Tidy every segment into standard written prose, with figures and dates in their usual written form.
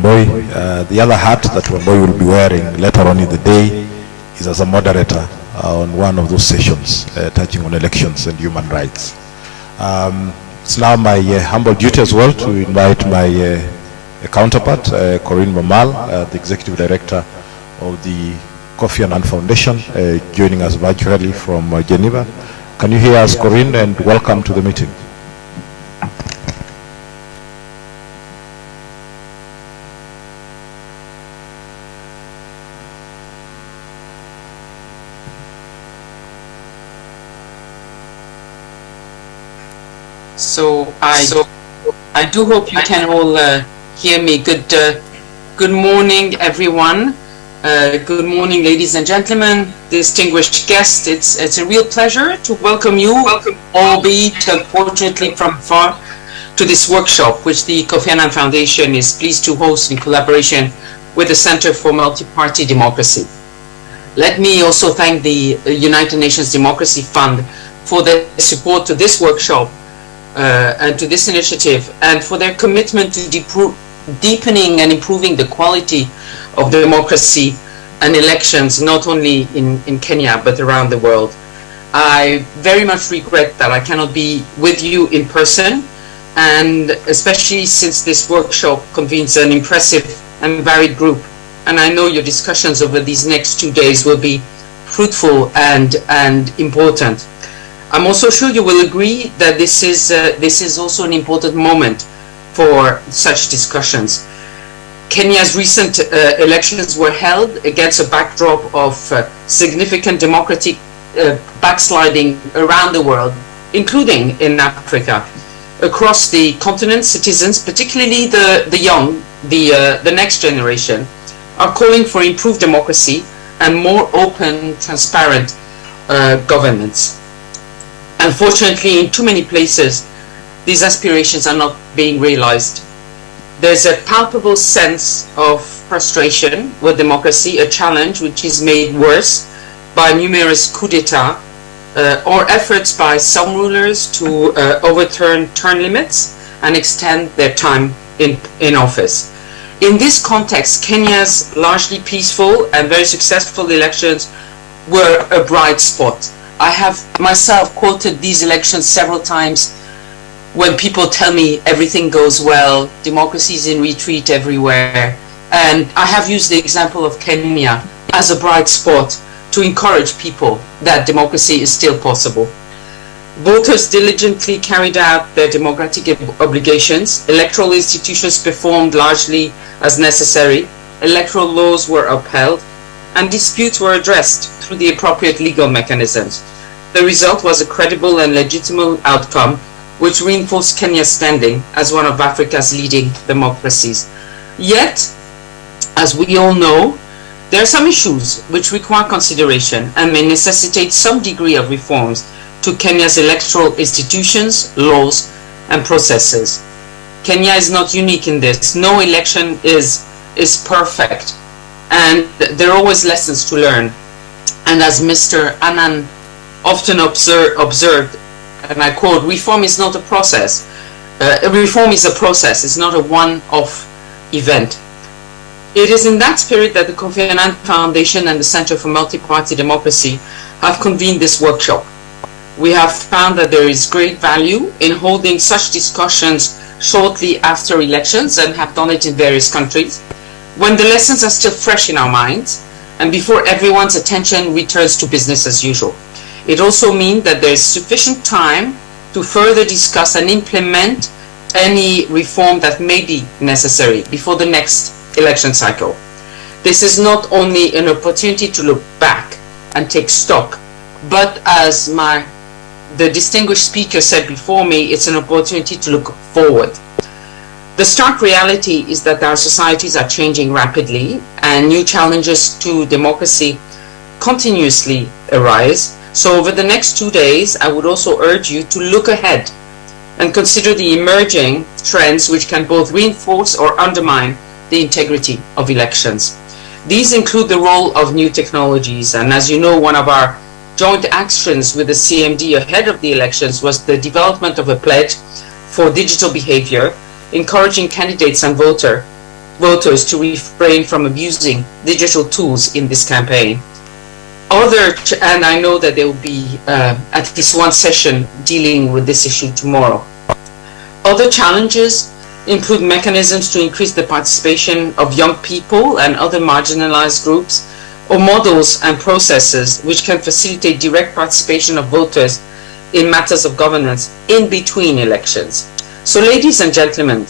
Wamboi. The other hat that Wamboi will be wearing later on in the day is as a moderator on one of those sessions touching on elections and human rights. It's now my humble duty as well to invite my counterpart, Corinne Mamal, the Executive Director of the Kofi Annan Foundation, joining us virtually from Geneva. Can you hear us, Corinne, and welcome to the meeting. So I do hope you can all hear me. Good morning, everyone. Good morning, ladies and gentlemen, distinguished guests. It's a real pleasure to welcome you, albeit unfortunately from far, to this workshop, which the Kofi Annan Foundation is pleased to host in collaboration with the Center for Multi-Party Democracy. Let me also thank the United Nations Democracy Fund for their support to this workshop and to this initiative, and for their commitment to deepening and improving the quality of democracy and elections, not only in Kenya, but around the world. I very much regret that I cannot be with you in person, and especially since this workshop convenes an impressive and varied group. And I know your discussions over these next 2 days will be fruitful and important. I'm also sure you will agree that this is also an important moment for such discussions. Kenya's recent elections were held against a backdrop of significant democratic backsliding around the world, including in Africa. Across the continent, citizens, particularly the young, the next generation, are calling for improved democracy and more open, transparent governments. Unfortunately, in too many places, these aspirations are not being realized. There's a palpable sense of frustration with democracy, a challenge which is made worse by numerous coups d'etat or efforts by some rulers to overturn term limits and extend their time in office. In this context, Kenya's largely peaceful and very successful elections were a bright spot. I have myself quoted these elections several times when people tell me everything goes well, democracy is in retreat everywhere. And I have used the example of Kenya as a bright spot to encourage people that democracy is still possible. Voters diligently carried out their democratic obligations. Electoral institutions performed largely as necessary. Electoral laws were upheld, and disputes were addressed through the appropriate legal mechanisms. The result was a credible and legitimate outcome, which reinforced Kenya's standing as one of Africa's leading democracies. Yet, as we all know, there are some issues which require consideration and may necessitate some degree of reforms to Kenya's electoral institutions, laws, and processes. Kenya is not unique in this. No election is perfect, and there are always lessons to learn. And as Mr. Annan often observed, and I quote, reform is not a process. Reform is a process, it's not a one-off event. It is in that spirit that the Kofi Annan Foundation and the Center for Multi-Party Democracy have convened this workshop. We have found that there is great value in holding such discussions shortly after elections, and have done it in various countries, when the lessons are still fresh in our minds and before everyone's attention returns to business as usual. It also means that there is sufficient time to further discuss and implement any reform that may be necessary before the next election cycle. This is not only an opportunity to look back and take stock, but as the distinguished speaker said before me, it's an opportunity to look forward. The stark reality is that our societies are changing rapidly, and new challenges to democracy continuously arise. So over the next 2 days, I would also urge you to look ahead and consider the emerging trends which can both reinforce or undermine the integrity of elections. These include the role of new technologies, and as you know, one of our joint actions with the CMD ahead of the elections was the development of a pledge for digital behavior, encouraging candidates and voters voters to refrain from abusing digital tools in this campaign. And I know that there will be at least one session dealing with this issue tomorrow. Other challenges include mechanisms to increase the participation of young people and other marginalized groups, or models and processes which can facilitate direct participation of voters in matters of governance in between elections. So, ladies and gentlemen,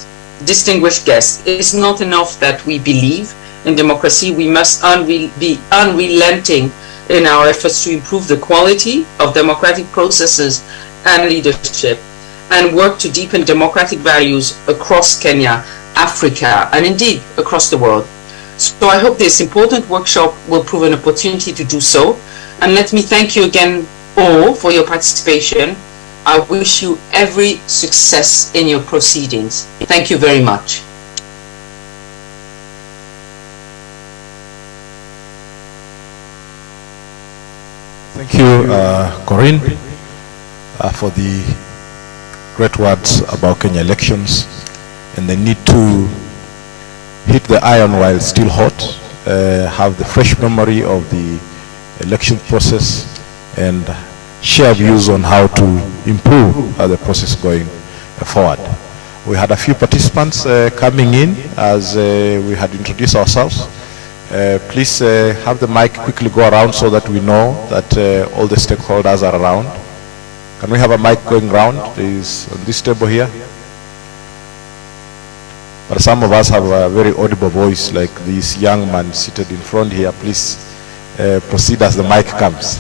distinguished guests, it's not enough that we believe in democracy. We must be unrelenting in our efforts to improve the quality of democratic processes and leadership, and work to deepen democratic values across Kenya, Africa, and indeed across the world. So I hope this important workshop will prove an opportunity to do so. And let me thank you again all for your participation. I wish you every success in your proceedings. Thank you very much. Thank you, Corinne, for the great words about Kenya elections and the need to hit the iron while still hot, have the fresh memory of the election process, and share views on how to improve the process going forward. We had a few participants coming in as we had introduced ourselves. Please have the mic quickly go around so that we know that all the stakeholders are around. Can we have a mic going around, please, on this table here? But some of us have a very audible voice, like this young man seated in front here. Please proceed as the mic comes.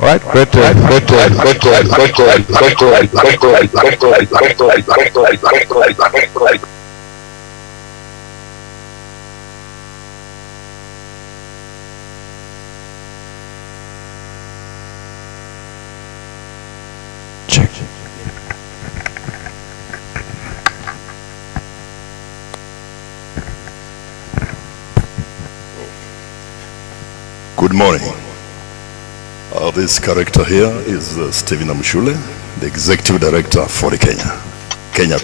All right, great. Check. Good morning. This character here is Stephen Amshule, the Executive Director for the Kenya.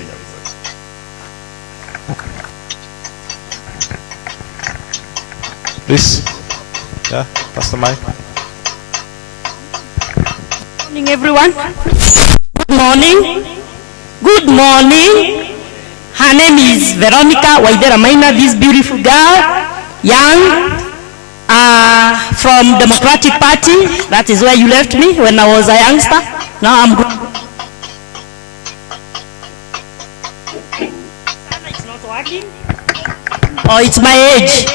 Please, yeah, pass the mic. Good morning, everyone. Good morning. Good morning. Her name is Veronica Waidera Maina, this beautiful girl, young, from Democratic Party. That is where you left me when I was a youngster. Now I'm good. It's not working. Oh, it's my age.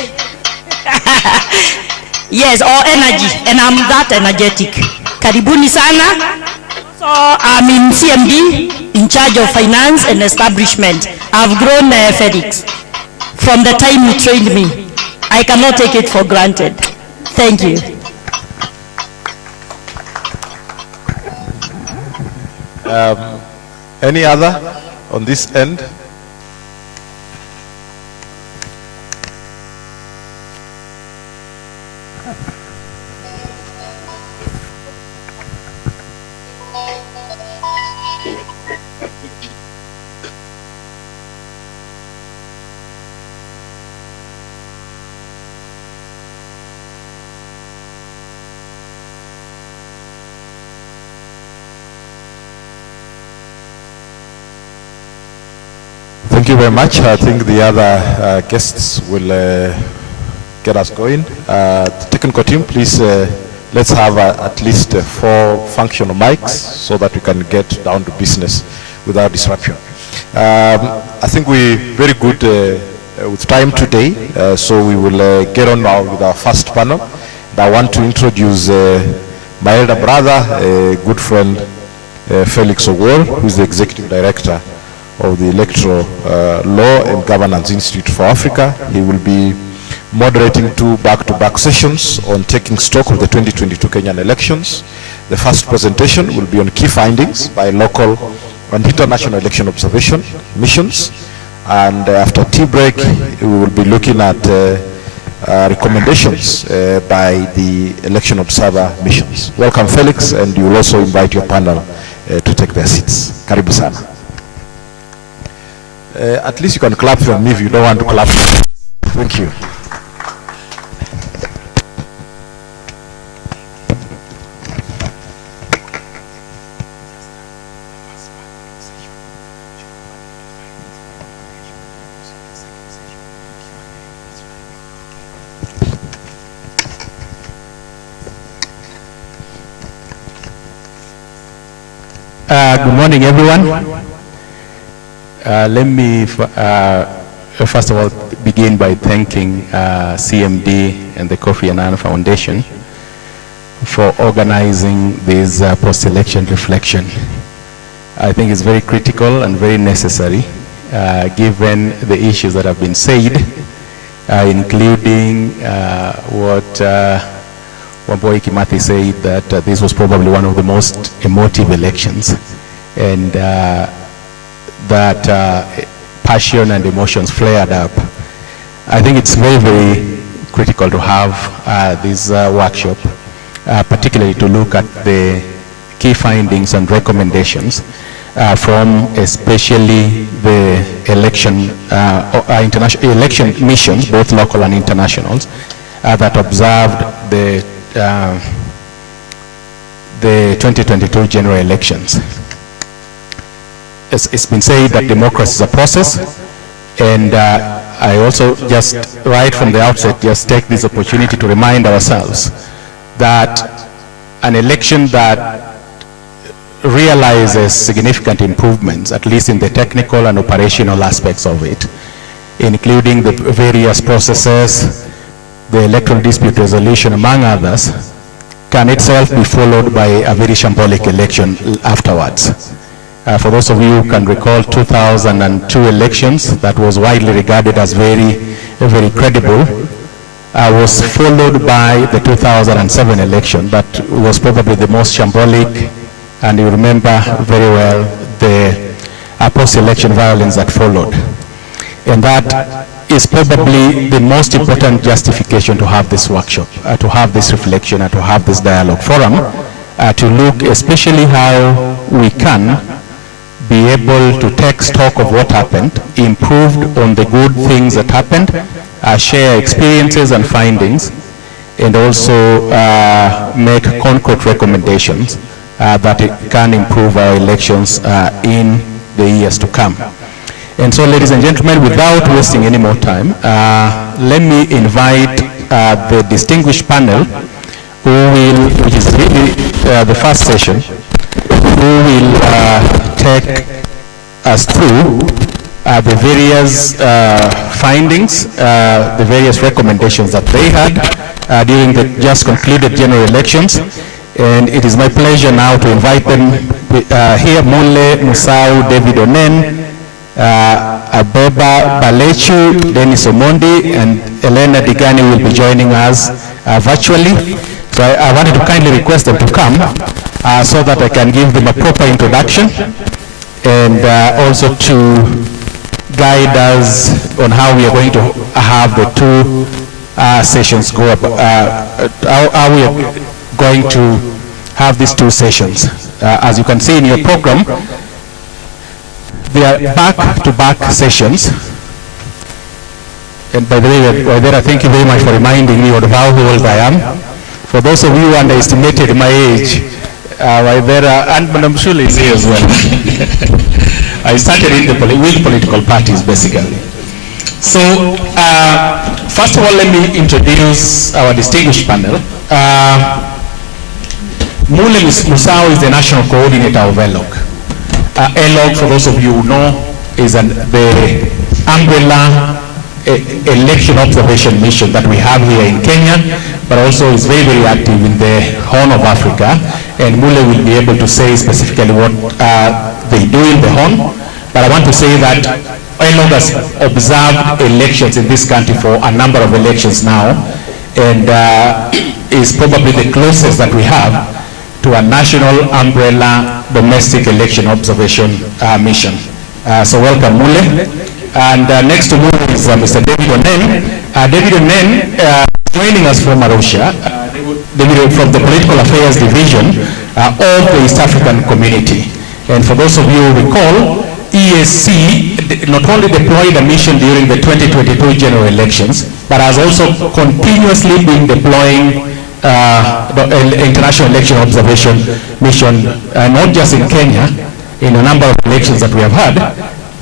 Yes, or energy, and I'm that energetic. Karibuni sana. So I'm in CMD, in charge of finance and establishment. I've grown FedEx from the time you trained me. I cannot take it for granted. Thank you. Any other on this end? Thank you very much. I think the other guests will get us going. The technical team, please, let's have at least 4 functional mics so that we can get down to business without disruption. I think we're very good with time today, so we will get on now with our first panel. I want to introduce my elder brother, a good friend, Felix Owuor, who is the Executive Director of the Electoral Law and Governance Institute for Africa. He will be moderating 2 back-to-back sessions on taking stock of the 2022 Kenyan elections. The first presentation will be on key findings by local on international election observation missions. And after tea break, we will be looking at recommendations by the election observer missions. Welcome, Felix, and you will also invite your panel to take their seats. Karibu sana. At least you can clap for me if you don't want to clap. Thank you. Good morning, everyone. Let me first of all begin by thanking CMD and the Kofi and Annan Foundation for organizing this post-election reflection. I think it's very critical and very necessary given the issues that have been said, including what Wamboi Kimathi said, that this was probably one of the most emotive elections, and that passion and emotions flared up. I think it's very, very critical to have this workshop, particularly to look at the key findings and recommendations from especially the election missions, both local and internationals, that observed the 2022 general elections. It's been said that democracy is a process, and I also just right from the outset just take this opportunity to remind ourselves that an election that realizes significant improvements, at least in the technical and operational aspects of it, including the various processes, the electoral dispute resolution, among others, can itself be followed by a very shambolic election afterwards. For those of you who can recall 2002 elections, that was widely regarded as very, very credible, was followed by the 2007 election that was probably the most shambolic, and you remember very well the post-election violence that followed. And that is probably the most important justification to have this workshop, to have this reflection, and to have this dialogue forum, to look especially how we can be able to take stock of what happened, improve on the good things that happened, share experiences and findings, and also make concrete recommendations that can improve our elections in the years to come. And so, ladies and gentlemen, without wasting any more time, let me invite the distinguished panel, who will, which is really the first session, who will take us through the various findings, the various recommendations that they had during the just concluded general elections. And it is my pleasure now to invite them here, Mule Musau, David Onen, Abeba Balechu, Dennis Omondi, and Elena Digani will be joining us virtually. So I wanted to kindly request them to come so that I can give them a proper introduction, and also to guide us on how we are going to have the two sessions go up, how we are going to have these two sessions. As you can see in your program, they are back-to-back sessions. And by the way, Waidera, thank you very much for reminding me of how old I am. For those of you who underestimated my age, Waidera and Madam Shule is here as well. I started in with political parties, basically. So, first of all, let me introduce our distinguished panel. Mule Musau is the national coordinator of ELOG. ELOG, for those of you who know, is the umbrella election observation mission that we have here in Kenya, but also is very, very active in the Horn of Africa. And Mule will be able to say specifically what they do in the Horn. But I want to say that ELOG has observed elections in this country for a number of elections now, and is probably the closest that we have to a national umbrella domestic election observation mission. So welcome, Mule. And next to Mule is Mr. David Onen. David Onen joining us from Arusha, from the Political Affairs Division of the East African Community. And for those of you who recall, EAC not only deployed a mission during the 2022 general elections, but has also continuously been deploying the international election observation mission, not just in Kenya, in a number of elections that we have had,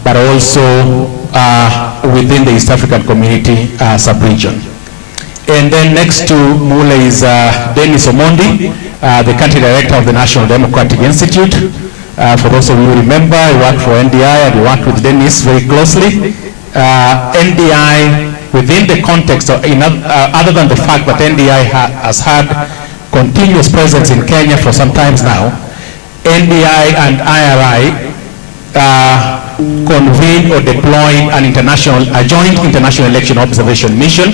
but also within the East African Community sub-region. And then next to Mule is Dennis Omondi, the country director of the National Democratic Institute. For those of you who remember, I worked for NDI and we worked with Dennis very closely. NDI, within the context of, other than the fact that NDI has had continuous presence in Kenya for some time now, NDI and IRI convened or deployed a joint international election observation mission,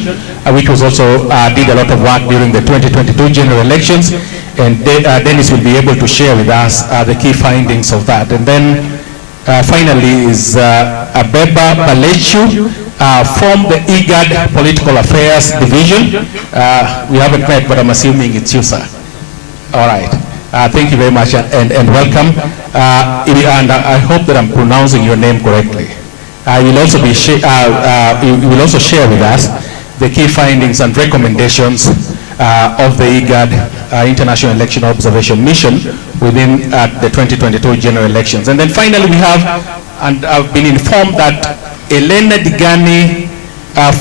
which was also did a lot of work during the 2022 general elections, and Dennis will be able to share with us the key findings of that. And then finally is Abeba Balechu from the IGAD Political Affairs Division. We haven't met, but I'm assuming it's you, sir. All right. Thank you very much and welcome. And I hope that I'm pronouncing your name correctly. You will also share with us the key findings and recommendations of the IGAD International Election Observation Mission within the 2022 general elections. And then finally we have, and I've been informed that Elena Digani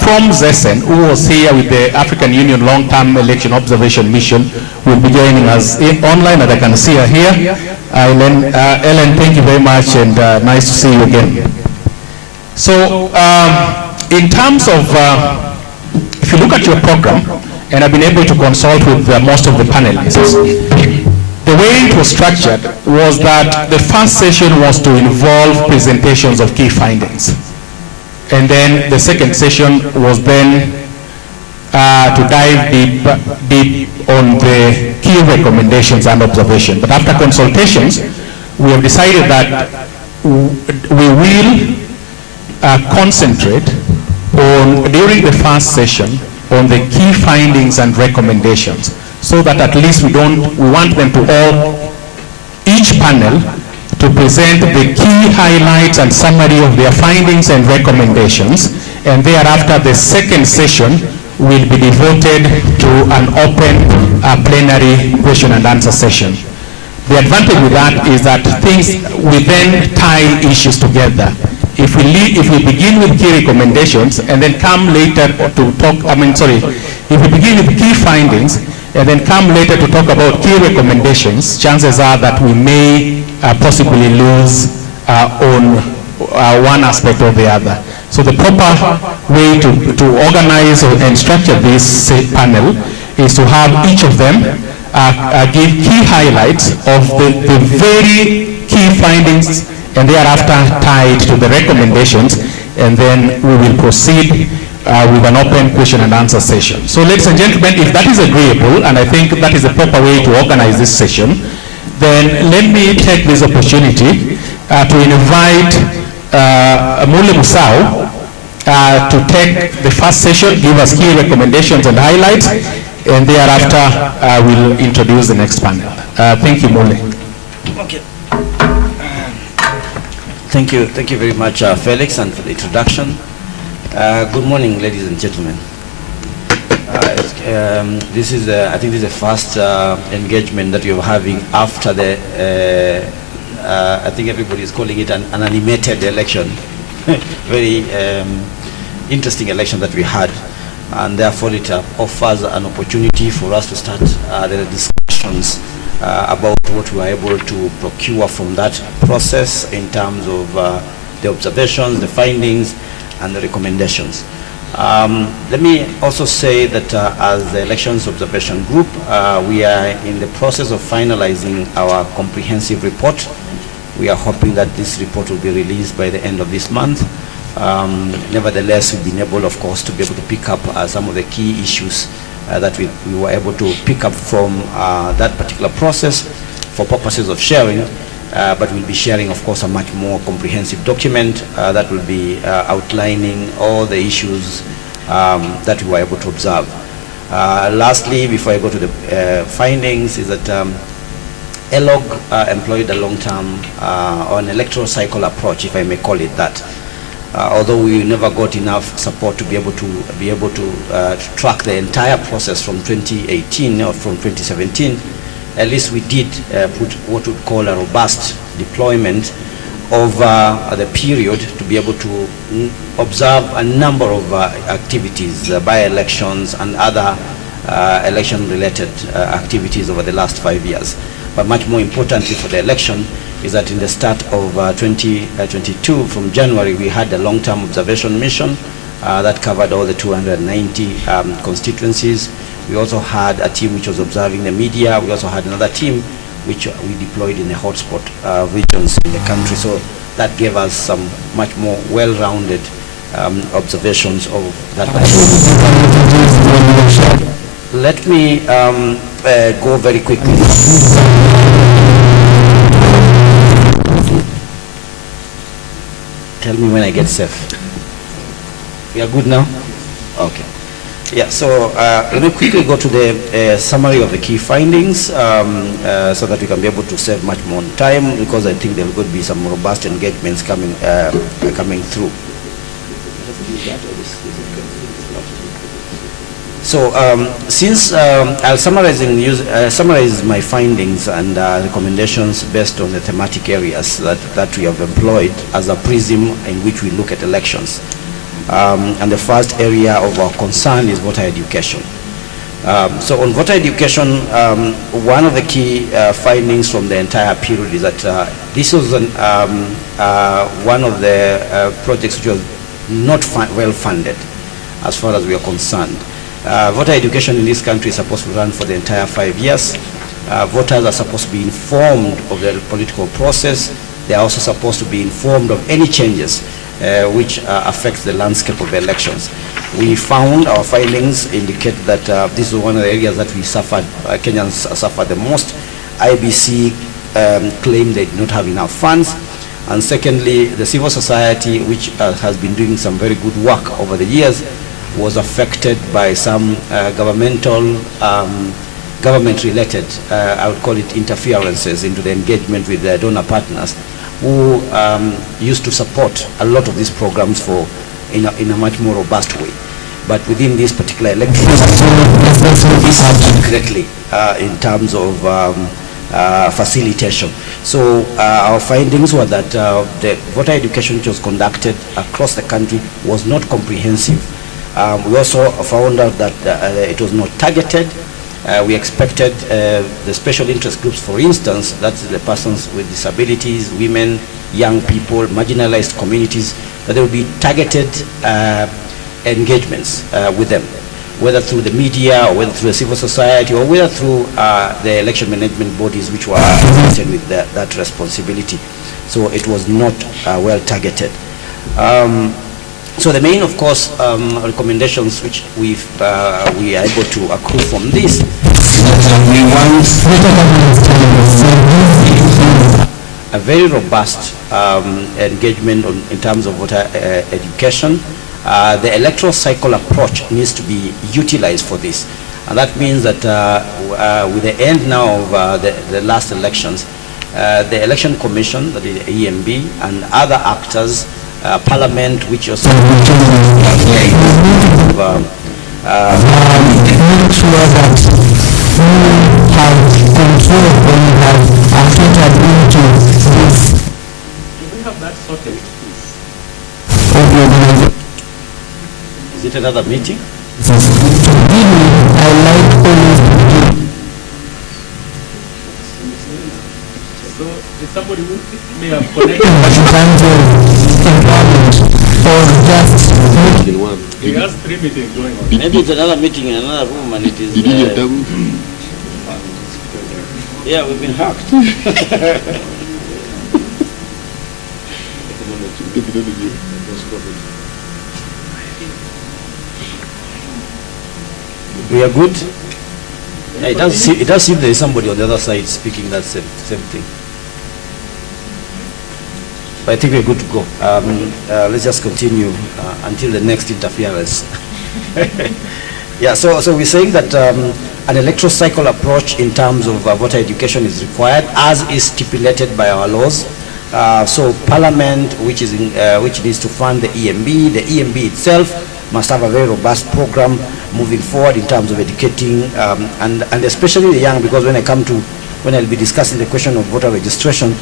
from Zessen, who was here with the African Union Long-Term Election Observation Mission, will be joining us online, and I can see her here. Ellen, thank you very much, and nice to see you again. So, in terms of, if you look at your program, and I've been able to consult with most of the panelists, the way it was structured was that the first session was to involve presentations of key findings. And then the second session was then to dive deep on the key recommendations and observation. But after consultations, we have decided that we will concentrate on, during the first session, on the key findings and recommendations, so that at least we want them to all, each panel, to present the key highlights and summary of their findings and recommendations, and thereafter the second session will be devoted to an open plenary question and answer session. The advantage with that is that we then tie issues together. If we begin with key recommendations and then come later to talk, if we begin with key findings and then come later to talk about key recommendations, chances are that we may possibly lose on one aspect or the other. So the proper way to organize and structure this panel is to have each of them give key highlights of the very key findings, and thereafter tied to the recommendations, and then we will proceed with an open question and answer session. So ladies and gentlemen, if that is agreeable, and I think that is the proper way to organize this session, then let me take this opportunity to invite Mule Musau to take the first session, give us key recommendations and highlights, and thereafter we'll introduce the next panel. Thank you, Mule. Okay. Thank you very much, Felix, and for the introduction. Good morning, ladies and gentlemen. This is, I think, this is the first engagement that you're having after the, I think everybody is calling it an animated election. Very interesting election that we had, and therefore it offers an opportunity for us to start the discussions about what we are able to procure from that process in terms of the observations, the findings, and the recommendations. Let me also say that as the Elections Observation Group, we are in the process of finalizing our comprehensive report. We are hoping that this report will be released by the end of this month. Nevertheless, we've been able, of course, to be able to pick up some of the key issues that we were able to pick up from that particular process for purposes of sharing, but we'll be sharing, of course, a much more comprehensive document that will be outlining all the issues that we were able to observe. Lastly, before I go to the findings, is that ELOG employed a long-term or an electoral cycle approach, if I may call it that. Although we never got enough support to be able to track the entire process from 2018 or from 2017, at least we did put what we call a robust deployment over the period to be able to observe a number of activities, by-elections and other election-related activities over the last 5 years. But much more importantly for the election is that in the start of 2022, from January, we had a long-term observation mission that covered all the 290 constituencies. We also had a team which was observing the media. We also had another team which we deployed in the hotspot regions in the country. So that gave us some much more well-rounded observations of that. Let me go very quickly. Tell me when I get safe. We are good now? Okay. Yeah, so let me quickly go to the summary of the key findings so that we can be able to save much more time, because I think there will be some robust engagements coming through. So since I'll summarize my findings and recommendations based on the thematic areas that we have employed as a prism in which we look at elections. And the first area of our concern is voter education. So on voter education, one of the key findings from the entire period is that this was one of the projects which was not well funded as far as we are concerned. Voter education in this country is supposed to run for the entire 5 years. Voters are supposed to be informed of the political process. They are also supposed to be informed of any changes which affect the landscape of the elections. We found, our findings indicate that this is one of the areas that we suffered, Kenyans suffered the most. IBC claimed they did not have enough funds. And secondly, the civil society, which has been doing some very good work over the years, was affected by some government-related, I would call it interferences into the engagement with their donor partners, who used to support a lot of these programs in a much more robust way. But within this particular electoral correctly in terms of facilitation. So our findings were that the voter education which was conducted across the country was not comprehensive. We also found out that it was not targeted. We expected the special interest groups, for instance, that's the persons with disabilities, women, young people, marginalized communities, that there would be targeted engagements with them, whether through the media or whether through the civil society or whether through the election management bodies which were assisted with that responsibility. So it was not well targeted. So the main, of course, recommendations which we are able to accrue from this, we want a very robust engagement in terms of voter education. The electoral cycle approach needs to be utilized for this. And that means that with the end now of the last elections, the Election Commission, that is EMB, and other actors, Parliament, which also make sure that we have control when we have entered into this. Do we have that sorted, please? Is it another meeting? I like always to do. So, is somebody who may have connected in terms of employment or just meeting one? He has 3 meetings going on. Maybe it's another meeting in another room and it is... yeah, we've been hacked. We are good? Yeah, it does seem there is somebody on the other side speaking that same thing. But I think we're good to go. Let's just continue until the next interference. Yeah, so we're saying that an electoral cycle approach in terms of voter education is required, as is stipulated by our laws. So Parliament, which needs to fund the EMB itself must have a very robust program moving forward in terms of educating and especially the young, because when I'll be discussing the question of voter registration,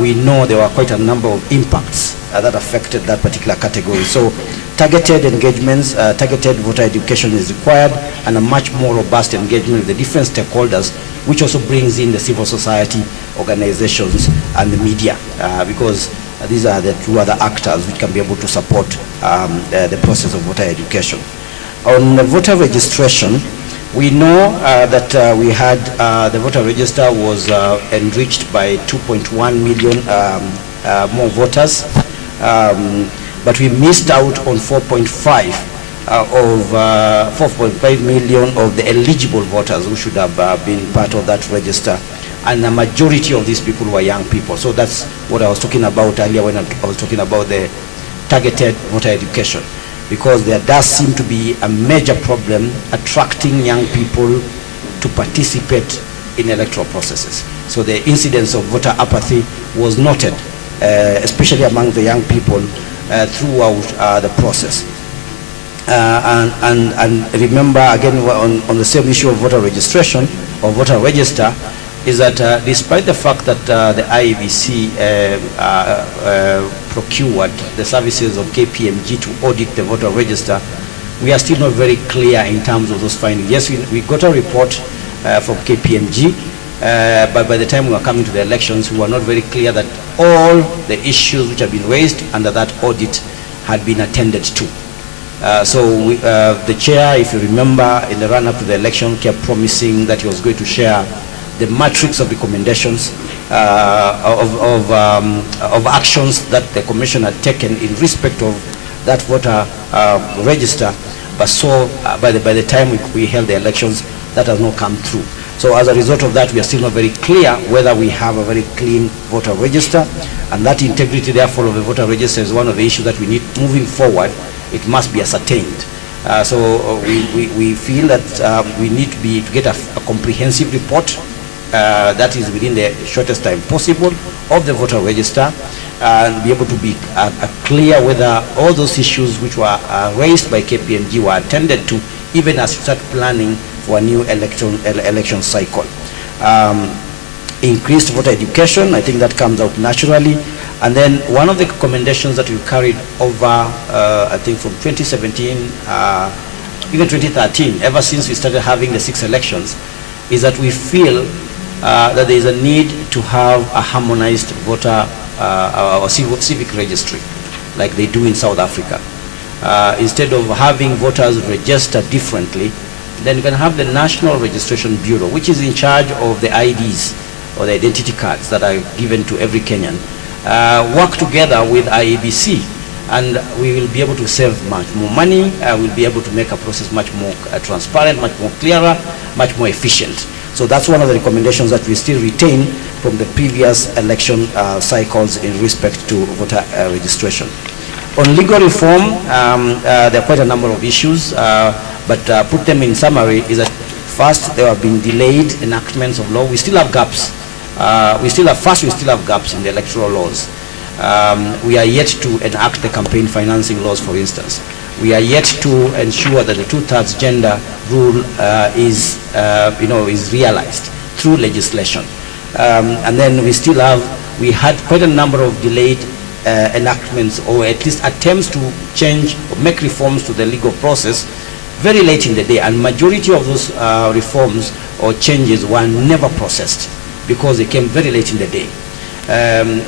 we know there were quite a number of impacts that affected that particular category. So targeted engagements, targeted voter education is required, and a much more robust engagement with the different stakeholders, which also brings in the civil society organizations and the media, because these are the two other actors which can be able to support the process of voter education. On the voter registration, we know that we had the voter register was enriched by 2.1 million more voters, but we missed out on 4.5 million of the eligible voters who should have been part of that register. And the majority of these people were young people. So that's what I was talking about earlier when I was talking about the targeted voter education, because there does seem to be a major problem attracting young people to participate in electoral processes. So the incidence of voter apathy was noted, especially among the young people throughout the process. And remember again on the same issue of voter registration or voter register, is that despite the fact that the IEBC procured the services of KPMG to audit the voter register, we are still not very clear in terms of those findings. Yes, we got a report from KPMG, but by the time we were coming to the elections, we were not very clear that all the issues which have been raised under that audit had been attended to. So the chair, if you remember, in the run-up to the election, kept promising that he was going to share the matrix of recommendations of actions that the commission had taken in respect of that voter register, but so by the time we held the elections, that has not come through. So as a result of that, we are still not very clear whether we have a very clean voter register, and that integrity therefore of the voter register is one of the issues that we need moving forward. It must be ascertained. So we feel that we need to get a comprehensive report that is within the shortest time possible of the voter register, and be able to be clear whether all those issues which were raised by KPMG were attended to, even as we start planning for a new election cycle. Increased voter education, I think that comes out naturally. And then one of the recommendations that we carried over, I think from 2017, even 2013, ever since we started having the 6 elections, is that we feel that there is a need to have a harmonized voter or civic registry, like they do in South Africa. Instead of having voters register differently, then you can have the National Registration Bureau, which is in charge of the IDs or the identity cards that are given to every Kenyan, work together with IEBC, and we will be able to save much more money. We'll be able to make a process much more transparent, much more clearer, much more efficient. So that's one of the recommendations that we still retain from the previous election cycles in respect to voter registration. On legal reform, there are quite a number of issues, but put them in summary is that first, there have been delayed enactments of law. We still have gaps. We still have gaps in the electoral laws. We are yet to enact the campaign financing laws, for instance. We are yet to ensure that the 2/3 gender rule is realized through legislation. And then we had quite a number of delayed enactments, or at least attempts to change or make reforms to the legal process very late in the day, and majority of those reforms or changes were never processed because they came very late in the day.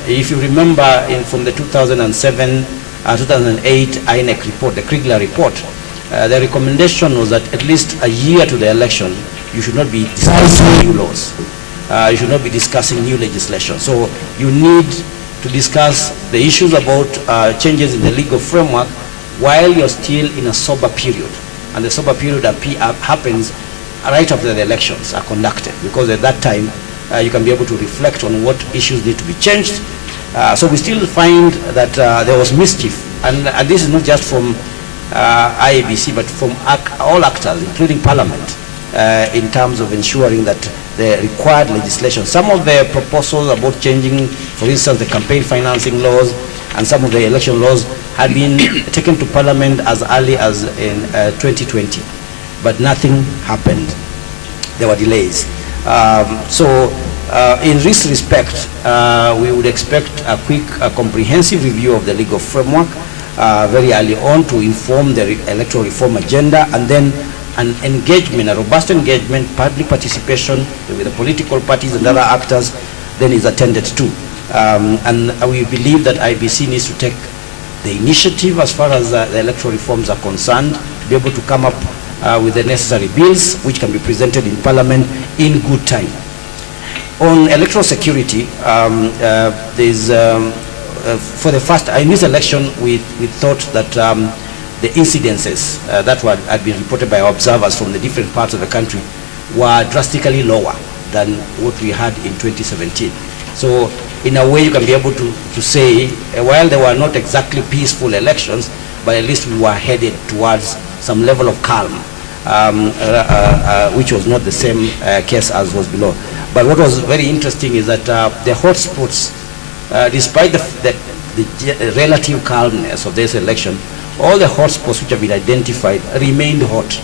If you remember from the 2007-2008 INEC report, the Kriegler report, the recommendation was that at least a year to the election, you should not be discussing new laws. You should not be discussing new legislation. So you need to discuss the issues about changes in the legal framework while you're still in a sober period, and the sober period happens right after the elections are conducted, because at that time you can be able to reflect on what issues need to be changed. So we still find that there was mischief, and this is not just from IEBC, but from all actors, including Parliament, in terms of ensuring that the required legislation, some of the proposals about changing, for instance, the campaign financing laws and some of the election laws had been taken to Parliament as early as in 2020, but nothing happened. There were delays. In this respect, we would expect a quick, comprehensive review of the legal framework very early on to inform the electoral reform agenda, and then an engagement, a robust engagement, public participation with the political parties and other actors then is attended to. And we believe that IBC needs to take the initiative as far as the electoral reforms are concerned, to be able to come up with the necessary bills which can be presented in Parliament in good time. On electoral security, there's for the first, in this election, we thought that the incidences that had been reported by observers from the different parts of the country were drastically lower than what we had in 2017. So in a way you can be able to say, while they were not exactly peaceful elections, but at least we were headed towards some level of calm, which was not the same case as was below. But what was very interesting is that the hotspots, despite the relative calmness of this election, all the hotspots which have been identified remained hot.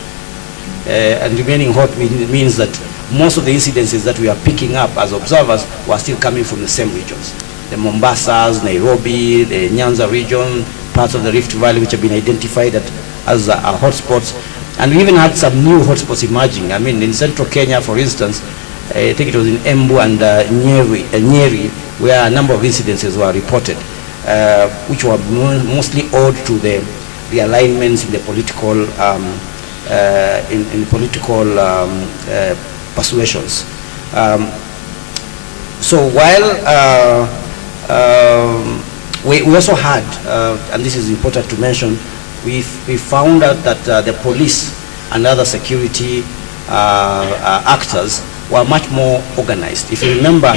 And remaining hot means that most of the incidences that we are picking up as observers were still coming from the same regions. The Mombasas, Nairobi, the Nyanza region, parts of the Rift Valley which have been identified as hotspots. And we even had some new hotspots emerging. I mean, in central Kenya, for instance, I think it was in Embu and Nyeri, where a number of incidences were reported, which were mostly owed to the alignments in the political persuasions. So while we also had, and this is important to mention, we found out that the police and other security actors were much more organized. If you remember,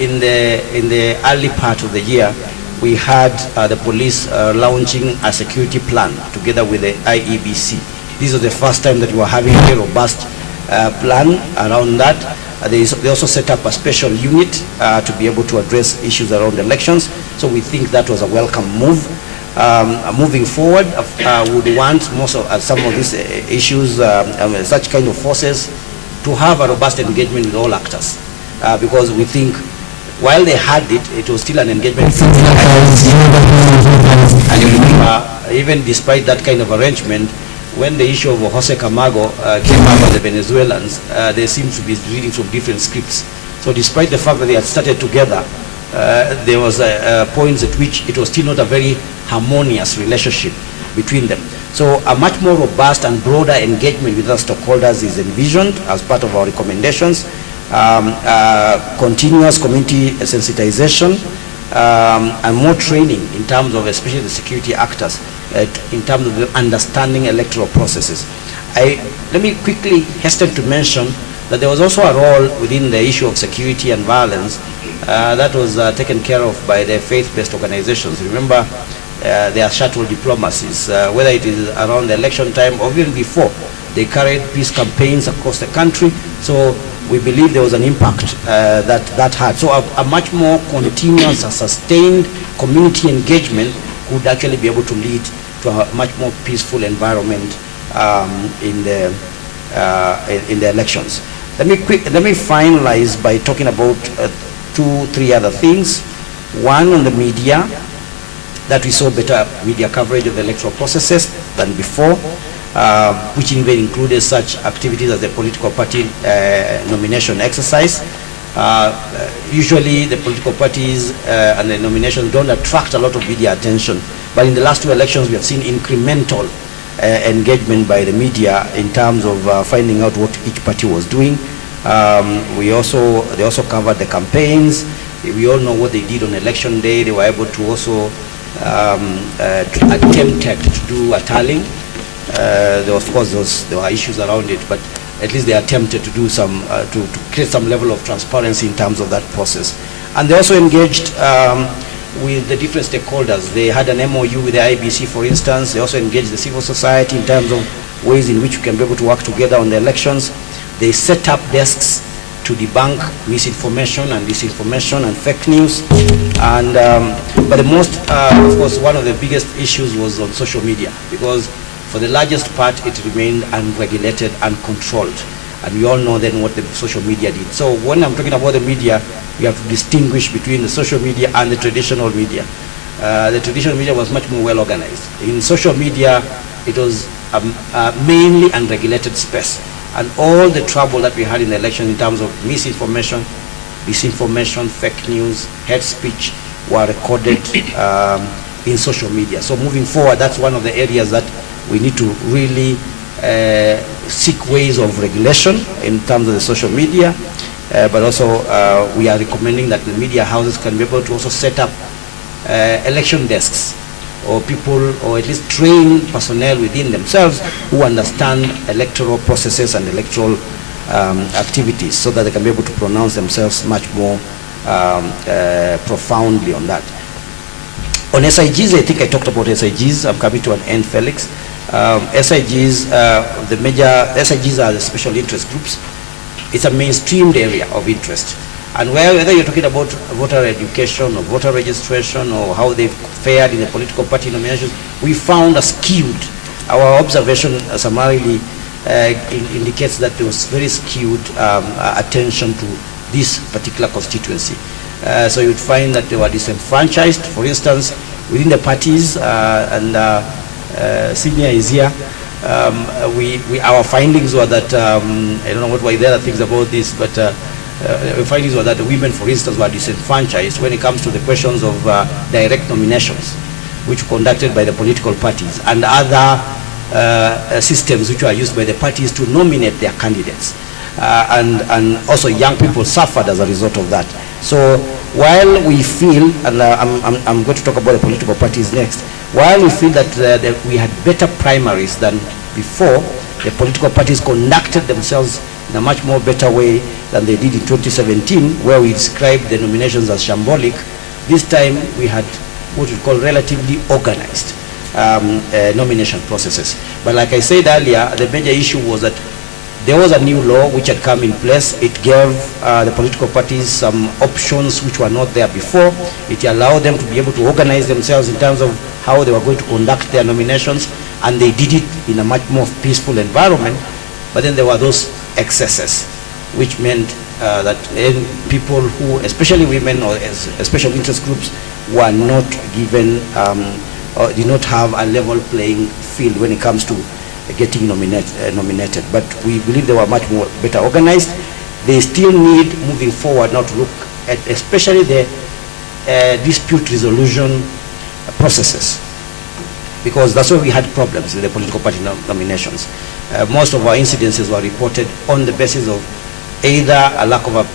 in the early part of the year, we had the police launching a security plan together with the IEBC. This was the first time that we were having a robust plan around that. They also set up a special unit to be able to address issues around elections. So we think that was a welcome move. Moving forward, would want most of some of these issues, such kind of forces, to have a robust engagement with all actors, because we think while they had it was still an engagement. And even despite that kind of arrangement, when the issue of Jose Camargo came up with the Venezuelans, they seemed to be reading from different scripts. So despite the fact that they had started together, there was points at which it was still not a very harmonious relationship between them. So a much more robust and broader engagement with our stakeholders is envisioned as part of our recommendations. Continuous community sensitization and more training in terms of especially the security actors in terms of the understanding electoral processes. Let me quickly hasten to mention that there was also a role within the issue of security and violence that was taken care of by the faith-based organizations. Remember, their shuttle diplomacies, whether it is around the election time or even before, they carried peace campaigns across the country. So we believe there was an impact that had. So a much more continuous and sustained community engagement would actually be able to lead to a much more peaceful environment in the elections. Let me finalize by talking about 2-3 other things. One, on the media, that we saw better media coverage of the electoral processes than before, which even included such activities as the political party nomination exercise. Usually the political parties and the nominations don't attract a lot of media attention, but in the last 2 elections we have seen incremental engagement by the media in terms of finding out what each party was doing. They also covered the campaigns. We all know what they did on election day. They were able to also attempt to do a tallying Of course, there were issues around it, but at least they attempted to do some, to create some level of transparency in terms of that process. And they also engaged with the different stakeholders. They had an MOU with the IBC, for instance. They also engaged the civil society in terms of ways in which we can be able to work together on the elections. They set up desks to debunk misinformation and disinformation and fake news. And but the most, of course, one of the biggest issues was on social media, because for the largest part it remained unregulated and controlled. And we all know then what the social media did. So when I'm talking about the media, we have to distinguish between the social media and the traditional media. The traditional media was much more well organized. In social media, it was mainly unregulated space. And all the trouble that we had in the election in terms of misinformation, disinformation, fake news, hate speech were recorded in social media. So moving forward, that's one of the areas that we need to really seek ways of regulation in terms of the social media. But also we are recommending that the media houses can be able to also set up election desks, or people, or at least train personnel within themselves who understand electoral processes and electoral activities, so that they can be able to pronounce themselves much more profoundly on that. On SIGs, I think I talked about SIGs. I'm coming to an end, Felix. SIGs, the major SIGs are the special interest groups. It's a mainstreamed area of interest. And whether you're talking about voter education or voter registration or how they've fared in the political party nominations, we found a skewed, our observation summarily indicates that there was very skewed attention to this particular constituency. So you'd find that they were disenfranchised, for instance, within the parties, and Senior is here. Our findings were that, I don't know what were the other things about this, but the findings were that the women, for instance, were disenfranchised when it comes to the questions of direct nominations, which were conducted by the political parties, and other systems which were used by the parties to nominate their candidates. And also young people suffered as a result of that. So while we feel, and I'm going to talk about the political parties next, while we feel that we had better primaries than before, the political parties conducted themselves in a much more better way than they did in 2017, where we described the nominations as shambolic. This time we had what we call relatively organized nomination processes. But like I said earlier, the major issue was that there was a new law which had come in place. It gave the political parties some options which were not there before. It allowed them to be able to organize themselves in terms of how they were going to conduct their nominations, and they did it in a much more peaceful environment. But then there were those excesses, which meant that people who, especially women or special interest groups, were not given or did not have a level playing field when it comes to getting nominated. But we believe they were much more better organized. They still need, moving forward, now to look at especially the dispute resolution processes, because that's where we had problems with the political party nominations. Most of our incidences were reported on the basis of either a lack of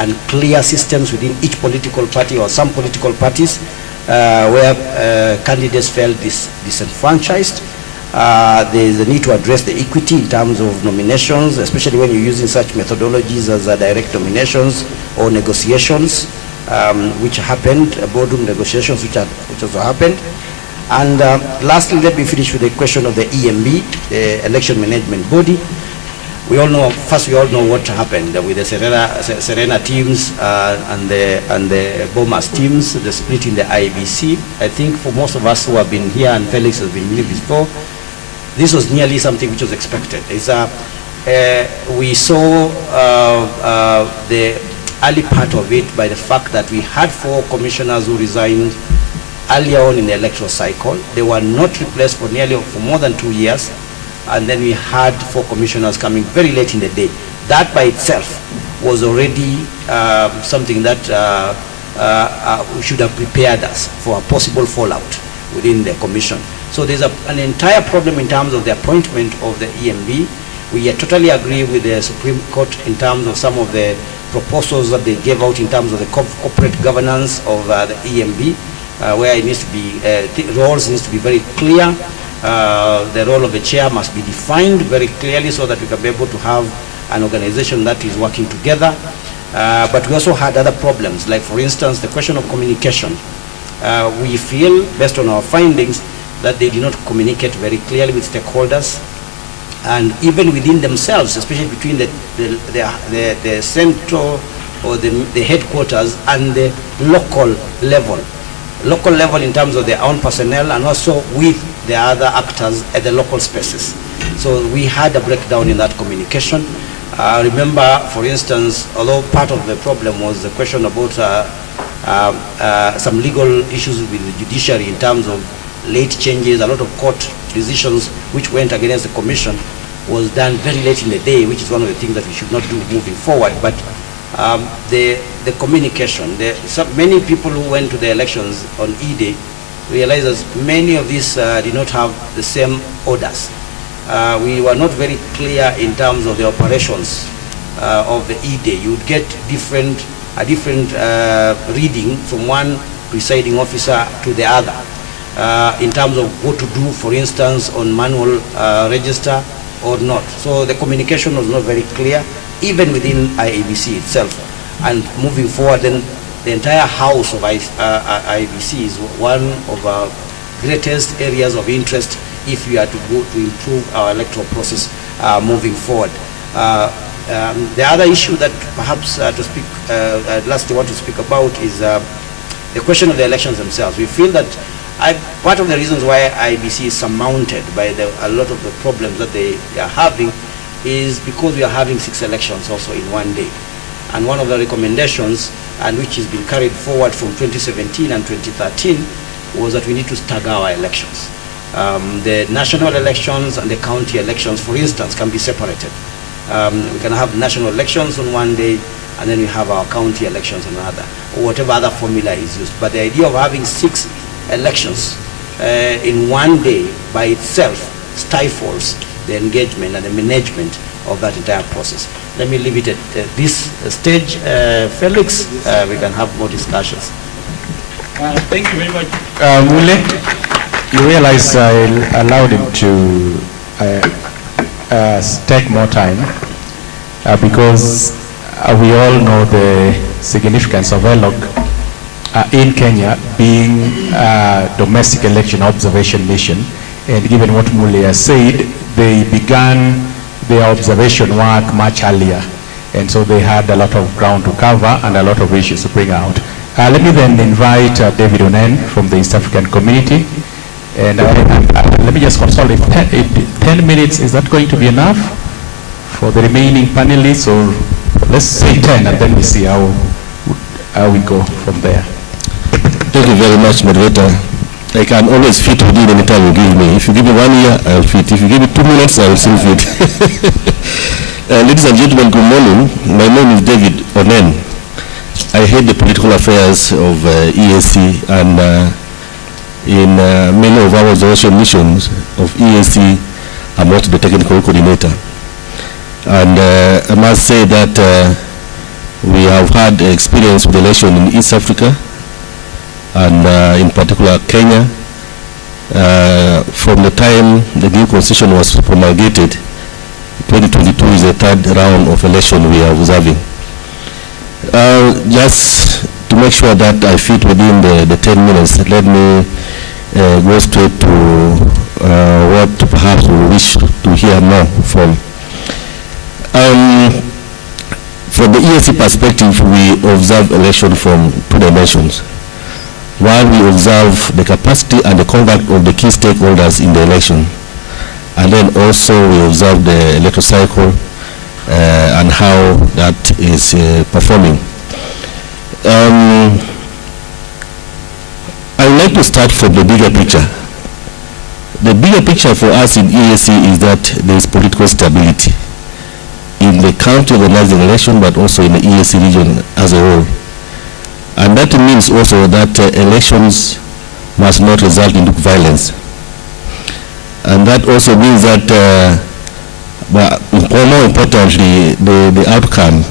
unclear systems within each political party or some political parties, where candidates felt disenfranchised. There is a need to address the equity in terms of nominations, especially when you're using such methodologies as direct nominations or negotiations, which happened, boardroom negotiations which also happened. And lastly, let me finish with the question of the EMB, the Election Management Body. We all know what happened with the Serena teams and the Bomas teams, the split in the IBC. I think for most of us who have been here, and Felix has been here before, this was nearly something which was expected. We saw the early part of it by the fact that we had 4 commissioners who resigned earlier on in the electoral cycle. They were not replaced for more than 2 years, and then we had 4 commissioners coming very late in the day. That by itself was already something that should have prepared us for a possible fallout within the commission. So there's an entire problem in terms of the appointment of the EMB. We totally agree with the Supreme Court in terms of some of the proposals that they gave out in terms of the corporate governance of the EMB, where it needs to be, roles needs to be very clear. The role of the chair must be defined very clearly so that we can be able to have an organization that is working together. But we also had other problems, like for instance, the question of communication. We feel, based on our findings, that they did not communicate very clearly with stakeholders, and even within themselves, especially between the central or the headquarters and the local level. Local level in terms of their own personnel, and also with the other actors at the local spaces. So we had a breakdown in that communication. Remember, for instance, although part of the problem was the question about some legal issues with the judiciary in terms of late changes, a lot of court decisions which went against the commission was done very late in the day, which is one of the things that we should not do moving forward. But the communication, many people who went to the elections on E-Day realized that many of these did not have the same orders. We were not very clear in terms of the operations of the E-Day. You would get a different reading from one presiding officer to the other in terms of what to do, for instance, on manual register or not. So the communication was not very clear, even within IEBC itself. And moving forward, then the entire house of IEBC is one of our greatest areas of interest if we are to go to improve our electoral process moving forward. The other issue that perhaps lastly want to speak about is the question of the elections themselves. We feel that part of the reasons why IEBC is surmounted by a lot of the problems that they are having is because we are having 6 elections also in one day. And one of the recommendations, and which has been carried forward from 2017 and 2013, was that we need to stagger our elections. The national elections and the county elections, for instance, can be separated. We can have national elections on one day, and then we have our county elections on another, or whatever other formula is used. But the idea of having 6 elections in one day by itself stifles the engagement and the management of that entire process. Let me leave it at this stage. Felix, we can have more discussions. Thank you very much. Mule, you realize I allowed him to take more time because we all know the significance of ELOG in Kenya being a domestic election observation mission. And given what Mule has said, they began their observation work much earlier. And so they had a lot of ground to cover and a lot of issues to bring out. Let me then invite David Annan from the East African community. And let me just consult if 10 minutes, is that going to be enough for the remaining panelists? Or let's say 10 and then we see how we go from there. Thank you very much, moderator. I can always fit within any time you give me. If you give me 1 year, I'll fit. If you give me 2 minutes, I'll still fit. Ladies and gentlemen, good morning. My name is David Annan. I head the political affairs of EAC, and in many of our observation missions of EAC, I'm also the technical coordinator. And I must say that we have had experience with election in East Africa, and in particular Kenya. From the time the new constitution was promulgated, 2022 is the 3rd round of election we are observing. Just to make sure that I fit within the 10 minutes, let me go straight to what perhaps we wish to hear more from. From the EAC perspective, we observe election from 2 dimensions. One, we observe the capacity and the conduct of the key stakeholders in the election. And then also we observe the electoral cycle and how that is performing. I would like to start from the bigger picture. The bigger picture for us in EAC is that there is political stability in the county organizing election, but also in the EAC region as a whole. And that means also that elections must not result in violence. And that also means that, but more importantly, the outcome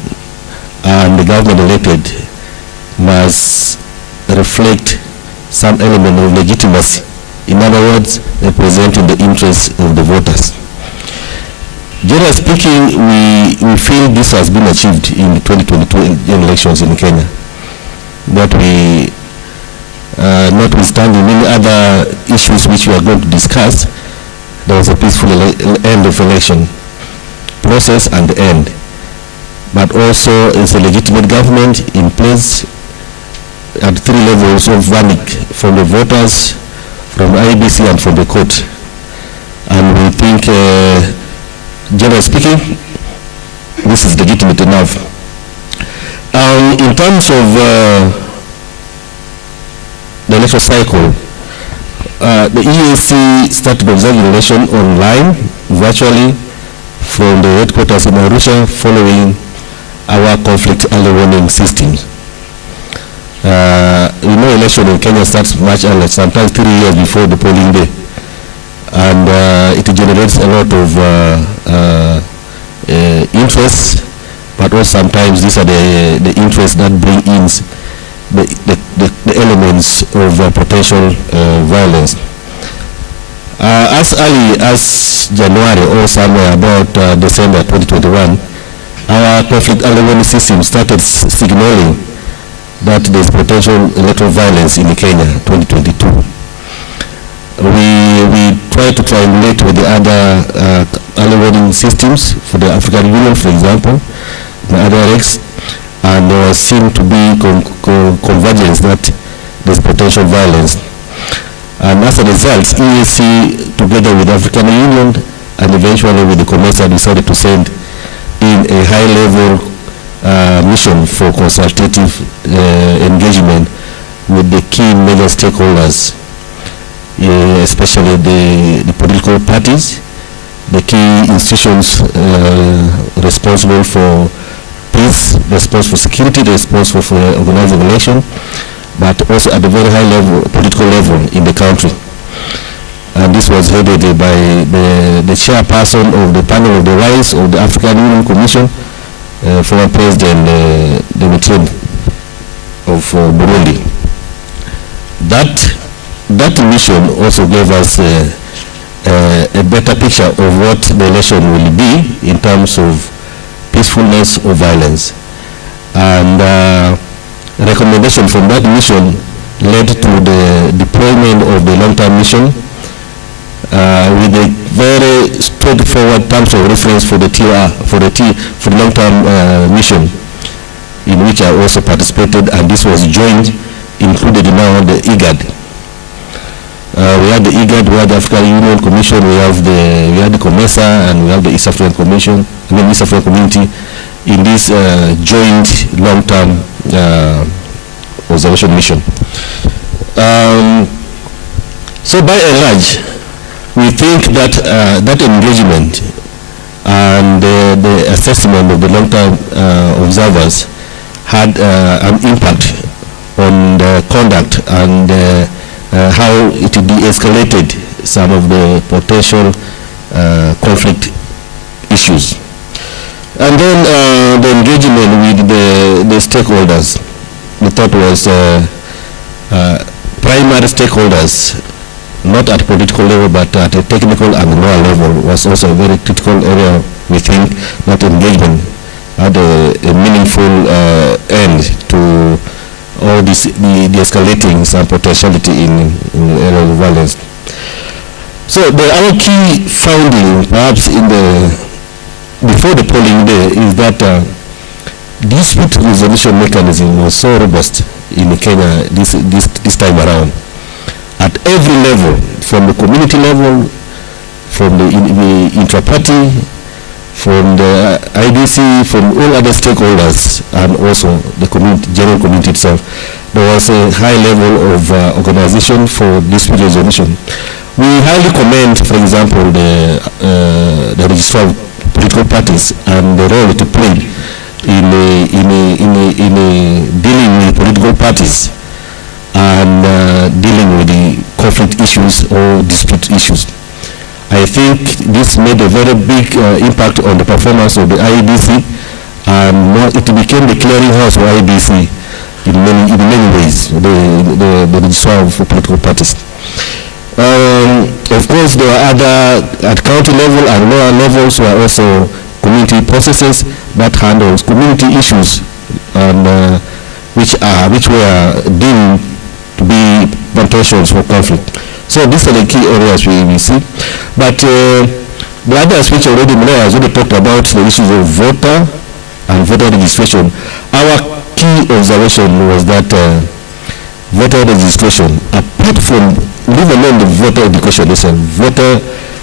and the government elected must reflect some element of legitimacy In other words, representing the interests of the voters. Generally speaking, we feel this has been achieved in the 2022 elections in Kenya. That we, notwithstanding many other issues which we are going to discuss, there was a peaceful end of election process and end. But also is a legitimate government in place at 3 levels of verdict, from the voters, from IBC and from the court. And we think, generally speaking, this is legitimate enough. In terms of the election cycle, the EAC started observing election online, virtually, from the headquarters in Arusha, following our conflict early warning system. We know election in Kenya starts much earlier, sometimes 3 years before the polling day. And it generates a lot of interest, but also sometimes these are the interests that bring in the elements of potential violence. As early as January or somewhere about December 2021, our conflict early warning system started signaling that there's potential electoral violence in Kenya 2022. We try to triangulate with the other early warning systems for the African Union, for example, the other legs, and there seemed to be convergence that there's potential violence. And as a result, EAC, together with the African Union and eventually with the COMESA, decided to send in a high-level mission for consultative engagement with the key major stakeholders, especially the political parties, the key institutions responsible for peace, responsible for security, responsible for organizing election, but also at the very high level, political level in the country. And this was headed by the chairperson of the panel of the rise of the African Union Commission, former President Demetrin of Burundi. That mission also gave us a better picture of what the election will be in terms of peacefulness or violence. And recommendation from that mission led to the deployment of the long-term mission with a very straightforward terms of reference for the TOR, for the long-term mission, in which I also participated, and this was joined, included now the IGAD. We had the IGAD, we had the African Union Commission, we had the COMESA, and we have the East African Commission, East African Community, in this joint long-term observation mission. So by and large, we think that that engagement and the assessment of the long-term observers had an impact on the conduct and how it de-escalated some of the potential conflict issues. And then the engagement with the stakeholders, we thought was primary stakeholders, not at political level, but at a technical and moral level, was also a very critical area. We think that engagement had a meaningful end to all this, the escalating some potentiality in the area of violence. So our key finding, perhaps before the polling day, is that dispute resolution mechanism was so robust in Kenya this time around. At every level, from the community level, from the intra-party, from the IBC, from all other stakeholders, and also the general community itself, there was a high level of organization for dispute resolution. We highly commend, for example, the registrar of political parties and the role it played in dealing with political parties and dealing with the conflict issues or dispute issues. I think this made a very big impact on the performance of the IEBC, and it became the clearinghouse for IEBC in many ways, the registrar of political parties. Of course, there are other, at county level and lower levels, were also community processes that handles community issues and which were deemed to be potentials for conflict. So these are the key areas we see. But the others which already Mlea has already talked about, the issues of voter and voter registration. Our key observation was that voter registration, apart from, leave alone the voter education, listen, voter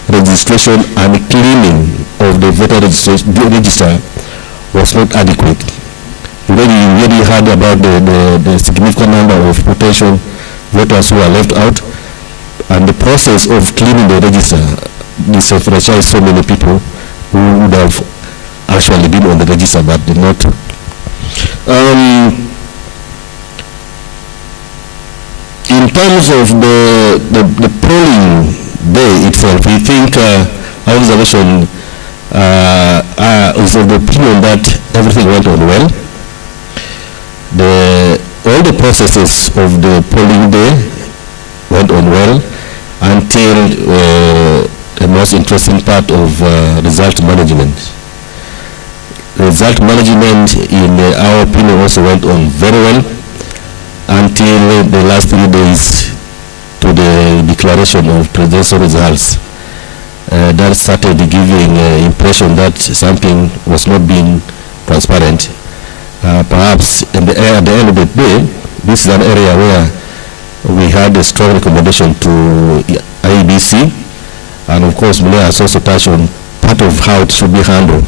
registration and cleaning of the voter register was not adequate. We already heard about the significant number of potential voters who are left out, and the process of cleaning the register disenfranchised so many people who would have actually been on the register but did not. In terms of the polling day itself, we think our observation is of the opinion that everything went on well. All the processes of the polling day went on well until the most interesting part of result management. Result management, in our opinion, also went on very well until the last 3 days to the declaration of presidential results. That started giving impression that something was not being transparent. Perhaps at the end of the day, this is an area where we had a strong recommendation to IEBC, and of course Mlea has also touched on part of how it should be handled.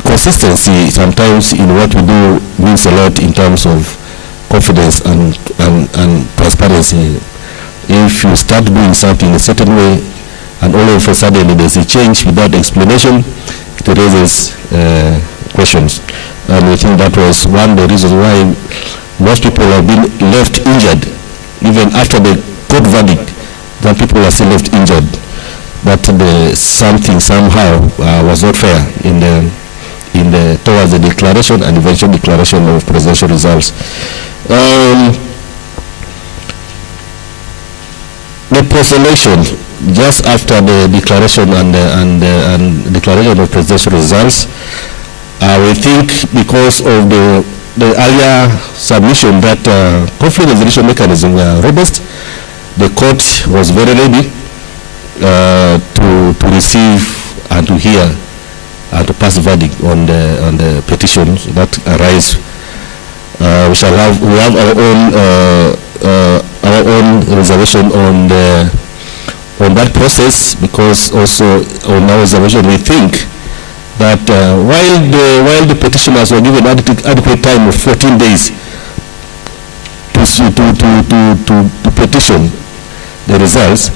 Consistency sometimes in what we do means a lot in terms of confidence and transparency. If you start doing something a certain way and all of a sudden there's a change without explanation, it raises questions. And I think that was one of the reasons why most people have been left injured. Even after the court verdict, then people are still left injured. That something somehow was not fair towards the declaration and eventual declaration of presidential results. The post-election, just after the declaration and declaration of presidential results, we think because of the earlier submission that conflict resolution mechanism were robust, the court was very ready to receive and to hear and to pass verdict on the petitions that arise. We have our own reservation on that process, because also on our reservation we think that while the petitioners were given adequate time of 14 days to petition the results,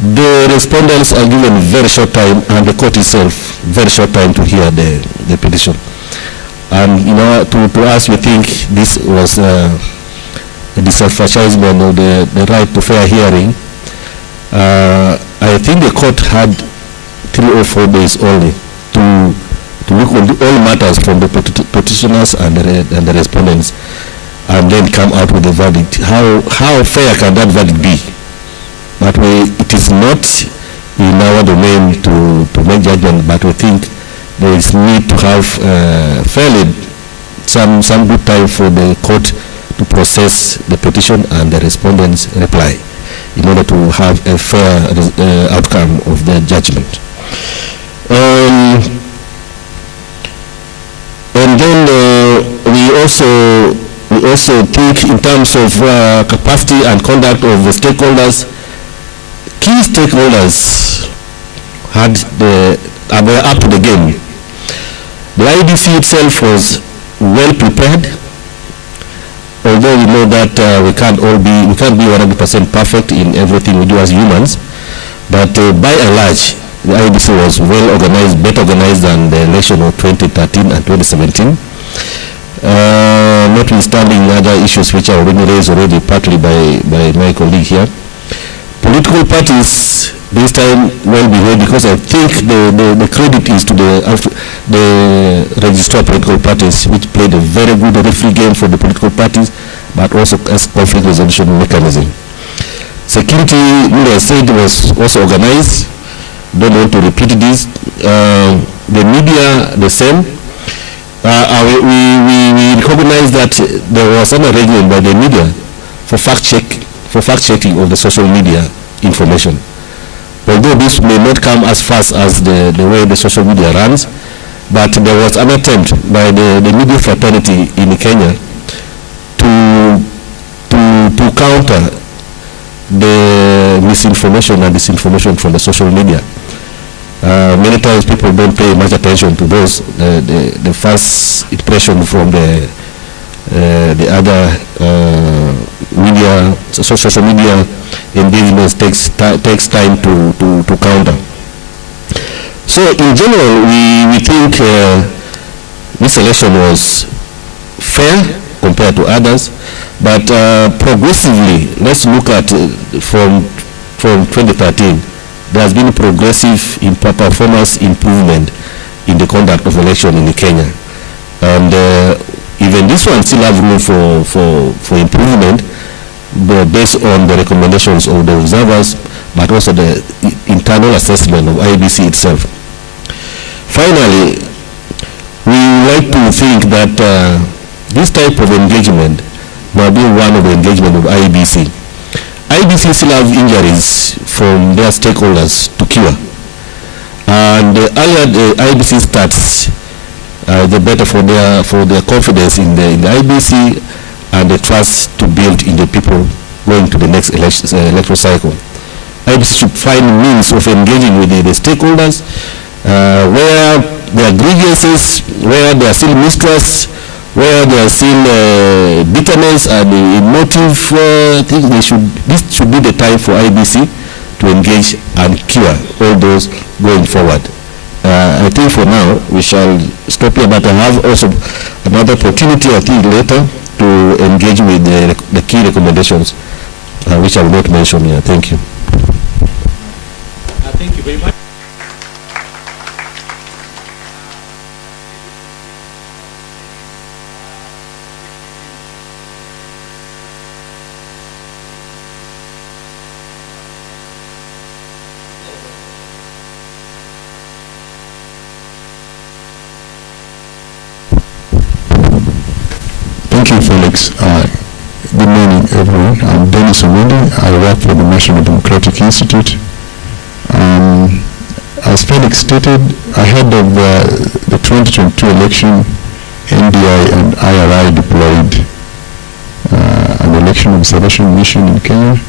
the respondents are given very short time, and the court itself very short time to hear the petition. And to us, we think this was a disenfranchisement of the right to fair hearing. I think the court had 3 or 4 days only to look on all matters from the petitioners and the respondents, and then come out with a verdict. How fair can that verdict be? That way, it is not in our domain to make judgment, but we think there is need to have fairly some good time for the court to process the petition and the respondent's reply in order to have a fair outcome of the judgment. And then we also think in terms of capacity and conduct of the stakeholders. Key stakeholders were up to the game. The IBC itself was well prepared, although we know that we can't be 100% perfect in everything we do as humans, but by and large, the IBC was well organized, better organized than the election of 2013 and 2017. Notwithstanding other issues which are already raised partly by my colleague here. Political parties this time well behaved, because I think the credit is to the registered political parties, which played a very good referee game for the political parties, but also as conflict resolution mechanism. Security, I said, was also organized. Don't want to repeat this. The media, the same. We recognize that there was an arrangement by the media for fact-checking of the social media information. Although this may not come as fast as the way the social media runs, but there was an attempt by the media fraternity in Kenya to counter the misinformation and disinformation from the social media. Many times people don't pay much attention to those. The first impression from the other media, social media engagements takes time to counter. So in general, we think this election was fair compared to others, but progressively, let's look at from 2013. There has been progressive performance improvement in the conduct of election in Kenya, and even this one still have room for improvement, based on the recommendations of the observers, but also the internal assessment of IEBC itself. Finally, we like to think that this type of engagement will be one of the engagement of IEBC. IEBC still have injuries from their stakeholders to cure, and the earlier the IEBC starts, the better for their confidence in the IEBC and the trust to build in the people going to the next electoral cycle. IEBC should find means of engaging with the stakeholders where there are grievances, where there are still mistrust, where there are still bitterness and emotive things. This should be the time for IEBC to engage and cure all those going forward. I think for now we shall stop here, but I have also another opportunity, I think, later to engage with the key recommendations, which I will not mention here. Thank you. Thank you very much. Thank you, Felix. Good morning, everyone. I'm Dennis Omundi. I work for the National Democratic Institute. As Felix stated, ahead of the 2022 election, NDI and IRI deployed an election observation mission in Kenya.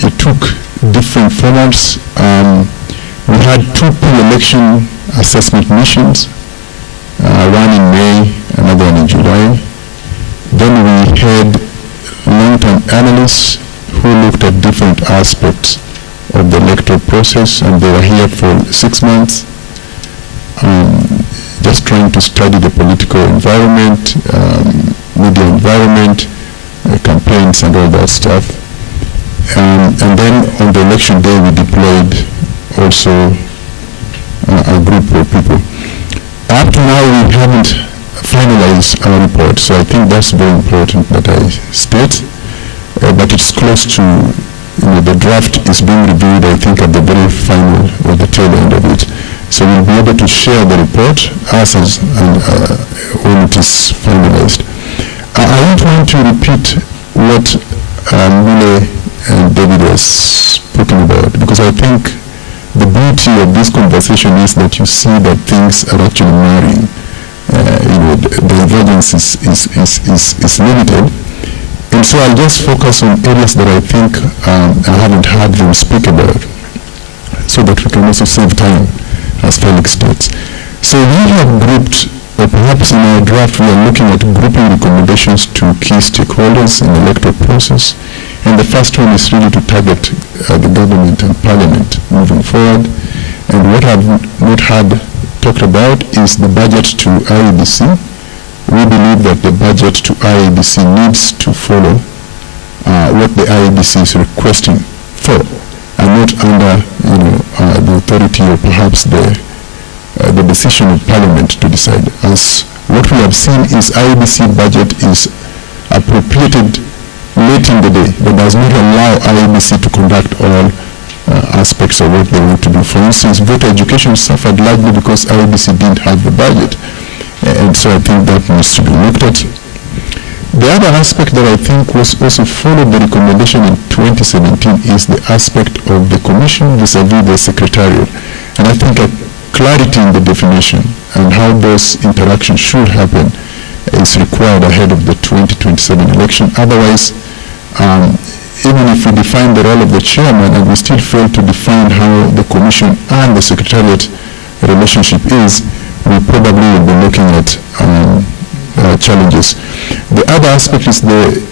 It took different formats. We had two pre-election assessment missions, one in May, another one in July. Then we had long-term analysts who looked at different aspects of the electoral process, and they were here for 6 months, just trying to study the political environment, media environment, campaigns and all that stuff. And then on the election day we deployed also a group of people. Up to now we haven't finalized our report, so I think that's very important that I state, but it's close to, the draft is being reviewed, I think, at the very final or the tail end of it. So we'll be able to share the report when it is finalized. I don't want to repeat what Mule and David was speaking about, because I think the beauty of this conversation is that you see that things are actually marrying. The divergence is limited. And so I'll just focus on areas that I think I haven't heard them speak about, so that we can also save time, as Felix states. So we have grouped, or perhaps in our draft we are looking at grouping recommendations to key stakeholders in the electoral process. And the first one is really to target the government and parliament moving forward. And what I've not heard talked about is the budget to IEBC. We believe that the budget to IEBC needs to follow what the IEBC is requesting for, and not under the authority or perhaps the decision of Parliament to decide. As what we have seen is IEBC budget is appropriated late in the day, but does not allow IEBC to conduct all aspects of what they want to do. For instance, voter education suffered largely because IEBC didn't have the budget. And so I think that needs to be looked at. The other aspect that I think was also followed the recommendation in 2017 is the aspect of the commission vis-a-vis the secretariat. And I think a clarity in the definition and how those interactions should happen is required ahead of the 2027 election. Otherwise, even if we define the role of the chairman and we still fail to define how the commission and the secretariat relationship is, we probably will be looking at challenges. The other aspect is the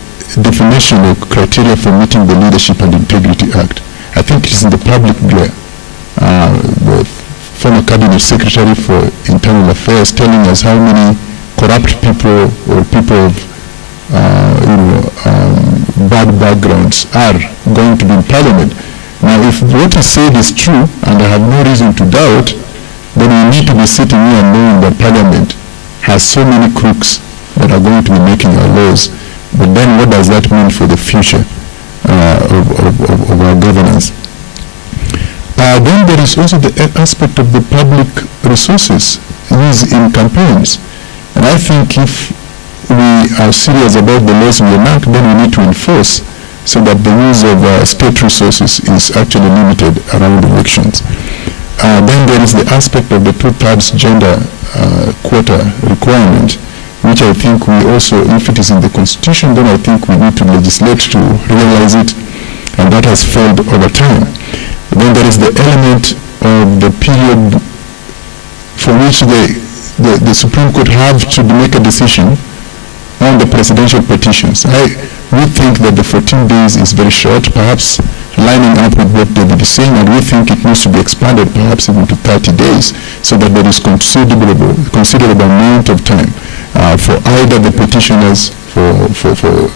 definition of criteria for meeting the Leadership and Integrity Act. I think it is in the public glare. The former cabinet secretary for internal affairs telling us how many corrupt people or people of bad backgrounds are going to be in parliament. Now, if what is said is true, and I have no reason to doubt, then we need to be sitting here knowing that parliament has so many crooks that are going to be making our laws. But then what does that mean for the future of our governance? Then there is also the aspect of the public resources used in campaigns. And I think if we are serious about the laws we enact, then we need to enforce so that the use of state resources is actually limited around elections. Then there is the aspect of the 2/3 gender quota requirement, which I think we also, if it is in the Constitution, then I think we need to legislate to realize it, and that has failed over time. Then there is the element of the period for which the Supreme Court have to make a decision on the presidential petitions. We think that the 14 days is very short, perhaps lining up with what David is saying, and we think it needs to be expanded perhaps even to 30 days so that there is considerable amount of time for either the petitioners, for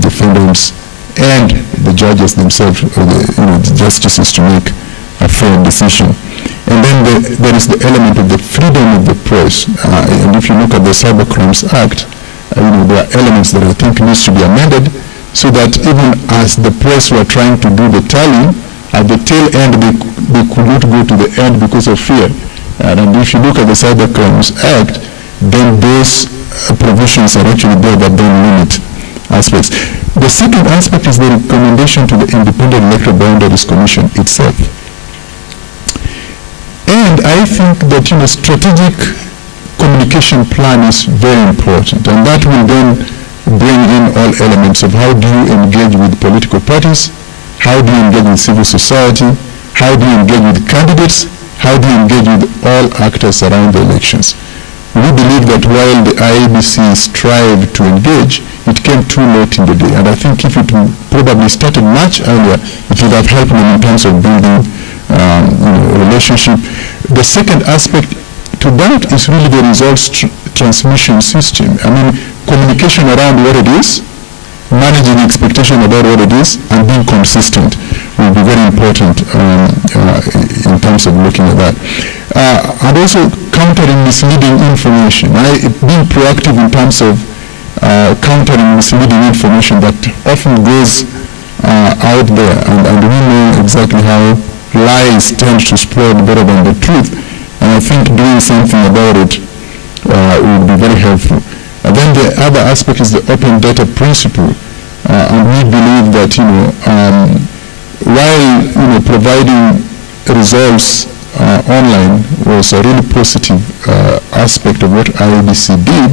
defendants, and the judges themselves, or the justices, to make a fair decision. And then there is the element of the freedom of the press. And if you look at the Cyber Crimes Act, there are elements that I think needs to be amended so that even as the press were trying to do the tally, at the tail end they could not go to the end because of fear. And if you look at the Cyber Crimes Act, then those provisions are actually there that don't limit aspects. The second aspect is the recommendation to the Independent Electoral Boundaries Commission itself. And I think that strategic communication plan is very important, and that will then bring in all elements of how do you engage with political parties, how do you engage with civil society, how do you engage with candidates, how do you engage with all actors around the elections. We believe that while the IEBC strived to engage, it came too late in the day, and I think if it probably started much earlier, it would have helped them in terms of building relationship. The second aspect to that is really the results transmission system. I mean, communication around what it is, managing expectation about what it is, and being consistent will be very important in terms of looking at that. And also countering misleading information. Being proactive in terms of countering misleading information that often goes out there, and we know exactly how lies tend to spread better than the truth. And I think doing something about it would be very helpful. And then the other aspect is the open data principle. And we believe that, while, providing results online was a really positive aspect of what IEBC did,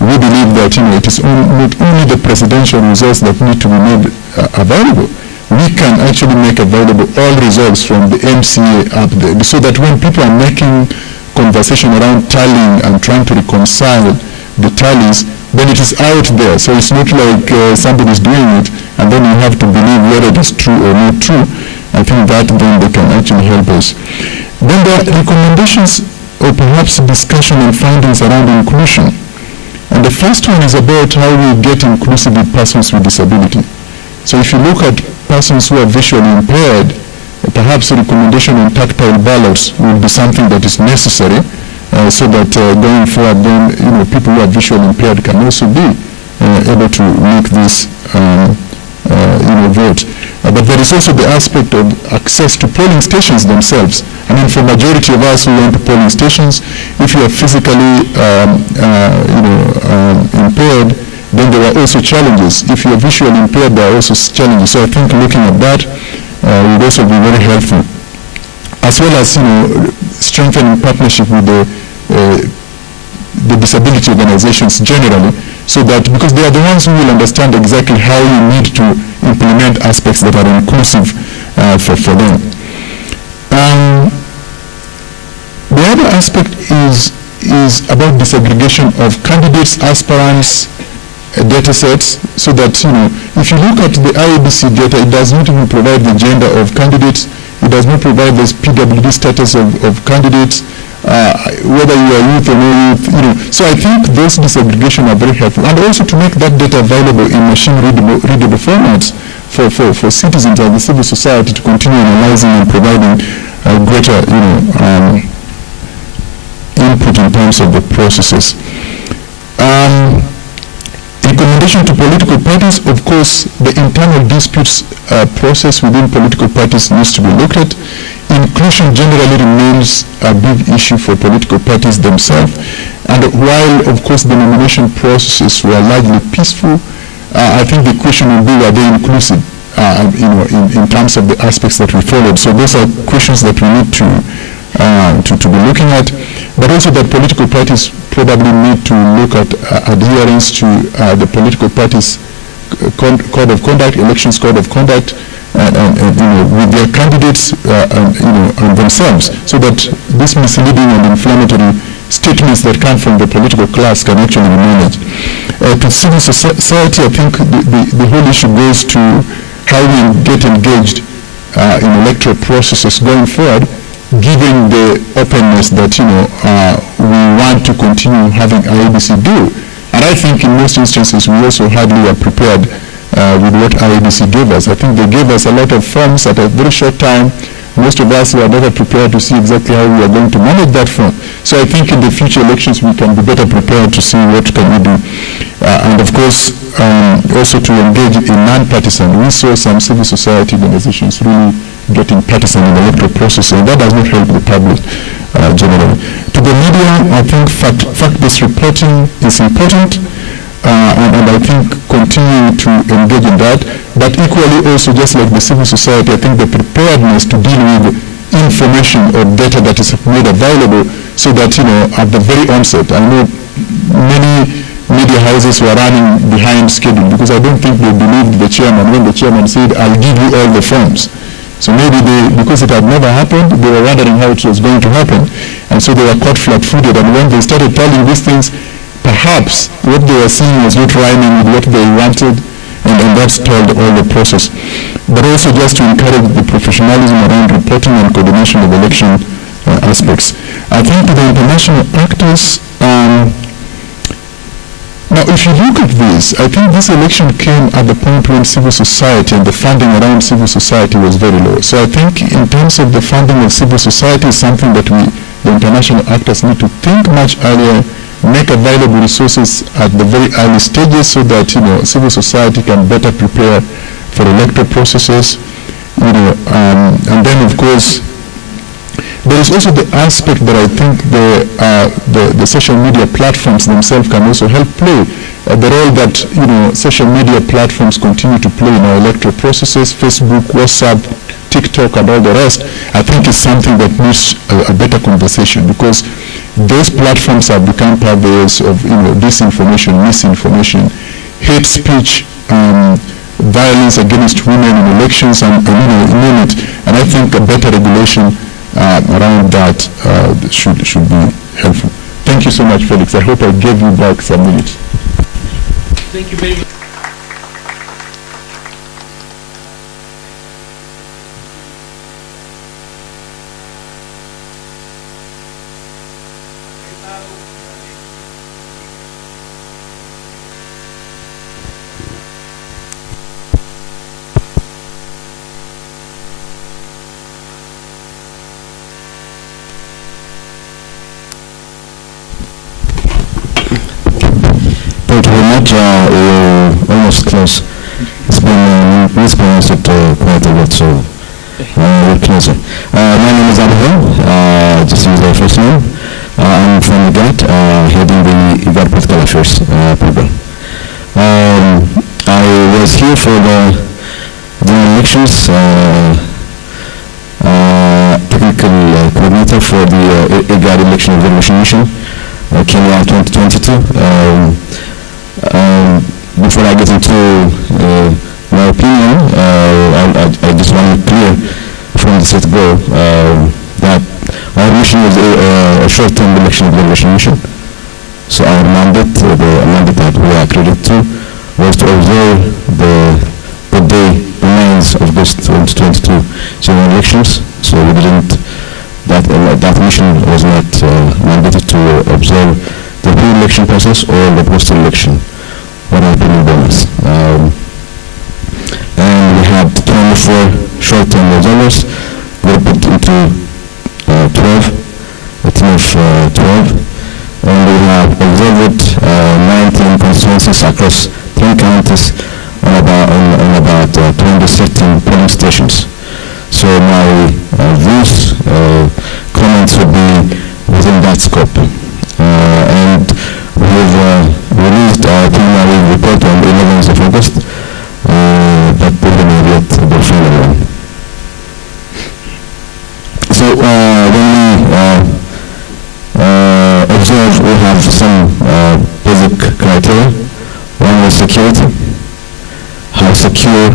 we believe that, it is not only the presidential results that need to be made available. We can actually make available all results from the MCA up there, so that when people are making conversation around tallying and trying to reconcile the tallies, then it is out there. So it's not like somebody is doing it and then you have to believe whether it is true or not true. I think that then they can actually help us. Then there are recommendations or perhaps discussion and findings around inclusion. And the first one is about how we get inclusive with persons with disability. So if you look at persons who are visually impaired, perhaps a recommendation on tactile ballots will be something that is necessary, so that going forward, then people who are visually impaired can also be able to make these vote. But there is also the aspect of access to polling stations themselves. I mean, for majority of us who went to polling stations, if you are physically, impaired, then there are also challenges. If you are visually impaired, there are also challenges. So I think looking at that would also be very helpful, as well as strengthening partnership with the disability organizations generally, so that because they are the ones who will understand exactly how you need to implement aspects that are inclusive for them. The other aspect is about disaggregation of candidates, aspirants, data sets, so that if you look at the IEBC data, it does not even provide the gender of candidates, it does not provide the PWD status of candidates, whether you are youth or no youth, So I think those disaggregation are very helpful, and also to make that data available in machine readable formats for citizens and the civil society to continue analyzing and providing greater input in terms of the processes. Recommendation to political parties, of course, the internal disputes process within political parties needs to be looked at. Inclusion generally remains a big issue for political parties themselves, and while, of course, the nomination processes were largely peaceful, I think the question will be, are they inclusive, in terms of the aspects that we followed? So those are questions that we need to be looking at, but also that political parties probably need to look at adherence to the political parties' code of conduct, elections code of conduct, with their candidates and themselves, so that these misleading and inflammatory statements that come from the political class can actually be managed. To civil society, I think the whole issue goes to how we get engaged in electoral processes going forward, given the openness that we want to continue having IEBC do. And I think in most instances we also hardly are prepared with what IEBC gave us. I think they gave us a lot of forms at a very short time. Most of us were never prepared to see exactly how we are going to manage that form. So I think in the future elections we can be better prepared to see what can we do. And of course, also to engage in non-partisan. We saw some civil society organizations really getting partisan in the electoral process, and that does not help the public generally. To the media, I think fact-based reporting is important, and I think continue to engage in that. But equally also, just like the civil society, I think the preparedness to deal with information or data that is made available, so that at the very onset, I know many media houses were running behind schedule because I don't think they believed the chairman when the chairman said, "I'll give you all the forms." So maybe because it had never happened, they were wondering how it was going to happen, and so they were caught flat-footed. And when they started telling these things, perhaps what they were seeing was not rhyming with what they wanted, and that stalled all the process. But also just to encourage the professionalism around reporting and coordination of election aspects. I think the international actors, now if you look at this, I think this election came at the point when civil society and the funding around civil society was very low. So I think in terms of the funding of civil society is something that the international actors need to think much earlier, make available resources at the very early stages, so that civil society can better prepare for electoral processes, and then of course there is also the aspect that I think the social media platforms themselves can also help play. The role that social media platforms continue to play in our electoral processes, Facebook, WhatsApp, TikTok, and all the rest, I think is something that needs a better conversation, because those platforms have become purveyors of disinformation, misinformation, hate speech, violence against women in elections, and name it. And I think a better regulation around that should be helpful. Thank you so much, Felix. I hope I gave you back some minutes. Thank you very much. Thank you very much. We're almost close. It's been mispronounced it quite a lot, so we're closer. My name is Abu, just use my first name. I'm from IGAD, heading the IGAD Political Affairs program. I was here for the elections, technical coordinator for the IGAD Election Evaluation Mission, Kenya 2022. Before I get into my opinion, I just want to be clear from the set-go that our mission is a short-term election evaluation mission. So our mandate, the mandate that we are accredited to, was to observe the day remains of August 2022 general elections. So we didn't, that mission was not mandated to observe the pre-election process or the post-election, what have been in bonus. And we had 24 short-term observers. We put into 12, a team of 12, and we have observed 19 constituencies across 10 counties on about 213 polling stations. So my views, comments would be within that scope. And we've released our preliminary report on the 11th of August, but we haven't yet the final one. So when we observe, we have some basic criteria. One is security. How secure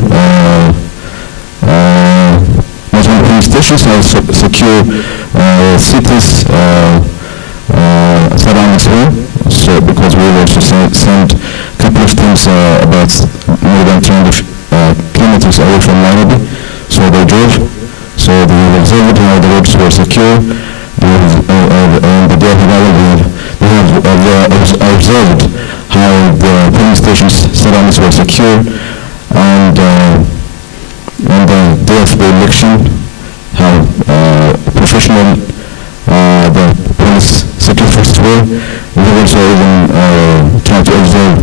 not only police stations, how secure cities surrounding Seoul. So because we also sent a couple of teams about more than 300 kilometers away from Nairobi. So they drove. So they observed how the roads were secure. On the day of the they have observed how the police stations surroundings were secure, and on the day of the election, how professional the police security forces were. We have also even tried to observe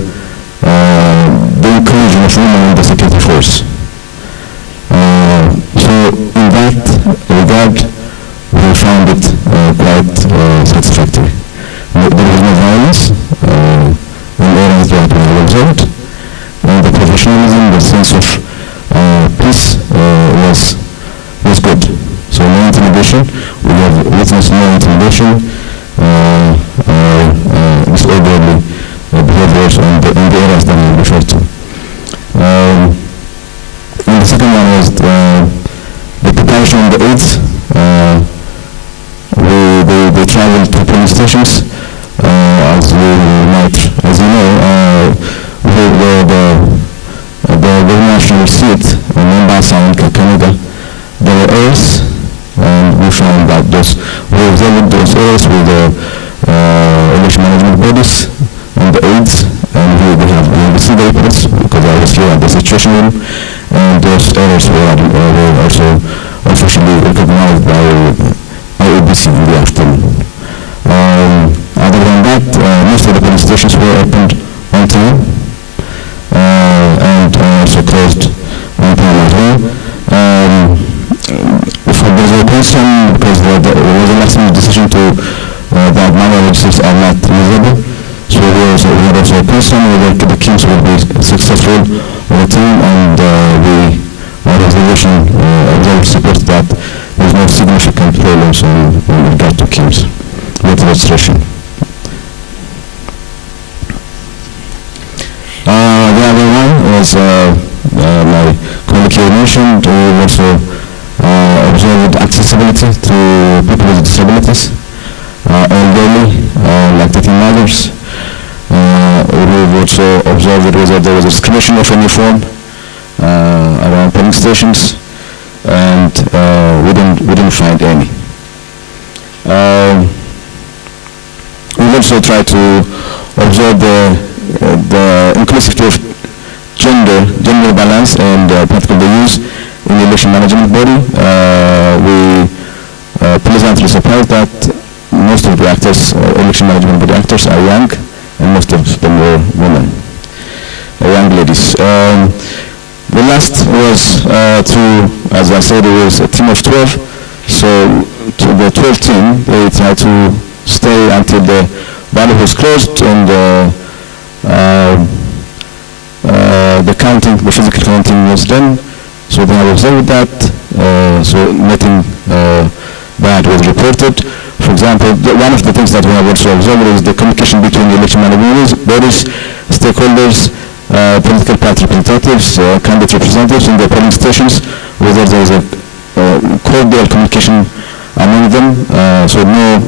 the inclusion of women in the security force. So in that regard, we found it quite satisfactory. There was no violence in areas that we observed, and the professionalism, the sense of peace was good. So no intimidation. We have witnessed no intimidation, disorderly behaviors in the areas that we referred to. And the second one was the preparation on the 8th. They traveled to police stations, as you know, the national seat in Mombasa and Kakamega, there were errors, and we found that we observed those errors with the election management bodies and the aides, and we have received the reports because I was here at the situation room, and those errors were also officially recognized by ABC in the afternoon. Other than that, most of the police stations were opened on time and also closed on time as well. If there was a concern, because there was a last-minute decision that manual registers are not usable, so we had also a concern whether the KIMS would be successful on the time, and our observation observed supports that there is no significant problems in regard to KIMS with registration. The other one was my colleague here mentioned. We also observed accessibility to people with disabilities, elderly, lactating mothers. We've also observed whether there was exclusion of any form around polling stations, and we didn't find any. We've also tried to observe the inclusivity of gender balance and political values in the election management body. We pleasantly surprised that most of the actors, election management body actors, are young, and most of them were women, young ladies. The last was as I said, it was a team of 12. So to the 12th team, they tried to stay until the ballot was closed and the counting, the physical counting was done. So they have observed that, so nothing bad was reported. For example, one of the things that we have also observed is the communication between the election management bodies, stakeholders, political party representatives, candidate representatives in the polling stations, whether there is a cordial communication among them. So no,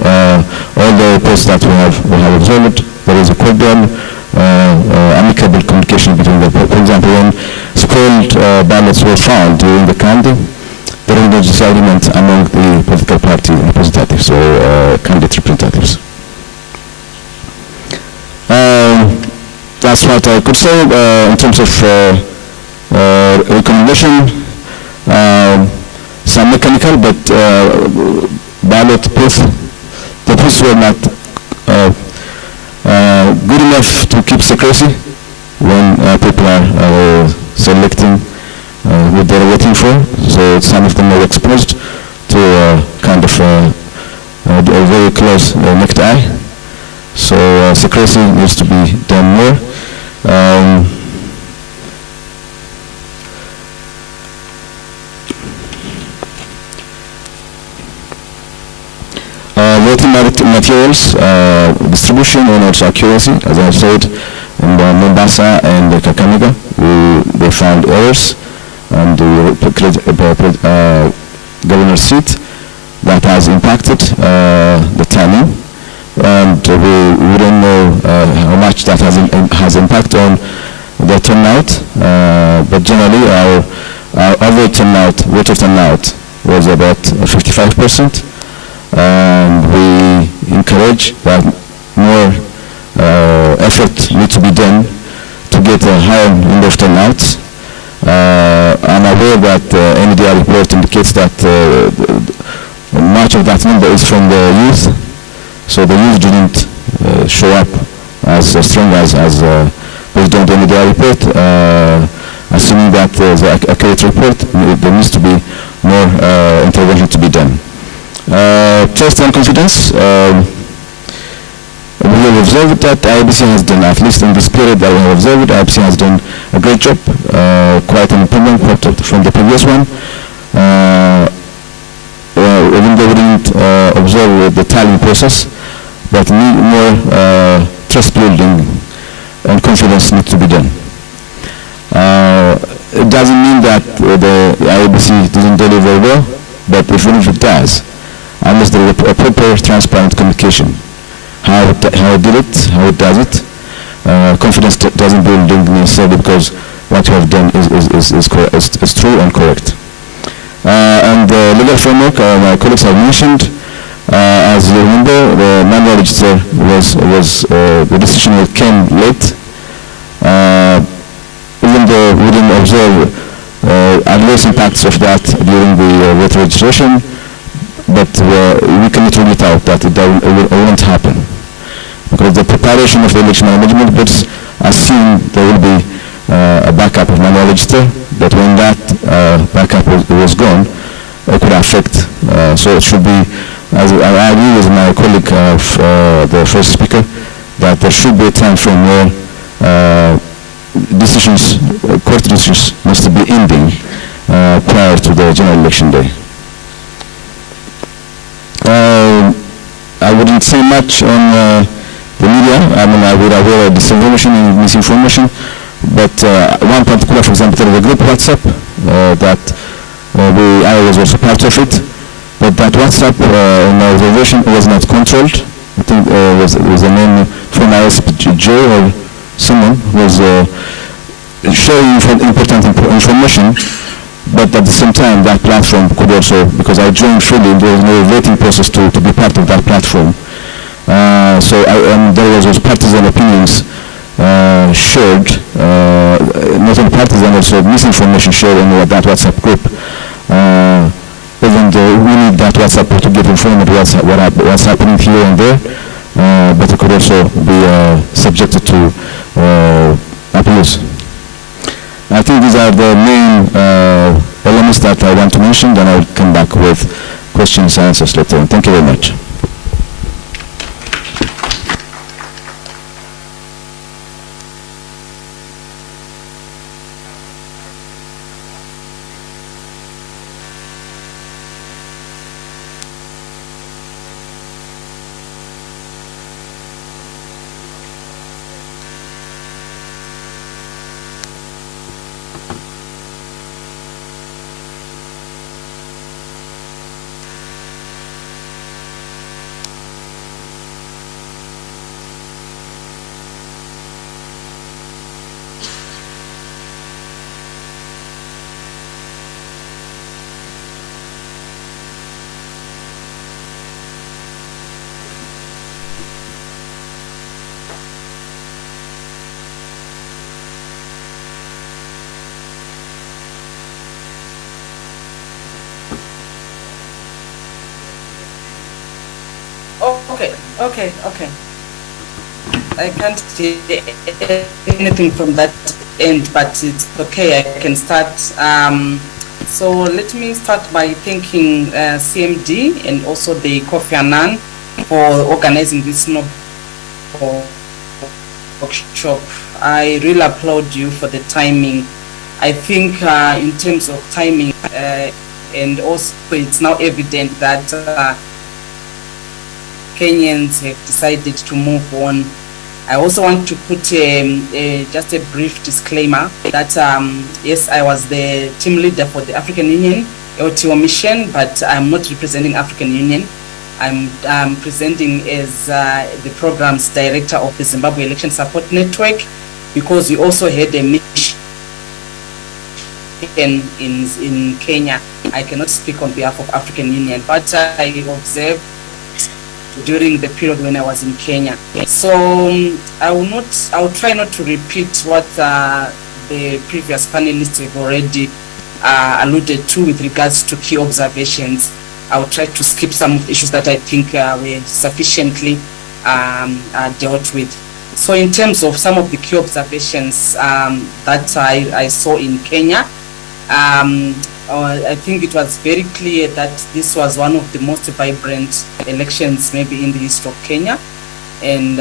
all the reports that we have observed, there is a cordial, amicable communication between them. For example, when spoiled ballots were found during the counting, there was no disagreement among the political party representatives or candidate representatives. That's what I could say in terms of recommendation. Some mechanical, but ballot proof. The proofs were not good enough to keep secrecy when people are selecting what they're waiting for. So some of them were exposed to kind of a very close naked eye. So secrecy needs to be done more. Voting materials, distribution and also accuracy, as I said, in Mombasa and Kakamega, they found errors and the governor's seat that has impacted the timing, and we don't know how much that has impact on the turnout, but generally our average turnout, voter turnout, was about 55%. And we encourage that more effort needs to be done to get a higher number of turnouts. I'm aware that NDR report indicates that much of that number is from the youth, so the youth didn't show up as strong as based on the NDR report. Assuming that the accurate report, there needs to be more intervention to be done. Trust and confidence. We have observed that IBC has done, at least in this period that we have observed, IBC has done a great job, quite an improvement from the previous one. Even though we didn't observe the tallying process, but more trust building and confidence needs to be done. It doesn't mean that the IBC didn't deliver well, but even if it does, unless there is a proper, transparent communication, how it did it, how it does it, confidence doesn't build necessarily because what you have done is true and correct. And the legal framework, my colleagues have mentioned, as you remember, the manual register the decision came late. Even though we didn't observe adverse impacts of that during the voter registration, but we cannot rule it out that it won't happen, because the preparation of the election management boards assume there will be a backup of manual register, but when that backup was gone, it could affect. So it should be, as I agree with my colleague the first speaker, that there should be a time frame where decisions, court decisions must be ending prior to the general election day. I wouldn't say much on the media. I mean, I would aware of disinformation and misinformation, but one particular, for example, there is a group WhatsApp that I was also part of it, but that WhatsApp in our observation was not controlled. I think was a name from ISPJ or someone was sharing important information, but at the same time that platform could also, because I joined freely, there was no voting process to be part of that platform. So there was partisan opinions shared, not only partisan, also misinformation shared in that WhatsApp group. Even though we need that WhatsApp to get informed what's happening here and there, but it could also be subjected to abuse. I think these are the main elements that I want to mention, then I'll come back with questions and answers later on. Thank you very much. Okay. I can't see anything from that end, but it's okay. I can start. So let me start by thanking CMD and also the Kofi Annan for organizing this workshop. I really applaud you for the timing. I think in terms of timing, and also it's now evident that Kenyans have decided to move on. I also want to put just a brief disclaimer that yes, I was the team leader for the African Union LTO mission, but I'm not representing African Union. I'm presenting as the programs director of the Zimbabwe Election Support Network, because we also had a mission in Kenya. I cannot speak on behalf of African Union, but I observed during the period when I was in Kenya. So I will try not to repeat what the previous panelists have already alluded to with regards to key observations. I will try to skip some issues that I think were sufficiently dealt with. So in terms of some of the key observations that I saw in Kenya, I think it was very clear that this was one of the most vibrant elections maybe in the history of Kenya, and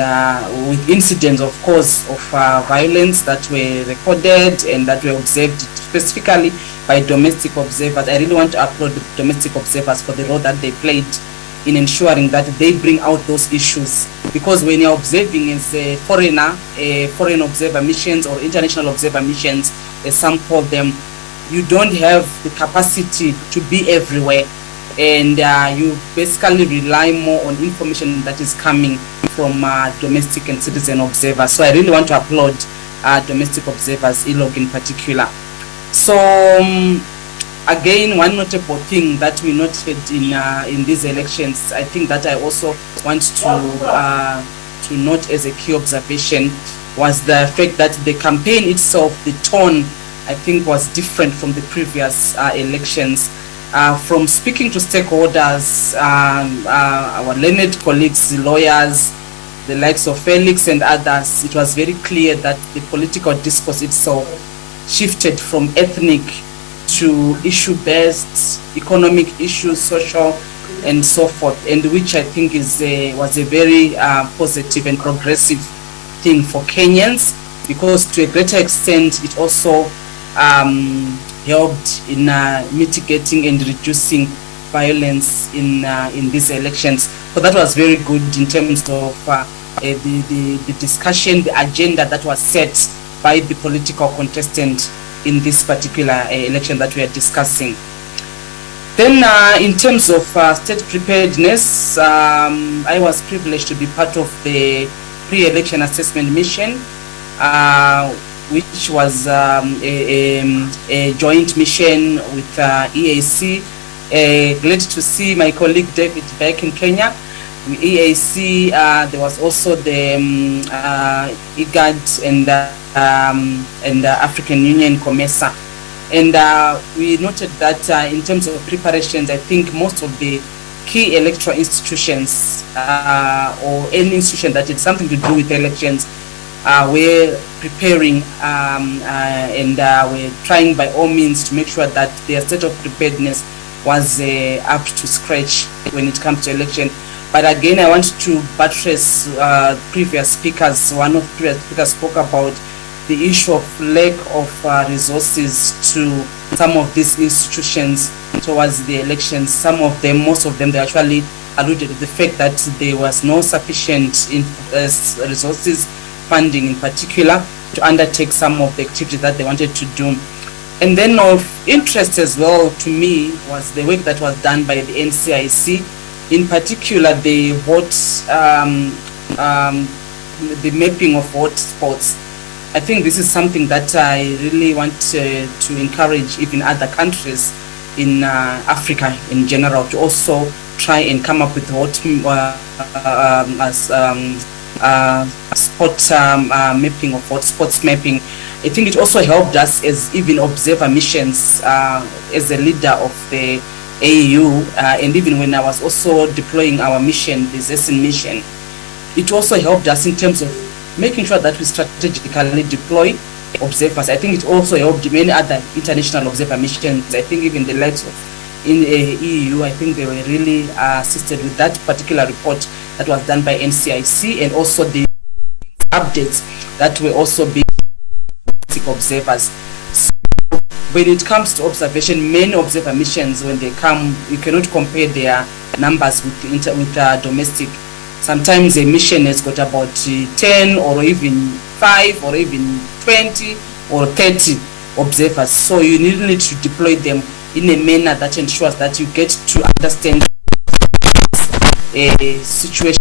with incidents, of course, of violence that were recorded and that were observed specifically by domestic observers. I really want to applaud the domestic observers for the role that they played in ensuring that they bring out those issues, because when you're observing as a foreigner, foreign observer missions or international observer missions, as some call them, you don't have the capacity to be everywhere, and you basically rely more on information that is coming from domestic and citizen observers. So I really want to applaud domestic observers, ILOG in particular. So again, one notable thing that we noted in these elections, I think that I also want to note as a key observation, was the fact that the campaign itself, the tone, I think was different from the previous elections. From speaking to stakeholders, our learned colleagues, the lawyers, the likes of Felix and others, it was very clear that the political discourse itself shifted from ethnic to issue-based, economic issues, social, and so forth, and which I think was a very positive and progressive thing for Kenyans, because to a greater extent it also helped in mitigating and reducing violence in these elections. So that was very good in terms of the discussion, the agenda that was set by the political contestant in this particular election that we are discussing. Then in terms of state preparedness, I was privileged to be part of the pre-election assessment mission, which was a joint mission with EAC. Glad to see my colleague David back in Kenya. With EAC, there was also the IGAD and African Union COMESA. And we noted that in terms of preparations, I think most of the key electoral institutions or any institution that had something to do with elections we're preparing and we're trying by all means to make sure that their state of preparedness was up to scratch when it comes to election. But again, I want to buttress previous speakers. One of the previous speakers spoke about the issue of lack of resources to some of these institutions towards the elections. Some of them, most of them, they actually alluded to the fact that there was no sufficient resources, funding in particular, to undertake some of the activities that they wanted to do. And then of interest as well to me was the work that was done by the NCIC, in particular the vote, the mapping of vote spots. I think this is something that I really want to encourage even other countries in Africa in general to also try and come up with what mapping of what spots mapping. I think it also helped us as even observer missions as a leader of the AU, and even when I was also deploying our mission, the ZESIN mission, it also helped us in terms of making sure that we strategically deploy observers. I think it also helped many other international observer missions. I think even the likes of in EU, I think they were really assisted with that particular report that was done by NCIC, and also the updates that were also being observers. So when it comes to observation, many observer missions, when they come, you cannot compare their numbers with domestic. Sometimes a mission has got about 10 or even 5 or even 20 or 30 observers. So you need to deploy them in a manner that ensures that you get to understand a situation.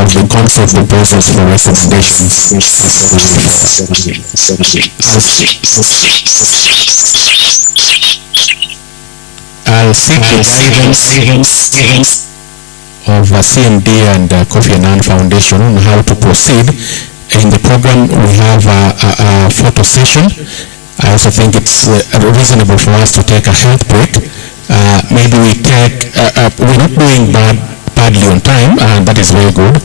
of the concept proposals for recommendations. I'll seek the guidance of CMD and Kofi Annan Foundation on how to proceed. In the program, we have a photo session. I also think it's reasonable for us to take a health break. Maybe we take, we're not doing badly on time, and that is very good.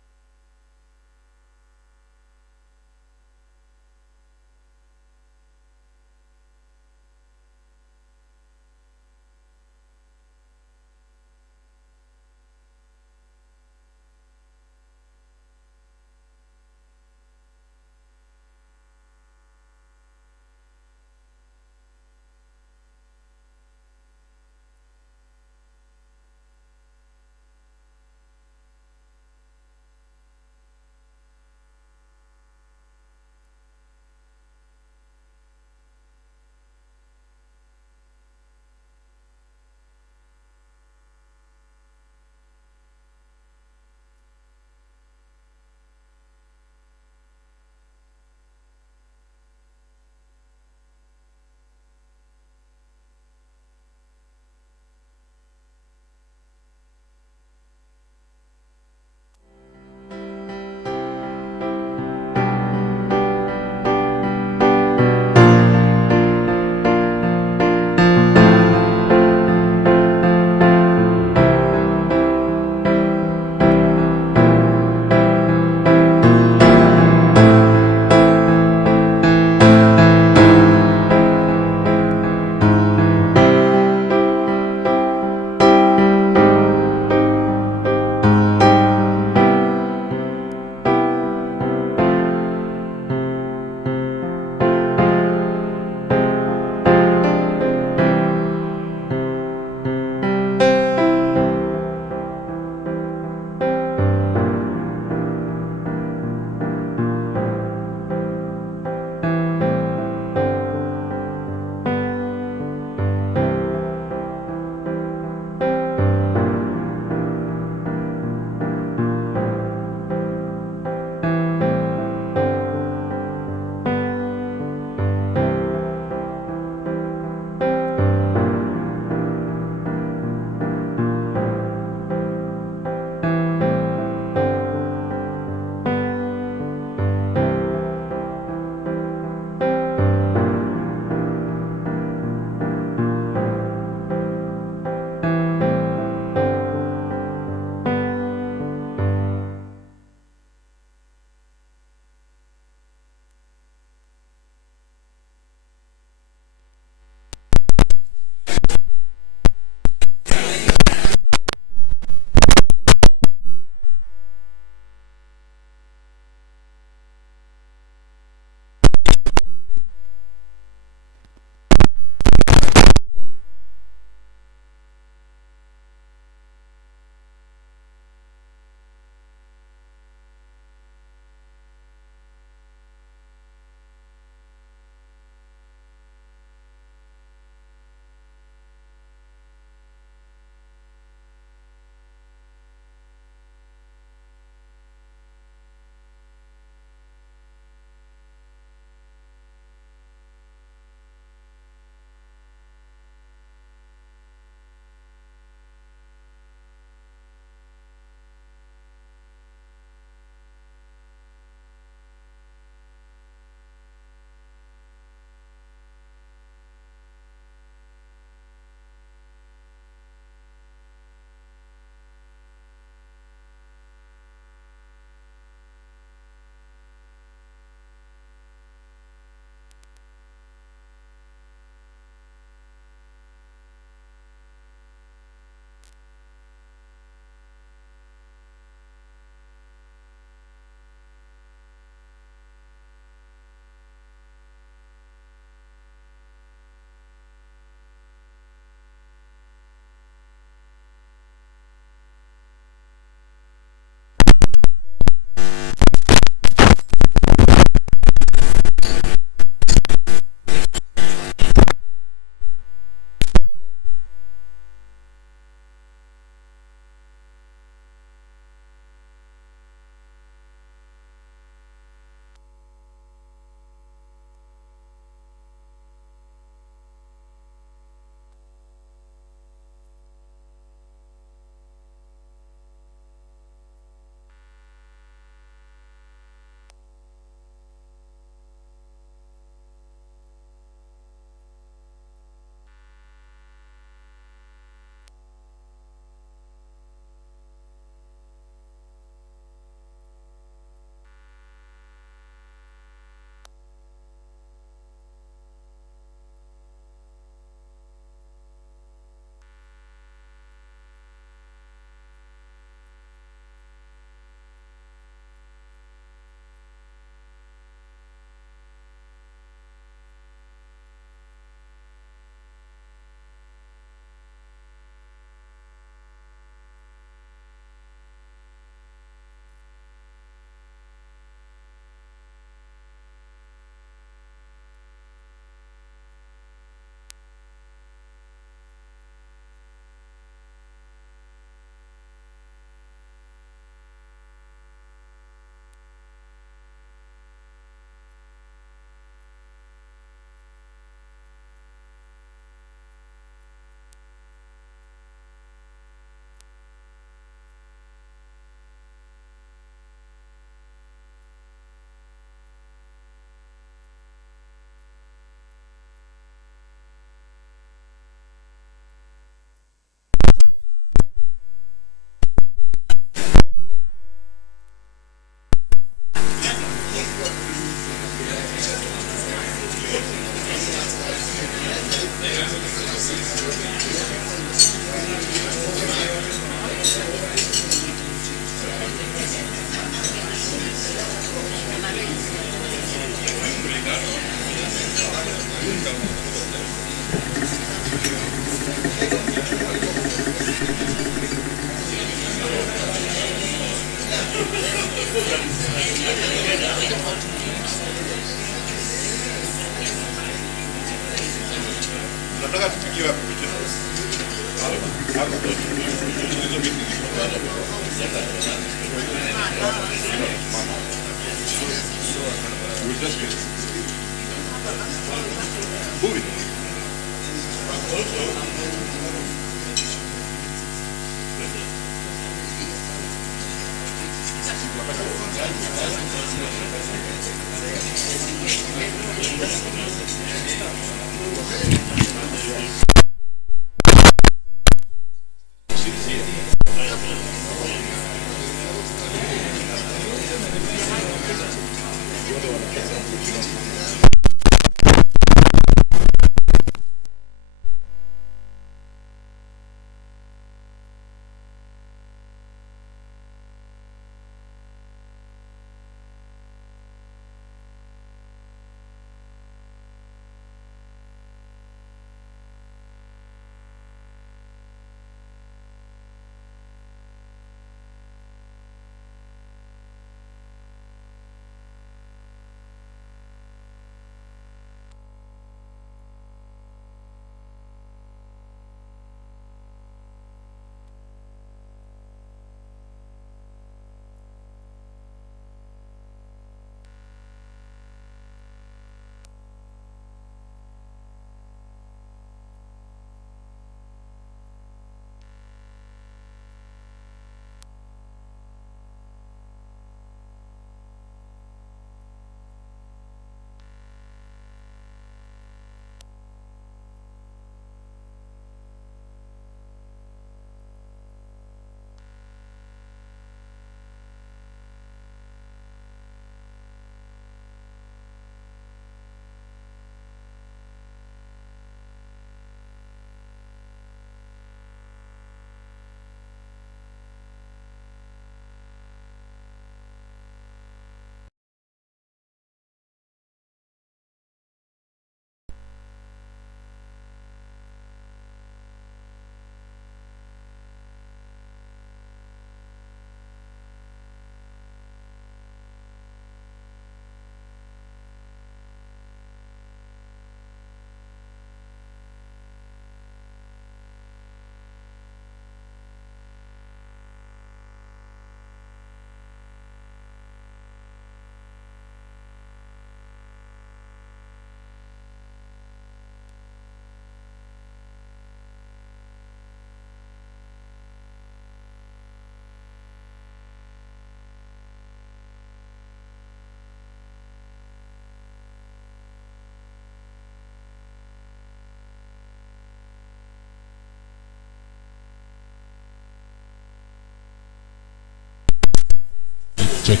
check.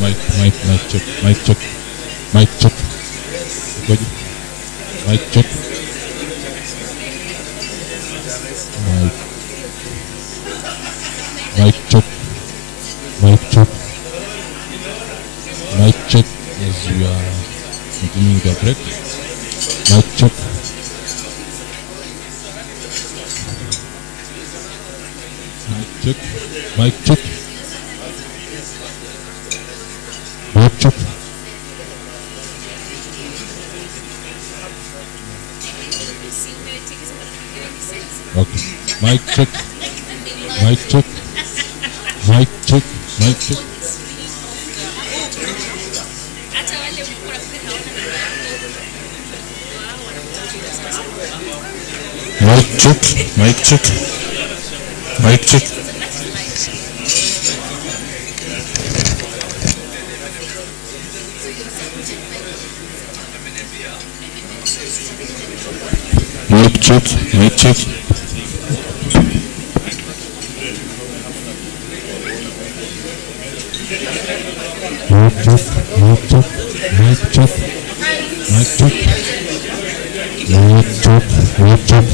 Mic check. Mic check. Mic check. Mic check. Mic check. Mic check. Mic check as we are continuing the break. Mic check. Mic check. Mic check. Mic check. Okay. Mic check. Mic check. Mic check. Mic check. Mic check. Mic check. Mic check. Mic check. Mic check. Mic check. Mic check. Mic check. Mic check. Mic check. Mic check.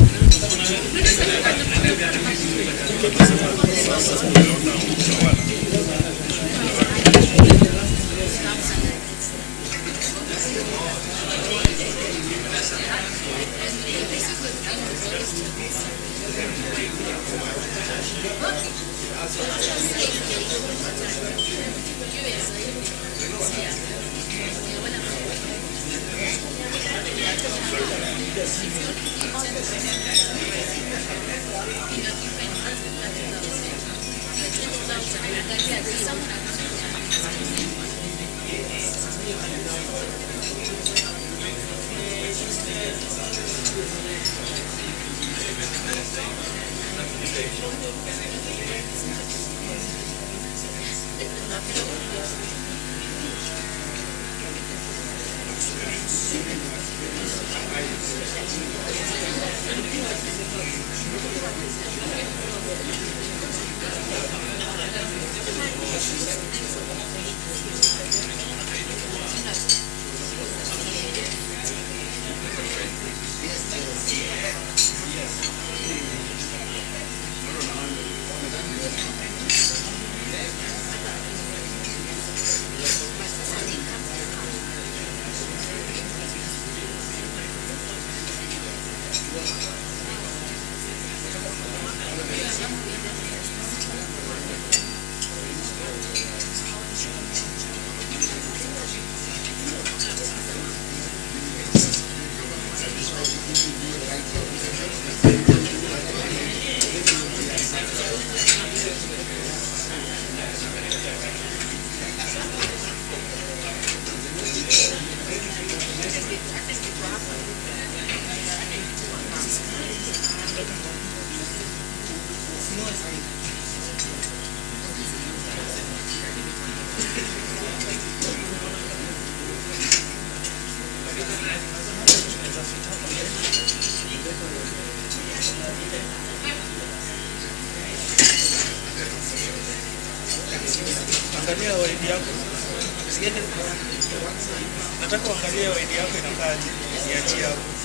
angalia ID yako. Usiende. Nataka kuangalia ID yako inakaaje. Niachie hapo.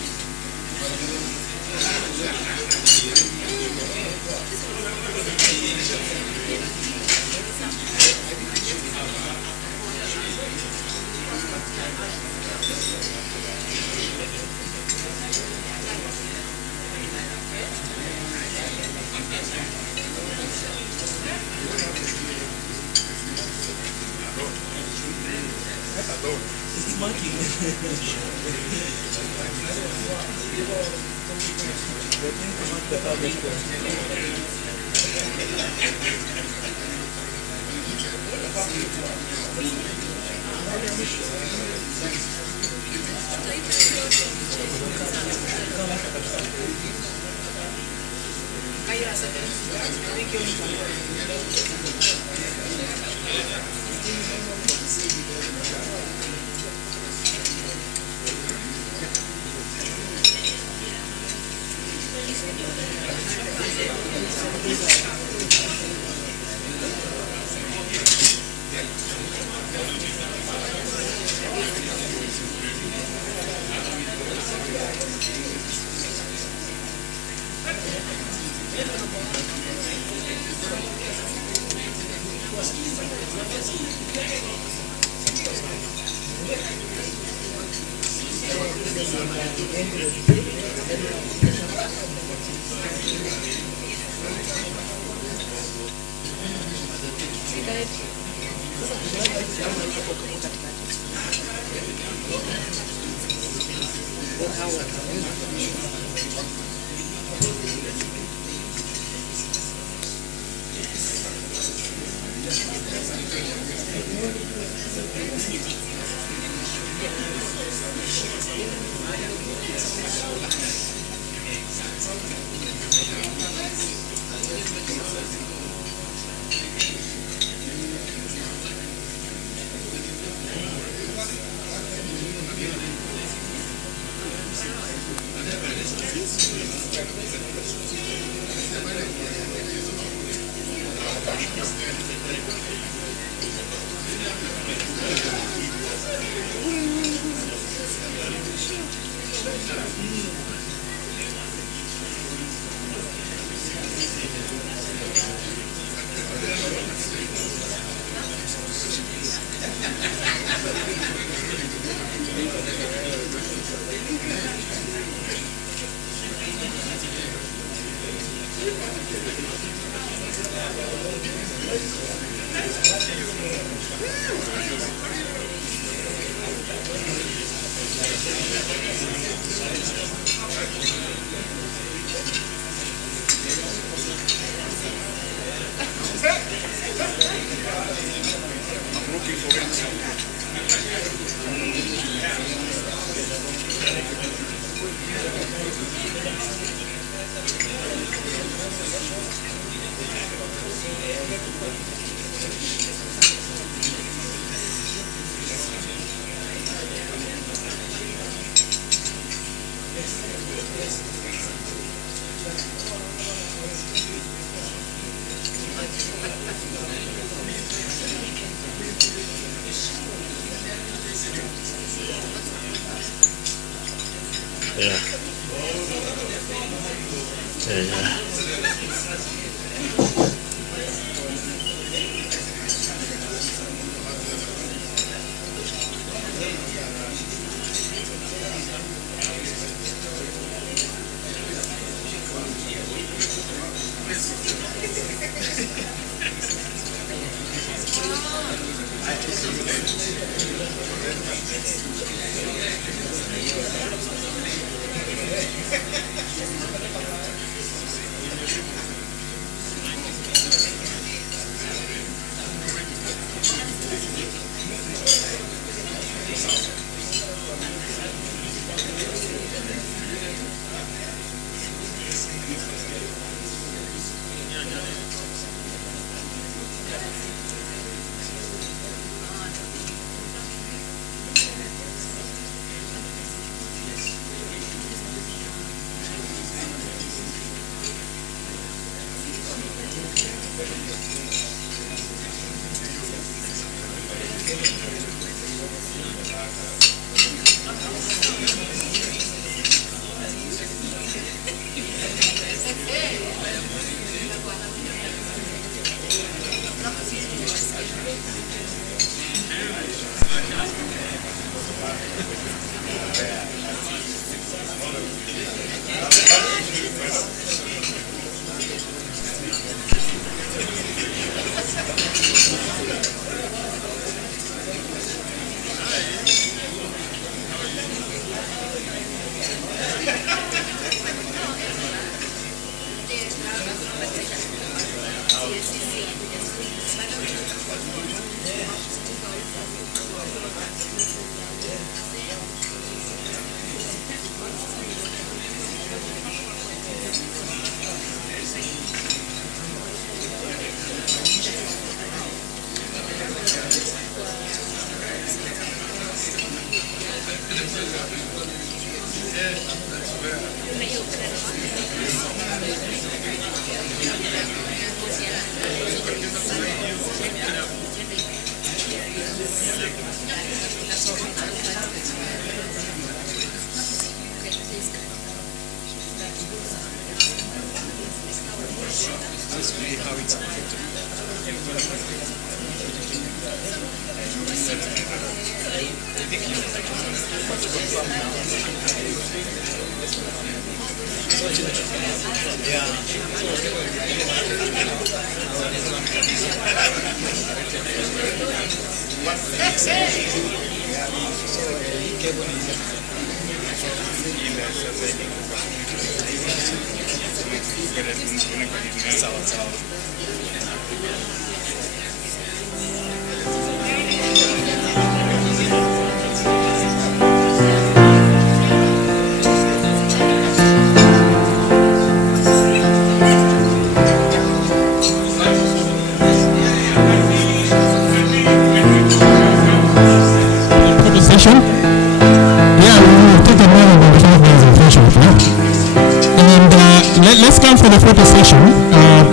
Let's come for the photo session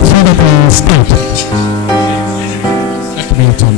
so that we start. Milton.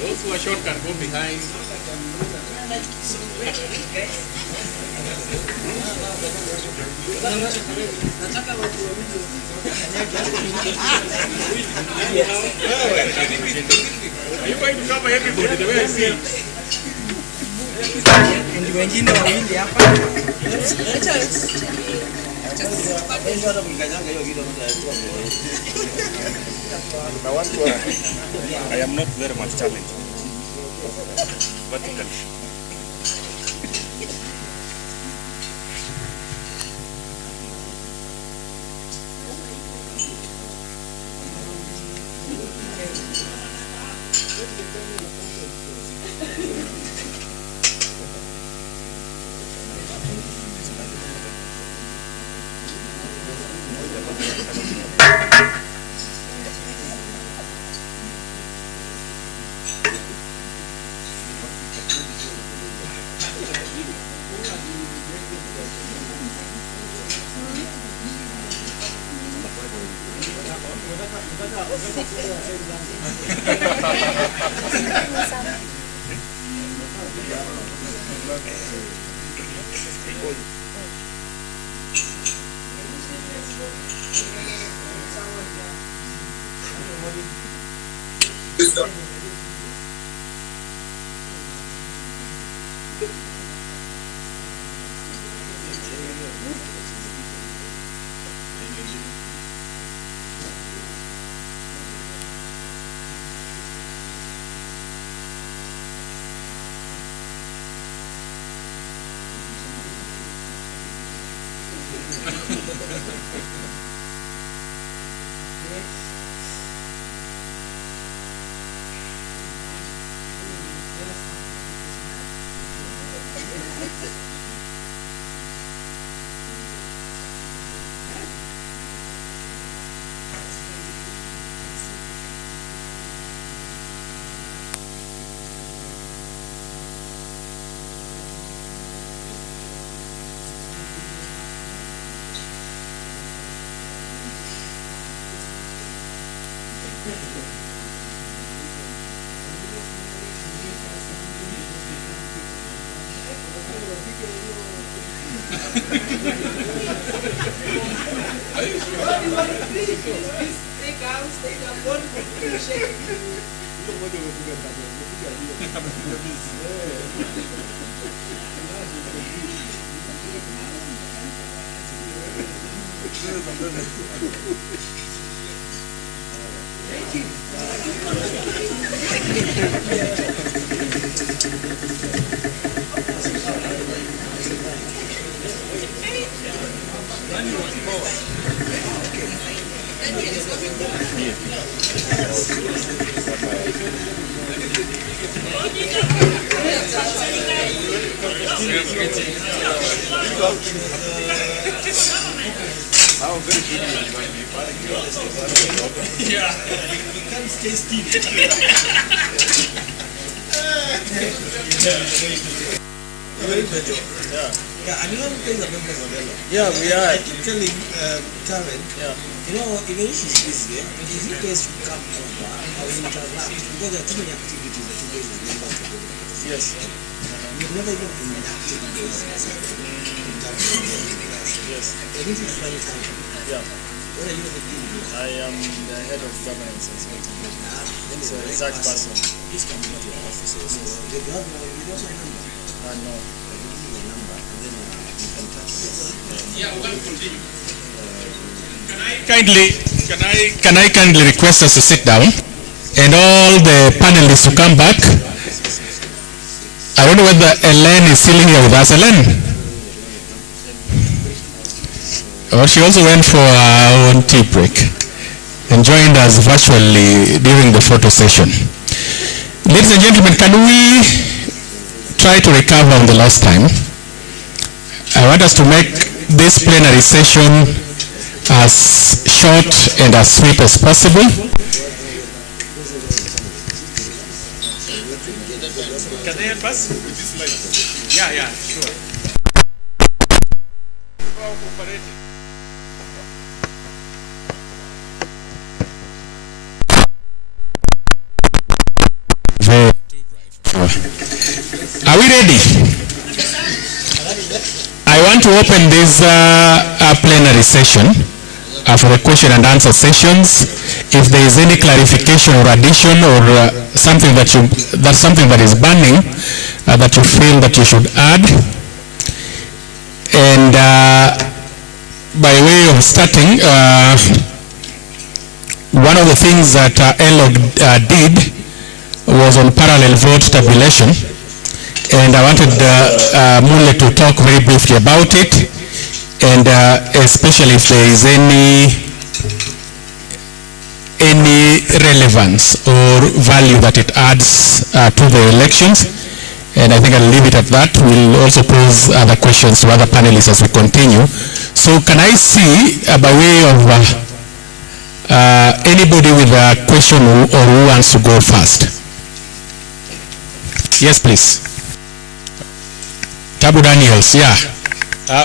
Those who are short can go behind. Are you going to cover everybody the way I see it? Wengine wawili hapa. I am not very much challenged. Vertically. Yeah, we are. I keep telling Karen, you know, even if she's busy, if you guys should come over or interact, because there are too many activities that you guys are never to do. Yes. You've never even conducted those in terms of yes. You're going to fly something. Yeah. What are you going to do? I am the head of governance and security. So exact person. Please come to your office. So you don't have my number? No. Can I kindly request us to sit down and all the panelists to come back? I don't know whether Ellen is still here with us. Ellen? Or she also went for her own tea break and joined us virtually during the photo session. Ladies and gentlemen, can we try to recover on the last time? I want us to make this plenary session as short and as sweet as possible. Can they help us with this slide? Yeah, sure. Are we ready? I want to open this plenary session for the question and answer sessions. If there is any clarification or addition or something that is burning that you feel that you should add. And by way of starting, one of the things that ELO did was on parallel vote tabulation. And I wanted Mule to talk very briefly about it, and especially if there is any relevance or value that it adds to the elections. And I think I'll leave it at that. We'll also pose other questions to other panelists as we continue. So can I see, by way of anybody with a question or who wants to go first? Yes, please. Tabu Daniels, yeah.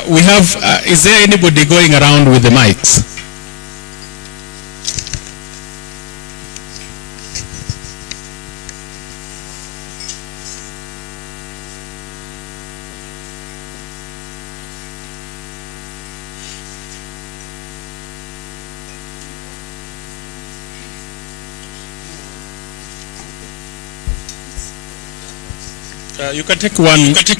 We have, is there anybody going around with the mics? You can take one, or two.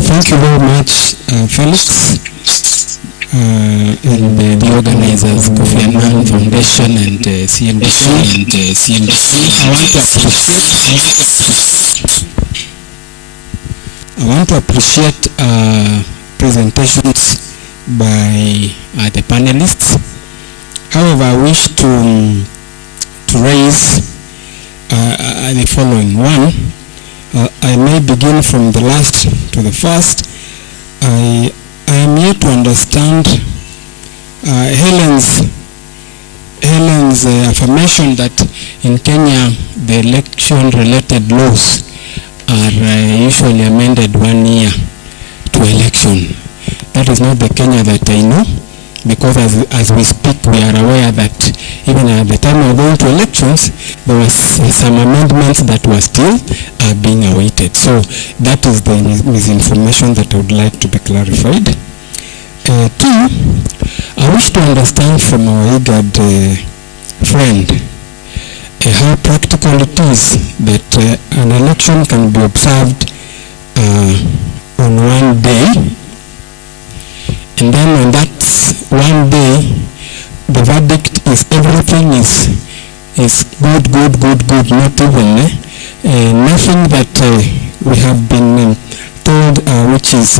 Thank you very much, Felix. And the organizers, Kofi Annan Foundation and CNBC. I want to appreciate presentations by the panelists. However, I wish to raise the following. One, I may begin from the last to the first. I am yet to understand understand Helen's affirmation that in Kenya the election-related laws are usually amended 1 year to election. That is not the Kenya that I know, because as we speak we are aware that even at the time of going to elections there was some amendments that were still being awaited. So that is the misinformation that I would like to be clarified. Two, I wish to understand from our IGAD friend how practical it is that an election can be observed on 1 day, and then on that 1 day the verdict is everything is good, not even nothing that we have been told which is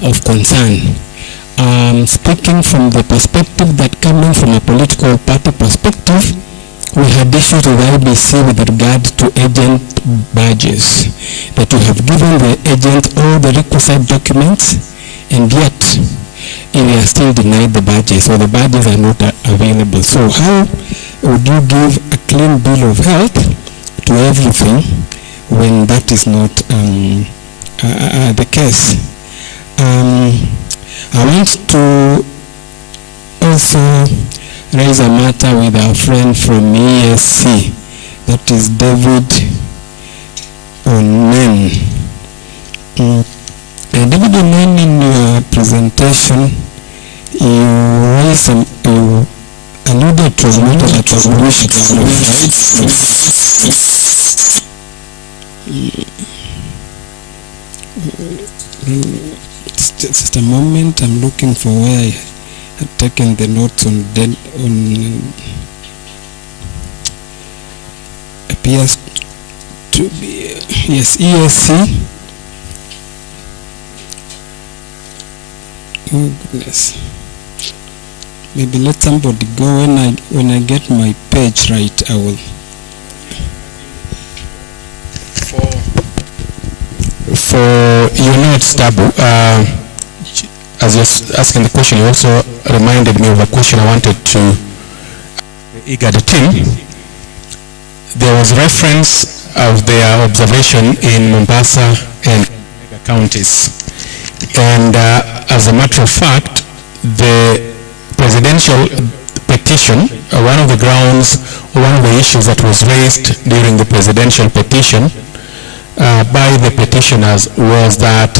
of concern. Speaking from the perspective that coming from a political party perspective, we had issues with IBC with regard to agent badges, that you have given the agent all the requisite documents and yet they are still denied the badges, or the badges are not available. So how would you give a clean bill of health to everything when that is not the case? I want to also raise a matter with our friend from ESC, that is David Onen. David Onen, in your presentation, you raised some, you alluded to a matter that was wished clarified. Just a moment, I'm looking for where I had taken the notes on appears to be, yes, ESC. Oh goodness. Maybe let somebody go. When I get my page right, I will. For your notes, Tabu, as you're asking the question, you also reminded me of a question I wanted to IGAD team. There was reference of their observation in Mombasa and counties. And as a matter of fact, the presidential petition, one of the grounds, one of the issues that was raised during the presidential petition by the petitioners was that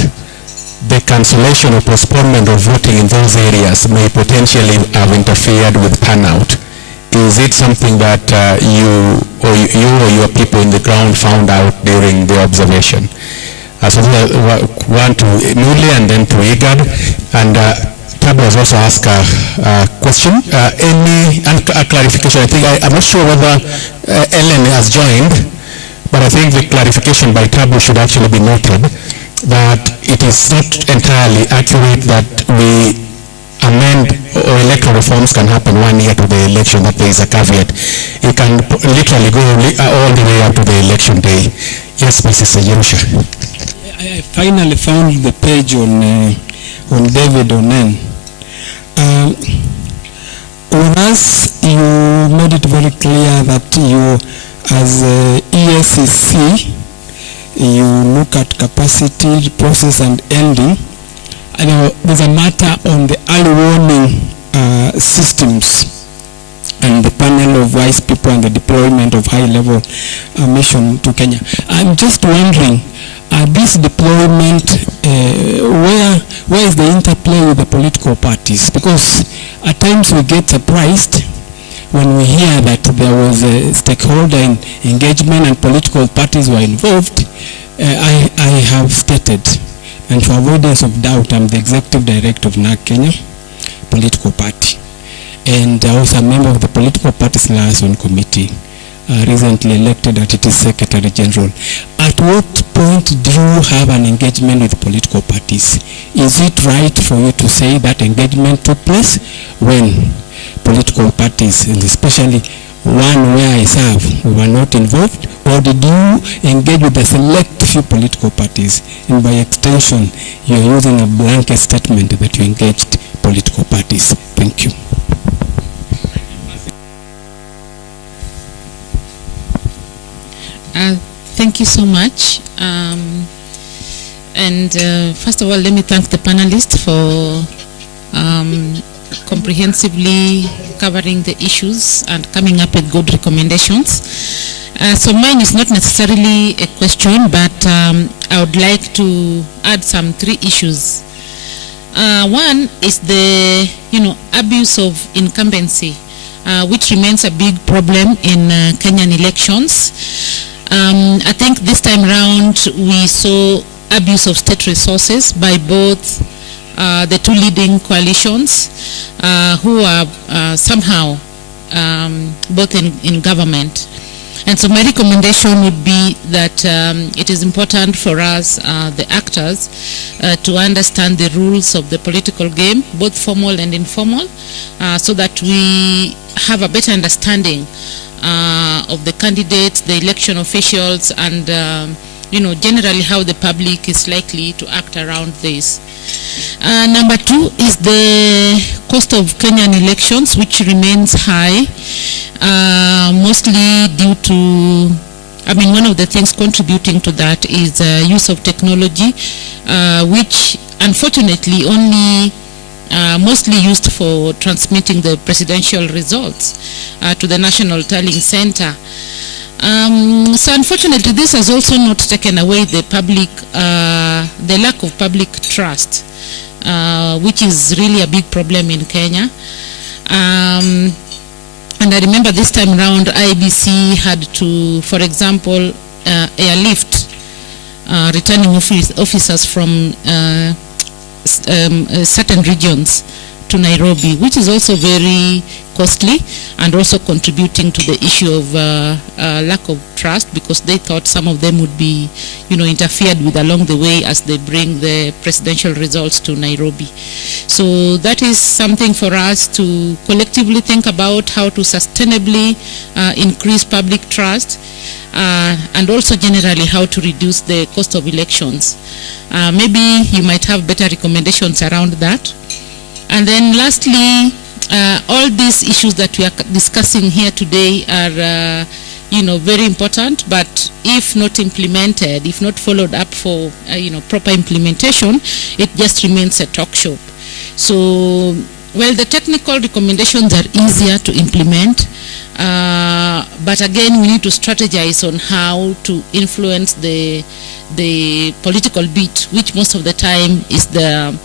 the cancellation or postponement of voting in those areas may potentially have interfered with turnout. Is it something that you or your people in the ground found out during the observation? So one to Nuli and then to IGAD, and Tabu has also asked a question. Any clarification? I think I'm not sure whether Ellen has joined, but I think the clarification by Tabu should actually be noted that it is not entirely accurate that we amend or electoral reforms can happen 1 year to the election, that there is a caveat. It can literally go all the way up to the election day. Yes, Mrs. Yerusha. I finally found the page on David Onen. On us, you made it very clear that you, as ESCC, you look at capacity, process, and ending. And there's a matter on the early warning systems and the panel of wise people and the deployment of high-level mission to Kenya. I'm just wondering, this deployment, where is the interplay with the political parties? Because at times we get surprised when we hear that there was a stakeholder engagement and political parties were involved. I have stated, and for avoidance of doubt, I'm the executive director of NAC Kenya political party, and also a member of the political parties liaison committee, recently elected as its secretary general. At what point do you have an engagement with political parties? Is it right for you to say that engagement took place when political parties, and especially one where I serve, we were not involved? Or did you engage with a select few political parties? And by extension, you're using a blanket statement that you engaged political parties. Thank you. Thank you so much. First of all, let me thank the panelists for comprehensively covering the issues and coming up with good recommendations. So mine is not necessarily a question, but I would like to add some 3 issues. One is the abuse of incumbency, which remains a big problem in Kenyan elections. I think this time around we saw abuse of state resources by both the 2 leading coalitions who are somehow both in government. And so my recommendation would be that it is important for us, the actors, to understand the rules of the political game, both formal and informal, so that we have a better understanding of the candidates, the election officials, and generally how the public is likely to act around this. Number 2 is the cost of Kenyan elections, which remains high, mostly due to, one of the things contributing to that is use of technology, which unfortunately only mostly used for transmitting the presidential results to the National Tallying Center. So unfortunately, this has also not taken away the lack of public trust, which is really a big problem in Kenya. And I remember this time around, IEBC had to, for example, airlift returning officers from certain regions to Nairobi, which is also very costly and also contributing to the issue of lack of trust, because they thought some of them would be, interfered with along the way as they bring the presidential results to Nairobi. So that is something for us to collectively think about, how to sustainably increase public trust, and also generally how to reduce the cost of elections. Maybe you might have better recommendations around that. And then lastly, all these issues that we are discussing here today are, very important, but if not implemented, if not followed up for, proper implementation, it just remains a talk shop. So, well, the technical recommendations are easier to implement, but again, we need to strategize on how to influence the political beat, which most of the time is the,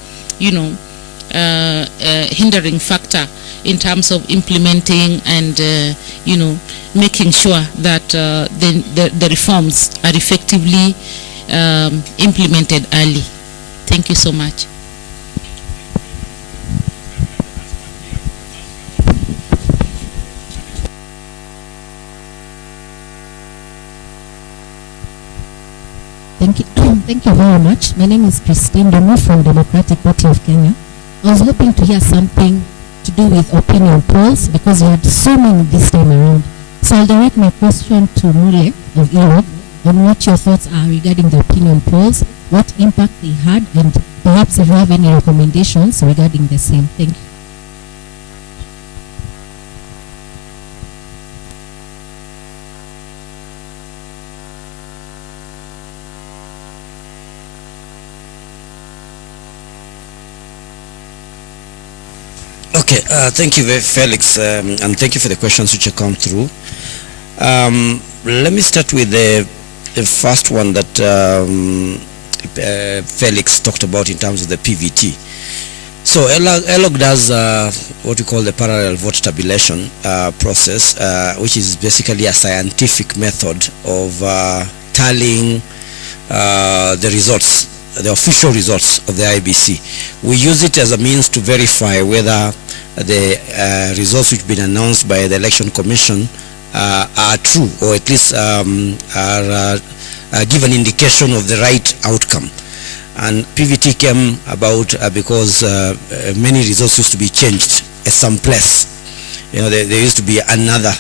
hindering factor in terms of implementing and making sure that the reforms are effectively implemented early. Thank you so much. Thank you very much. My name is Christine Domo from Democratic Party of Kenya. I was hoping to hear something to do with opinion polls, because we had so many this time around. So I'll direct my question to Mule of Europe on what your thoughts are regarding the opinion polls, what impact they had, and perhaps if you have any recommendations regarding the same. Thank you. Okay, thank you, Felix, and thank you for the questions which have come through. Let me start with the first one that Felix talked about in terms of the PVT. So ELOG does what we call the parallel vote tabulation process, which is basically a scientific method of tallying the results, the official results of the IBC. We use it as a means to verify whether the results which have been announced by the Election Commission are true, or at least give an indication of the right outcome. And PVT came about because many results used to be changed at some place. There used to be another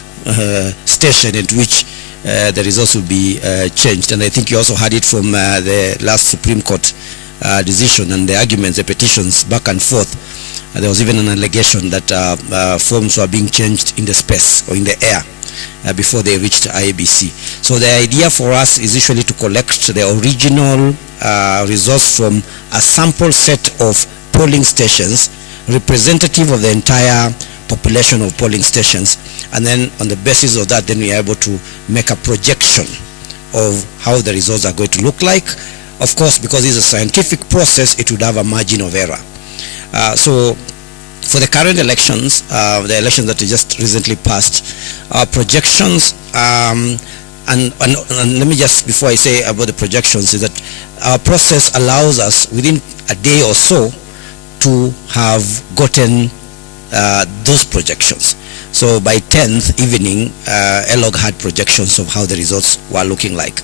station at which the results will be changed. And I think you also heard it from the last Supreme Court decision and the arguments, the petitions back and forth. There was even an allegation that forms were being changed in the space or in the air before they reached IEBC. So the idea for us is usually to collect the original results from a sample set of polling stations representative of the entire population of polling stations, and then on the basis of that, then we are able to make a projection of how the results are going to look like. Of course, because it's a scientific process, it would have a margin of error. So for the current elections, the elections that just recently passed, our projections, and let me just, before I say about the projections, is that our process allows us within a day or so to have gotten those projections. So by 10th evening, ELOG had projections of how the results were looking like.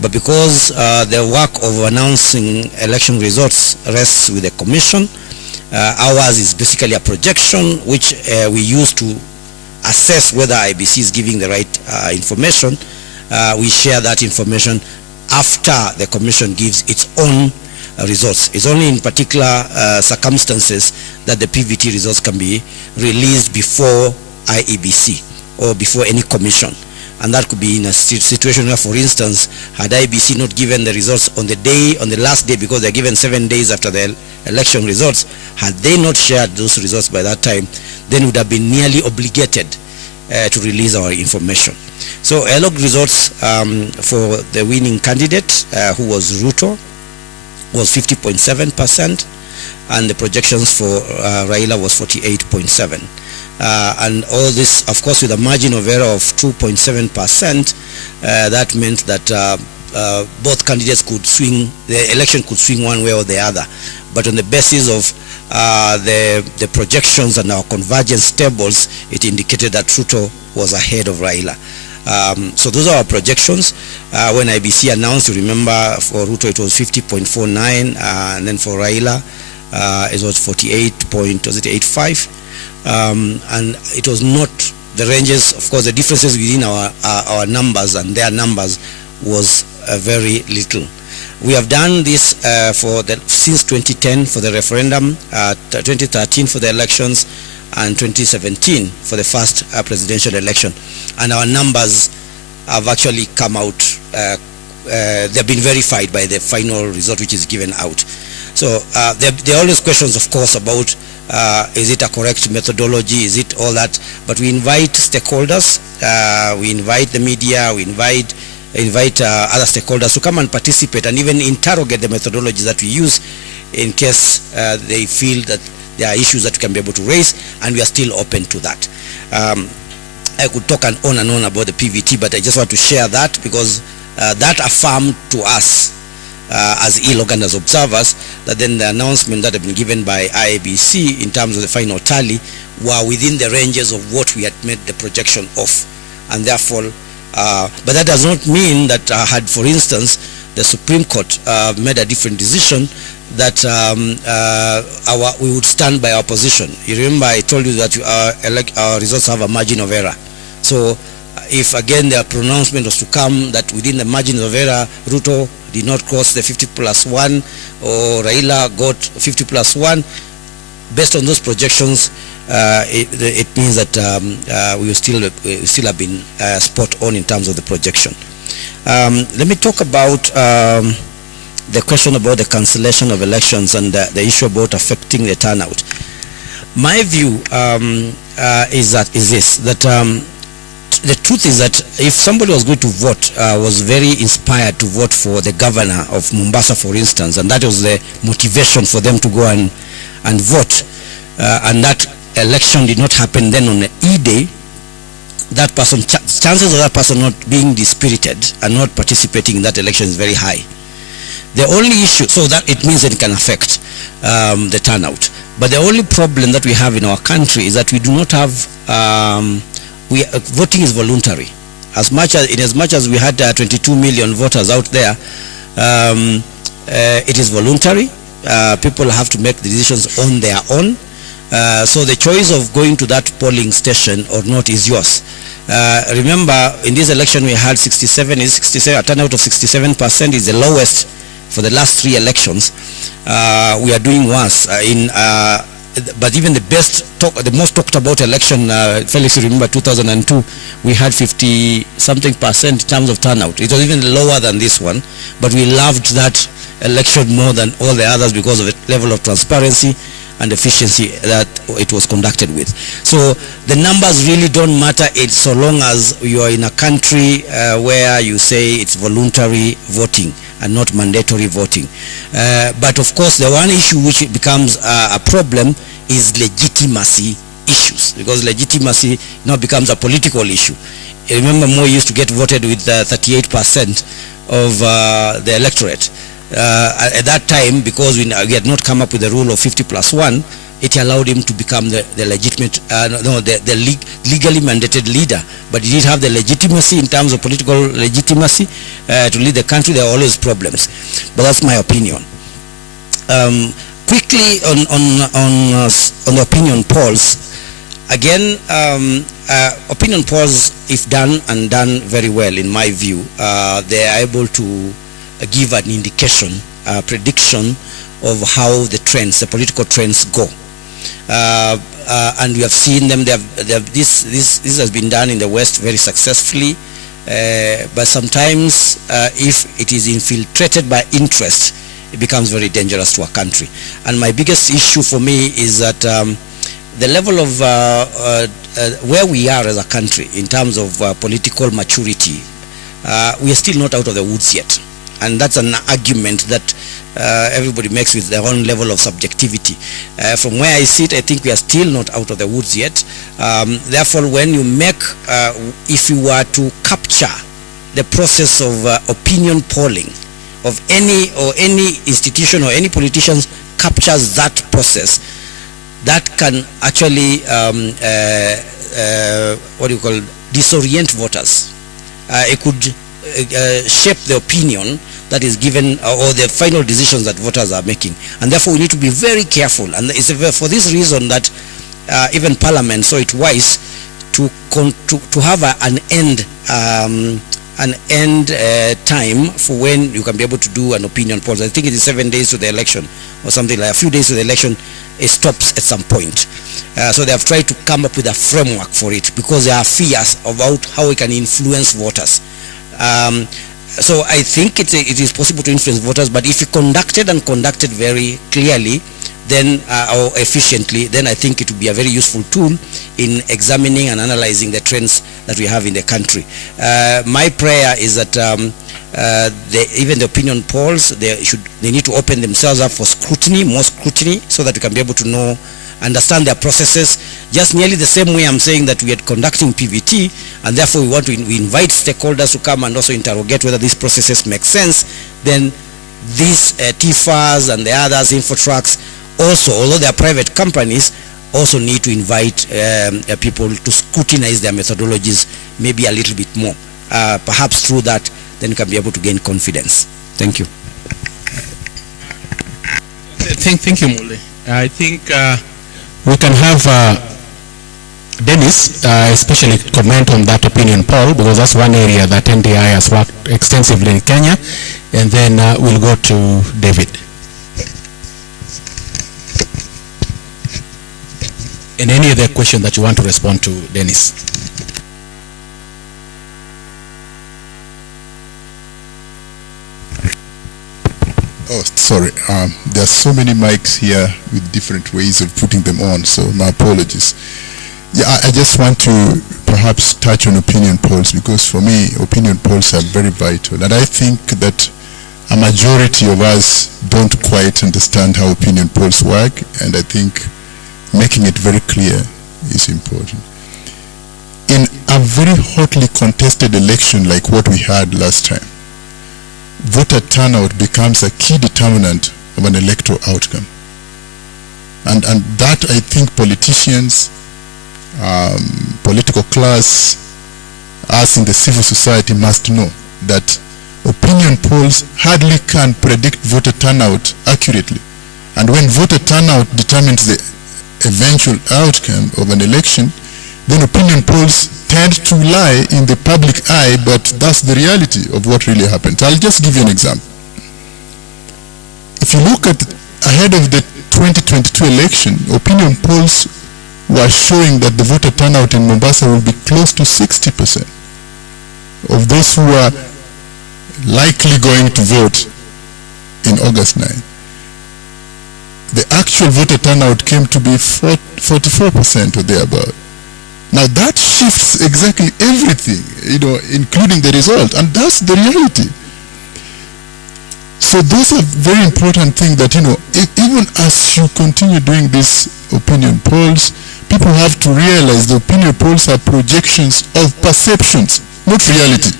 But because the work of announcing election results rests with the commission, ours is basically a projection which we use to assess whether IBC is giving the right information. We share that information after the commission gives its own results. It's only in particular circumstances that the PVT results can be released before IEBC or before any commission. And that could be in a situation where, for instance, had IEBC not given the results on the last day, because they're given 7 days after the election results, had they not shared those results by that time, then we would have been nearly obligated to release our information. So ELOG results for the winning candidate, who was Ruto, was 50.7%, and the projections for Raila was 48.7%. And all this, of course, with a margin of error of 2.7%, that meant that both candidates could swing, the election could swing one way or the other. But on the basis of the projections and our convergence tables, it indicated that Ruto was ahead of Raila. So those are our projections. When IBC announced, you remember, for Ruto it was 50.49, and then for Raila it was 48.85. And it was not the ranges, of course, the differences within our numbers and their numbers was very little. We have done this since 2010 for the referendum, 2013 for the elections, and 2017 for the first presidential election. And our numbers have actually come out, they've been verified by the final result which is given out. So there are always questions, of course, about is it a correct methodology, is it all that, but we invite stakeholders, we invite the media, we invite other stakeholders to come and participate and even interrogate the methodology that we use in case they feel that there are issues that we can be able to raise, and we are still open to that. I could talk on and on about the PVT, but I just want to share that because that affirmed to us as ELOG and as observers that then the announcement that had been given by IEBC in terms of the final tally were within the ranges of what we had made the projection of. And therefore, but that does not mean that had, for instance, the Supreme Court made a different decision, that we would stand by our position. You remember I told you that our results have a margin of error. So if again their pronouncement was to come that within the margin of error, Ruto did not cross the 50+1 or Raila got 50+1, based on those projections, it means that we will still have been spot on in terms of the projection. Let me talk about the question about the cancellation of elections and the issue about affecting the turnout. My view is that the truth is that if somebody was going to vote, was very inspired to vote for the governor of Mombasa, for instance, and that was the motivation for them to go and vote, and that election did not happen then on the E-Day, that person, chances of that person not being dispirited and not participating in that election is very high. The only issue, so that it means that it can affect the turnout. But the only problem that we have in our country is that we do not have, voting is voluntary. As much as we had 22 million voters out there, it is voluntary. People have to make the decisions on their own. So the choice of going to that polling station or not is yours. Remember, in this election we had 67, a turnout of 67% is the lowest for the last 3 elections. We are doing worse but even the most talked about election, Felix, you remember 2002, we had 50-something% in terms of turnout. It was even lower than this one, but we loved that election more than all the others because of the level of transparency and efficiency that it was conducted with. So the numbers really don't matter so long as you are in a country where you say it's voluntary voting and not mandatory voting. But of course the one issue which becomes a problem is legitimacy issues, because legitimacy now becomes a political issue. Remember, Moi used to get voted with 38% of the electorate. At that time, because we had not come up with the rule of 50+1, it allowed him to become the legitimate, the legally mandated leader. But he did have the legitimacy in terms of political legitimacy to lead the country. There are always problems, but that's my opinion. Quickly on the opinion polls, again, opinion polls, if done and done very well, in my view, they are able to give an indication, prediction of how the political trends go. And we have seen them. This has been done in the West very successfully, but sometimes if it is infiltrated by interest, it becomes very dangerous to a country. And my biggest issue for me is that the level of where we are as a country in terms of political maturity, we are still not out of the woods yet. And that's an argument that everybody makes with their own level of subjectivity. From where I sit, I think we are still not out of the woods yet. Therefore, when you make, if you were to capture the process of opinion polling of any institution or any politician captures that process, that can actually, disorient voters. It could shape the opinion that is given or the final decisions that voters are making, and therefore we need to be very careful. And it's for this reason that even Parliament saw it wise to have an end time for when you can be able to do an opinion poll. I think it is 7 days to the election or something like a few days to the election. It stops at some point. So they have tried to come up with a framework for it because there are fears about how we can influence voters. So I think it is possible to influence voters, but if you conducted very clearly, then or efficiently, then I think it would be a very useful tool in examining and analyzing the trends that we have in the country. My prayer is that even the opinion polls, they need to open themselves up for scrutiny, more scrutiny, so that we can be able to understand their processes, just nearly the same way I'm saying that we are conducting PVT, and therefore we invite stakeholders to come and also interrogate whether these processes make sense. Then these TFAs and the others, Infotrucks, also, although they are private companies, also need to invite people to scrutinize their methodologies maybe a little bit more. Perhaps through that, then you can be able to gain confidence. Thank you. Thank you, Mule. I think we can have Dennis especially comment on that opinion poll, because that's one area that NDI has worked extensively in Kenya, and then we'll go to David. And any other question that you want to respond to, Dennis? Oh, sorry. There are so many mics here with different ways of putting them on, so my apologies. Yeah, I just want to perhaps touch on opinion polls, because for me, opinion polls are very vital. And I think that a majority of us don't quite understand how opinion polls work, and I think making it very clear is important. In a very hotly contested election like what we had last time, voter turnout becomes a key determinant of an electoral outcome. And that, I think, politicians, political class, us in the civil society must know, that opinion polls hardly can predict voter turnout accurately. And when voter turnout determines the eventual outcome of an election, then opinion polls tend to lie in the public eye, but that's the reality of what really happened. I'll just give you an example. If you look at ahead of the 2022 election, opinion polls were showing that the voter turnout in Mombasa will be close to 60% of those who are likely going to vote in August 9. The actual voter turnout came to be 44% or thereabout. Now that shifts exactly everything, including the result, and that's the reality. So those are very important things that, even as you continue doing these opinion polls, people have to realize the opinion polls are projections of perceptions, not reality.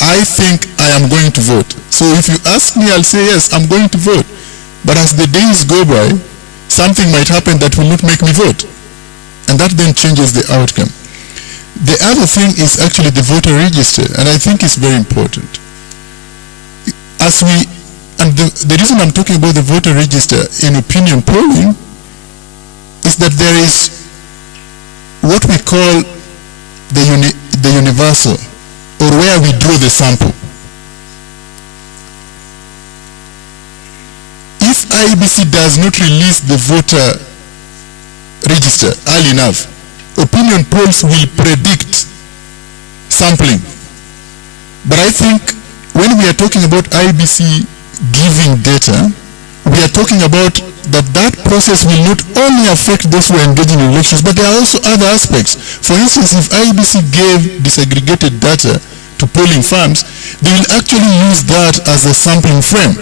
I think I am going to vote. So if you ask me, I'll say yes, I'm going to vote. But as the days go by, something might happen that will not make me vote. And that then changes the outcome. The other thing is actually the voter register, and I think it's very important. The reason I'm talking about the voter register in opinion polling is that there is what we call the universal, or where we draw the sample. If IEBC does not release the voter register early enough, opinion polls will predict sampling. But I think when we are talking about IEBC giving data, we are talking about that process will not only affect those who are engaging in elections, but there are also other aspects. For instance, if IEBC gave disaggregated data to polling firms, they will actually use that as a sampling frame.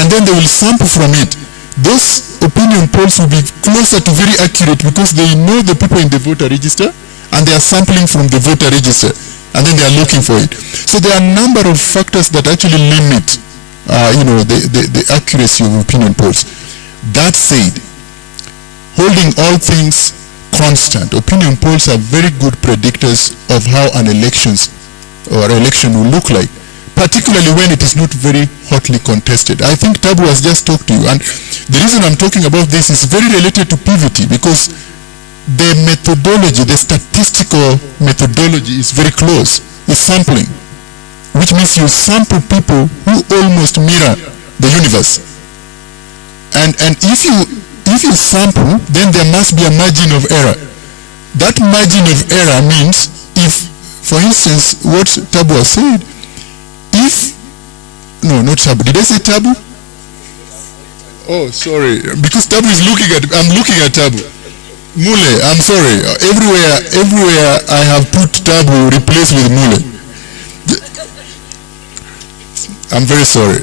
And then they will sample from it. Those opinion polls will be closer to very accurate because they know the people in the voter register and they are sampling from the voter register and then they are looking for it. So there are a number of factors that actually limit the accuracy of opinion polls. That said, holding all things constant, opinion polls are very good predictors of how an election will look like, particularly when it is not very hotly contested. I think Tabu has just talked to you, and the reason I'm talking about this is very related to PVT, because the methodology, the statistical methodology is very close. It's sampling, which means you sample people who almost mirror the universe. And if you sample, then there must be a margin of error. That margin of error means if, for instance, what Tabu has said, not Tabu. Did I say Tabu? Oh, sorry. Because Tabu is I'm looking at Tabu. Mule, I'm sorry. Everywhere I have put Tabu replaced with Mule. I'm very sorry.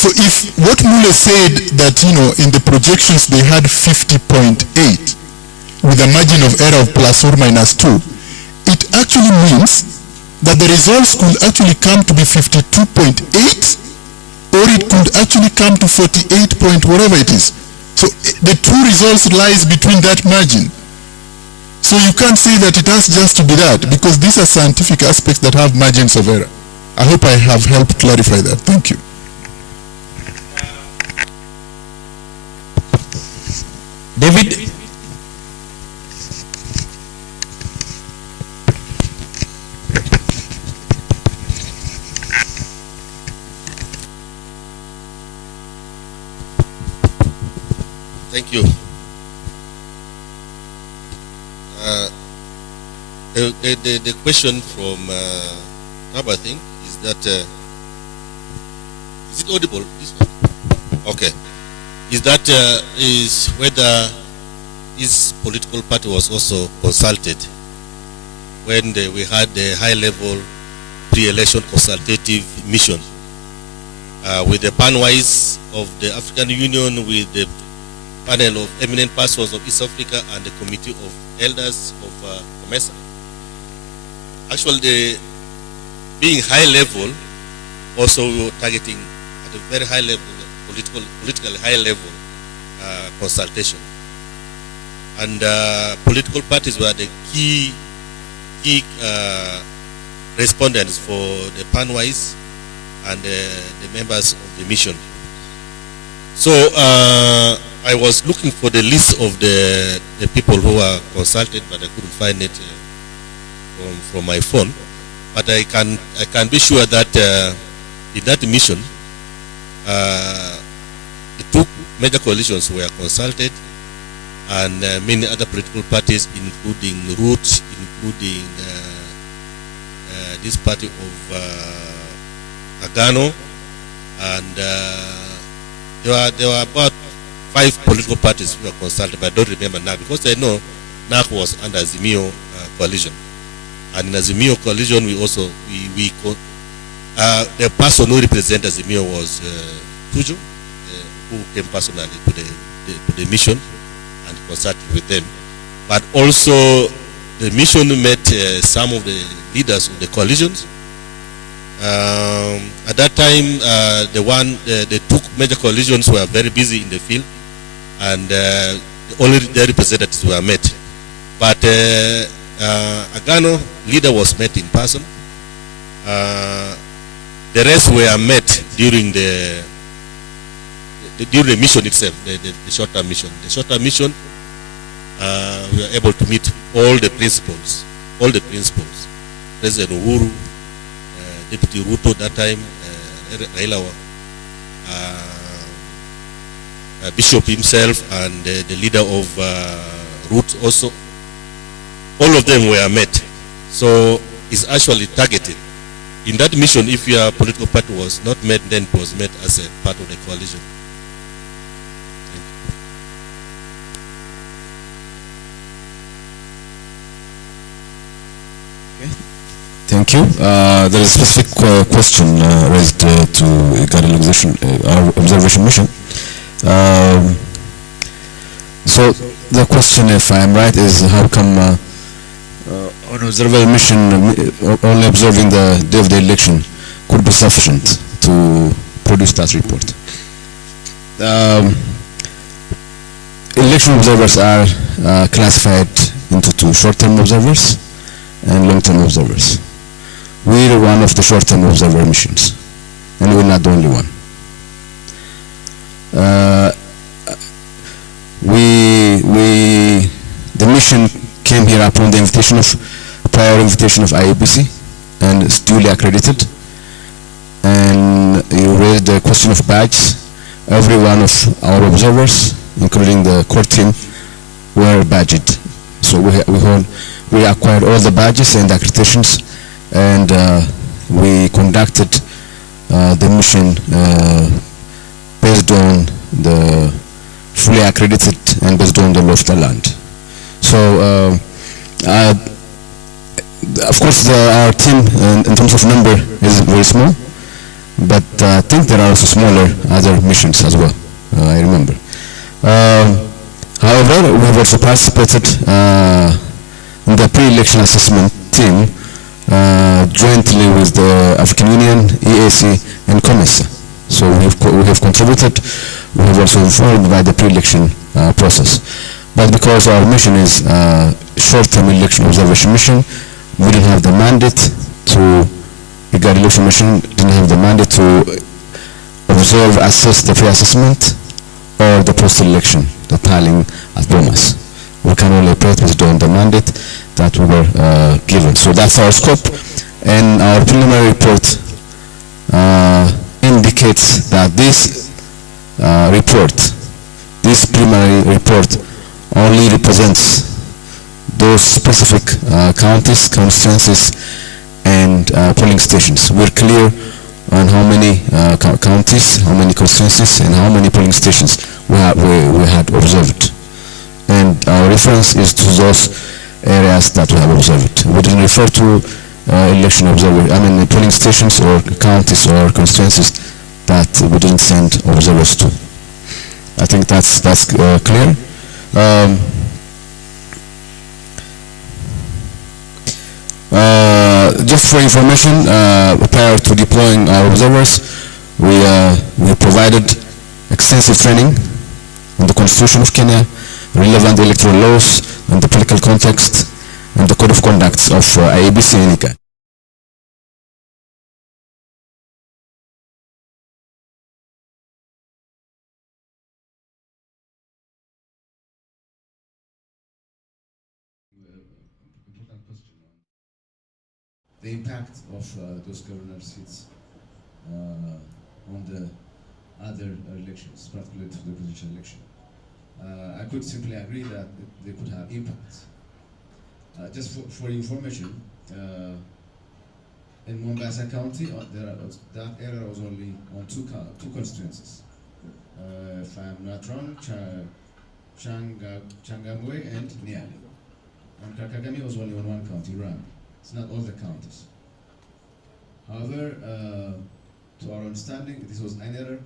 So if what Mule said that, in the projections they had 50.8 with a margin of error of plus or minus 2, it actually means that the results could actually come to be 52.8, or it could actually come to 48 point whatever it is. So the true results lies between that margin. So you can't say that it has just to be that, because these are scientific aspects that have margins of error. I hope I have helped clarify that. Thank you. David? Thank you. The question from Tab, I think, is that is it audible? This one? Okay. Is that is whether this political party was also consulted when we had the high-level pre-election consultative mission with the panwise of the African Union, with the panel of eminent persons of East Africa and the committee of elders of COMESA. Actually, being high level, also we were targeting at a very high level, politically high level consultation. And political parties were the key respondents for the panwise and the members of the mission. So I was looking for the list of the people who were consulted, but I couldn't find it from my phone. But I can be sure that in that mission, the two major coalitions were consulted, and many other political parties, including Root, including this party of Agano, and there were about 5 political parties who were consulted, but I don't remember now because I know NAC was under Azimio coalition, and in Azimio coalition we also the person who represented Azimio was Tuju, who came personally to the mission and consulted with them, but also the mission met some of the leaders of the coalitions. At that time, the two major coalitions were very busy in the field, and only their representatives were met. But Agano leader was met in person. The rest were met during the mission itself, the short-term mission. The short-term mission, we were able to meet all the principals. President Uhuru, Deputy Ruto that time, Raila, Bishop himself, and the leader of Root also. All of them were met. So it's actually targeted. In that mission, if your political party was not met, then it was met as a part of the coalition. Thank you. There is a specific question raised to Guardian Observation Mission. So the question, if I am right, is how come an observation mission only observing the day of the election could be sufficient to produce that report? Election observers are classified into 2: short-term observers and long-term observers. We are one of the short-term observer missions, and we're not the only one. The mission came here upon the prior invitation of IABC, and is duly accredited. And you raised the question of badges. Every one of our observers, including the core team, were badged. So we acquired all the badges and accreditations, and we conducted the mission based on the fully accredited and based on the law of the land. So of course our team in terms of number is very small, but I think there are also smaller other missions as well, I remember. However, we have also participated in the pre-election assessment team jointly with the African Union, EAC, and COMESA. So we have contributed. We have also informed by the pre-election process. But because our mission is short-term election observation mission, we didn't have the mandate to, the Guardian Election Mission didn't have the mandate to observe, assess the pre-assessment or the post-election, the tallying at Bomas. We can only operate based on the mandate that we were given. So that's our scope, and our preliminary report indicates that this preliminary report only represents those specific counties, constituencies, and polling stations. We're clear on how many counties, how many constituencies, and how many polling stations we had observed. And our reference is to those areas that we have observed. We didn't refer to polling stations or counties or constituencies that we didn't send observers to. I think that's clear. Just for information, prior to deploying our observers, we provided extensive training on the Constitution of Kenya, relevant electoral laws, and the political context, and the code of conduct of IABC and ICA. the impact of those governor seats on the other elections, particularly to the presidential election. I could simply agree that they could have impacts. Just for information, in Mombasa County, that area was only on two constituencies. If I'm not wrong, Changamwe and Niali. And Kakagami was only on one county, Ram. It's not all the counties. However, to our understanding, this was an error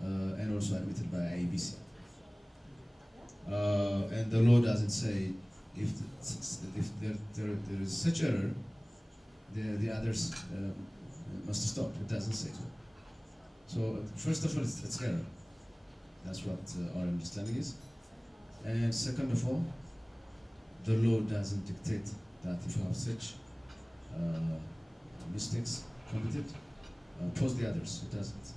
and also admitted by IEBC. And the law doesn't say if there is such error, the others must stop. It doesn't say so. So first of all, it's error. That's what our understanding is. And second of all, the law doesn't dictate that if you have such mistakes committed, post the others. It doesn't.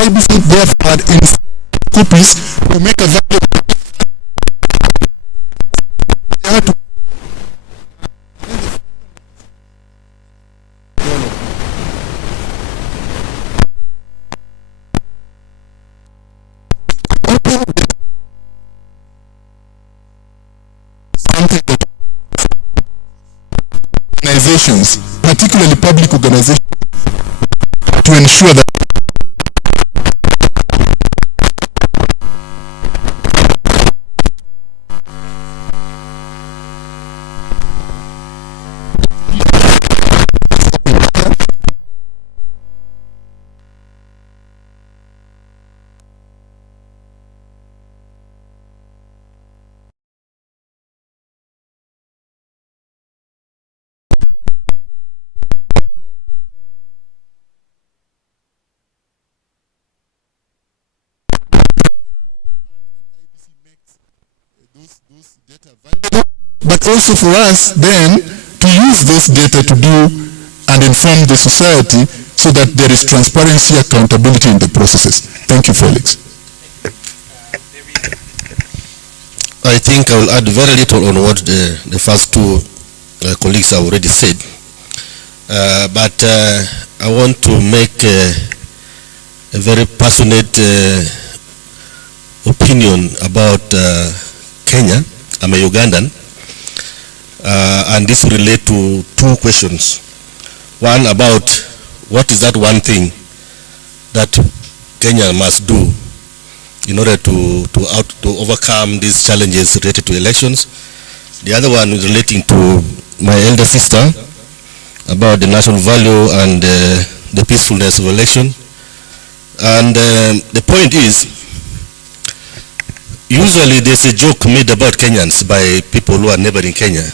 IBC therefore had in copies to make available. They had to organizations, particularly public organizations, to ensure that those data available, but also for us then to use those data to do and inform the society so that there is transparency, accountability in the processes. Thank you, Felix. I think I will add very little on what the first two colleagues have already said. But I want to make a very passionate opinion about Kenya. I'm a Ugandan, and this relates to two questions. One about what is that one thing that Kenya must do in order to overcome these challenges related to elections. The other one is relating to my elder sister about the national value and the peacefulness of election. And the point is, usually there's a joke made about Kenyans by people who are neighboring Kenya,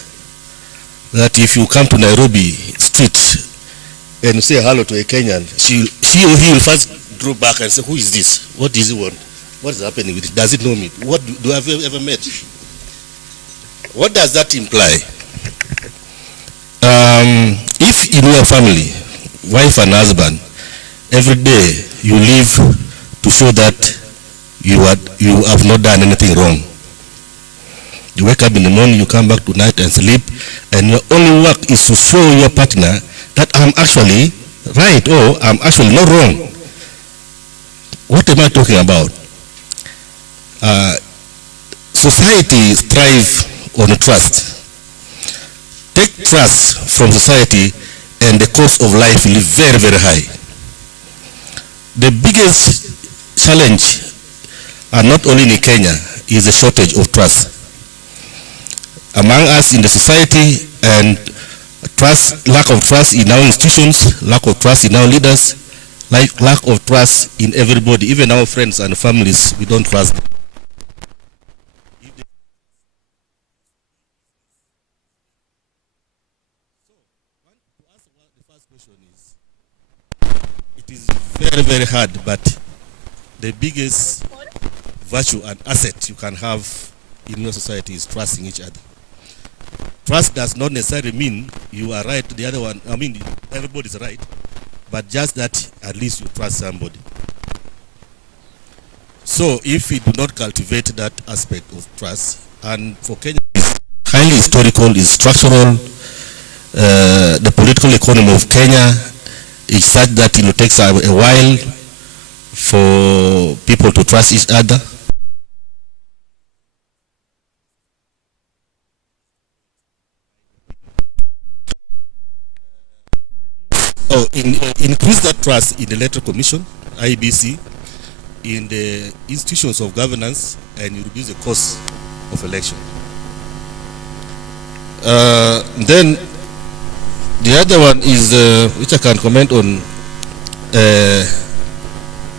that if you come to Nairobi street and say hello to a Kenyan, she or he will first draw back and say, who is this? What does he want? What is happening with it? Does it know me? What do I have ever met? What does that imply? If in your family, wife and husband, every day you live to show that you have not done anything wrong. You wake up in the morning, you come back to night and sleep, and your only work is to show your partner that I'm actually right or I'm actually not wrong. What am I talking about? Society thrives on trust. Take trust from society and the cost of life will be very, very high. The biggest challenge, and not only in Kenya, is the shortage of trust among us in the society, and lack of trust in our institutions, lack of trust in our leaders, lack of trust in everybody, even our friends and families. We don't trust them. It is very, very hard, but the biggest virtue and asset you can have in your society is trusting each other. Trust does not necessarily mean you are right, the other one, I mean, everybody is right, but just that at least you trust somebody. So if we do not cultivate that aspect of trust, and for Kenya, it's highly historical, it's structural, the political economy of Kenya is such that it takes a while for people to trust each other. Increase that trust in the electoral commission, IBC, in the institutions of governance, and you reduce the cost of election. Then the other one is, which I can comment on, the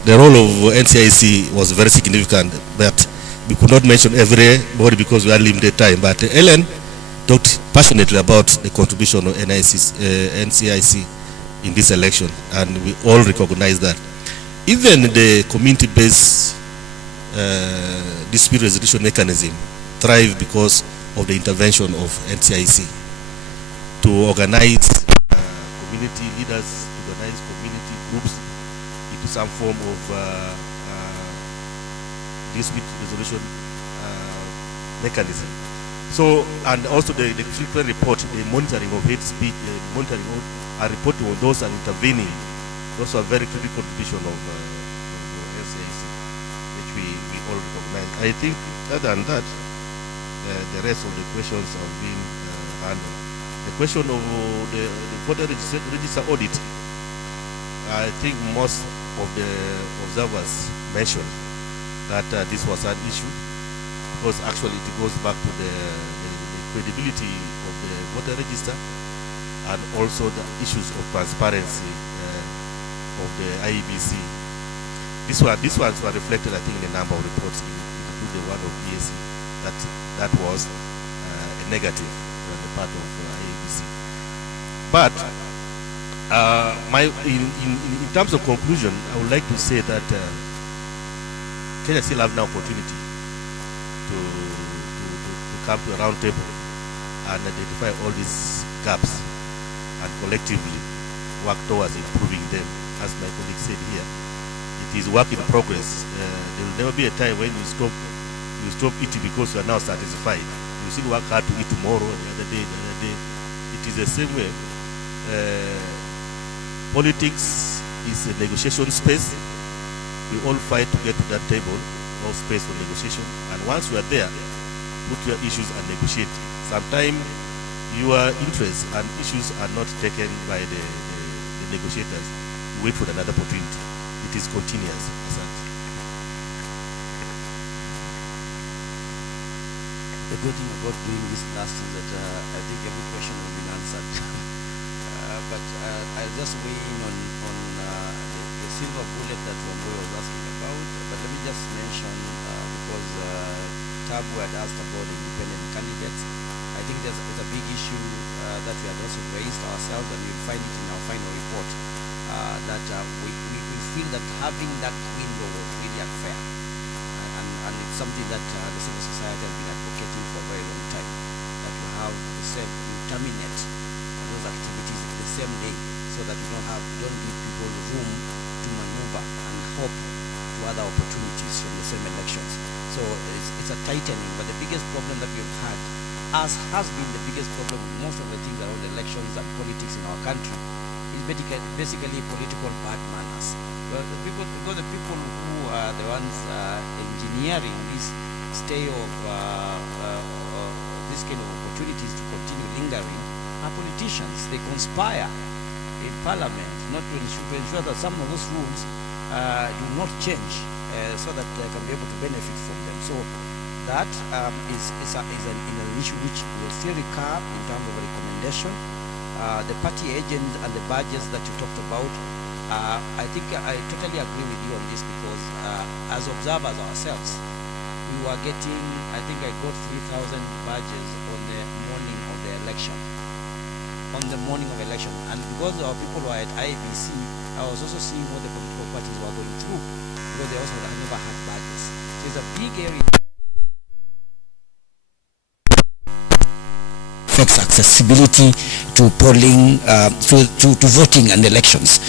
role of NCIC was very significant, but we could not mention everybody because we had limited time. But Ellen talked passionately about the contribution of NCIC in this election, and we all recognize that. Even the community-based dispute resolution mechanism thrive because of the intervention of NCIC to organize community leaders, to organize community groups into some form of dispute resolution mechanism. So, and also the frequent report, the monitoring of hate speech, monitoring of, and reporting on those and intervening, those are very critical contribution of SAC, which we all recognize. I think other than that, the rest of the questions have been handled. The question of the voter register audit, I think most of the observers mentioned that this was an issue, because actually it goes back to the credibility of the voter register and also the issues of transparency of the IEBC. These ones were reflected, I think, in a number of reports, including the one of EAC, that was a negative on the part of IEBC. But in terms of conclusion, I would like to say that Kenya still have an opportunity to come to a round table and identify all these gaps and collectively work towards improving them. As my colleague said here, it is work in progress. There will never be a time when you stop eating because you are now satisfied. You still work hard to eat tomorrow and the other day. It is the same way. Politics is a negotiation space. We all fight to get to that table, no space for negotiation. And once you are there, put your issues and negotiate. Sometimes your interests and issues are not taken by the negotiators. Wait for another opportunity. It is continuous. The good thing about doing this last is that I think every question will be answered. But I'll just weigh in on the silver bullet that Wamboy was asking about. But let me just mention, because Tabu had asked about independent candidates, I think it's a big issue that we had also raised ourselves, and you'll find it in our final report, that we feel that having that window was really unfair. And it's something that the civil society has been advocating for a very long time, that you have the same, you terminate those activities in the same day, so that you don't give people room to maneuver and hope to other opportunities from the same elections. So it's a tightening, but the biggest problem that we've had, as has been the biggest problem with most of the things around elections and politics in our country, is basically political bad manners. Because the people who are the ones engineering this stay of this kind of opportunities to continue lingering are politicians. They conspire in parliament not to ensure that some of those rules do not change, so that they can be able to benefit from them. So that is an issue which will still recur in terms of a recommendation. The party agents and the badges that you talked about, I think I totally agree with you on this, because as observers ourselves, we were getting, I think I got 3,000 badges on the morning of the election. On the morning of election. And because our people were at IBC, I was also seeing what the political parties were going through, because they also had never had badges. So it's a big area. Affects accessibility to polling, to voting and elections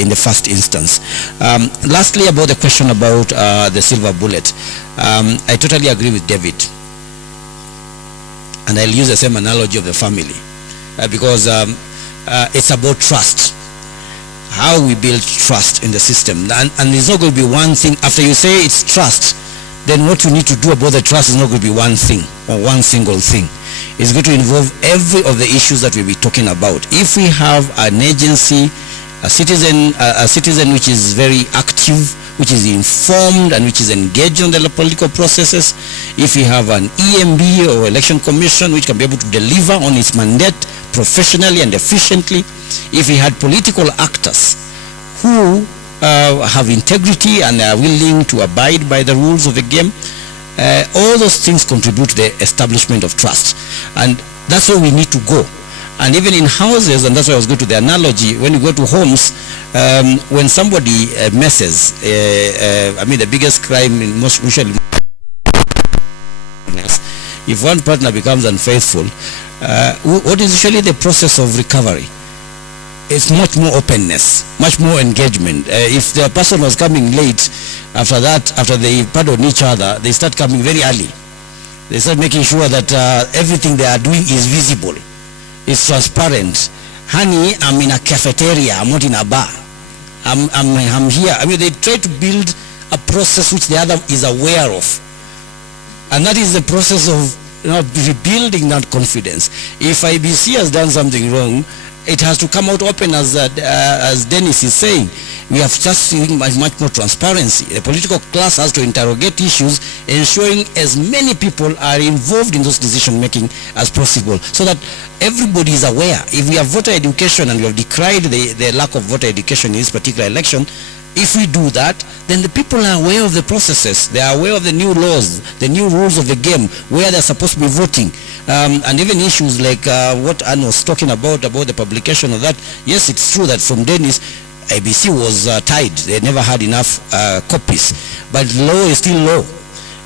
in the first instance. Lastly, about the question about the silver bullet, I totally agree with David, and I'll use the same analogy of the family, because it's about trust, how we build trust in the system, and it's not going to be one thing. After you say it's trust, then what you need to do about the trust is not going to be one thing or one single thing. It's going to involve every of the issues that we'll be talking about. If we have an agency, a citizen which is very active, which is informed and which is engaged in the political processes, if we have an EMB or election commission which can be able to deliver on its mandate professionally and efficiently, if we had political actors who have integrity and are willing to abide by the rules of the game, all those things contribute to the establishment of trust. And that's where we need to go. And even in houses, and that's why I was going to the analogy, when you go to homes, when somebody messes, I mean the biggest crime in most usually, if one partner becomes unfaithful, what is usually the process of recovery? it's much more openness, much more engagement. If the person was coming late, after that, after they pardon each other, they start coming very early. They start making sure that everything they are doing is visible, it's transparent. Honey, I'm in a cafeteria, I'm not in a bar. I'm here. I mean, they try to build a process which the other is aware of. And that is the process of rebuilding that confidence. If IBC has done something wrong, it has to come out open, as Dennis is saying. We have just seen much more transparency. The political class has to interrogate issues, ensuring as many people are involved in those decision making as possible, so that everybody is aware. If we have voter education, and we have decried the lack of voter education in this particular election, if we do that, then the people are aware of the processes. They are aware of the new laws, the new rules of the game, where they're supposed to be voting. And even issues like what Annan was talking about the publication of that. Yes, it's true that from Dennis, ABC was tied. They never had enough copies. But law is still law.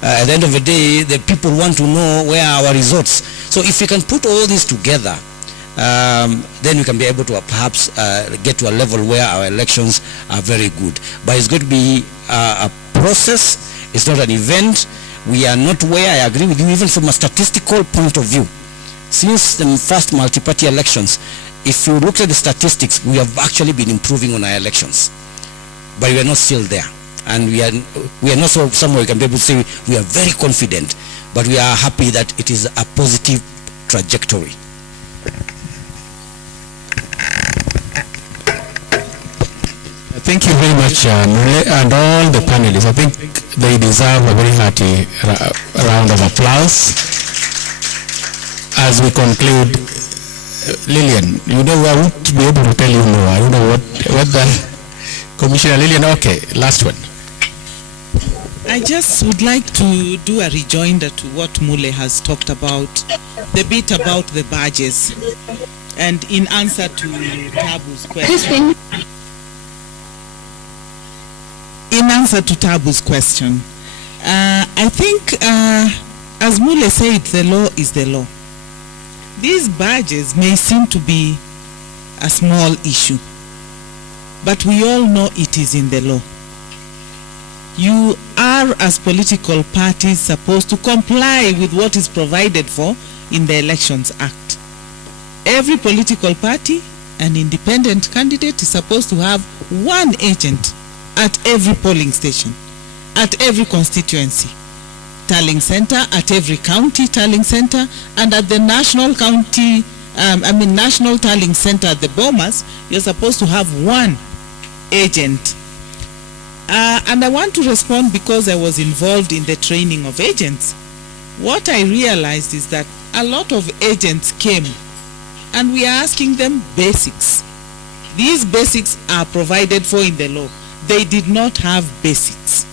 At the end of the day, the people want to know where are our results. So if we can put all this together, then we can be able to perhaps get to a level where our elections are very good. But it's going to be a process. It's not an event. We are not where, I agree with you, even from a statistical point of view. Since the first multi-party elections, if you look at the statistics, we have actually been improving on our elections. But we are not still there. And we are not somewhere we can be able to say we are very confident, but we are happy that it is a positive trajectory. Thank you very much, Mule, and all the panelists. I think they deserve a very hearty round of applause. As we conclude, Lillian, you know, I won't be able to tell you more. I don't know what the Commissioner Lillian. Okay, last one. I just would like to do a rejoinder to what Mule has talked about, the bit about the badges, and in answer to Tabu's question. In answer to Tabu's question, I think, as Mule said, the law is the law. These badges may seem to be a small issue, but we all know it is in the law. You are, as political parties, supposed to comply with what is provided for in the Elections Act. Every political party, an independent candidate, is supposed to have one agent at every polling station, at every constituency tallying center, at every county tallying center, and at the national county, national tallying center at the Bomas, you're supposed to have one agent. And I want to respond because I was involved in the training of agents. What I realized is that a lot of agents came and we are asking them basics. These basics are provided for in the law. They did not have basics.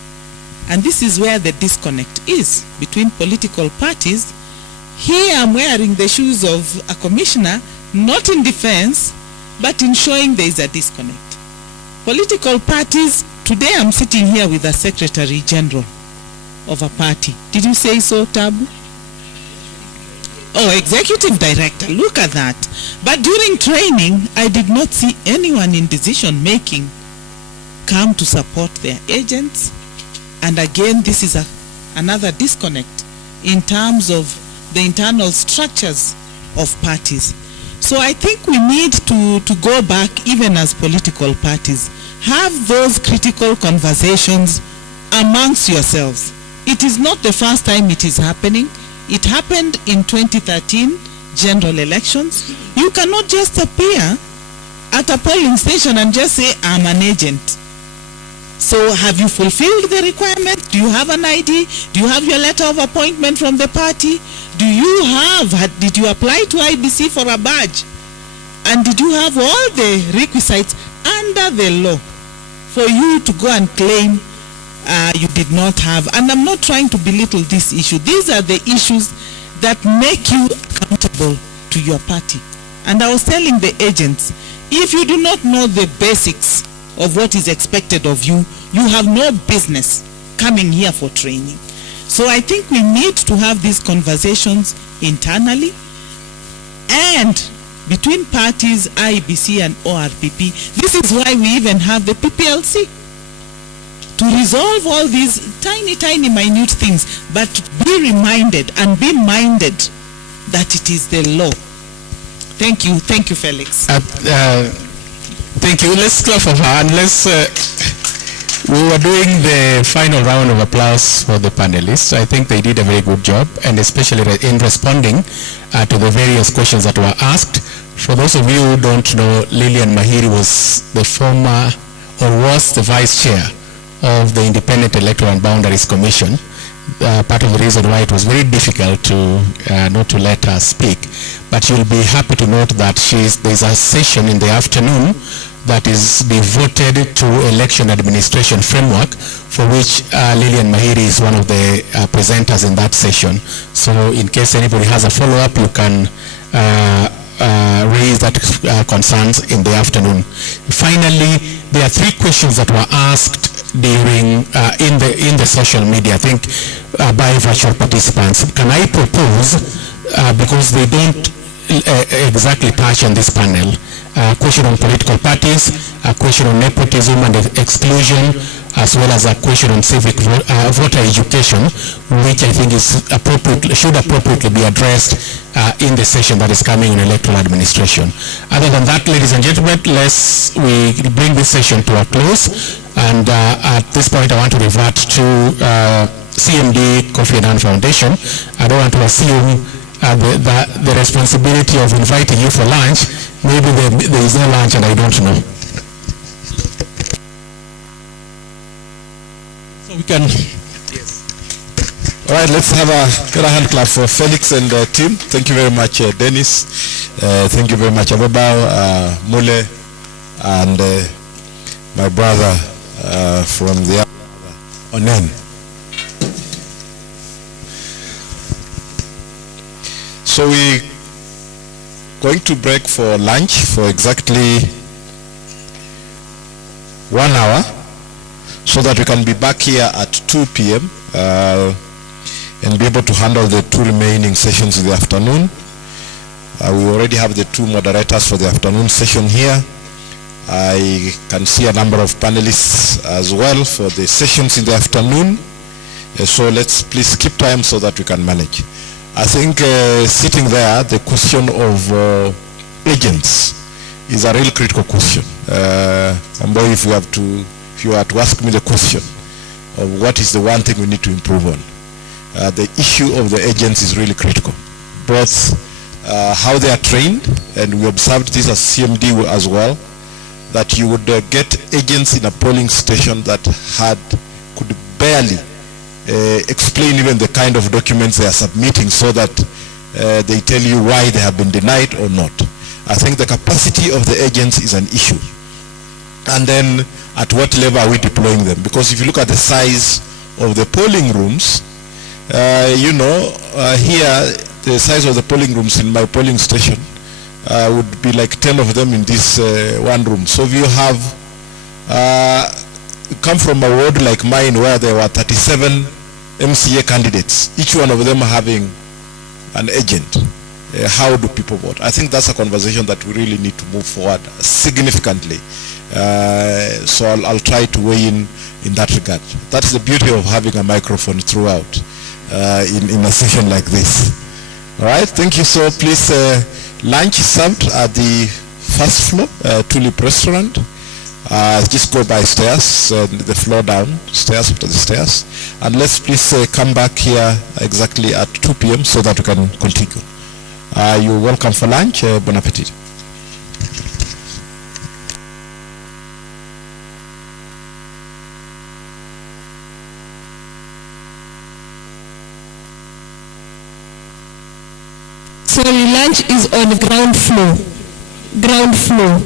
And this is where the disconnect is between political parties. Here I'm wearing the shoes of a commissioner, not in defense, but in showing there is a disconnect. Political parties, today I'm sitting here with a Secretary General of a party. Did you say so, Tabu? Oh, Executive Director, look at that. But during training, I did not see anyone in decision making come to support their agents. And again, this is another disconnect in terms of the internal structures of parties. So I think we need to go back, even as political parties, have those critical conversations amongst yourselves. It is not the first time it is happening. It happened in 2013 general elections. You cannot just appear at a polling station and just say, I'm an agent. So have you fulfilled the requirement? Do you have an ID? Do you have your letter of appointment from the party? Did you apply to IBC for a badge? And did you have all the requisites under the law for you to go and claim you did not have? And I'm not trying to belittle this issue. These are the issues that make you accountable to your party. And I was telling the agents, if you do not know the basics of what is expected of you, you have no business coming here for training. So I think we need to have these conversations internally, and between parties, IEBC and ORPP. This is why we even have the PPLC, to resolve all these tiny, tiny, minute things, but be reminded and be minded that it is the law. Thank you, Felix. Thank you. Let's clap for her. Unless we were doing the final round of applause for the panelists. I think they did a very good job, and especially in responding to the various questions that were asked. For those of you who don't know, Lillian Mahiri was the former, or was the vice chair of the Independent Electoral and Boundaries Commission. Part of the reason why it was very difficult to not to let her speak. But you'll be happy to note that there's a session in the afternoon that is devoted to election administration framework, for which Lillian Mahiri is one of the presenters in that session. So in case anybody has a follow-up, you can raise that concerns in the afternoon. Finally, there are 3 questions that were asked during in the social media, I think, by virtual participants. Can I propose, because they don't exactly touch on this panel, a question on political parties, a question on nepotism and exclusion, as well as a question on civic voter education, which I think is should appropriately be addressed in the session that is coming on electoral administration. Other than that, ladies and gentlemen, we bring this session to a close. And at this point, I want to revert to CMD Kofi Annan Foundation. I don't want to assume the responsibility of inviting you for lunch. Maybe there is no lunch and I don't know. So we can... Yes. All right, let's have a hand clap for Felix and team. Thank you very much, Dennis. Thank you very much, Ababao, Mule, and my brother from the Annan. So we're going to break for lunch for exactly 1 hour, so that we can be back here at 2 p.m. And be able to handle the 2 remaining sessions in the afternoon. We already have the 2 moderators for the afternoon session here. I can see a number of panelists as well for the sessions in the afternoon. So let's please keep time so that we can manage. I think sitting there, the question of agents is a real critical question. And boy, if you are to ask me the question of what is the one thing we need to improve on, the issue of the agents is really critical. Both how they are trained, and we observed this as CMD as well, that you would get agents in a polling station that could barely explain even the kind of documents they are submitting, so that they tell you why they have been denied or not. I think the capacity of the agents is an issue. And then at what level are we deploying them? Because if you look at the size of the polling rooms, here the size of the polling rooms in my polling station would be like 10 of them in this one room. So if you have come from a ward like mine where there were 37 MCA candidates, each one of them having an agent, how do people vote? I think that's a conversation that we really need to move forward significantly. So I'll try to weigh in that regard. That's the beauty of having a microphone throughout in a session like this. All right, thank you. So please, lunch is served at the first floor, Tulip Restaurant. Just go by stairs, the floor down, stairs after the stairs. And let's please come back here exactly at 2 p.m. so that we can continue. You're welcome for lunch. Bon appetit. Sorry, lunch is on the ground floor. Ground floor.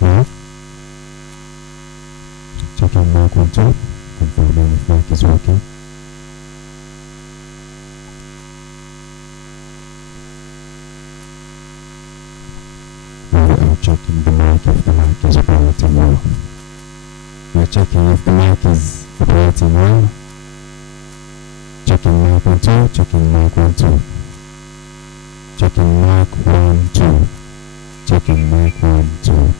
now. Checking mic 1, 2. Confirming if mic is working. We are checking the mic if the mic is operating well. We are checking if the mic is operating well. Checking mic 1, 2. Checking mic 1, 2. Checking mic 1, 2. Checking mic 1, 2.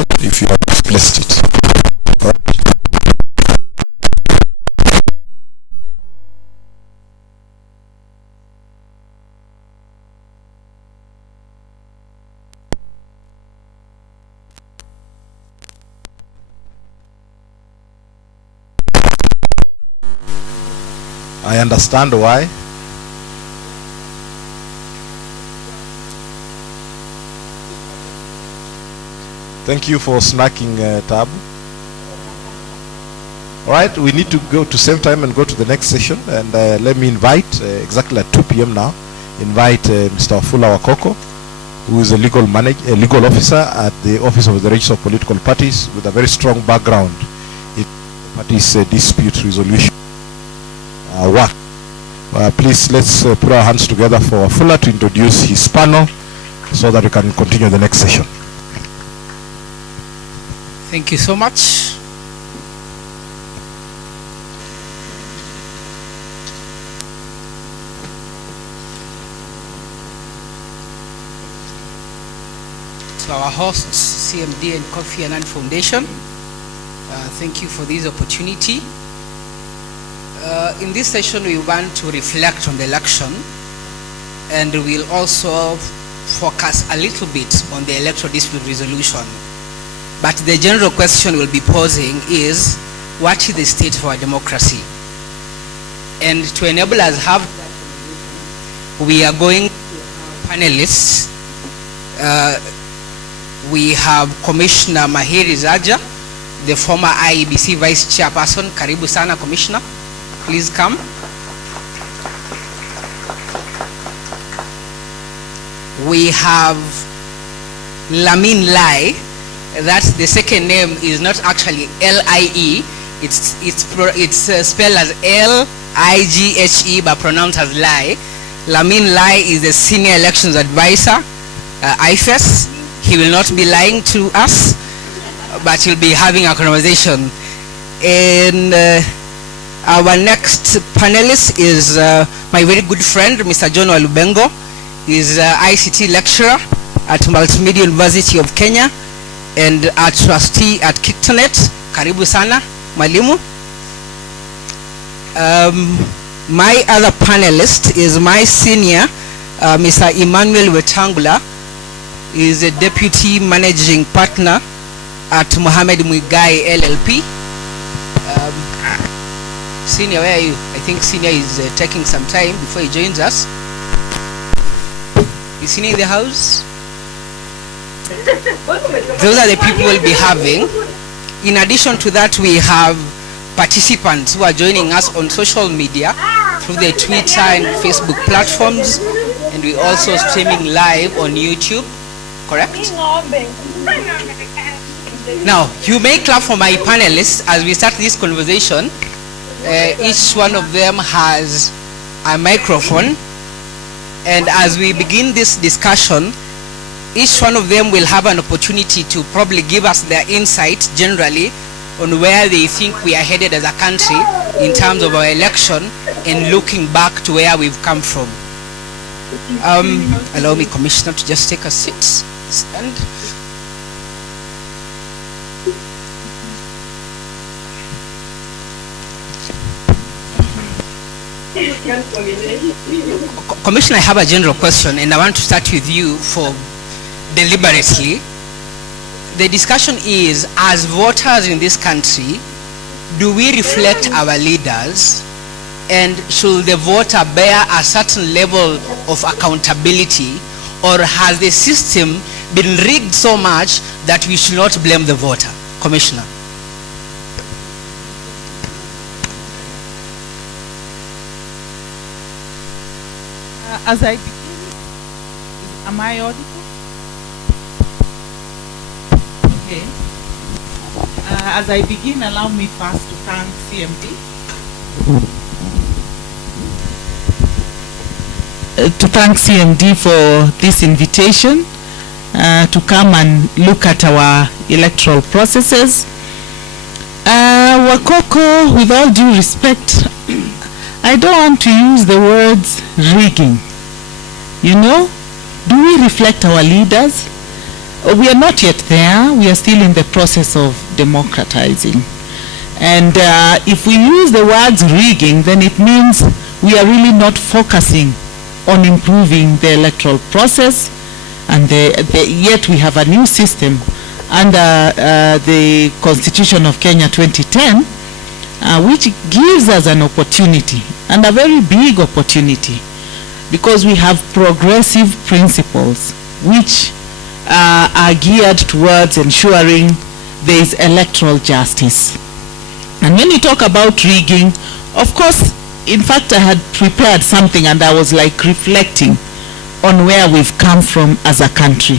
record if you have misplaced it. I understand why. Thank you for snacking, Tab. All right, we need to go to same time and go to the next session. And let me invite, exactly at 2 p.m. now, invite Mr. Fula Wakoko, who is a legal officer at the Office of the Registrar of Political Parties with a very strong background in parties dispute resolution work. Please, let's put our hands together for Fula to introduce his panel so that we can continue the next session. Thank you so much. To our hosts, CMD and Kofi Annan Foundation, thank you for this opportunity. In this session, we want to reflect on the election, and we'll also focus a little bit on the electoral dispute resolution. But the general question we'll be posing is, what is the state of our democracy? And to enable us to have that, we are going to have panelists. We have Commissioner Mahiri Zaja, the former IEBC Vice Chairperson. Karibu sana, Commissioner. Please come. We have Lamin Lai. That's the second name is not actually L-I-E. It's spelled as L-I-G-H-E but pronounced as Lai. Lamin Lai is the Senior Elections Advisor, IFES. He will not be lying to us, but he'll be having a conversation. And our next panelist is my very good friend, Mr. John Walubengo. He's an ICT lecturer at Multimedia University of Kenya and a trustee at Kictonet. Karibu sana, Mwalimu. My other panelist is my senior, Mr. Emmanuel Wetangula. He is a deputy managing partner at Mohammed Muigai LLP. Senior, where are you? I think Senior is taking some time before he joins us. Is Senior in the house? Those are the people we'll be having. In addition to that, we have participants who are joining us on social media through the Twitter and Facebook platforms, and we also streaming live on YouTube, correct? Now, you may clap for my panelists as we start this conversation. Each one of them has a microphone, and as we begin this discussion, each one of them will have an opportunity to probably give us their insight generally on where they think we are headed as a country in terms of our election and looking back to where we've come from. Allow me, Commissioner, to just take a seat. And Commissioner, I have a general question, and I want to start with you for deliberately. The discussion is, as voters in this country, do we reflect our leaders, and should the voter bear a certain level of accountability, or has the system been rigged so much that we should not blame the voter? Commissioner. As I begin, am I audible? Okay. As I begin, allow me first to thank CMD. To thank CMD for this invitation to come and look at our electoral processes. Wakoko, with all due respect, I don't want to use the words rigging. You know, do we reflect our leaders? We are not yet there. We are still in the process of democratizing. And if we use the words rigging, then it means we are really not focusing on improving the electoral process, and yet we have a new system under the Constitution of Kenya 2010, which gives us an opportunity, and a very big opportunity, because we have progressive principles which are geared towards ensuring there is electoral justice. And when you talk about rigging, of course, in fact, I had prepared something and I was like reflecting on where we've come from as a country.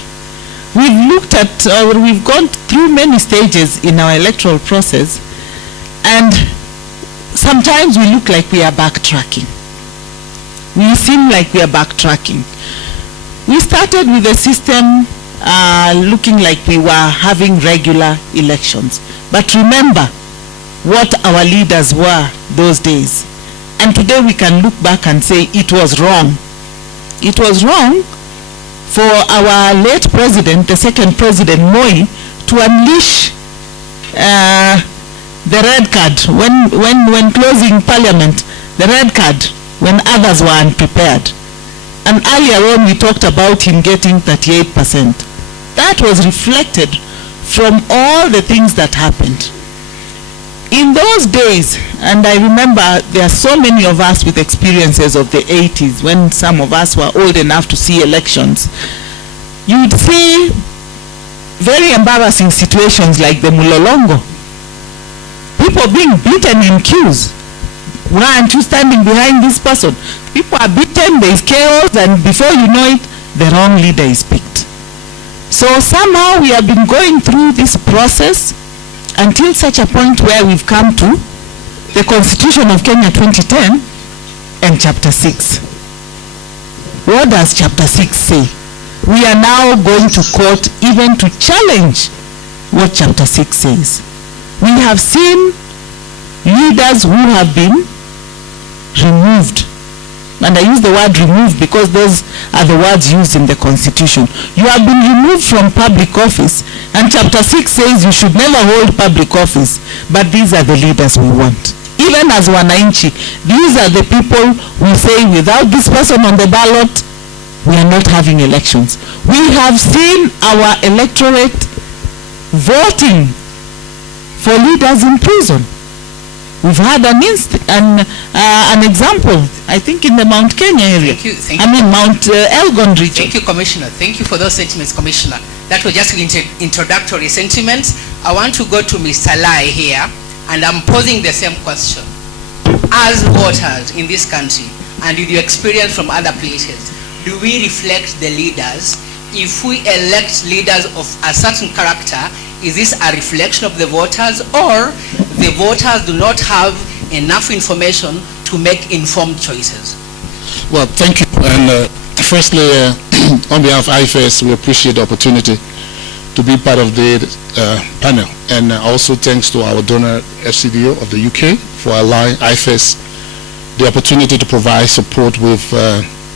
We've looked at, we've gone through many stages in our electoral process, and sometimes we look like we are backtracking. We seem like we are backtracking. We started with a system looking like we were having regular elections. But remember what our leaders were those days. And today we can look back and say it was wrong. It was wrong for our late president, the second president, Moi, to unleash the red card when closing parliament, the red card when others were unprepared. And earlier on we talked about him getting 38%. That was reflected from all the things that happened. In those days, and I remember there are so many of us with experiences of the 80s when some of us were old enough to see elections, you'd see very embarrassing situations like the Mulolongo. People being beaten in queues. Why aren't you standing behind this person? People are beaten, there is chaos, and before you know it, the wrong leader is picked. So somehow we have been going through this process until such a point where we've come to the Constitution of Kenya 2010 and Chapter 6. What does Chapter 6 say? We are now going to court even to challenge what Chapter 6 says. We have seen leaders who have been removed. And I use the word removed because those are the words used in the Constitution. You have been removed from public office, and Chapter 6 says you should never hold public office, but these are the leaders we want. Even as Wananchi, these are the people we say without this person on the ballot, we are not having elections. We have seen our electorate voting for leaders in prison. We've had an example, I think, in the Mount Kenya area. Thank you. Mount Elgon region. Thank you, Commissioner. Thank you for those sentiments, Commissioner. That was just introductory sentiments. I want to go to Mr. Lai here, and I'm posing the same question. As voters in this country, and with your experience from other places, do we reflect the leaders? If we elect leaders of a certain character, is this a reflection of the voters, or the voters do not have enough information to make informed choices? Well, thank you. And firstly, on behalf of IFES, we appreciate the opportunity to be part of the panel. And also thanks to our donor FCDO of the UK for allowing IFES the opportunity to provide support with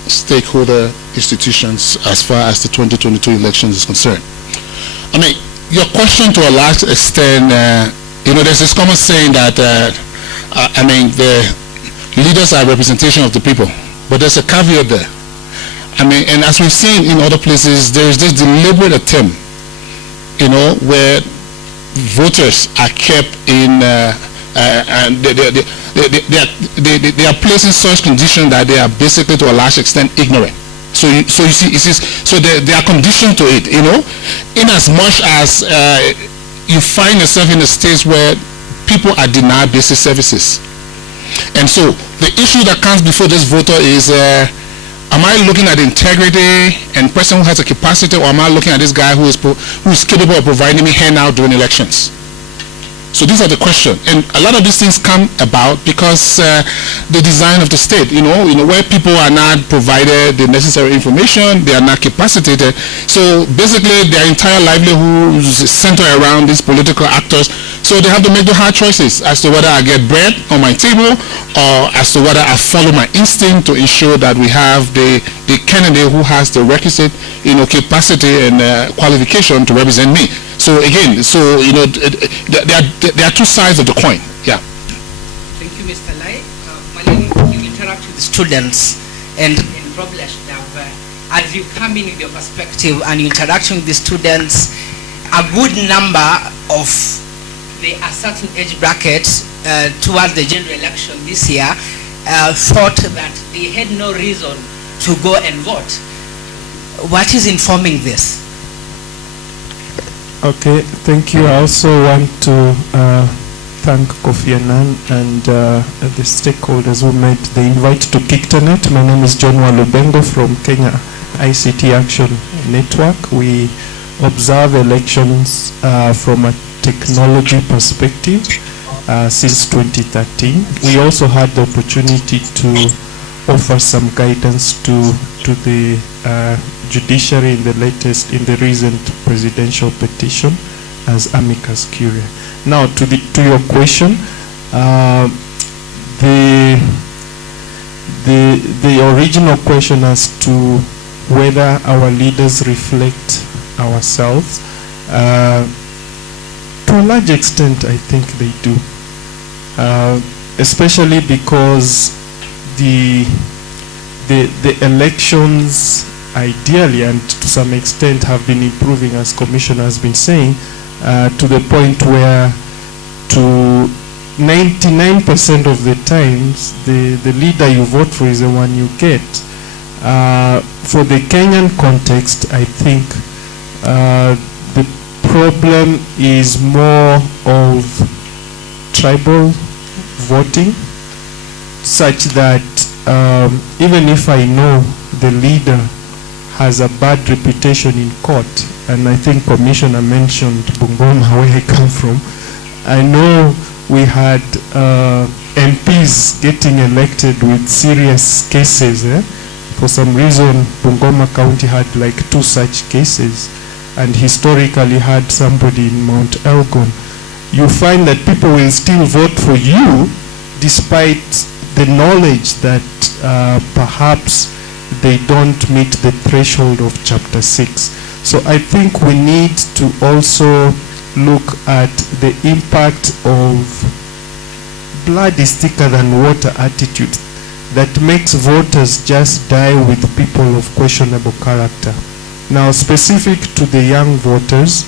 stakeholder institutions as far as the 2022 elections is concerned. I mean, your question to a large extent, there's this common saying that, the leaders are a representation of the people, but there's a caveat there. And as we've seen in other places, there's this deliberate attempt, where voters are kept in, and they are placed in such condition that they are basically to a large extent ignorant. So you see, so they are conditioned to it, in as much as you find yourself in a state where people are denied basic services. And so the issue that comes before this voter is, am I looking at integrity and person who has a capacity, or am I looking at this guy who is capable of providing me handout during elections? So these are the questions, and a lot of these things come about because the design of the state, where people are not provided the necessary information, they are not capacitated. So basically, their entire livelihood is centered around these political actors. So they have to make the hard choices as to whether I get bread on my table or as to whether I follow my instinct to ensure that we have the candidate who has the requisite, capacity and qualification to represent me. So again, there are two sides of the coin. Yeah. Thank you, Mr. Lai. Malin, you interact with students and probably I should have, as you come in with your perspective and you interaction with the students, a good number of a certain age bracket towards the general election this year thought that they had no reason to go and vote. What is informing this? Okay, thank you. I also want to thank Kofi Annan and the stakeholders who made the invite to Kiktanet. My name is John Walubengo from Kenya ICT Action Network. We observe elections from a technology perspective since 2013. We also had the opportunity to offer some guidance to the judiciary in the recent presidential petition as amicus curiae. Now to your question, the original question as to whether our leaders reflect ourselves, to a large extent I think they do, especially because the elections ideally and to some extent have been improving, as Commissioner has been saying, to the point where to 99% of the times the leader you vote for is the one you get. For the Kenyan context, I think the problem is more of tribal voting, such that even if I know the leader has a bad reputation in court, and I think Commissioner mentioned Bungoma, where I come from, I know we had MPs getting elected with serious cases. For some reason, Bungoma County had like 2 such cases, and historically had somebody in Mount Elgon. You find that people will still vote for you despite the knowledge that perhaps they don't meet the threshold of Chapter 6. So I think we need to also look at the impact of blood is thicker than water attitude that makes voters just die with people of questionable character. Now, specific to the young voters,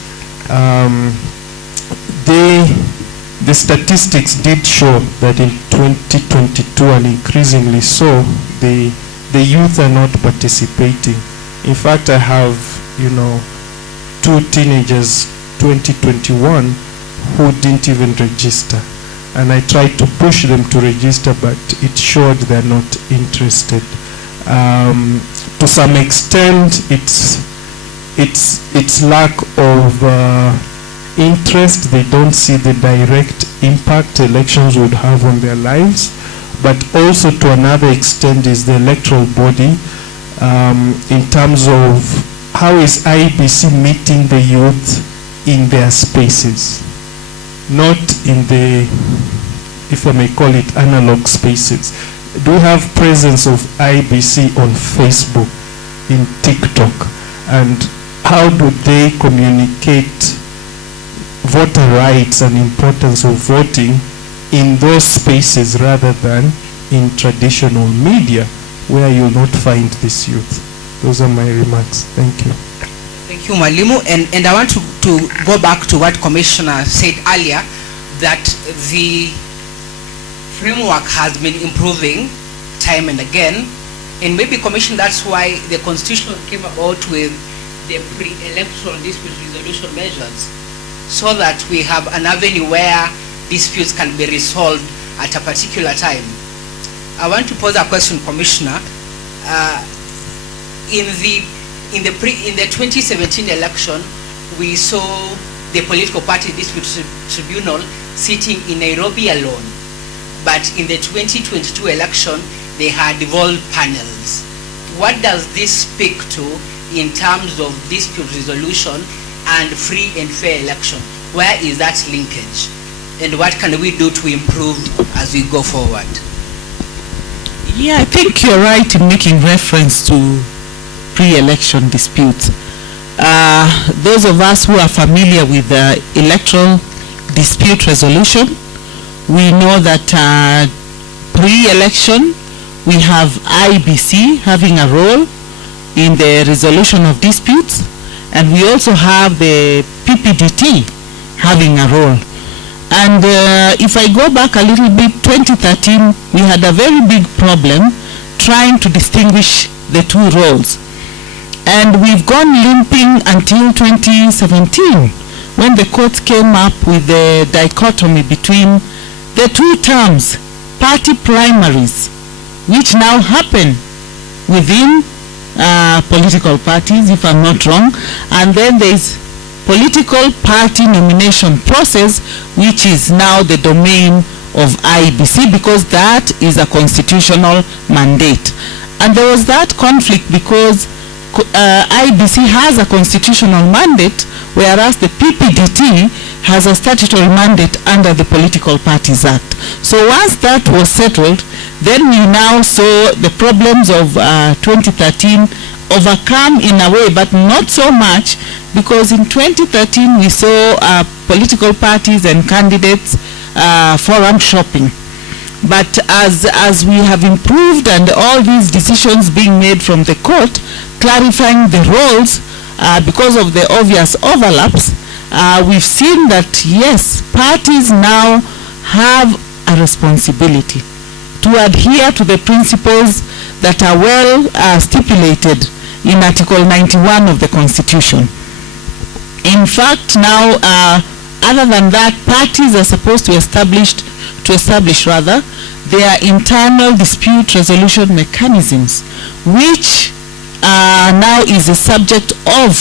the statistics did show that in 2022 and increasingly so, the youth are not participating. In fact, I have, 2 teenagers, 2021, who didn't even register. And I tried to push them to register, but it showed they're not interested. To some extent, it's lack of interest. They don't see the direct impact elections would have on their lives. But also to another extent is the electoral body in terms of how is IEBC meeting the youth in their spaces, not in the, if I may call it, analog spaces. Do we have presence of IEBC on Facebook, in TikTok, and how do they communicate voter rights and importance of voting in those spaces rather than in traditional media where you'll not find this youth? Those are my remarks. Thank you. Thank you, Mwalimu. And I want to go back to what Commissioner said earlier, that the framework has been improving time and again. And maybe, Commissioner, that's why the Constitution came about with the pre-electoral dispute resolution measures, so that we have an avenue where disputes can be resolved at a particular time. I want to pose a question, Commissioner. In the 2017 election, we saw the political party dispute tribunal sitting in Nairobi alone. But in the 2022 election, they had devolved panels. What does this speak to in terms of dispute resolution and free and fair election? Where is that linkage? and what can we do to improve as we go forward? Yeah, I think you're right in making reference to pre-election disputes. Those of us who are familiar with electoral dispute resolution, we know that pre-election we have IBC having a role in the resolution of disputes, and we also have the PPDT having a role. And if I go back a little bit, 2013, we had a very big problem trying to distinguish the two roles. And we've gone limping until 2017, when the court came up with the dichotomy between the two terms, party primaries, which now happen within political parties, if I'm not wrong, and then there's political party nomination process, which is now the domain of IBC, because that is a constitutional mandate. And there was that conflict because IBC has a constitutional mandate, whereas the PPDT has a statutory mandate under the Political Parties Act. So once that was settled, then we now saw the problems of 2013 overcome in a way, but not so much, because in 2013 we saw political parties and candidates forum shopping. But as we have improved and all these decisions being made from the court, clarifying the roles because of the obvious overlaps, we've seen that yes, parties now have a responsibility to adhere to the principles that are well stipulated in Article 91 of the Constitution. In fact, now, other than that, parties are supposed to establish their internal dispute resolution mechanisms, which now is a subject of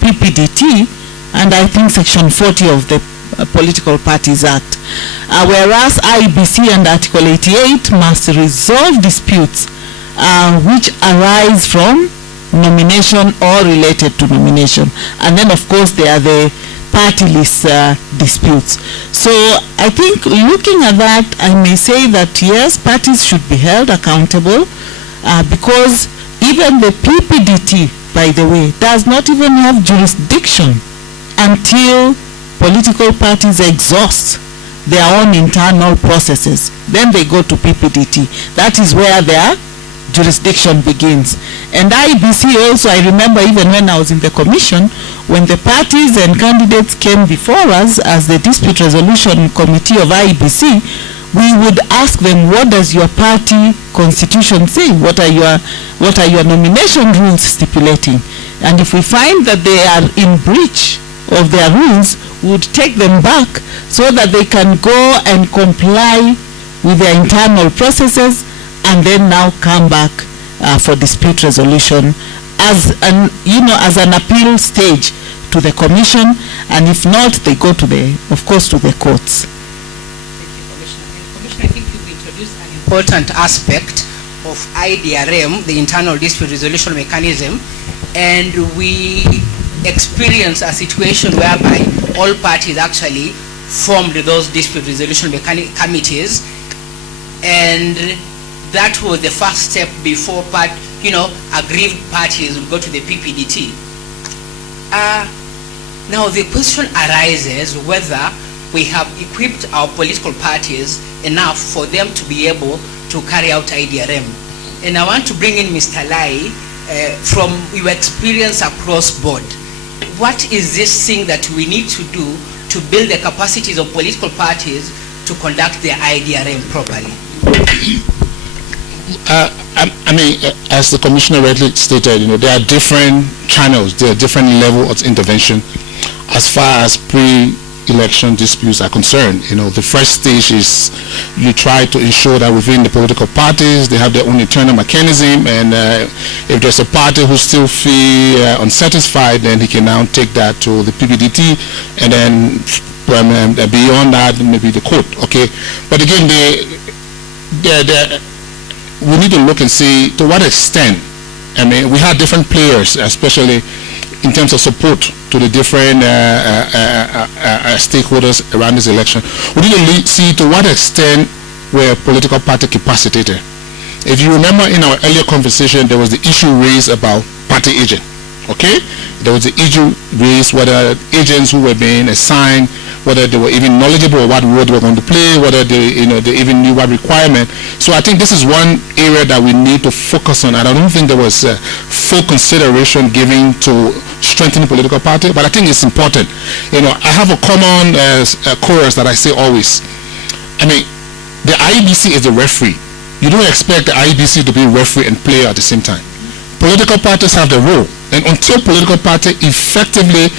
PPDT, and I think Section 40 of the Political Parties Act. Whereas IBC and Article 88 must resolve disputes which arise from nomination or related to nomination. And then, of course, there are the party list disputes. So I think looking at that, I may say that yes, parties should be held accountable because even the PPDT, by the way, does not even have jurisdiction until political parties exhaust their own internal processes. Then they go to PPDT. That is where their jurisdiction begins. And IBC also, I remember even when I was in the commission, when the parties and candidates came before us as the dispute resolution committee of IBC, we would ask them, what does your party constitution say? What are your nomination rules stipulating? And if we find that they are in breach of their rules, we would take them back so that they can go and comply with their internal processes, and then now come back for dispute resolution as an appeal stage to the commission, and if not, they go to of course to the courts. Thank you, Commissioner. And Commissioner, I think you've introduced an important aspect of IDRM, the internal dispute resolution mechanism, and we experience a situation whereby all parties actually formed those dispute resolution committees, and that was the first step before aggrieved parties would go to the PPDT. Now the question arises whether we have equipped our political parties enough for them to be able to carry out IDRM. And I want to bring in Mr. Lai from your experience across board. What is this thing that we need to do to build the capacities of political parties to conduct their IDRM properly? As the commissioner rightly stated, there are different channels, there are different levels of intervention as far as pre-election disputes are concerned. The first stage is you try to ensure that within the political parties they have their own internal mechanism, and if there's a party who still feel unsatisfied, then he can now take that to the PPDT, and then beyond that maybe the court. Okay, but again, we need to look and see to what extent. We have different players, especially in terms of support to the different stakeholders around this election. We need to see to what extent were political party capacitated. If you remember in our earlier conversation, there was the issue raised about party agent. Okay, there was the issue raised whether agents who were being assigned, whether they were even knowledgeable of what role they were going to play, whether they even knew what requirement. So I think this is one area that we need to focus on. I don't think there was full consideration given to strengthening political party, but I think it's important. I have a common chorus that I say always. I mean, the IEBC is the referee. You don't expect the IEBC to be referee and player at the same time. Political parties have the role, and until political parties effectively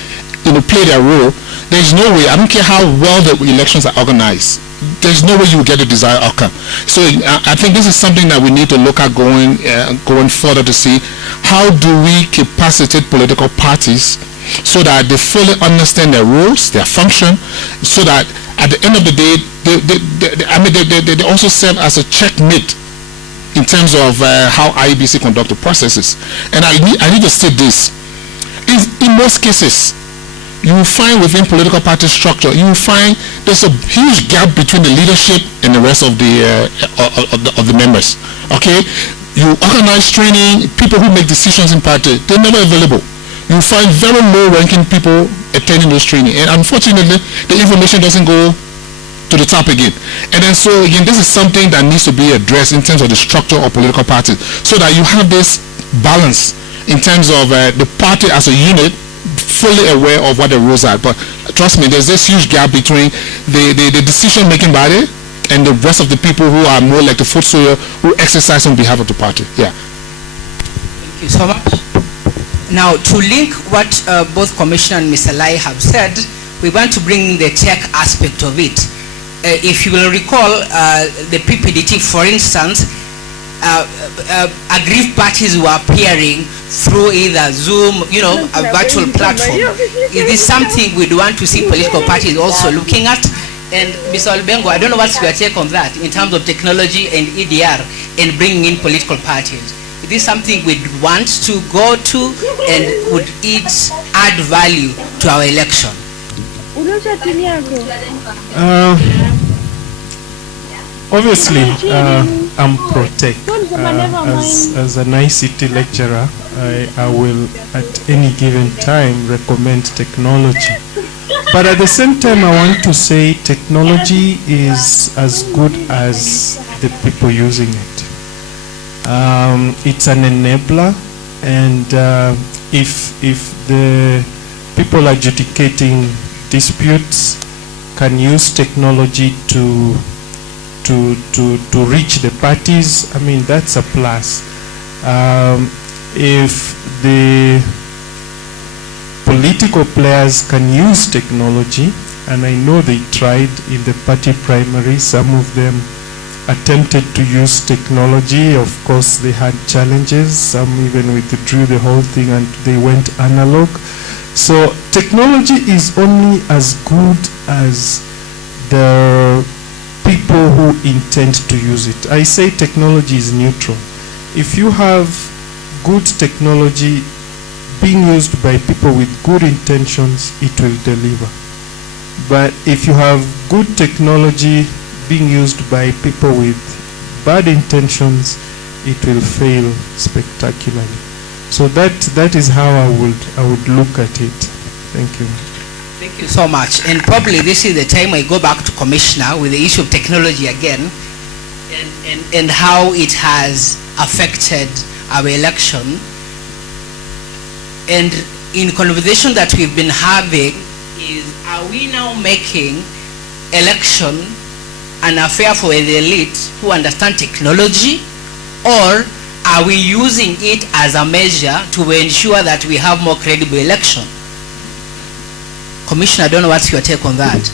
play their role, there's no way, I don't care how well the elections are organized, there's no way you will get the desired outcome. So I think this is something that we need to look at going further to see how do we capacitate political parties so that they fully understand their roles, their function, so that at the end of the day, they also serve as a checkmate in terms of how IEBC conduct the processes. And I need to state this. In most cases, you will find within political party structure, you will find there's a huge gap between the leadership and the rest of the members. Okay, you organize training, people who make decisions in party, they're never available. You find very low-ranking people attending those training, and unfortunately, the information doesn't go to the top again. And then so again, this is something that needs to be addressed in terms of the structure of political parties, so that you have this balance in terms of the party as a unit fully aware of what the rules are. But trust me, there's this huge gap between the decision-making body and the rest of the people who are more like the foot soldier who exercise on behalf of the party. Yeah. Thank you so much. Now, to link what both Commissioner and Mr. Lai have said, we want to bring the tech aspect of it. If you will recall, the PPDT, for instance, aggrieved parties were appearing through either Zoom, a virtual platform. It is something we'd want to see political parties also looking at. And Mr. Albengo, I don't know what's your take on that in terms of technology and EDR and bringing in political parties. Is this something we'd want to go to, and would it add value to our election? Obviously, I'm pro-tech. As an ICT lecturer, I will at any given time recommend technology. But at the same time, I want to say technology is as good as the people using it. It's an enabler, and if the people adjudicating disputes can use technology to reach the parties, I mean, that's a plus. If the political players can use technology, and I know they tried in the party primary, some of them attempted to use technology. Of course, they had challenges. Some even withdrew the whole thing and they went analog. So technology is only as good as the people who intend to use it. I say technology is neutral. If you have good technology being used by people with good intentions, it will deliver. But if you have good technology being used by people with bad intentions, it will fail spectacularly. So that is how I would look at it. Thank you. Thank you so much. And probably this is the time I go back to Commissioner with the issue of technology again, and how it has affected our election. And in conversation that we've been having is, are we now making election an affair for the elite who understand technology, or are we using it as a measure to ensure that we have more credible election? Commissioner, I don't know what's your take on that.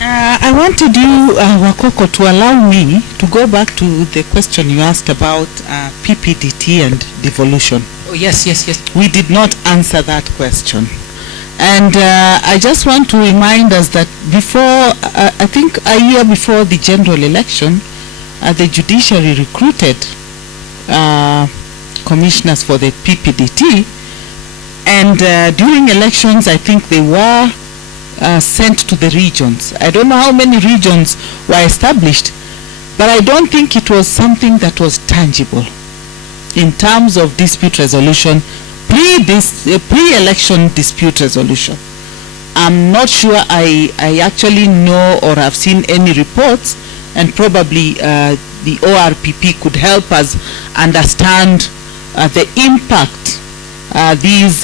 I wanted you, Wakoko, to allow me to go back to the question you asked about PPDT and devolution. Oh, yes. We did not answer that question. And I just want to remind us that before, I think a year before the general election, the judiciary recruited commissioners for the PPDT, And during elections, I think they were sent to the regions. I don't know how many regions were established, but I don't think it was something that was tangible in terms of dispute resolution, pre-election dispute resolution. I'm not sure I actually know or have seen any reports, and probably the ORPP could help us understand the impact these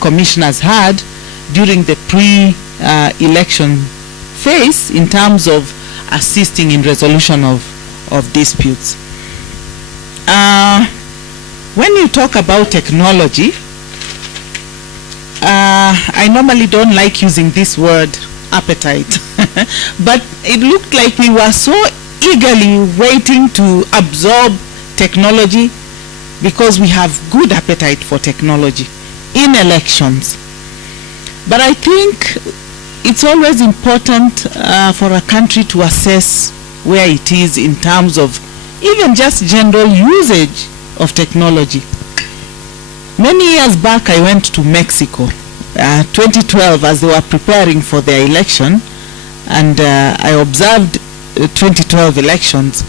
commissioners had during the pre-election phase in terms of assisting in resolution of disputes. When you talk about technology, I normally don't like using this word appetite, but it looked like we were so eagerly waiting to absorb technology because we have good appetite for technology in elections. But I think it's always important for a country to assess where it is in terms of even just general usage of technology. Many years back, I went to Mexico, 2012, as they were preparing for their election, and I observed 2012 elections.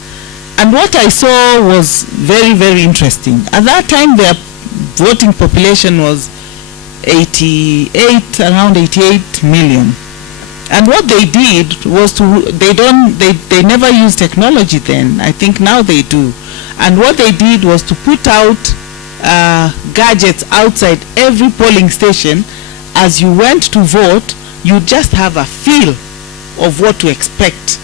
And what I saw was very, very interesting. At that time, their voting population was around 88 million. And what they did was they never used technology then. I think now they do. And what they did was to put out gadgets outside every polling station. As you went to vote, you just have a feel of what to expect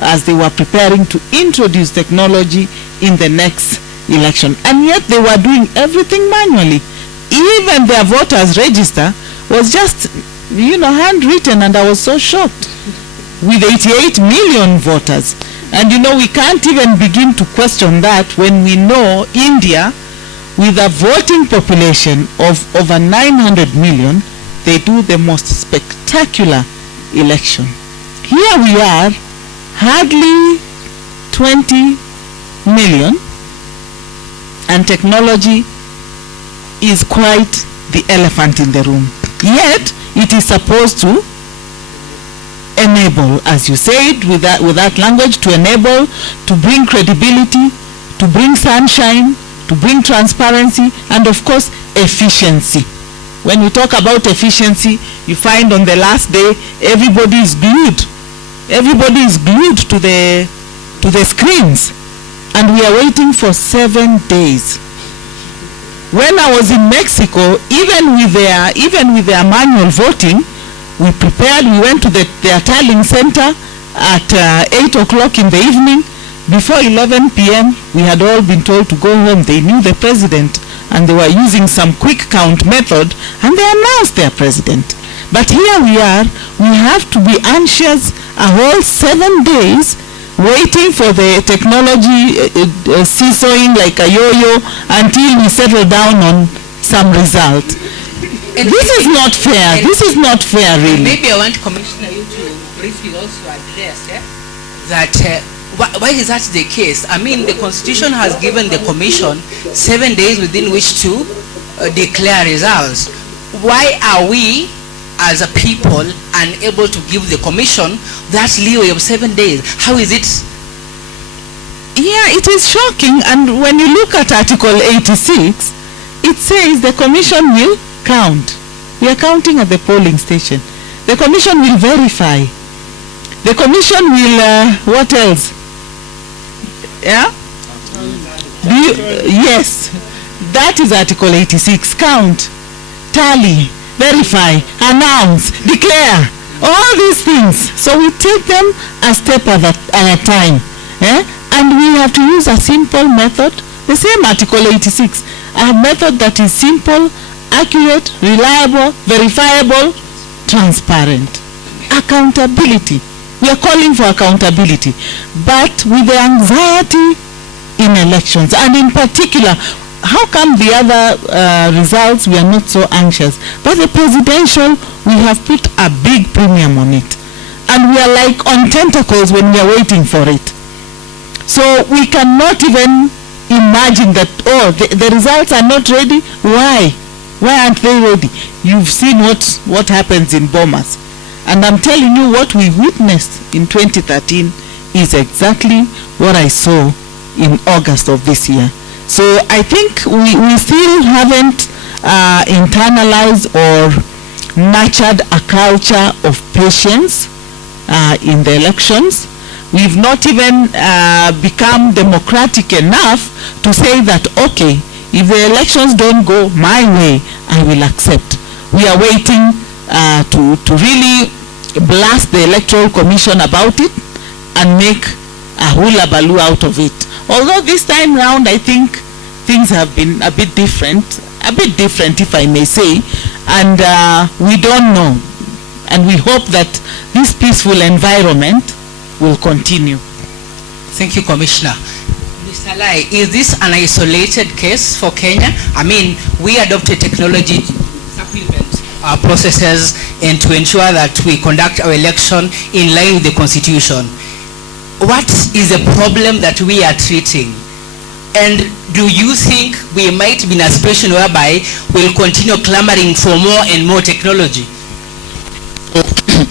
as they were preparing to introduce technology in the next election. And yet they were doing everything manually. Even their voters register was just, handwritten, and I was so shocked with 88 million voters. And we can't even begin to question that when we know India, with a voting population of over 900 million, they do the most spectacular election. Here we are, hardly 20 million, and technology is quite the elephant in the room. Yet, it is supposed to enable, as you said, with that language, to enable, to bring credibility, to bring sunshine, to bring transparency, and of course, efficiency. When we talk about efficiency, you find on the last day, everybody is glued. Everybody is glued to the screens, and we are waiting for 7 days. When I was in Mexico, even with their manual voting, we prepared. We went to their tallying center at 8 o'clock in the evening. Before 11 p.m., we had all been told to go home. They knew the president, and they were using some quick count method, and they announced their president. But here we are, we have to be anxious a whole 7 days waiting for the technology seesawing like a yo-yo until we settle down on some result. And this is not fair. This is not fair, really. Maybe I want Commissioner you to briefly also address that why is that the case? I mean, the Constitution has given the Commission 7 days within which to declare results. Why are we, as a people, unable to give the Commission that leeway of 7 days? How is it? Yeah, it is shocking. And when you look at Article 86, it says the Commission will count. We are counting at the polling station. The Commission will verify. The Commission will, what else? Yeah? Yes. That is Article 86. Count, tally, verify, announce, declare, all these things. So we take them a step at a time. And we have to use a simple method, the same Article 86, a method that is simple, accurate, reliable, verifiable, transparent. Accountability. We are calling for accountability, but with the anxiety in elections, and in particular, how come the other results we are not so anxious, but the presidential, we have put a big premium on it, and we are like on tentacles when we are waiting for it. So we cannot even imagine that, the results are not ready. Why Why aren't they ready? You've seen what happens in Bomas. And I'm telling you, what we witnessed in 2013 is exactly what I saw in August of this year. So I think we still haven't internalized or nurtured a culture of patience in the elections. We've not even become democratic enough to say that, okay, if the elections don't go my way, I will accept. We are waiting to really blast the Electoral Commission about it and make a hula baloo out of it. Although this time round, I think things have been a bit different if I may say, and we don't know. And we hope that this peaceful environment will continue. Thank you, Commissioner. Mr. Lai, is this an isolated case for Kenya? I mean, we adopted technology to supplement our processes and to ensure that we conduct our election in line with the Constitution. What is the problem that we are treating? And do you think we might be in a situation whereby we'll continue clamoring for more and more technology?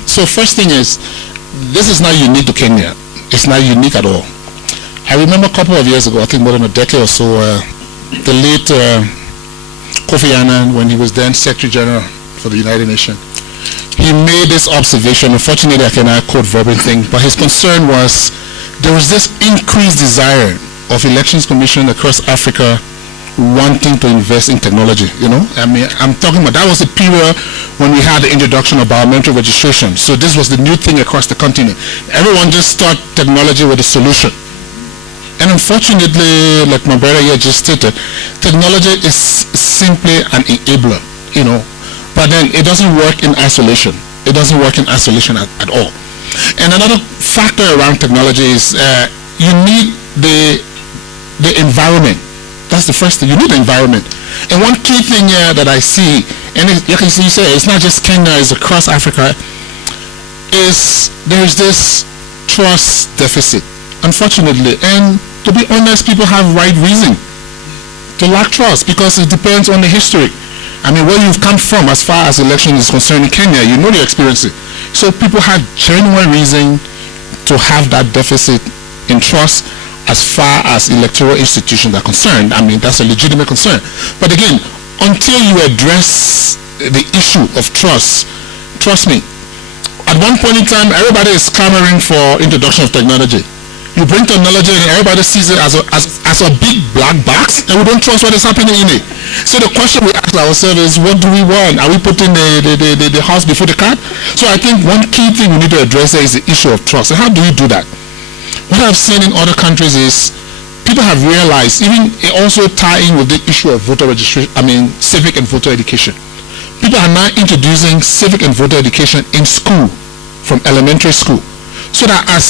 So first thing is, this is not unique to Kenya. It's not unique at all. I remember a couple of years ago, I think more than a decade or so, the late Kofi Annan, when he was then Secretary General for the United Nations, he made this observation. Unfortunately, I cannot quote verbatim thing, but his concern was there was this increased desire of elections commission across Africa wanting to invest in technology. I mean, I'm talking about, that was the period when we had the introduction of biometric registration. So this was the new thing across the continent. Everyone just thought technology was the solution. And unfortunately, like my brother here just stated, technology is simply an enabler, but then it doesn't work in isolation. It doesn't work in isolation at all. And another factor around technology is you need the environment. That's the first thing. You need the environment. And one key thing here that I see, and you can see, it's not just Kenya, it's across Africa, is there's this trust deficit, unfortunately. And to be honest, people have right reason to lack trust because it depends on the history. I mean, where you've come from as far as election is concerned in Kenya, you know the experience. So people have genuine reason to have that deficit in trust as far as electoral institutions are concerned. I mean, that's a legitimate concern. But again, until you address the issue of trust, trust me, at one point in time, everybody is clamoring for introduction of technology. You bring technology and everybody sees it as a big black box, and we don't trust what is happening in it. So the question we ask ourselves is, what do we want? Are we putting the house before the cart? So I think one key thing we need to address there is the issue of trust. And how do you do that? What I've seen in other countries is people have realized, even it also tie in with the issue of voter registration, civic and voter education. People are now introducing civic and voter education in school, from elementary school, so that as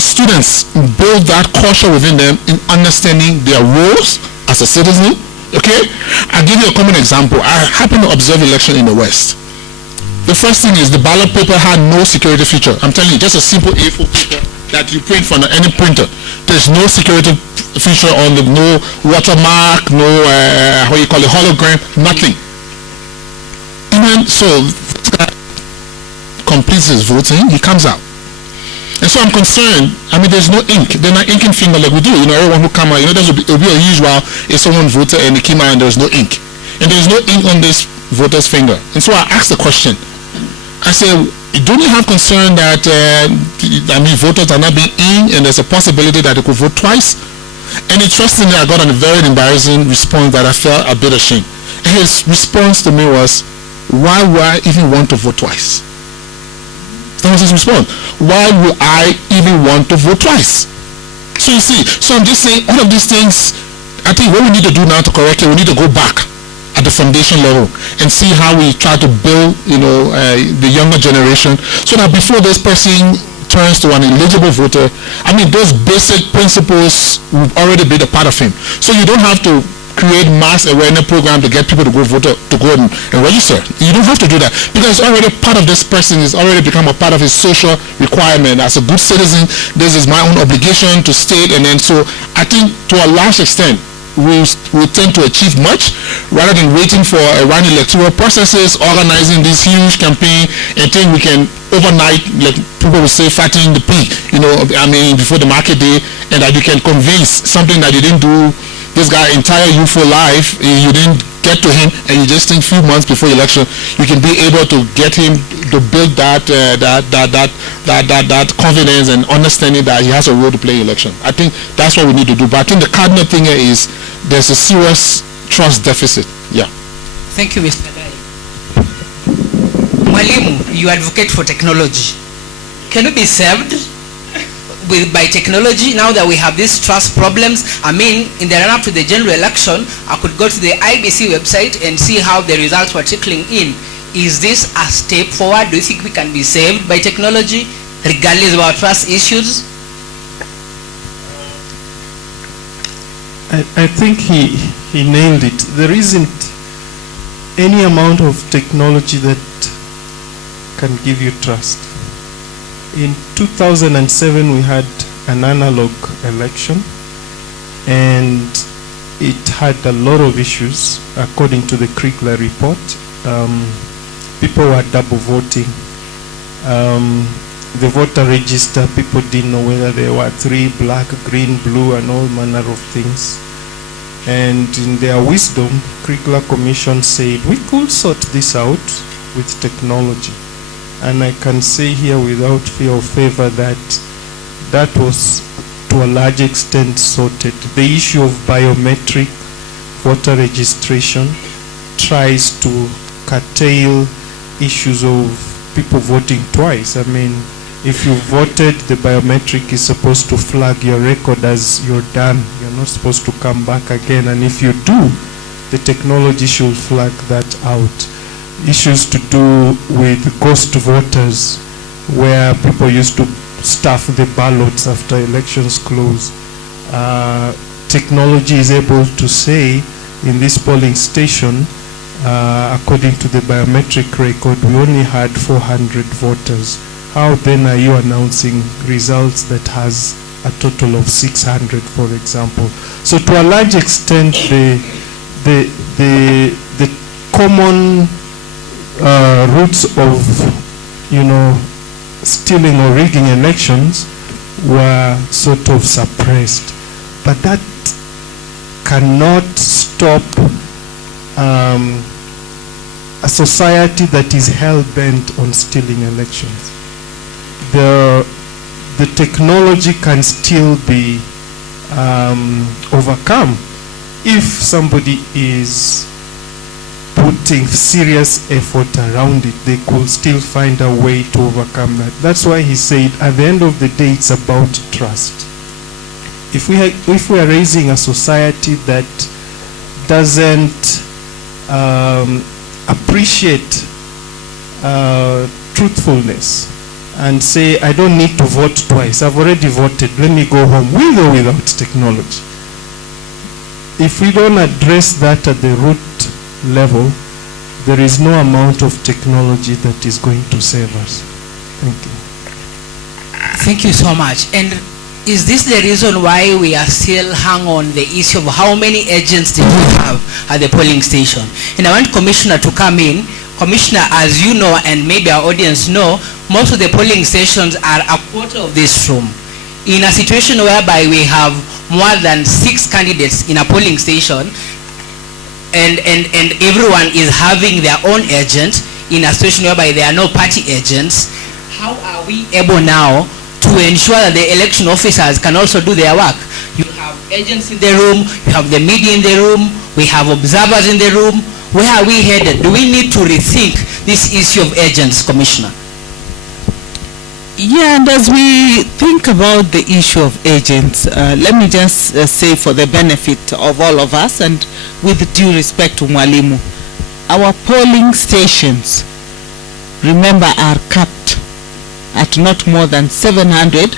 students build that culture within them in understanding their roles as a citizen. Okay, I'll give you a common example. I happen to observe election in the West. The first thing is the ballot paper had no security feature. I'm telling you, just a simple A4 paper that you print from any printer. There's no security feature on the, no watermark, no hologram, nothing. And then so this guy completes his voting, he comes out. And so I'm concerned, there's no ink. They're not inking finger like we do. Everyone who come out, it'll be unusual if someone voted and they came out and there's no ink. And there's no ink on this voter's finger. And so I asked the question. I said, don't you have concern that voters are not being in and there's a possibility that they could vote twice? And interestingly, I got a very embarrassing response that I felt a bit ashamed. And his response to me was, why would I even want to vote twice? That was his response. Why would I even want to vote twice? So you see, I'm just saying all of these things, I think what we need to do now to correct it, we need to go back at the foundation level and see how we try to build, the younger generation so that before this person turns to an eligible voter, those basic principles will already be a part of him. So you don't have to create mass awareness program to get people to go vote, to go and register. You don't have to do that because it's already part of this person, is already become a part of his social requirement. As a good citizen, this is my own obligation to state. And then so I think to a large extent, we tend to achieve much rather than waiting for running electoral processes, organizing this huge campaign, and think we can overnight, like people will say, fatten the pig, before the market day, and that you can convince something that you didn't do this guy entire youthful life, you didn't get to him, and you just think few months before election, you can be able to get him to build that confidence and understanding that he has a role to play in election. I think that's what we need to do. But I think the cardinal thing here is there's a serious trust deficit. Yeah. Thank you, Mr. Dai. Mwalimu, you advocate for technology. Can we be saved by technology now that we have these trust problems? I mean, in the run-up to the general election, I could go to the IBC website and see how the results were trickling in. Is this a step forward? Do you think we can be saved by technology, regardless of our trust issues? I think he nailed it. There isn't any amount of technology that can give you trust. In 2007, we had an analog election, and it had a lot of issues, according to the Kriegler report. People were double voting. The voter register, people didn't know whether there were 3, black, green, blue, and all manner of things. And in their wisdom, Kriegler Commission said, we could sort this out with technology. And I can say here without fear of favor that that was to a large extent sorted. The issue of biometric voter registration tries to curtail issues of people voting twice. I mean, if you voted, the biometric is supposed to flag your record as you're done. You're not supposed to come back again. And if you do, the technology should flag that out. Issues to do with ghost voters, where people used to stuff the ballots after elections close. Technology is able to say, in this polling station, according to the biometric record, we only had 400 voters. How then are you announcing results that has a total of 600, for example? So to a large extent, the common roots of, stealing or rigging elections were sort of suppressed. But that cannot stop a society that is hell-bent on stealing elections. The technology can still be overcome if somebody is putting serious effort around it. They could still find a way to overcome that. That's why he said, at the end of the day, it's about trust. If we are raising a society that doesn't appreciate truthfulness and say, I don't need to vote twice, I've already voted, let me go home, with or without technology. If we don't address that at the root level, there is no amount of technology that is going to save us. Thank you. Thank you so much. And is this the reason why we are still hung on the issue of how many agents did we have at the polling station? And I want Commissioner to come in. Commissioner, as you know, and maybe our audience know, most of the polling stations are a quarter of this room. In a situation whereby we have more than 6 candidates in a polling station, and everyone is having their own agent, in a situation whereby there are no party agents, how are we able now to ensure that the election officers can also do their work? You have agents in the room, you have the media in the room, we have observers in the room. Where are we headed? Do we need to rethink this issue of agents, Commissioner? Yeah, and as we think about the issue of agents, let me just say, for the benefit of all of us and with due respect to Mwalimu, our polling stations, remember, are capped at not more than 700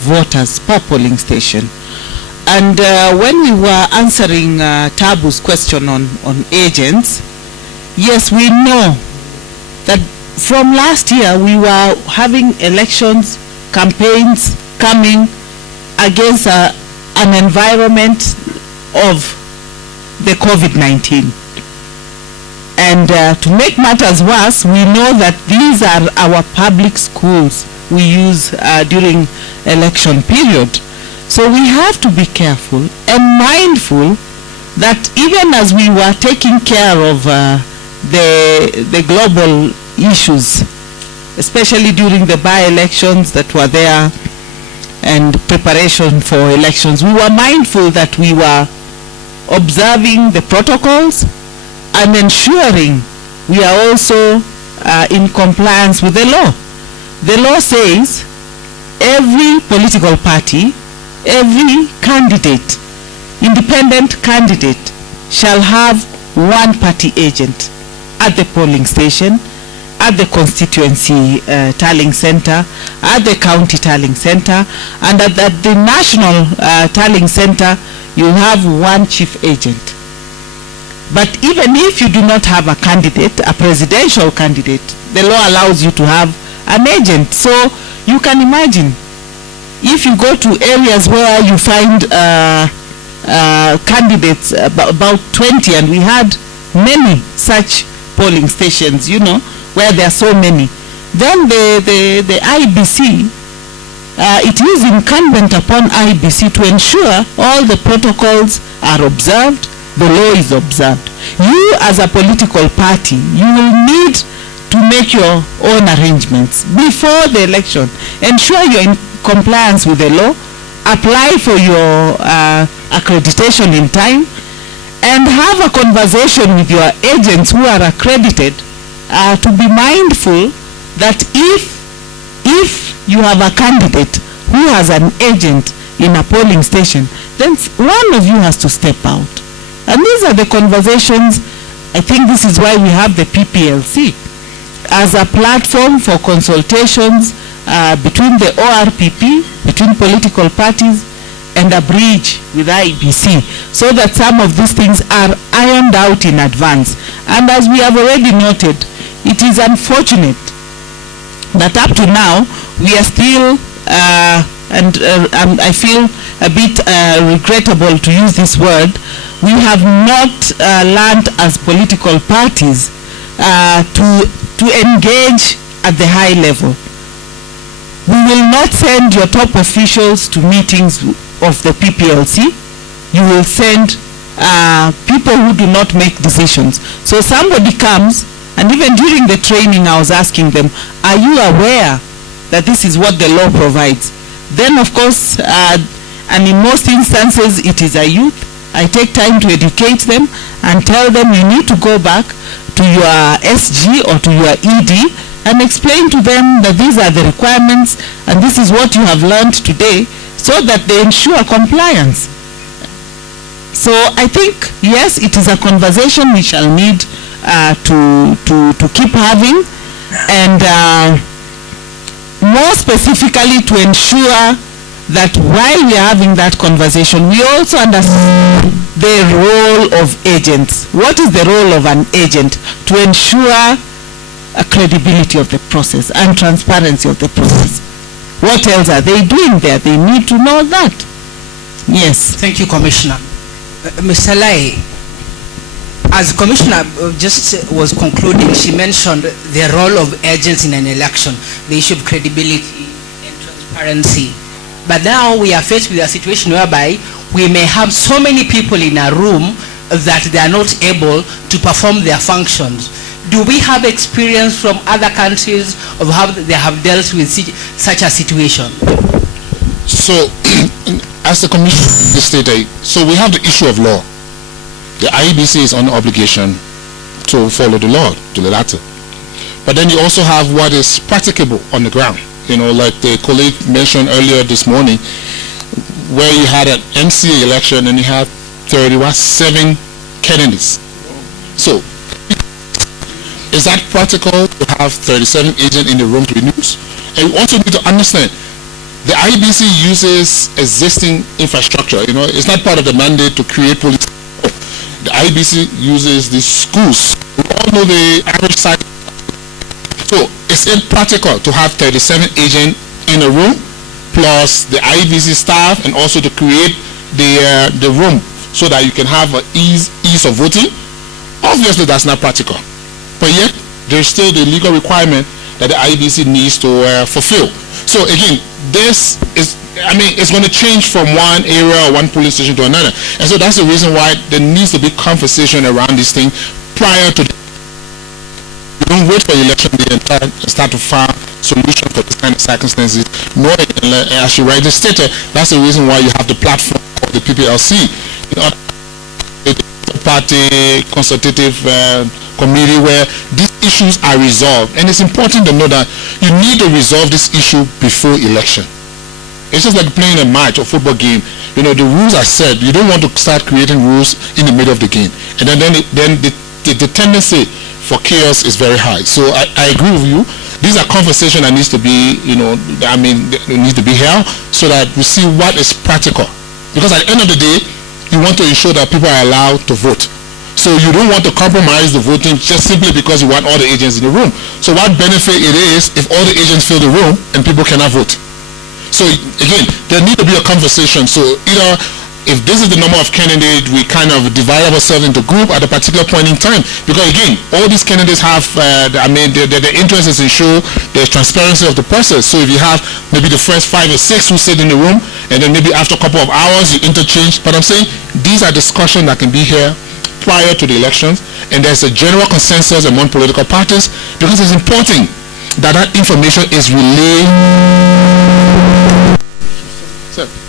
voters per polling station. And when we were answering Tabu's question on agents, yes, we know that from last year we were having elections, campaigns coming against an environment of the COVID-19. And to make matters worse, we know that these are our public schools we use during election period. So we have to be careful and mindful that even as we were taking care of the global issues, especially during the by-elections that were there and preparation for elections, we were mindful that we were observing the protocols and ensuring we are also in compliance with the law. The law says every political party, every candidate, independent candidate, shall have one party agent at the polling station, at the constituency tallying center, at the county tallying center, and at the national tallying center, you have one chief agent. But even if you do not have a candidate, a presidential candidate, the law allows you to have an agent. So you can imagine if you go to areas where you find candidates, about 20, and we had many such polling stations, you know, where there are so many, then the IBC, it is incumbent upon IBC to ensure all the protocols are observed, the law is observed. You as a political party, you will need to make your own arrangements before the election. Ensure you're in compliance with the law, apply for your accreditation in time, and have a conversation with your agents who are accredited to be mindful that if you have a candidate who has an agent in a polling station, then one of you has to step out. And these are the conversations. I think this is why we have the PPLC as a platform for consultations between the ORPP, between political parties, and a bridge with IBC, so that some of these things are ironed out in advance. And as we have already noted, it is unfortunate that up to now we are still, and I feel a bit regrettable to use this word, we have not learned as political parties to engage at the high level. We will not send your top officials to meetings of the PPLC. You will send people who do not make decisions. So somebody comes, and even during the training I was asking them, are you aware that this is what the law provides? Then of course, and in most instances it is a youth, I take time to educate them and tell them you need to go back to your SG or to your ED and explain to them that these are the requirements and this is what you have learned today, so that they ensure compliance. So I think, yes, it is a conversation we shall need to keep having, and more specifically to ensure that while we are having that conversation, we also understand the role of agents. What is the role of an agent? To ensure a credibility of the process and transparency of the process. What else are they doing there? They need to know that. Yes. Thank you, Commissioner. Mr. Lai, as Commissioner just was concluding, she mentioned the role of agents in an election, the issue of credibility and transparency. But now we are faced with a situation whereby we may have so many people in a room that they are not able to perform their functions. Do we have experience from other countries of how they have dealt with such a situation? So, as the Commission stated, so we have the issue of law. The IEBC is under obligation to follow the law, to the latter. But then you also have what is practicable on the ground. You know, like the colleague mentioned earlier this morning, where you had an MCA election and you had 37 candidates. So, is that practical to have 37 agents in the room to be news? And you also need to understand, the IBC uses existing infrastructure. You know, it's not part of the mandate to create police. The IBC uses the schools. We all know the average size. So it's impractical to have 37 agents in a room, plus the IBC staff, and also to create the room so that you can have an ease of voting, obviously that's not practical. But yet, there's still the legal requirement that the IEBC needs to fulfill. So again, this is, I mean, it's going to change from one area or one polling station to another. And so that's the reason why there needs to be conversation around this thing prior to. You don't wait for the election day and start to find solution for this kind of circumstances. Nor, as you rightly stated, that's the reason why you have the platform of the PPLC. You know, the party consultative committee where these issues are resolved. And it's important to know that you need to resolve this issue before election. It's just like playing a match or football game. You know, the rules are set. You don't want to start creating rules in the middle of the game. And then the tendency for chaos is very high. So I agree with you. These are conversations that needs to be, you know, I mean, they need to be held so that we see what is practical. Because at the end of the day, you want to ensure that people are allowed to vote. So you don't want to compromise the voting just simply because you want all the agents in the room. So what benefit it is if all the agents fill the room and people cannot vote? So again, there need to be a conversation. So either if this is the number of candidates, we kind of divide ourselves into group at a particular point in time. Because again, all these candidates have, I mean, the interest is to ensure the transparency of the process. So if you have maybe the first 5 or 6 who sit in the room, and then maybe after a couple of hours you interchange. But I'm saying these are discussions that can be here prior to the elections, and there's a general consensus among political parties, because it's important that that information is relayed.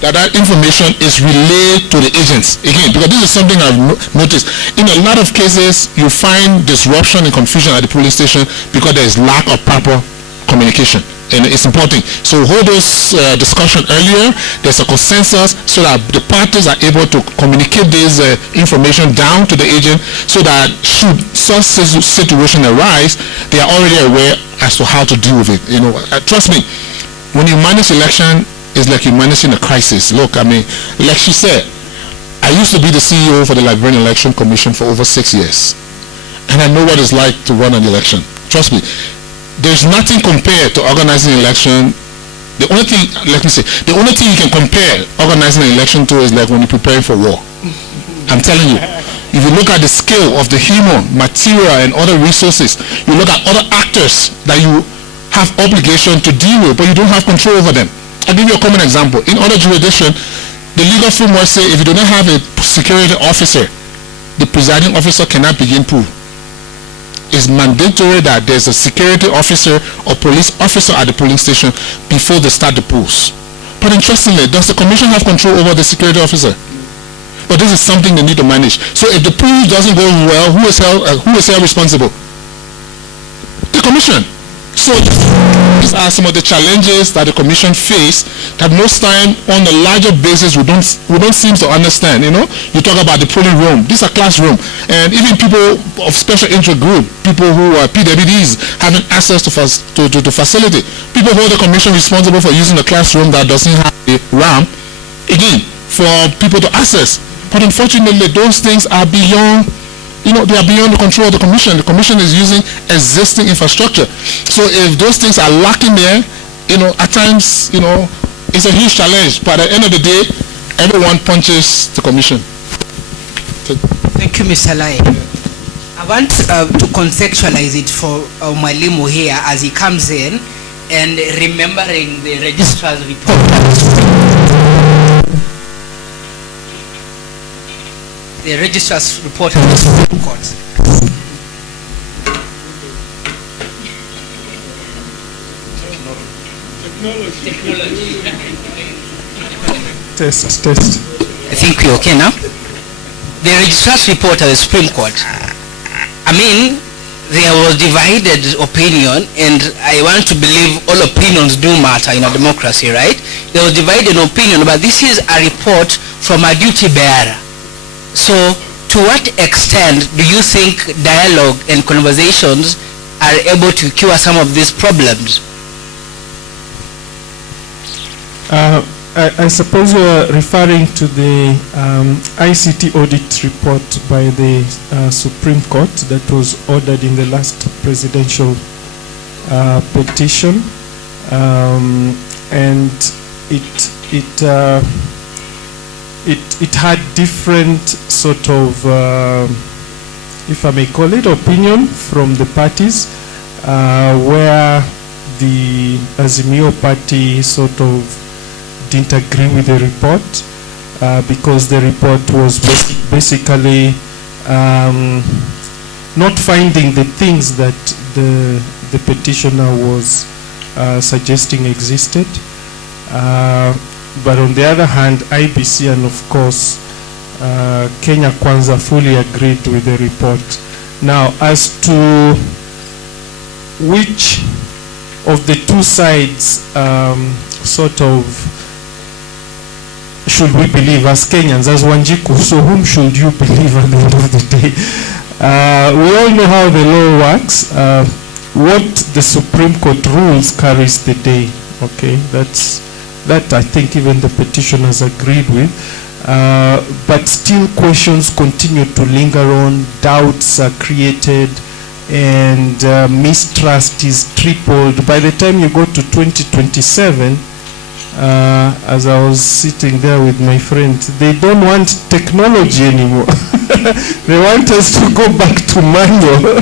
That information is relayed to the agents again, because this is something I've noticed. In a lot of cases, you find disruption and confusion at the polling station because there is lack of proper communication, and it's important. So hold those discussion earlier. There's a consensus so that the parties are able to communicate this information down to the agent, so that should such situation arise, they are already aware as to how to deal with it. You know, trust me, when you manage election, it's like you're managing a crisis. Look, I mean, like she said, I used to be the CEO for the Liberian Election Commission for over 6 years, and I know what it's like to run an election. Trust me, there's nothing compared to organizing an election. The only thing, let me say, the only thing you can compare organizing an election to is like when you're preparing for war. I'm telling you, if you look at the scale of the human, material, and other resources, you look at other actors that you have obligation to deal with, but you don't have control over them. I'll give you a common example. In other jurisdiction, the legal framework say if you do not have a security officer, the presiding officer cannot begin pool. It's mandatory that there's a security officer or police officer at the polling station before they start the polls. But interestingly, does the commission have control over the security officer? But this is something they need to manage. So if the pool doesn't go well, who is held responsible? The commission. So these are some of the challenges that the commission face that most time on the larger basis we don't seem to understand. You know, you talk about the polling room. These are classroom, and even people of special interest group, people who are PWDs having access to facility. People hold the commission responsible for using the classroom that doesn't have a ramp, again, for people to access. But unfortunately, those things are beyond. You know, they are beyond the control of the commission. The commission is using existing infrastructure. So if those things are lacking there, you know, at times, you know, it's a huge challenge. But at the end of the day, everyone punches the commission. Thank you, Mr. Lai. I want to contextualize it for my limo here as he comes in, and remembering the registrar's report. The registrar's report on the Supreme Court. Technology. Test. I think we're okay now. The registrar's report of the Supreme Court. I mean, there was divided opinion, and I want to believe all opinions do matter in a democracy, right? There was divided opinion, but this is a report from a duty bearer. So, to what extent do you think dialogue and conversations are able to cure some of these problems? I suppose you're referring to the ICT audit report by the Supreme Court that was ordered in the last presidential petition, and it had different sort of, if I may call it, opinion from the parties, where the Azimio party sort of didn't agree with the report, because the report was basically not finding the things that the petitioner was suggesting existed. But on the other hand, IBC and of course Kenya Kwanza fully agreed with the report. Now, as to which of the two sides sort of should we believe as Kenyans, as Wanjiku, so whom should you believe at the end of the day? We all know how the law works. What the Supreme Court rules carries the day. Okay, that I think even the petitioners agreed with. But still questions continue to linger on, doubts are created, and mistrust is tripled. By the time you go to 2027, as I was sitting there with my friend, they don't want technology anymore. They want us to go back to manual.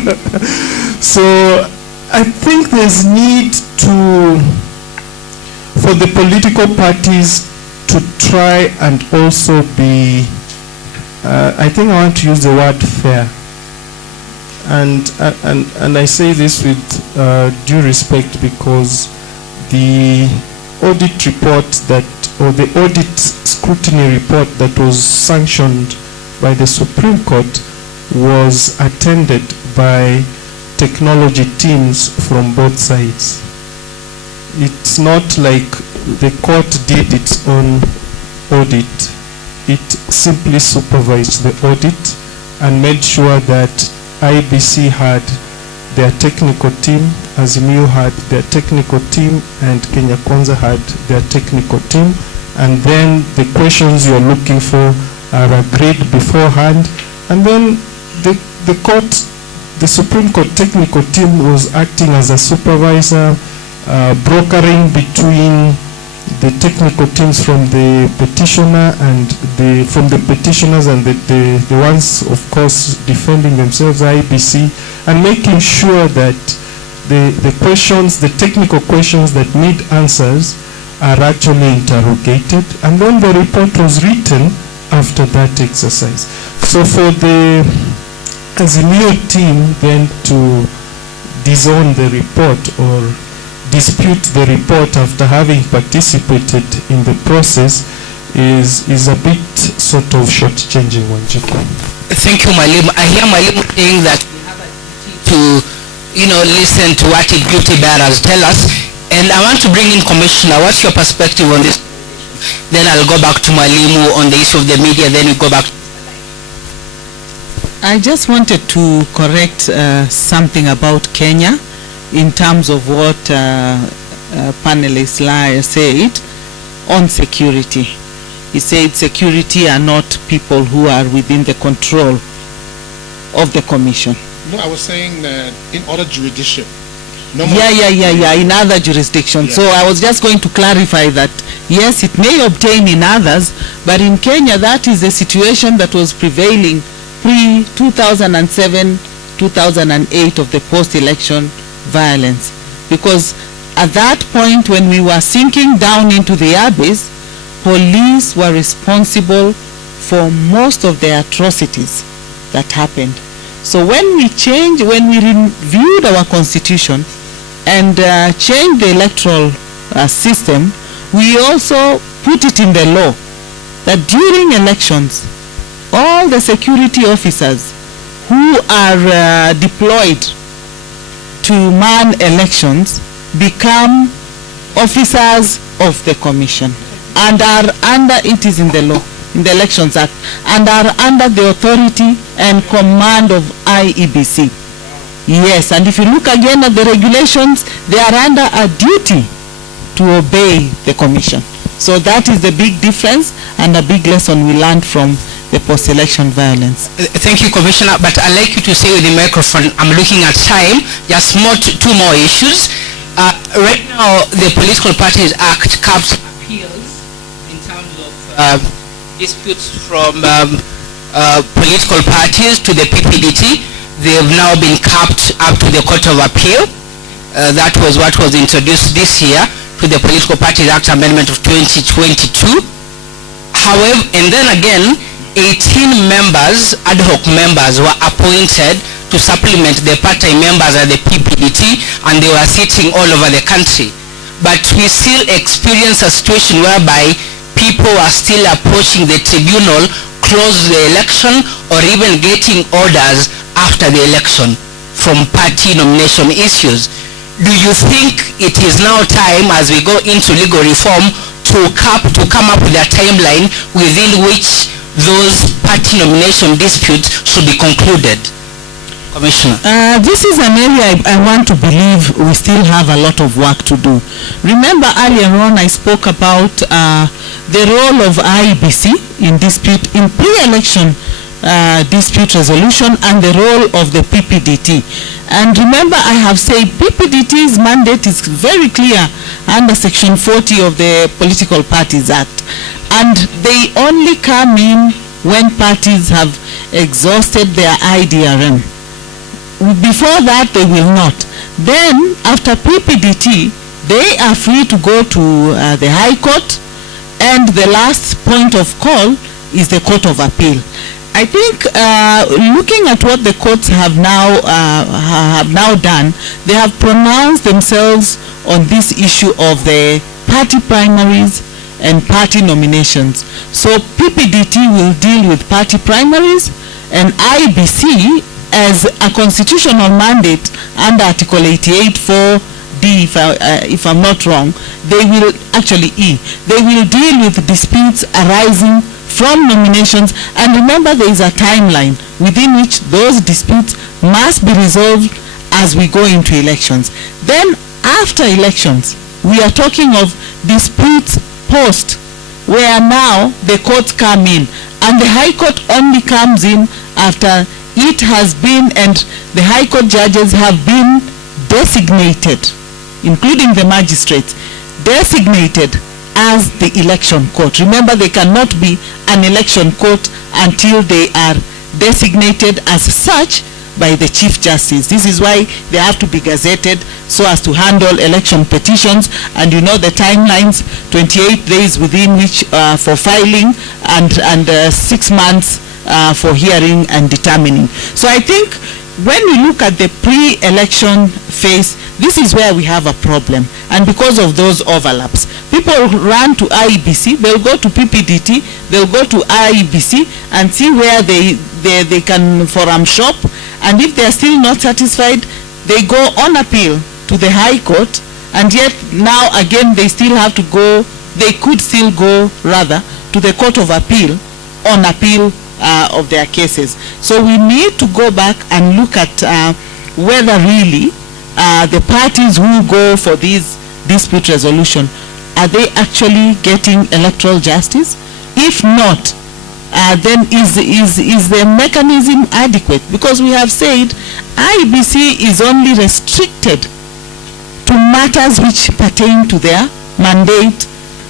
So I think there's need for the political parties to try and also be, I think I want to use the word fair. And I say this with due respect, because the audit report or the audit scrutiny report that was sanctioned by the Supreme Court was attended by technology teams from both sides. It's not like the court did its own audit. It simply supervised the audit and made sure that IBC had their technical team, Azimio had their technical team, and Kenya Kwanza had their technical team. And then the questions you're looking for are agreed beforehand. And then the Supreme Court technical team was acting as a supervisor, brokering between the technical teams from the petitioner and from the petitioners and the ones, of course, defending themselves, IBC, and making sure that the questions, the technical questions that need answers are actually interrogated. And then the report was written after that exercise. So for the Azimio team then to disown the report or dispute the report after having participated in the process is a bit sort of short-changing Wanjiku. Thank you, Mwalimu. I hear Mwalimu saying that we have a duty to, listen to what the duty bearers tell us. And I want to bring in Commissioner. What's your perspective on this? Then I'll go back to Mwalimu on the issue of the media. Then we go back to I just wanted to correct something about Kenya in terms of what panelist Lai said on security. He said security are not people who are within the control of the commission. No, I was saying in other jurisdiction. No in other jurisdictions. So I was just going to clarify that, yes, it may obtain in others, but in Kenya that is the situation that was prevailing pre-2007, 2008 of the post-election violence. Because at that point when we were sinking down into the abyss, police were responsible for most of the atrocities that happened. So when we reviewed our constitution and changed the electoral system, we also put it in the law that during elections, all the security officers who are deployed to man elections become officers of the commission and are under, it is in the law, in the Elections Act, and are under the authority and command of IEBC. Yes, and if you look again at the regulations, they are under a duty to obey the commission. So that is the big difference and a big lesson we learned from the post-election violence. Thank you, Commissioner, but I'd like you to say with the microphone, I'm looking at time, just two more issues. Right now, the Political Parties Act caps appeals in terms of disputes from political parties to the PPDT. They have now been capped up to the Court of Appeal. That was what was introduced this year to the Political Parties Act Amendment of 2022. However, and then again, 18 members, ad hoc members, were appointed to supplement the part-time members at the PPDT, and they were sitting all over the country. But we still experience a situation whereby people are still approaching the tribunal, close the election, or even getting orders after the election from party nomination issues. Do you think it is now time, as we go into legal reform, to come up with a timeline within which those party nomination disputes should be concluded? Commissioner. This is an area I want to believe we still have a lot of work to do. Remember earlier on I spoke about the role of IEBC in pre-election dispute resolution and the role of the PPDT. And remember, I have said PPDT's mandate is very clear under Section 40 of the Political Parties Act, and they only come in when parties have exhausted their IDRM. Before that, they will not. Then, after PPDT, they are free to go to the High Court, and the last point of call is the Court of Appeal. I think looking at what the courts have now done, they have pronounced themselves on this issue of the party primaries and party nominations. So PPDT will deal with party primaries, and IBC, as a constitutional mandate under Article 88(4)(d), if I'm not wrong, they will actually they will deal with disputes arising from nominations. And remember, there is a timeline within which those disputes must be resolved as we go into elections. Then after elections, we are talking of disputes post, where now the courts come in, and the High Court only comes in after it has been, and the High Court judges have been designated, including the magistrates, designated as the election court. Remember, they cannot be an election court until they are designated as such by the Chief Justice. This is why they have to be gazetted so as to handle election petitions, and you know the timelines, 28 days within which for filing, and 6 months for hearing and determining. So I think when we look at the pre-election phase, this is where we have a problem, and because of those overlaps, people run to IEBC, they'll go to PPDT, they'll go to IEBC and see where they can forum shop, and if they're still not satisfied, they go on appeal to the High Court, and yet now again they still have to go, they could still go rather to the Court of Appeal on appeal of their cases. So we need to go back and look at whether really the parties who go for this dispute resolution, are they actually getting electoral justice? If not, then is the mechanism adequate? Because we have said IBC is only restricted to matters which pertain to their mandate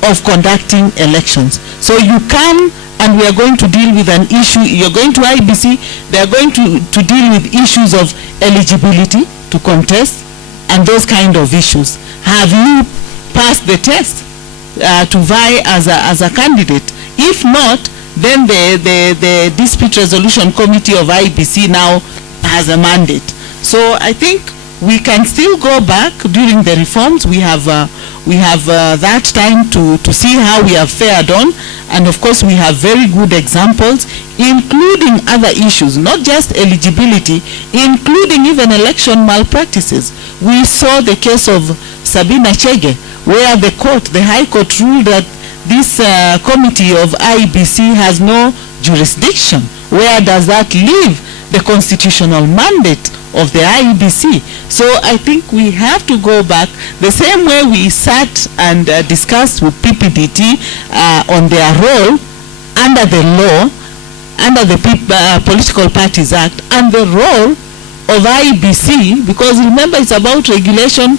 of conducting elections. So you come, and we are going to deal with an issue, you're going to IBC, they are going to deal with issues of eligibility to contest and those kind of issues. Have you passed the test to vie as a candidate? If not, then the Dispute Resolution Committee of IBC now has a mandate. So I think we can still go back during the reforms. We have that time to see how we have fared on, and of course we have very good examples, including other issues, not just eligibility, including even election malpractices. We saw the case of Sabina Chege, where the High Court ruled that this committee of IBC has no jurisdiction. Where does that leave the constitutional mandate of the IEBC? So I think we have to go back the same way we sat and discussed with PPDT on their role under the law, under the Political Parties Act, and the role of IEBC, because remember it's about regulation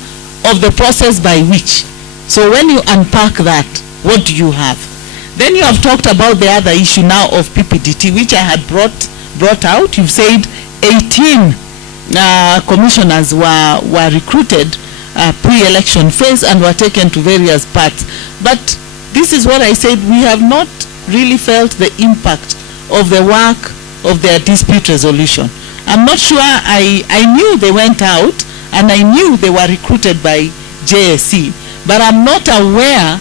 of the process by which. So when you unpack that, what do you have? Then you have talked about the other issue now of PPDT, which I had brought out. You've said 18 commissioners were recruited pre-election phase and were taken to various parts. But this is what I said, we have not really felt the impact of the work of their dispute resolution. I'm not sure, I knew they went out and I knew they were recruited by JSC, but I'm not aware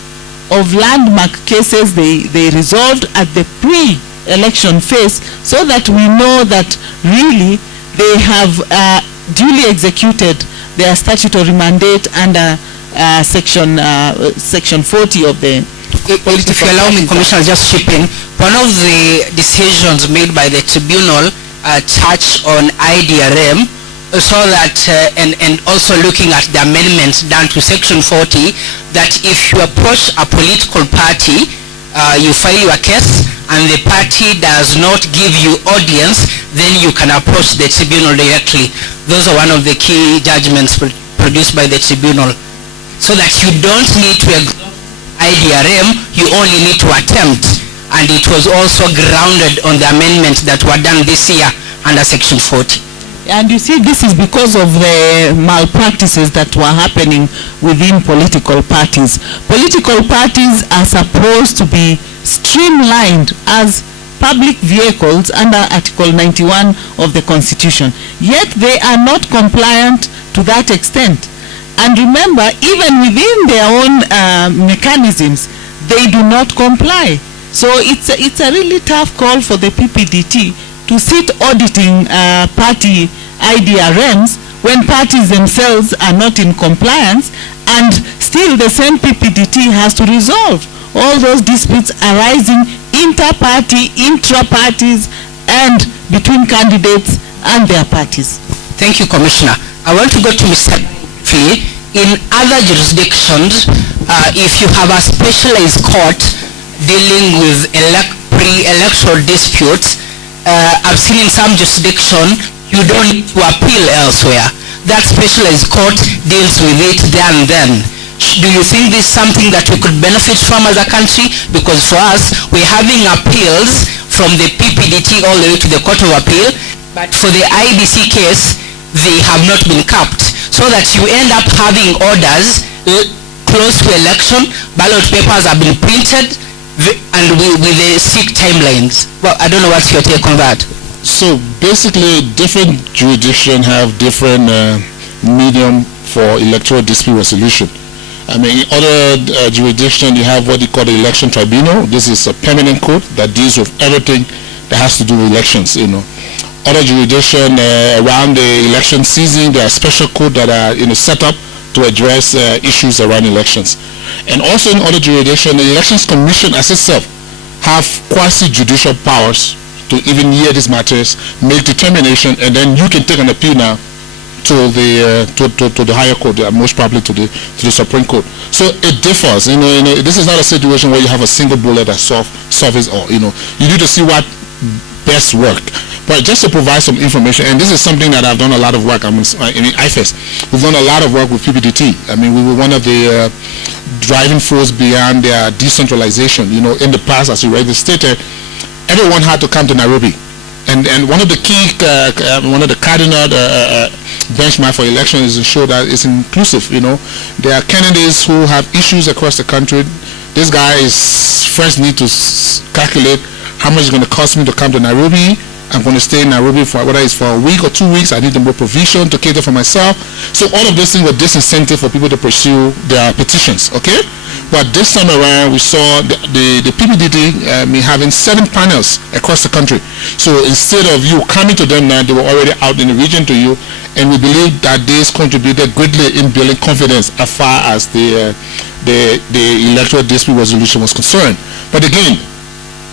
of landmark cases they resolved at the pre-election phase, so that we know that really they have duly executed their statutory mandate under section 40 of the If you allow me, Commissioner, just chip in. One of the decisions made by the tribunal touched on IDRM, so that and also looking at the amendments done to section 40, that if you approach a political party, you file your case and the party does not give you audience, then you can approach the tribunal directly. Those are one of the key judgments produced by the tribunal, so that you don't need to exhaust IDRM, you only need to attempt. And it was also grounded on the amendments that were done this year under section 40. And you see, this is because of the malpractices that were happening within political parties. Political parties are supposed to be streamlined as public vehicles under Article 91 of the Constitution. Yet they are not compliant to that extent. And remember, even within their own mechanisms, they do not comply. So it's a really tough call for the PPDT to sit auditing party IDRMs when parties themselves are not in compliance, and still the same PPDT has to resolve all those disputes arising inter-party, intra-parties, and between candidates and their parties. Thank you, Commissioner. I want to go to Mr. Kofi. In other jurisdictions, if you have a specialized court dealing with pre-electoral disputes, I've seen in some jurisdictions, you don't need to appeal elsewhere. That specialized court deals with it there and then. Do you think this is something that we could benefit from as a country? Because for us, we're having appeals from the PPDT all the way to the Court of Appeal, but for the IBC case, they have not been capped. So that you end up having orders close to election, ballot papers have been printed, and with the strict timelines. Well, I don't know what's your take on that. So basically, different jurisdictions have different medium for electoral dispute resolution. I mean, in other jurisdictions, you have what you call the election tribunal. This is a permanent court that deals with everything that has to do with elections. Other jurisdictions around the election season, there are special courts that are set up to address issues around elections. And also in other jurisdictions, the Elections Commission as itself have quasi-judicial powers to even hear these matters, make determination, and then you can take an appeal now to the higher court, most probably to the Supreme Court. So it differs. This is not a situation where you have a single bullet that solves it all. You need to see what best work. But just to provide some information, and this is something that I've done a lot of work. In IFES, we've done a lot of work with PPDT. I mean, we were one of the driving force behind their decentralization. In the past, as you already stated, everyone had to come to Nairobi, and one of the key, one of the cardinal benchmark for election is to show that it's inclusive. There are candidates who have issues across the country. This guy is first need to calculate how much it's going to cost me to come to Nairobi. I'm going to stay in Nairobi for whether it's for a week or 2 weeks. I need more provision to cater for myself. So all of those things were disincentive for people to pursue their petitions. Okay. But this time around, we saw the PPDT having 7 panels across the country. So instead of you coming to them now, they were already out in the region to you, and we believe that this contributed greatly in building confidence as far as the electoral dispute resolution was concerned. But again,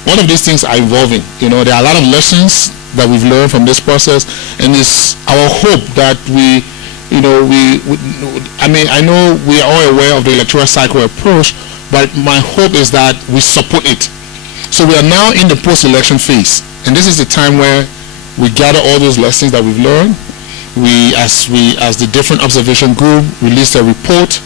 all of these things are evolving. There are a lot of lessons that we've learned from this process, and it's our hope that I know we are all aware of the electoral cycle approach, but my hope is that we support it. So we are now in the post-election phase, and this is the time where we gather all those lessons that we've learned. As the different observation group release a report,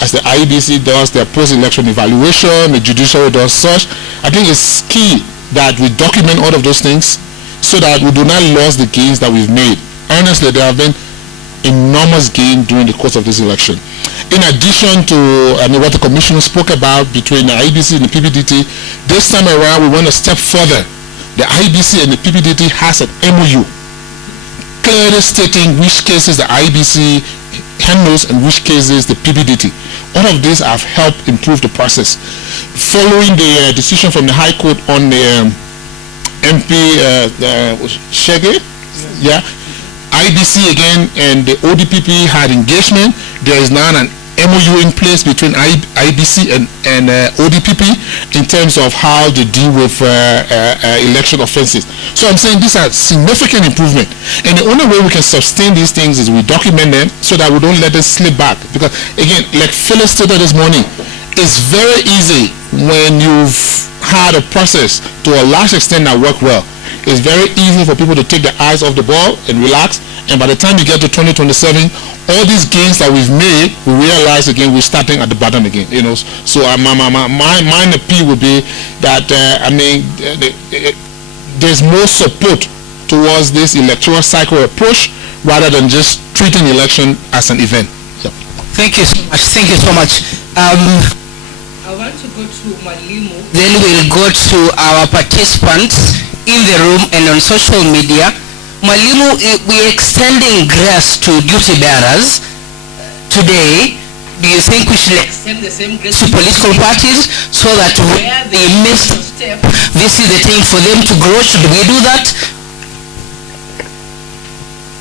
as the IEBC does their post-election evaluation, the judiciary does such, I think it's key that we document all of those things so that we do not lose the gains that we've made. Honestly, there have been enormous gain during the course of this election. In addition to what the commissioner spoke about between the IBC and the PPDT, this time around we went a step further. The IBC and the PPDT has an MOU clearly stating which cases the IBC handles and which cases the PPDT. All of these have helped improve the process. Following the decision from the High Court on the MP Shege, IBC again and the ODPP had engagement. There is now an MOU in place between IBC and ODPP in terms of how to deal with election offenses. So I'm saying these are significant improvement, and the only way we can sustain these things is we document them so that we don't let them slip back. Because again, like Phyllis stated this morning, it's very easy when you've had a process to a large extent that work well. It's very easy for people to take their eyes off the ball and relax, and by the time you get to 2027, all these gains that we've made, we realize again we're starting at the bottom again. So my appeal would be that there's more support towards this electoral cycle approach rather than just treating election as an event. Yeah. Thank you so much. Thank you so much. I want to go to Mwalimu. Then we'll go to our participants in the room and on social media. Mwalimu, we're extending grace to duty bearers today. Do you think we should extend the same grace to political parties so that where they missed a step, this is the time for them to grow? Should we do that?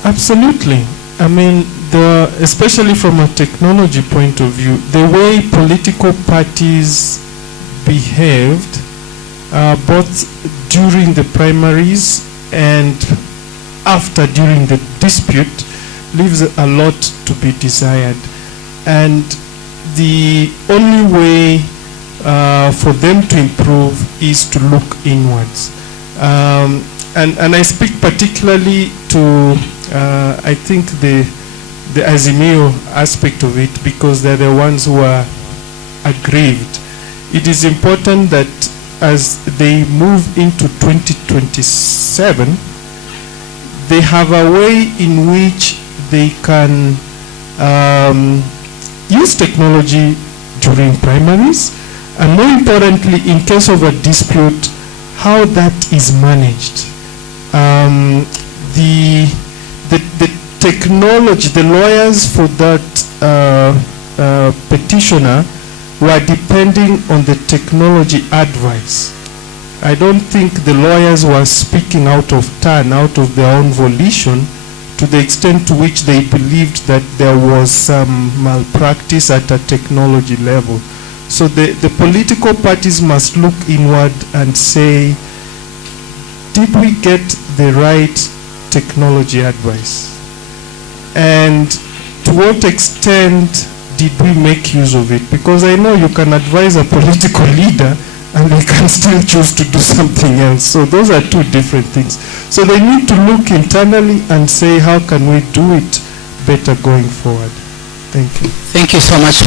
Absolutely. I mean, especially from a technology point of view, the way political parties behaved both during the primaries and after during the dispute leaves a lot to be desired, and the only way for them to improve is to look inwards, and I speak particularly to I think the Azimio aspect of it, because they're the ones who are aggrieved. It is important that as they move into 2027, they have a way in which they can use technology during primaries, and more importantly, in case of a dispute, how that is managed. The technology, the lawyers for that petitioner were depending on the technology advice. I don't think the lawyers were speaking out of turn, out of their own volition, to the extent to which they believed that there was some malpractice at a technology level. So the political parties must look inward and say, did we get the right technology advice? And to what extent did we make use of it? Because I know you can advise a political leader and they can still choose to do something else. So those are two different things. So they need to look internally and say, how can we do it better going forward? Thank you. Thank you so much.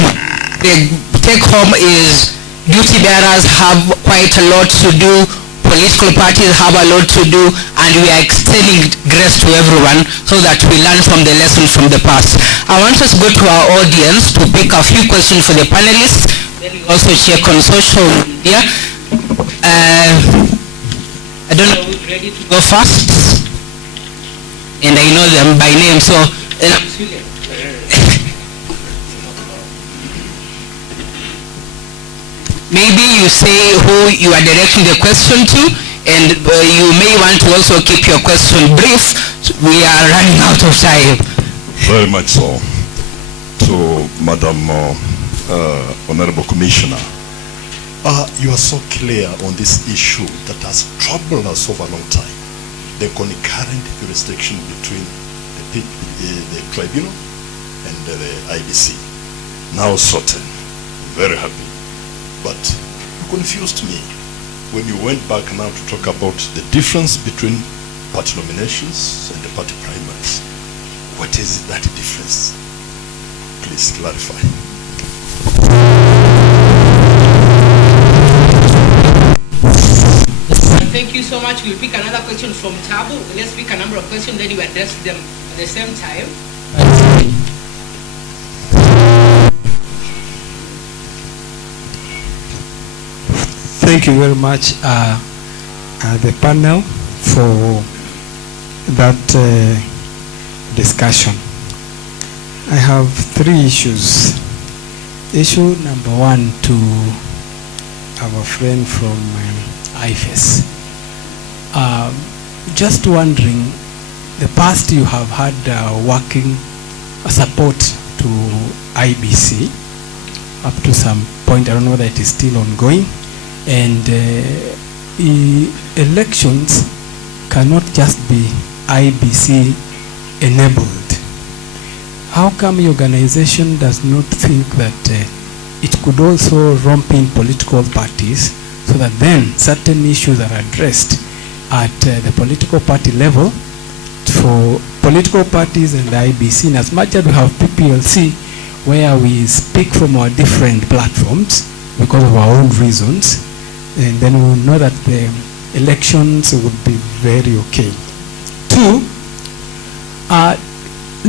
The take home is duty bearers have quite a lot to do, political parties have a lot to do, and we are extending grace to everyone so that we learn from the lessons from the past. I want us to go to our audience to pick a few questions for the panelists. Then we also check on social media. I don't know who's ready to go first. And I know them by name, so maybe you say who you are directing the question to, and you may want to also keep your question brief. We are running out of time. Very much so. To Madam Honorable Commissioner, you are so clear on this issue that has troubled us over a long time. The concurrent jurisdiction between the tribunal and the IBC. Now sorted. Very happy. But you confused me when you went back now to talk about the difference between party nominations and the party primaries. What is that difference? Please clarify. Thank you so much. We'll pick another question from Tabu. Let's pick a number of questions, then you address them at the same time. Thank you very much, the panel, for that discussion. I have 3 issues. Issue number 1 to our friend from IFES. Just wondering, the past you have had working support to IBC up to some point. I don't know whether it is still ongoing. And elections cannot just be IBC enabled. How come your organization does not think that it could also romp in political parties so that then certain issues are addressed at the political party level for political parties and the IBC? And as much as we have PPLC where we speak from our different platforms because of our own reasons, and then we will know that the elections would be very okay. 2,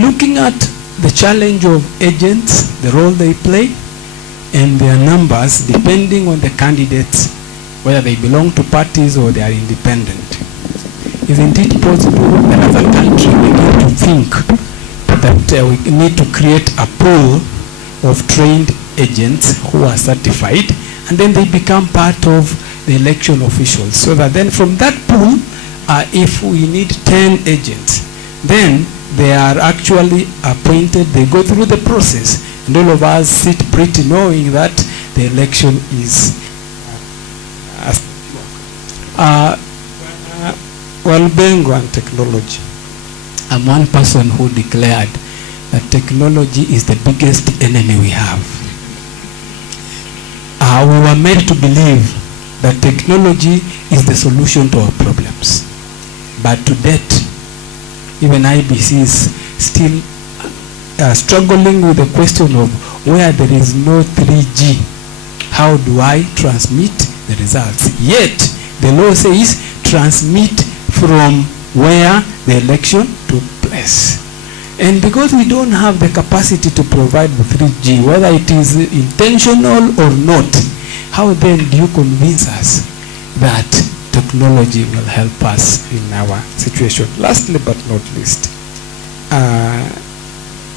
looking at the challenge of agents, the role they play, and their numbers depending on the candidates, whether they belong to parties or they are independent. Isn't it possible that as a country we need to think that we need to create a pool of trained agents who are certified, and then they become part of the election officials, so that then from that pool, if we need 10 agents, then they are actually appointed, they go through the process, and all of us sit pretty knowing that the election is well-being and technology. I'm one person who declared that technology is the biggest enemy we have. We were made to believe that technology is the solution to our problems. But to date, even IBC is still struggling with the question of where there is no 3G. How do I transmit the results? Yet, the law says transmit from where the election took place. And because we don't have the capacity to provide the 3G, whether it is intentional or not, how then do you convince us that technology will help us in our situation? Lastly but not least,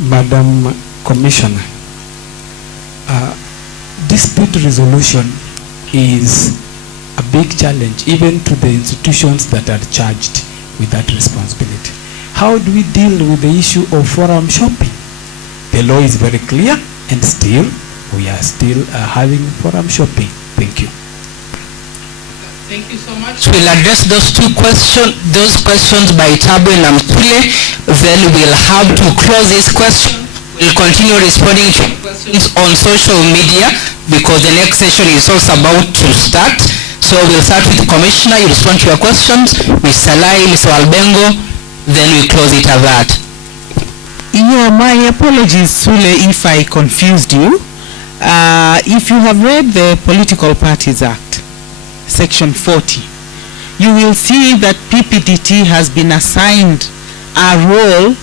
Madam Commissioner, dispute resolution is a big challenge even to the institutions that are charged with that responsibility. How do we deal with the issue of forum shopping? The law is very clear, and still we are still having forum shopping. Thank you. Thank you so much. We'll address those questions by Tabu and Amkule. Then we'll have to close this question. We'll continue responding to questions on social media because the next session is also about to start. So we'll start with the Commissioner. You respond to your questions. Mr. Lai, Mr. Albengo, then we close it at that. Yeah, my apologies, Sule, if I confused you. If you have read the Political Parties Act, Section 40, you will see that PPDT has been assigned a role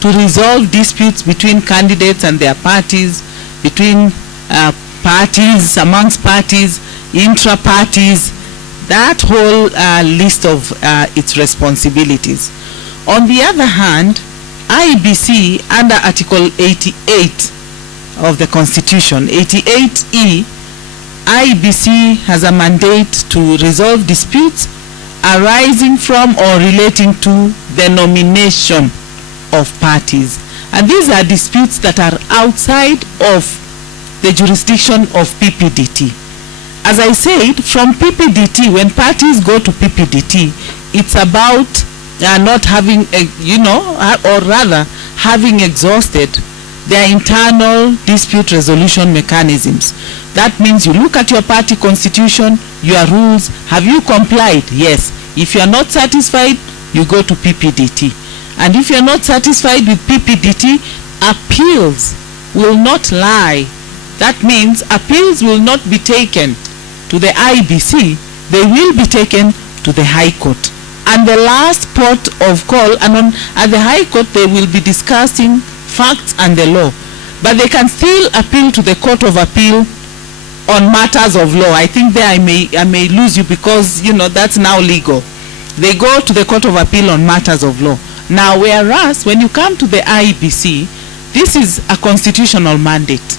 to resolve disputes between candidates and their parties, between parties, amongst parties, intra-parties, that whole list of its responsibilities. On the other hand, IBC under Article 88 of the Constitution, 88E, IBC has a mandate to resolve disputes arising from or relating to the nomination of parties. And these are disputes that are outside of the jurisdiction of PPDT. As I said, from PPDT, when parties go to PPDT, it's about not having, or rather having exhausted their internal dispute resolution mechanisms. That means you look at your party constitution, your rules. Have you complied? Yes. If you are not satisfied, you go to PPDT. And if you are not satisfied with PPDT, appeals will not lie. That means appeals will not be taken to the IBC. They will be taken to to the High Court. And the last port of call, and at the High Court they will be discussing facts and the law. But they can still appeal to the Court of Appeal on matters of law. I think there I may lose you because, you know, that's now legal. They go to the Court of Appeal on matters of law. Now, whereas when you come to the IEBC, this is a constitutional mandate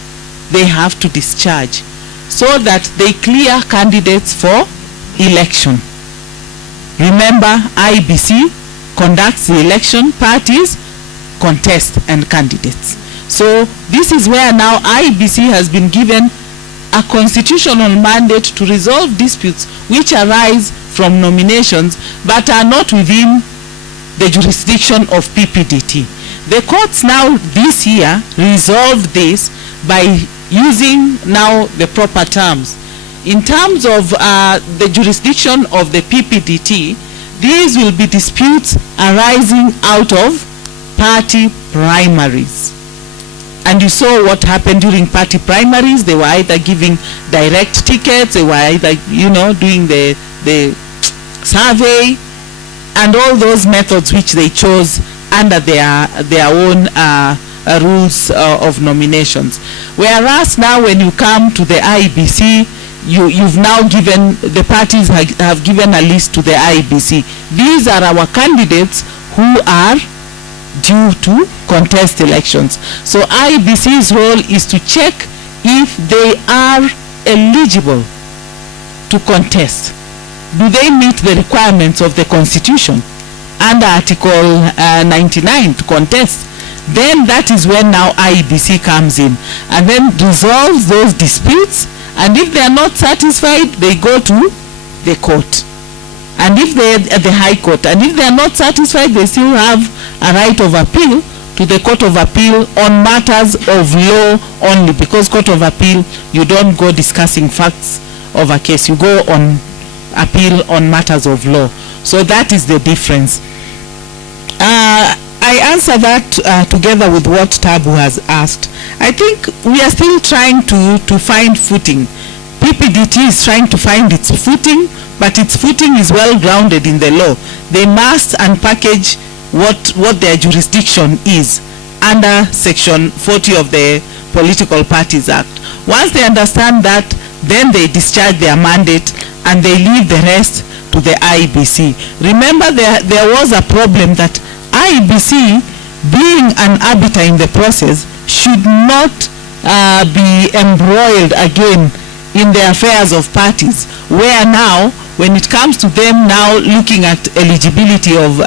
they have to discharge so that they clear candidates for election. Remember, IEBC conducts the election, parties contest, and candidates. So this is where now IEBC has been given a constitutional mandate to resolve disputes which arise from nominations but are not within the jurisdiction of PPDT. The courts now this year resolved this by using now the proper terms. In terms of the jurisdiction of the PPDT, these will be disputes arising out of party primaries. And you saw what happened during party primaries. They were either giving direct tickets, they were either, you know, doing the survey, and all those methods which they chose under their own rules of nominations. Whereas now when you come to the IEBC, you've now given, the parties have given a list to the IEBC. These are our candidates who are due to contest elections. So IEBC's role is to check if they are eligible to contest. Do they meet the requirements of the Constitution under Article 99 to contest? Then that is when now IEBC comes in and then resolves those disputes, and if they are not satisfied, they go to the court. And if they are at the High Court, and if they are not satisfied, they still have a right of appeal to the Court of Appeal on matters of law only, because Court of Appeal, you don't go discussing facts of a case, you go on appeal on matters of law. So that is the difference. I answer that together with what Tabu has asked. I think we are still trying to find footing. PPDT is trying to find its footing, but its footing is well grounded in the law. They must unpackage what their jurisdiction is under Section 40 of the Political Parties Act. Once they understand that, then they discharge their mandate and they leave the rest to the IEBC. Remember, there was a problem that IEBC, being an arbiter in the process, should not be embroiled again in the affairs of parties, where now, when it comes to them now looking at eligibility of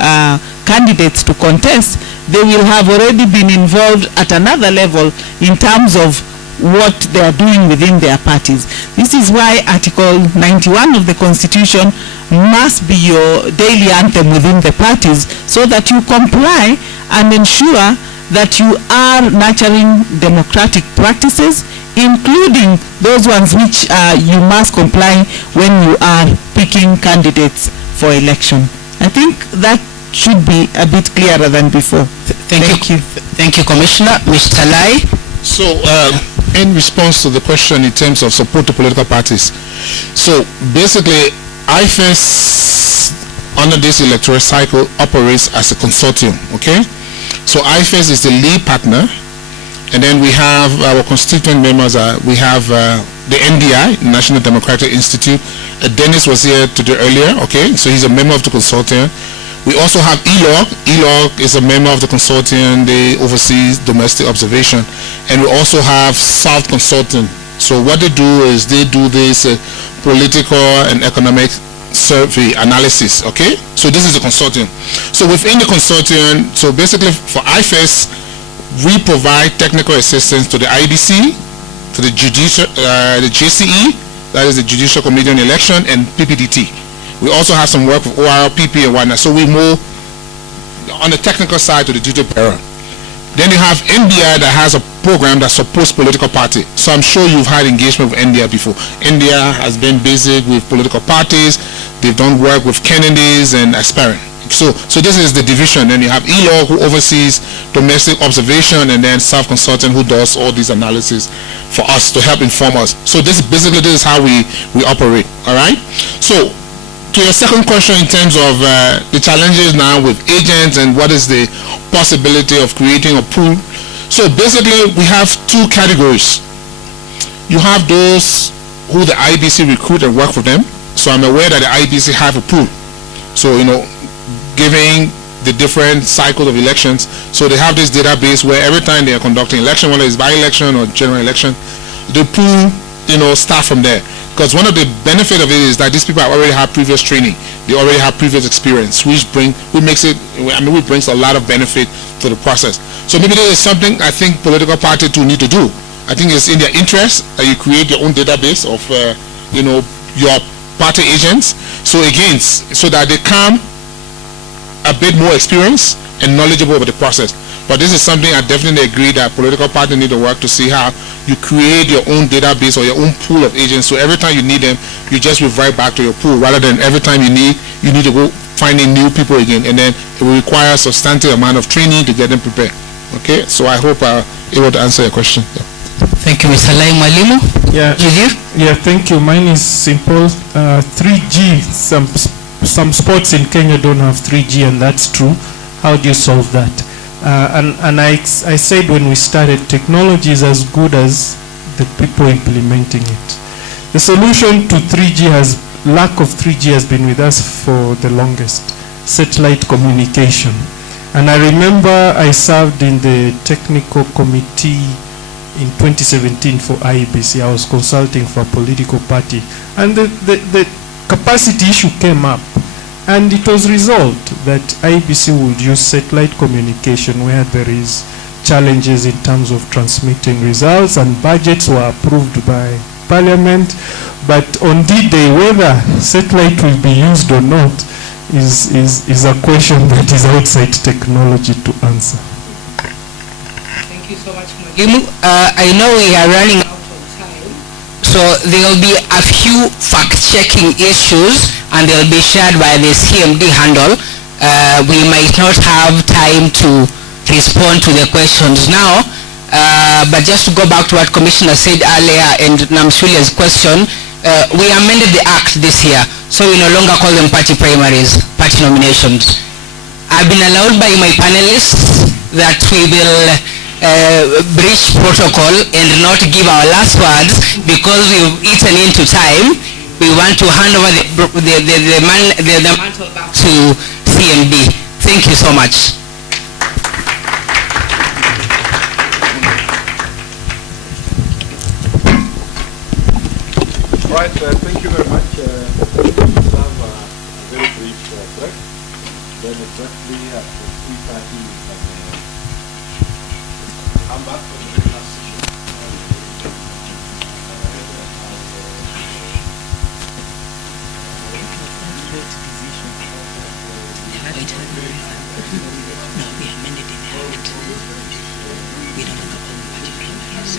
candidates to contest, they will have already been involved at another level in terms of what they are doing within their parties. This is why Article 91 of the Constitution must be your daily anthem within the parties, so that you comply and ensure that you are nurturing democratic practices, including those ones which you must comply when you are picking candidates for election. I think that should be a bit clearer than before. Thank you. Thank you, Commissioner. Mr. Lai. So, in response to the question in terms of support to political parties, so basically, IFES under this electoral cycle operates as a consortium, okay? So IFES is the lead partner, and then we have our constituent members. We have the NDI, National Democratic Institute. Dennis was here today earlier, okay? So he's a member of the consortium. We also have ELOG. ELOG is a member of the consortium. They oversee domestic observation. And we also have South Consulting. So what they do is they do this political and economic survey analysis, okay? So this is the consortium. So within the consortium, so basically for IFES, we provide technical assistance to the IDC, to the the JCE, that is the Judicial Committee on Election, and PPDT. We also have some work with ORPP and whatnot. So we move on the technical side to the duty bearer. Then you have NDI that has a program that supports political party. So I'm sure you've had engagement with NDI before. NDI has been busy with political parties. They've done work with Kennedys and aspirant. So this is the division. Then you have ELOG, who oversees domestic observation, and then South Consultant, who does all these analysis for us to help inform us. So this is how we operate. All right. So to your second question in terms of the challenges now with agents and what is the possibility of creating a pool. So basically we have two categories. You have those who the IBC recruit and work for them. So I'm aware that the IBC have a pool. So, giving the different cycles of elections. So they have this database where every time they are conducting election, whether it's by-election or general election, they pool, start from there. Because one of the benefit of it is that these people already have previous training. They already have previous experience, which brings a lot of benefit to the process. So maybe there is something I think political parties too need to do. I think it's in their interest that you create your own database of, your party agents. So again, so that they come a bit more experienced and knowledgeable about the process. But this is something I definitely agree that political parties need to work to see how you create your own database or your own pool of agents. So every time you need them, you just revert back to your pool rather than every time you need to go finding new people again. And then it will require a substantial amount of training to get them prepared. Okay, so I hope I'm able to answer your question. Yeah. Thank you, Mr. Lai Mwalimu. Yeah, thank you. Mine is simple. 3G, some spots in Kenya don't have 3G, and that's true. How do you solve that? And I said when we started, technology is as good as the people implementing it. The solution to lack of 3G has been with us for the longest, satellite communication. And I remember I served in the technical committee in 2017 for IBC. I was consulting for a political party. And the capacity issue came up. And it was resolved that IBC would use satellite communication where there is challenges in terms of transmitting results, and budgets were approved by Parliament. But on D-Day, whether satellite will be used or not is a question that is outside technology to answer. Thank you so much, Mwalimu. I know we are running out of time, so there will be a few fact-checking issues and they'll be shared by the CMD handle. We might not have time to respond to the questions now, but just to go back to what Commissioner said earlier and Namsulia's question, we amended the Act this year, so we no longer call them party primaries, party nominations. I've been allowed by my panelists that we will breach protocol and not give our last words because we've eaten into time. We want to hand over the mantle back to CMD. Thank you so much. Right, thank you very much. Let's have a very brief break. Then exactly at 3:30 we can come back for the last session. No, we amended in the Act. We don't have a party primaries.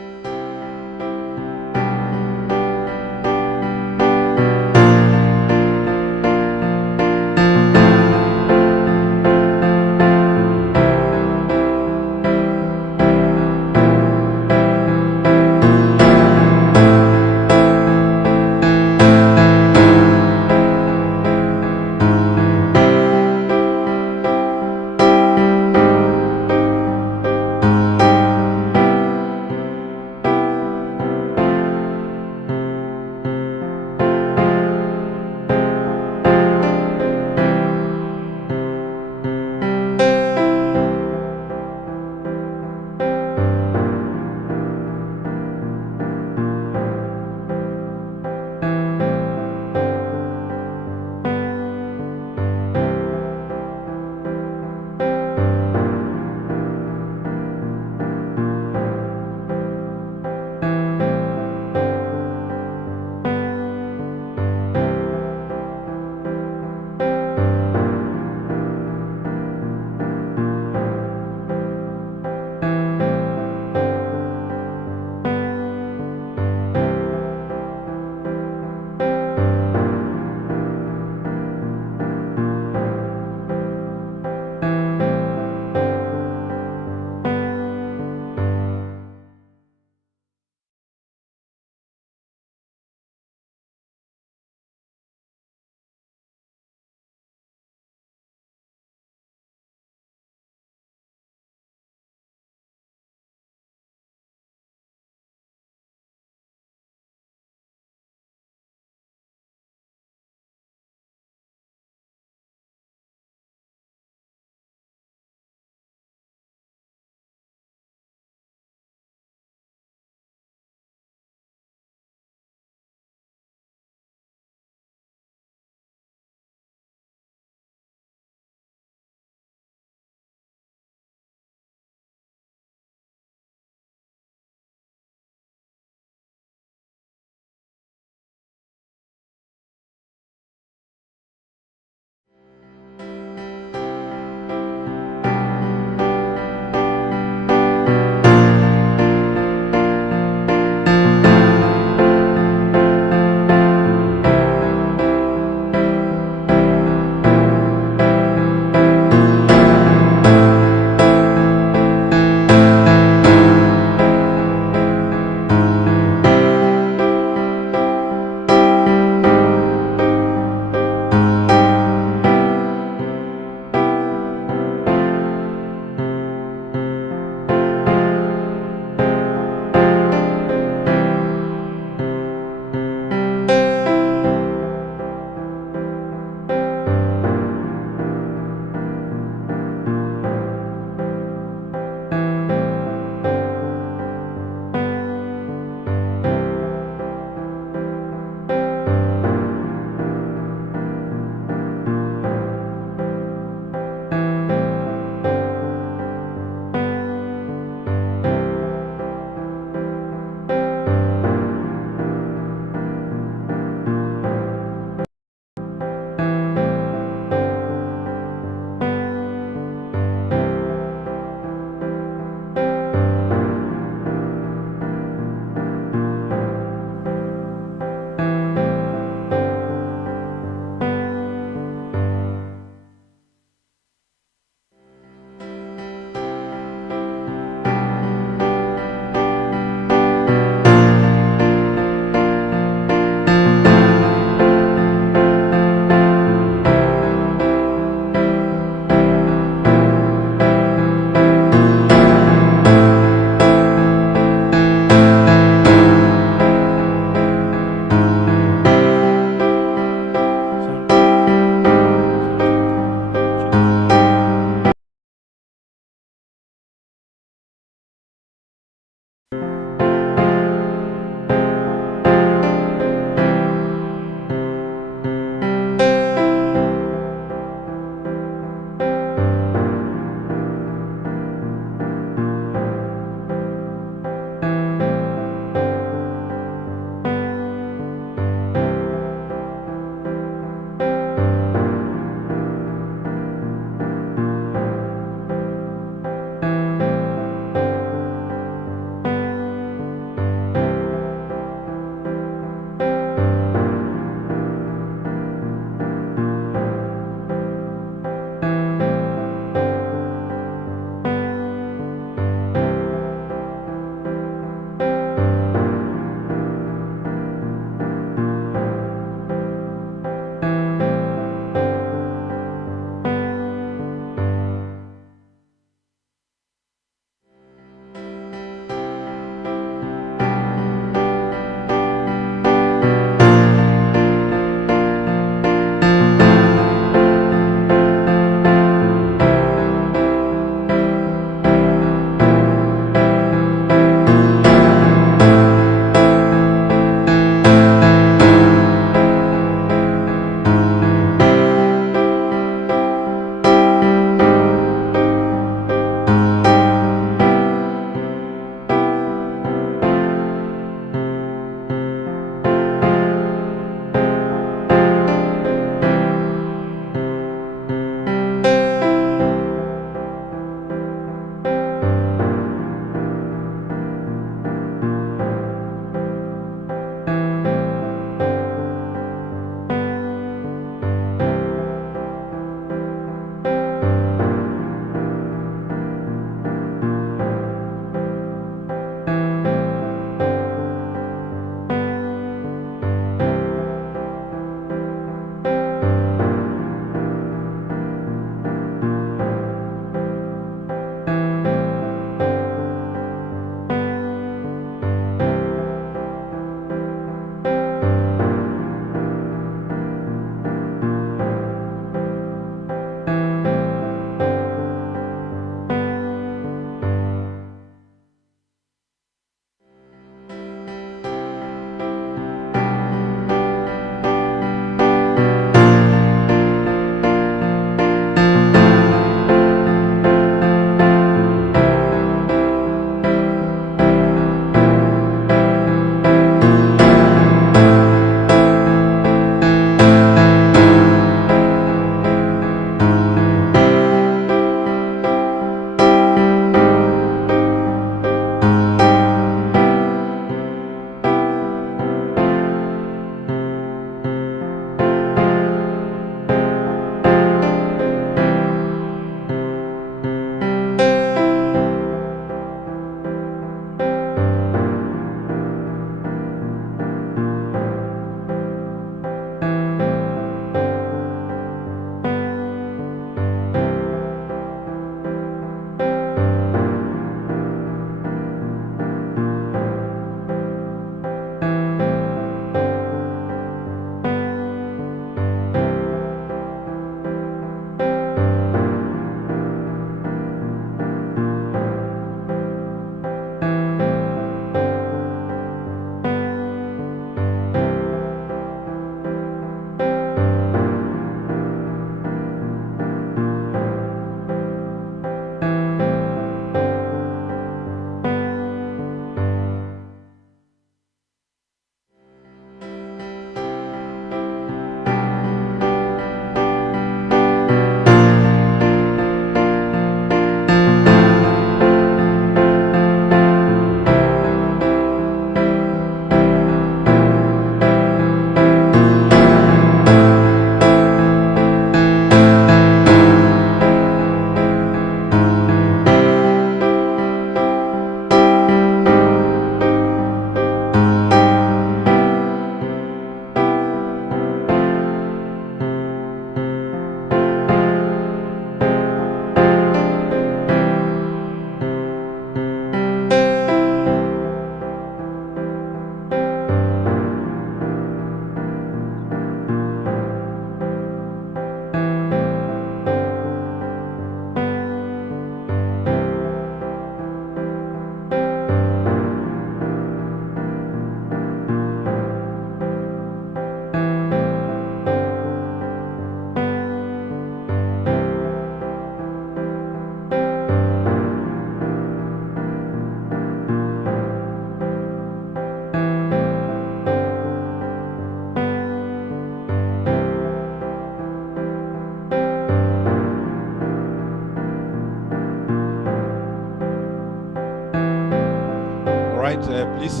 right, please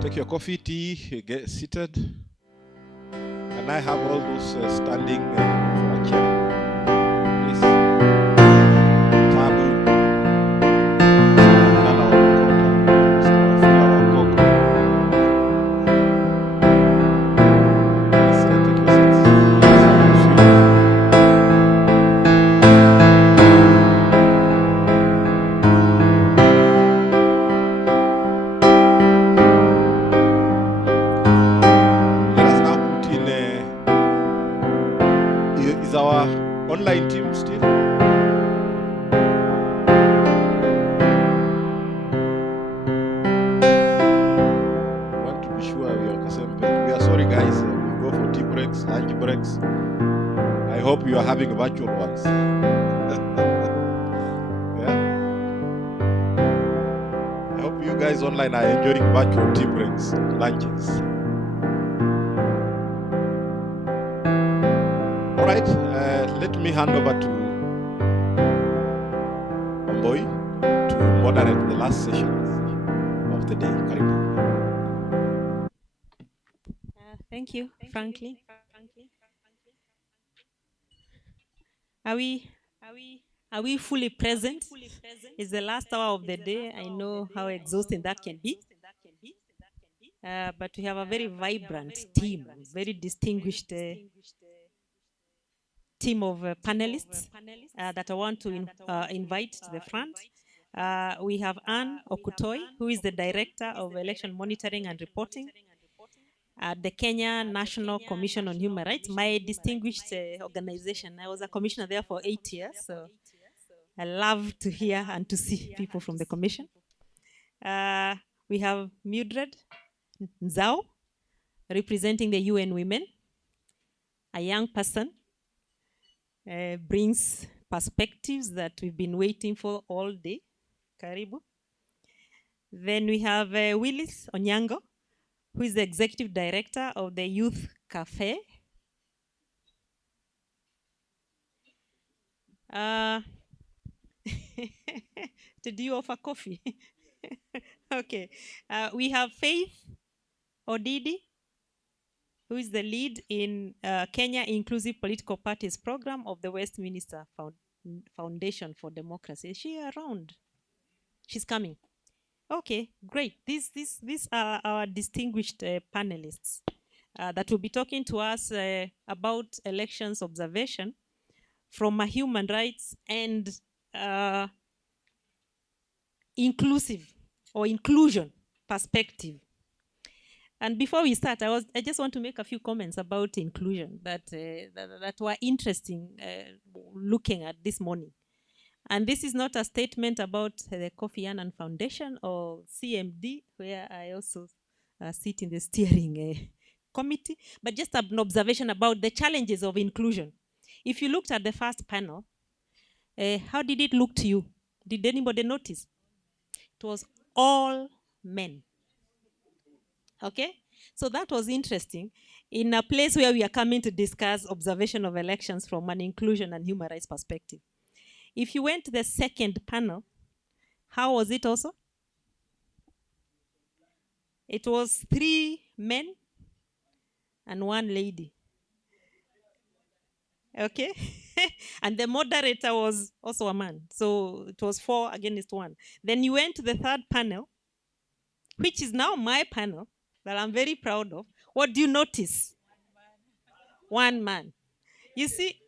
take your coffee, tea, get seated. Can I have all those standing for a chair? Please. Tabu. Lala Okota. Mr. Wafula Wakoko. Please take your seats. Let us now put in is our online team still? Want to be sure we are on the same page. We are sorry, guys. We go for tea breaks, lunch breaks. I hope you are having virtual ones. Yeah? I hope you guys online are enjoying virtual tea breaks, lunches. All right, let me hand over to Omboy to moderate the last session of the day. Karibu. Thank you, Franklin. Are we fully present? It's the last hour of the day. I know how exhausting that can be. But we have a very vibrant team, very distinguished team of panelists that I want to invite to the front. We have Ann Okutoi, who is the Director of Election Monitoring and Reporting at the Kenya National Commission on Human Rights, my distinguished organization. I was a commissioner there for 8 years, so I love to hear and to see people from the commission. We have Mildred Nzao, representing the UN Women, a young person, brings perspectives that we've been waiting for all day. Karibu. Then we have Willis Onyango, who is the Executive Director of the Youth Cafe. Did you offer coffee? Okay. We have Faith Odidi, who is the lead in Kenya Inclusive Political Parties program of the Westminster Foundation for Democracy. Is she around? She's coming. Okay, great. These are our distinguished panelists that will be talking to us about elections observation from a human rights and inclusive or inclusion perspective. And before we start, I just want to make a few comments about inclusion that were interesting looking at this morning. And this is not a statement about the Kofi Annan Foundation or CMD, where I also sit in the steering committee, but just an observation about the challenges of inclusion. If you looked at the first panel, how did it look to you? Did anybody notice? It was all men. Okay? So that was interesting in a place where we are coming to discuss observation of elections from an inclusion and human rights perspective. If you went to the second panel, how was it also? It was 3 men and 1 lady. Okay? And the moderator was also a man. So it was 4 against 1. Then you went to the third panel, which is now my panel, that I'm very proud of. What do you notice? 1 man. You see,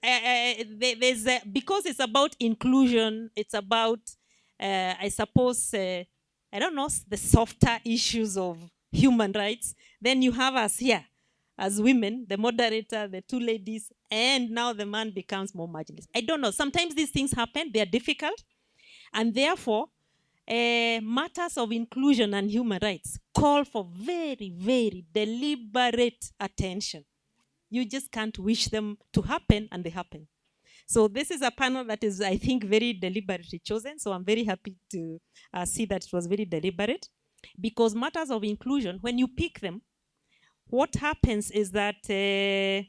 because it's about inclusion, it's about, I suppose, I don't know, the softer issues of human rights. Then you have us here as women, the moderator, the 2 ladies, and now the man becomes more marginalized. I don't know. Sometimes these things happen. They are difficult. And therefore, matters of inclusion and human rights call for very, very deliberate attention. You just can't wish them to happen, and they happen. So this is a panel that is, I think, very deliberately chosen. So I'm very happy to see that it was very deliberate. Because matters of inclusion, when you pick them, what happens is that if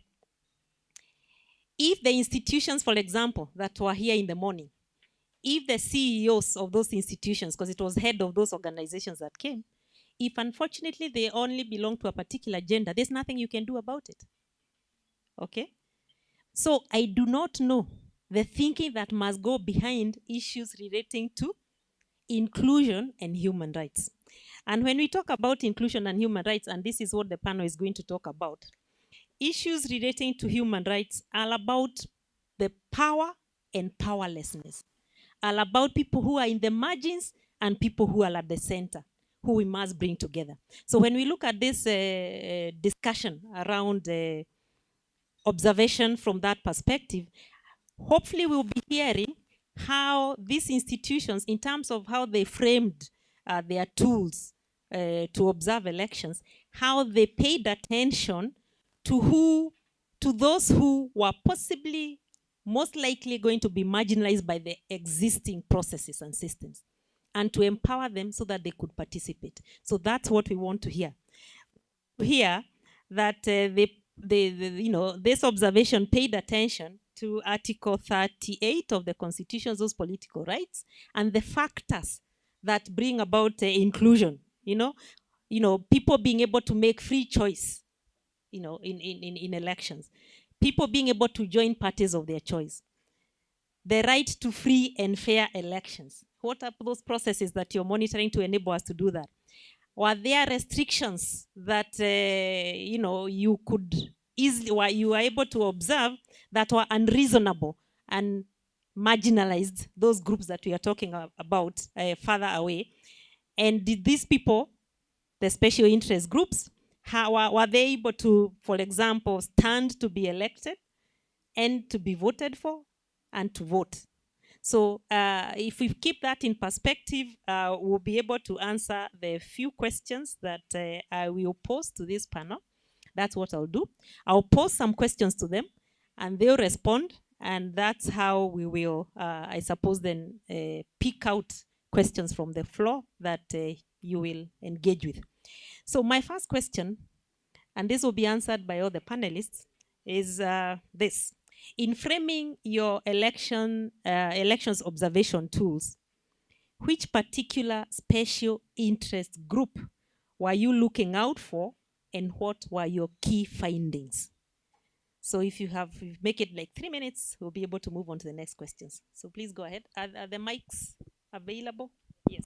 the institutions, for example, that were here in the morning, if the CEOs of those institutions, because it was head of those organizations that came, if unfortunately they only belong to a particular gender, there's nothing you can do about it. Okay? So I do not know the thinking that must go behind issues relating to inclusion and human rights. And when we talk about inclusion and human rights, and this is what the panel is going to talk about, issues relating to human rights are about the power and powerlessness, are about people who are in the margins and people who are at the center, who we must bring together. So when we look at this discussion around observation from that perspective, hopefully we'll be hearing how these institutions, in terms of how they framed their tools to observe elections, how they paid attention to those who were possibly most likely going to be marginalized by the existing processes and systems, and to empower them so that they could participate. So that's what we want to hear. Here, that this observation paid attention to Article 38 of the Constitution, those political rights, and the factors that bring about inclusion. People being able to make free choice, in elections, people being able to join parties of their choice, the right to free and fair elections. What are those processes that you're monitoring to enable us to do that? Were there restrictions that you could easily, you were able to observe that were unreasonable and marginalized those groups that we are talking about further away? And did these people, the special interest groups, were they able to, for example, stand to be elected and to be voted for and to vote? So if we keep that in perspective, we'll be able to answer the few questions that I will pose to this panel. That's what I'll do. I'll pose some questions to them, and they'll respond, and that's how we will, I suppose, then pick out questions from the floor that you will engage with. So my first question, and this will be answered by all the panelists, is this. In framing your elections observation tools, which particular special interest group were you looking out for, and what were your key findings? So if you make it like 3 minutes, we'll be able to move on to the next questions. So please go ahead. Are the mics available? Yes.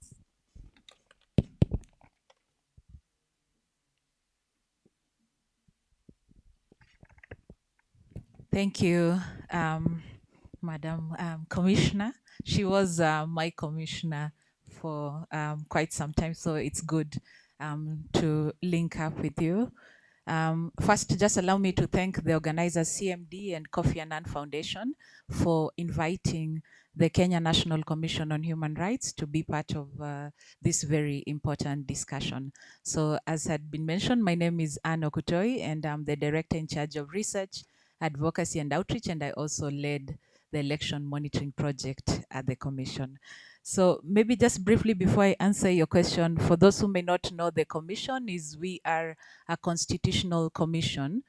Thank you, Madam Commissioner. She was my commissioner for quite some time, so it's good to link up with you. First, just allow me to thank the organizers CMD and Kofi Annan Foundation for inviting the Kenya National Commission on Human Rights to be part of this very important discussion. So as had been mentioned, my name is Ann Okutoi, and I'm the Director in charge of Research, Advocacy and Outreach, and I also led the election monitoring project at the Commission. So maybe just briefly before I answer your question, for those who may not know, the Commission we are a constitutional commission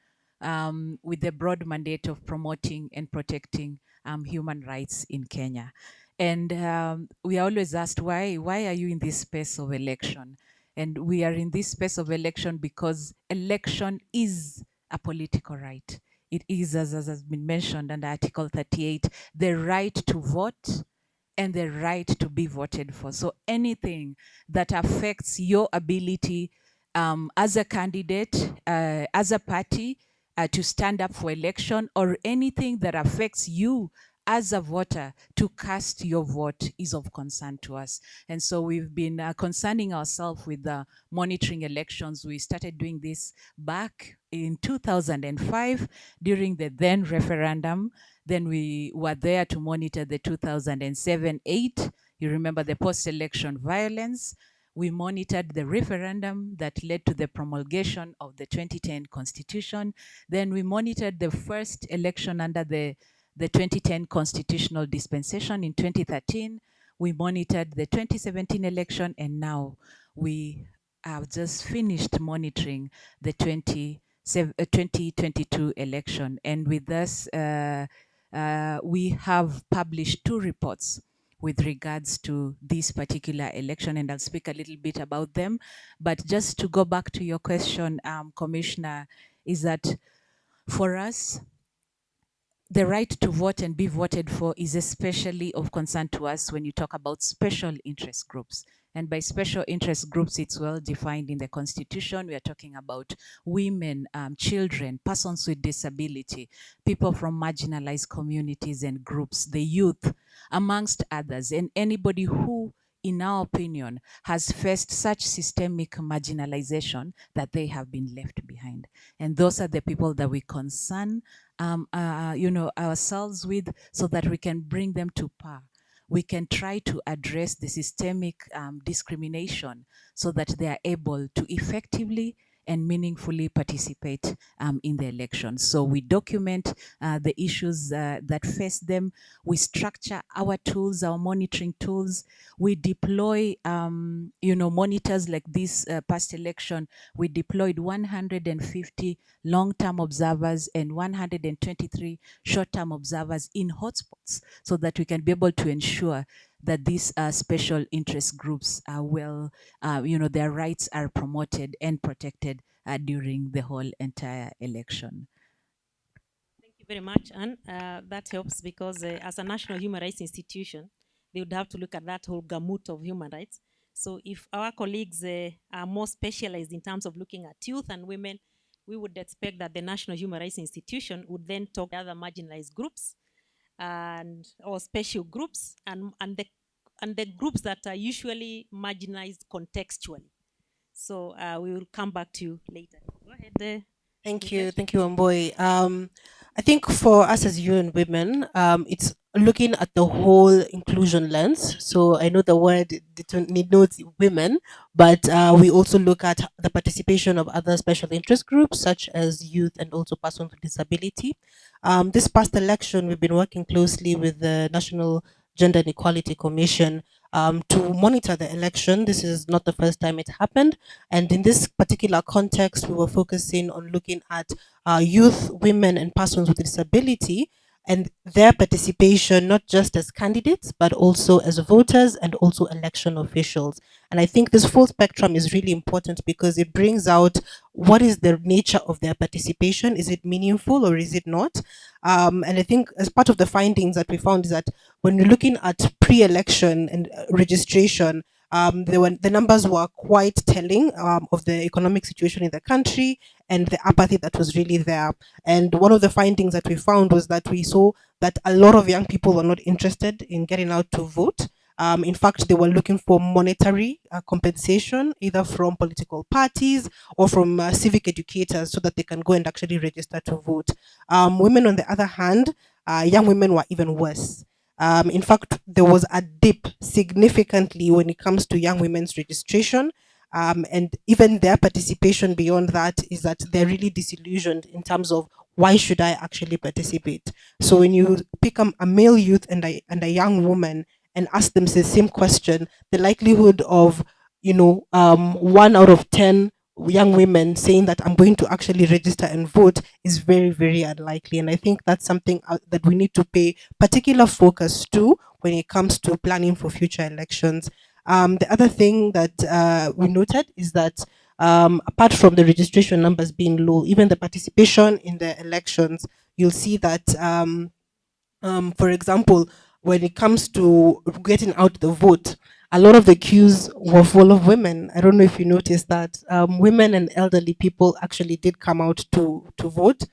with the broad mandate of promoting and protecting human rights in Kenya. And we are always asked, why are you in this space of election? And we are in this space of election because election is a political right. It is, as has been mentioned under Article 38, the right to vote and the right to be voted for. So anything that affects your ability as a candidate, as a party, to stand up for election, or anything that affects you as a voter to cast your vote is of concern to us. And so we've been concerning ourselves with monitoring elections. We started doing this back in 2005 during the then referendum. Then we were there to monitor the 2007-8. You remember the post-election violence. We monitored the referendum that led to the promulgation of the 2010 Constitution. Then we monitored the first election under the 2010 constitutional dispensation in 2013. We monitored the 2017 election, and now we have just finished monitoring the 2022 election. And with us, we have published 2 reports. with regards to this particular election, and I'll speak a little bit about them. But just to go back to your question, Commissioner, is that for us, the right to vote and be voted for is especially of concern to us when you talk about special interest groups. And by special interest groups, it's well defined in the Constitution. We are talking about women, children, persons with disability, people from marginalized communities and groups, the youth, amongst others, and anybody who, in our opinion, has faced such systemic marginalization that they have been left behind. And those are the people that we concern ourselves with, so that we can bring them to par. We can try to address the systemic discrimination so that they are able to effectively and meaningfully participate in the elections. So we document the issues that face them. We structure our tools, our monitoring tools. We deploy, monitors like this past election. We deployed 150 long-term observers and 123 short-term observers in hotspots, so that we can be able to ensure that these special interest groups are well, their rights are promoted and protected during the whole entire election. Thank you very much, Anne. That helps because as a national human rights institution, they would have to look at that whole gamut of human rights. So if our colleagues are more specialized in terms of looking at youth and women, we would expect that the National Human Rights Institution would then talk to other marginalized groups or special groups and the groups that are usually marginalized contextually. So we will come back to you later. Go ahead there. Thank you, Wambui. I think for us as UN Women, it's looking at the whole inclusion lens. So I know the word denotes women, but we also look at the participation of other special interest groups, such as youth and also persons with disability. This past election, we've been working closely with the National Gender and Equality Commission to monitor the election. This is not the first time it happened. And in this particular context, we were focusing on looking at youth, women, and persons with disability and their participation, not just as candidates, but also as voters and also election officials. And I think this full spectrum is really important because it brings out what is the nature of their participation. Is it meaningful or is it not? And I think as part of the findings that we found is that when you're looking at pre-election and registration, the numbers were quite telling of the economic situation in the country and the apathy that was really there. And one of the findings that we found was that we saw that a lot of young people were not interested in getting out to vote. In fact, they were looking for monetary compensation, either from political parties or from civic educators, so that they can go and actually register to vote. Women, on the other hand, young women were even worse. In fact, there was a dip significantly when it comes to young women's registration. And even their participation beyond that is that they're really disillusioned in terms of why should I actually participate? So when you pick a male youth and a young woman and ask them the same question, the likelihood of 1 out of 10 young women saying that I'm going to actually register and vote is very, very unlikely. And I think that's something that we need to pay particular focus to when it comes to planning for future elections. The other thing that we noted is that apart from the registration numbers being low, even the participation in the elections, you'll see that, for example, when it comes to getting out the vote, a lot of the queues were full of women. I don't know if you noticed that. Women and elderly people actually did come out to vote,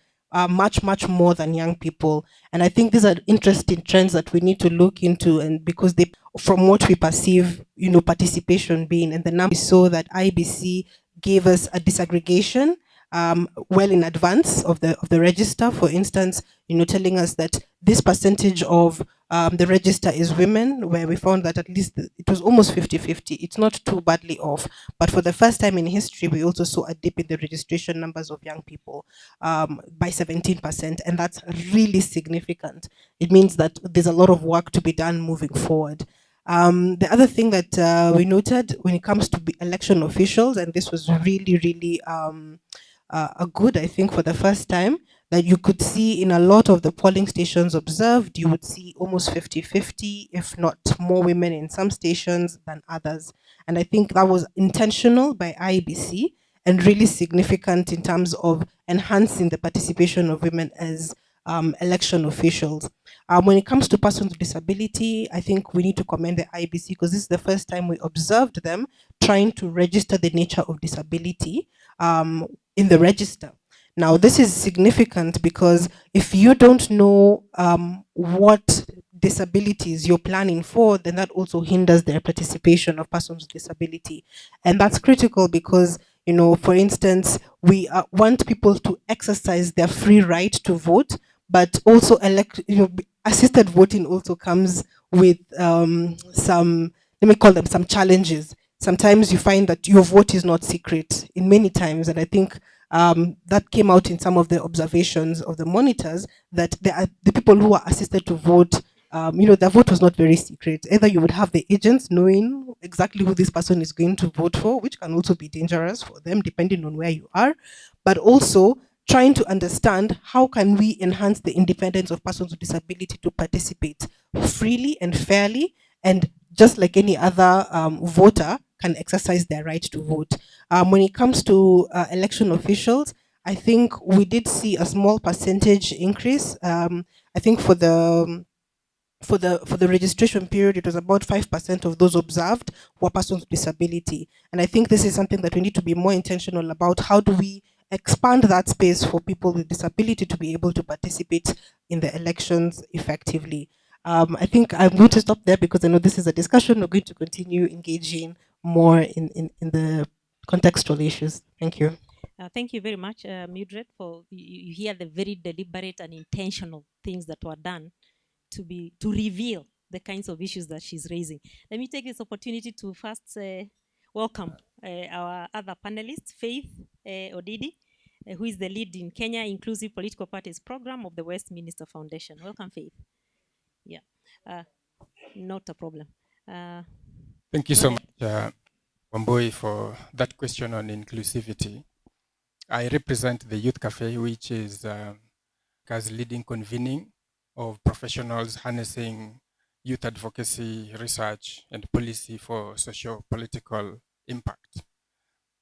much, much more than young people. And I think these are interesting trends that we need to look into, and because they, from what we perceive, participation being, and the number, we saw that IBC gave us a disaggregation well in advance of the register. For instance, telling us that this percentage of the register is women, where we found that at least it was almost 50-50. It's not too badly off. But for the first time in history, we also saw a dip in the registration numbers of young people by 17%. And that's really significant. It means that there's a lot of work to be done moving forward. The other thing that we noted when it comes to election officials, and this was really, really a good, I think, for the first time, that you could see in a lot of the polling stations observed, you would see almost 50-50, if not more women in some stations than others. And I think that was intentional by IEBC and really significant in terms of enhancing the participation of women as election officials. When it comes to persons with disability, I think we need to commend the IEBC because this is the first time we observed them trying to register the nature of disability in the register. Now, this is significant because if you don't know what disabilities you're planning for, then that also hinders their participation of persons with disability. And that's critical because, you know, for instance, we want people to exercise their free right to vote, but also assisted voting also comes with some, let me call them some challenges. Sometimes you find that your vote is not secret in many times, and I think that came out in some of the observations of the monitors that the people who are assisted to vote, their vote was not very secret. Either you would have the agents knowing exactly who this person is going to vote for, which can also be dangerous for them depending on where you are, but also trying to understand how can we enhance the independence of persons with disability to participate freely and fairly, and just like any other voter can exercise their right to vote. When it comes to election officials, I think we did see a small percentage increase. I think for the registration period, it was about 5% of those observed were persons with disability. And I think this is something that we need to be more intentional about. How do we expand that space for people with disability to be able to participate in the elections effectively? I think I'm going to stop there because I know this is a discussion. We're going to continue engaging more in the contextual issues. Thank you. Thank you very much, Mildred, for you hear the very deliberate and intentional things that were done to reveal the kinds of issues that she's raising. Let me take this opportunity to first welcome our other panelist, Faith Odidi, who is the lead in Kenya Inclusive Political Parties Program of the Westminster Foundation. Welcome, Faith. Yeah, not a problem. Thank you so much, Wambui, for that question on inclusivity. I represent the Youth Cafe, which is CA's leading convening of professionals harnessing youth advocacy, research, and policy for socio-political impact.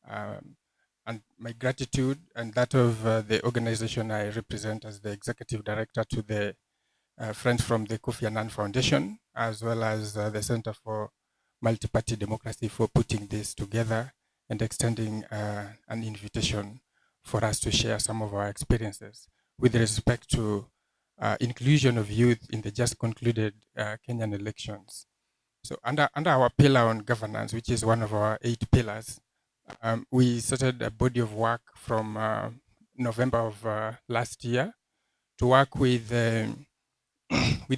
And my gratitude and that of the organization I represent as the executive director to the friends from the Kofi Annan Foundation, as well as the Center for Multi-Party Democracy for putting this together and extending an invitation for us to share some of our experiences with respect to inclusion of youth in the just concluded Kenyan elections. So under our pillar on governance, which is one of our 8 pillars, we started a body of work from November of last year to work with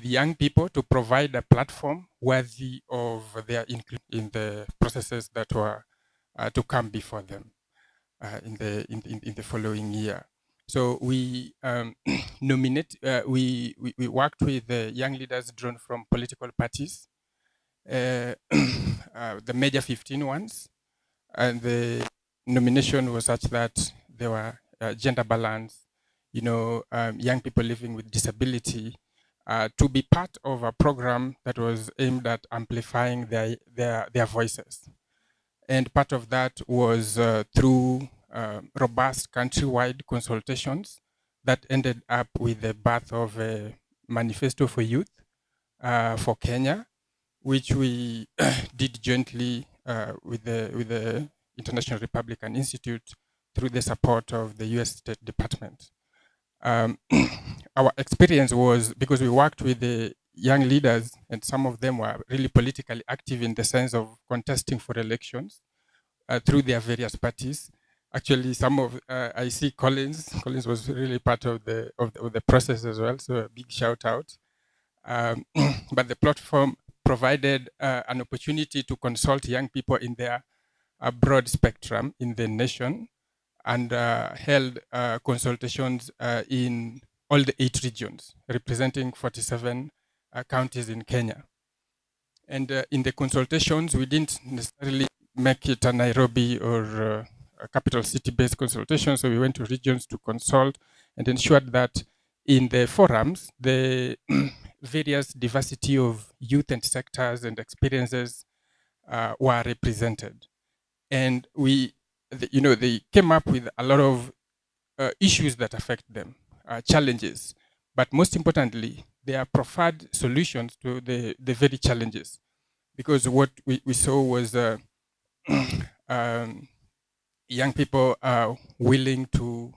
young people to provide a platform worthy of their inclusion in the processes that were to come before them in the following year. So we we worked with the young leaders drawn from political parties, the major 15 ones, and the nomination was such that there were gender balance, young people living with disability, to be part of a program that was aimed at amplifying their voices. And part of that was through robust countrywide consultations that ended up with the birth of a manifesto for youth for Kenya, which we did jointly with the International Republican Institute through the support of the US State Department. Our experience was, because we worked with the young leaders, and some of them were really politically active in the sense of contesting for elections through their various parties. Actually, I see Collins was really part of the process as well, so a big shout out. But the platform provided an opportunity to consult young people in their broad spectrum in the nation, and held consultations in all the 8 regions, representing 47 counties in Kenya. And in the consultations, we didn't necessarily make it a Nairobi or a capital city-based consultation, so we went to regions to consult and ensured that in the forums, the various diversity of youth and sectors and experiences were represented. And they came up with a lot of issues that affect them, challenges. But most importantly, they are preferred solutions to the very challenges. Because what we saw was young people are willing to,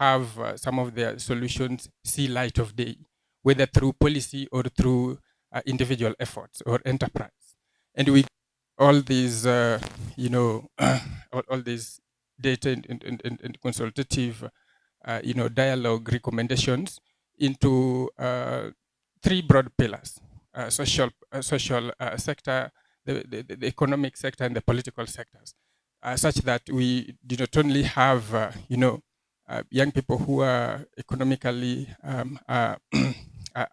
have some of their solutions see light of day, whether through policy or through individual efforts or enterprise. And we all these, all these data and consultative, dialogue recommendations into 3 broad pillars: social sector, the economic sector, and the political sectors, such that we do not only have, young people who are economically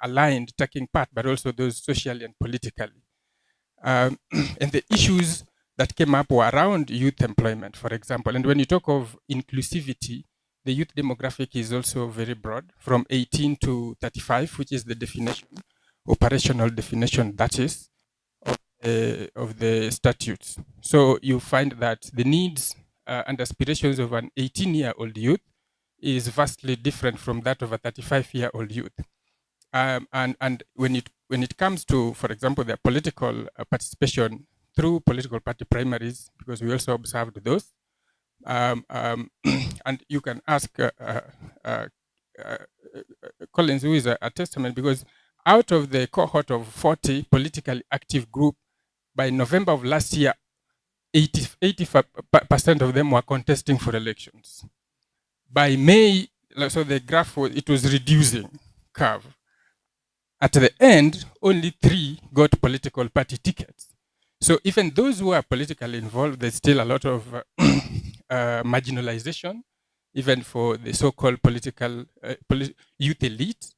aligned taking part, but also those socially and politically. And the issues that came up were around youth employment, for example. And when you talk of inclusivity, the youth demographic is also very broad, from 18 to 35, which is the definition, operational definition, that is, of the statutes. So you find that the needs and aspirations of an 18-year-old youth is vastly different from that of a 35-year-old youth. And when it comes to, for example, their political participation through political party primaries, because we also observed those, and you can ask Collins, who is a testament, because out of the cohort of 40 politically active group, by November of last year, 80% of them were contesting for elections. By May, so the graph it was reducing curve. At the end, only 3 got political party tickets. So even those who are politically involved, there's still a lot of marginalization, even for the so-called political youth elite,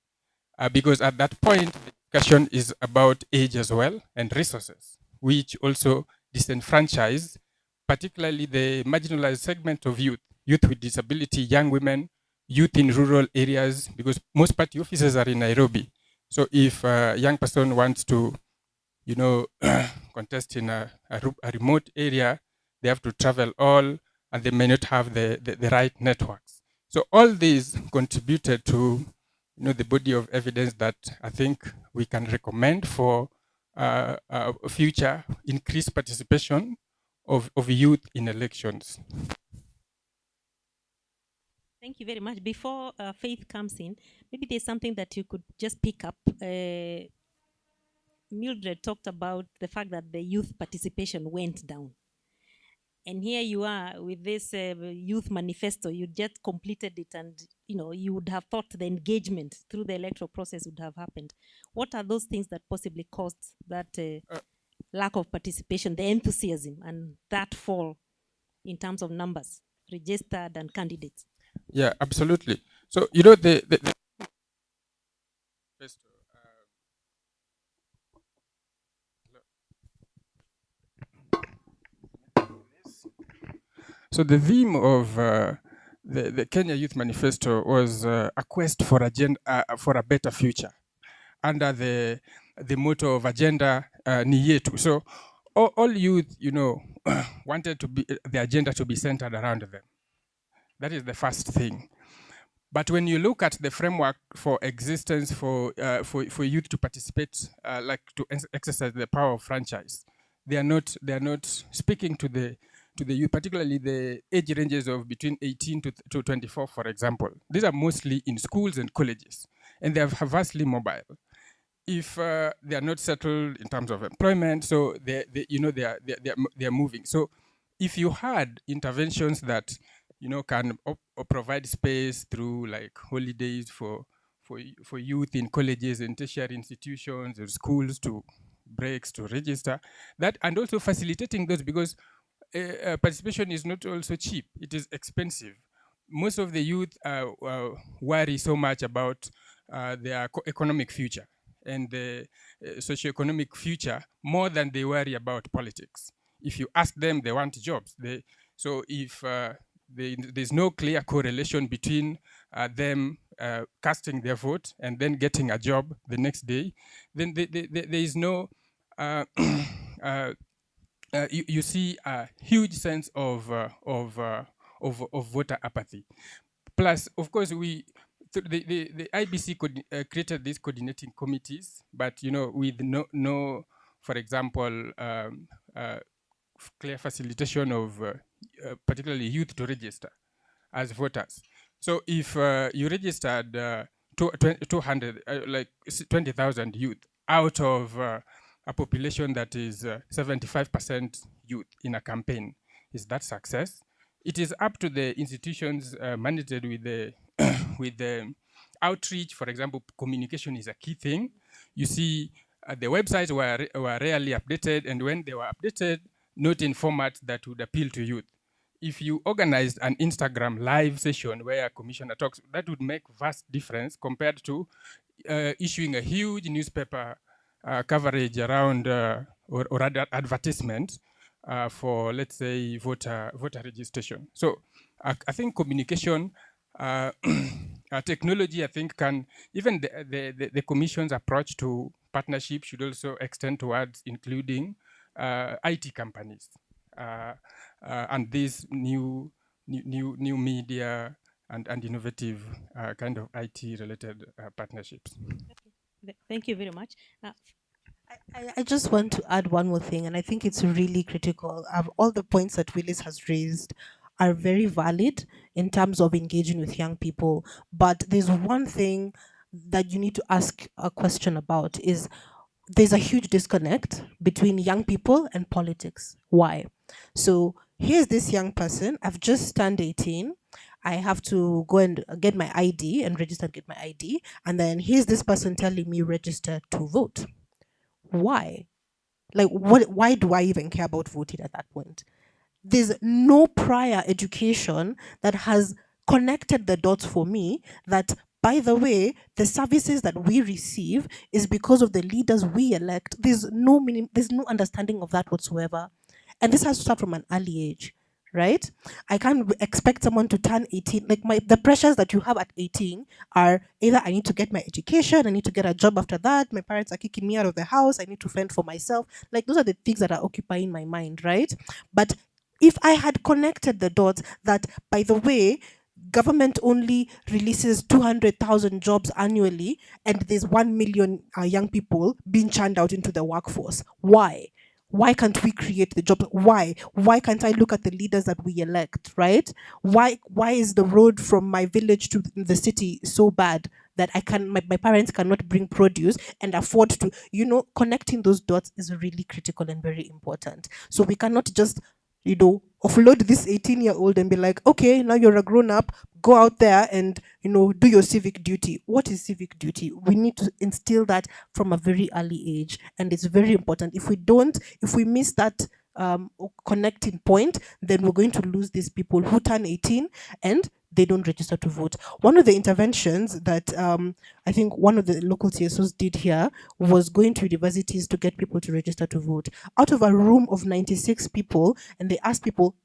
because at that point, the discussion is about age as well and resources, which also disenfranchise, particularly the marginalized segment of youth with disability, young women, youth in rural areas, because most party offices are in Nairobi. So if a young person wants to, contest in a remote area, they have to travel all, and they may not have the right networks. So all these contributed to, the body of evidence that I think we can recommend for future increased participation of youth in elections. Thank you very much. Before Faith comes in, maybe there's something that you could just pick up. Mildred talked about the fact that the youth participation went down. And here you are with this youth manifesto. You just completed it, and you would have thought the engagement through the electoral process would have happened. What are those things that possibly caused that lack of participation, the enthusiasm, and that fall in terms of numbers registered and candidates? Yeah, absolutely. So the So the theme of the Kenya Youth Manifesto was a quest for for a better future, under the motto of agenda ni yetu. So all youth, wanted to be the agenda to be centered around them. That is the first thing. But when you look at the framework for existence for youth to participate, like to exercise the power of franchise, they are not speaking to the youth, particularly the age ranges of between 18 to 24, for example. These are mostly in schools and colleges, and they are vastly mobile. If they are not settled in terms of employment, so they are moving. So if you had interventions that can provide space through like holidays for youth in colleges and tertiary institutions or schools, to breaks to register that, and also facilitating those, because participation is not also cheap, it is expensive. Most of the youth worry so much about their economic future and the socioeconomic future more than they worry about politics. If you ask them, they want jobs. So if there's no clear correlation between them casting their vote and then getting a job the next day, then there is no, you see a huge sense of voter apathy. Plus, of course, the IBC created these coordinating committees, but with no, for example, clear facilitation of particularly youth to register as voters. So if you registered 200, like 20,000 youth out of a population that is 75% youth in a campaign, is that success? It is up to the institutions mandated with the with the outreach. For example, communication is a key thing. You see, the websites were rarely updated, and when they were updated, not in format that would appeal to youth. If you organized an Instagram live session where a commissioner talks, that would make vast difference compared to issuing a huge newspaper coverage around or advertisement for, let's say, voter registration. So I think communication, technology, I think can, even the commission's approach to partnership should also extend towards including IT companies and these new media and innovative kind of IT-related partnerships. Thank you very much. I just want to add one more thing, and I think it's really critical. All the points that Willis has raised are very valid in terms of engaging with young people. But there's one thing that you need to ask a question about is there's a huge disconnect between young people and politics. Why? So here's this young person. I've just turned 18. I have to go and get my ID and register and get my ID. And then here's this person telling me register to vote. Why? Like, why do I even care about voting at that point? There's no prior education that has connected the dots for me that, by the way, the services that we receive is because of the leaders we elect. There's no understanding of that whatsoever. And this has to start from an early age, right? I can't expect someone to turn 18. Like the pressures that you have at 18 are either I need to get my education, I need to get a job after that, my parents are kicking me out of the house, I need to fend for myself. Like those are the things that are occupying my mind, right? But if I had connected the dots that, by the way, government only releases 200,000 jobs annually and there's 1 million young people being churned out into the workforce. Why? Why can't we create the jobs? Why? Why can't I look at the leaders that we elect, right? Why is the road from my village to the city so bad that my parents cannot bring produce and afford to, connecting those dots is really critical and very important. So we cannot just offload this 18-year-old and be like, okay, now you're a grown-up, go out there and, do your civic duty. What is civic duty? We need to instill that from a very early age. And it's very important. If we miss that connecting point, then we're going to lose these people who turn 18 and they don't register to vote. One of the interventions that I think one of the local CSOs did here was going to universities to get people to register to vote. Out of a room of 96 people, and they asked people,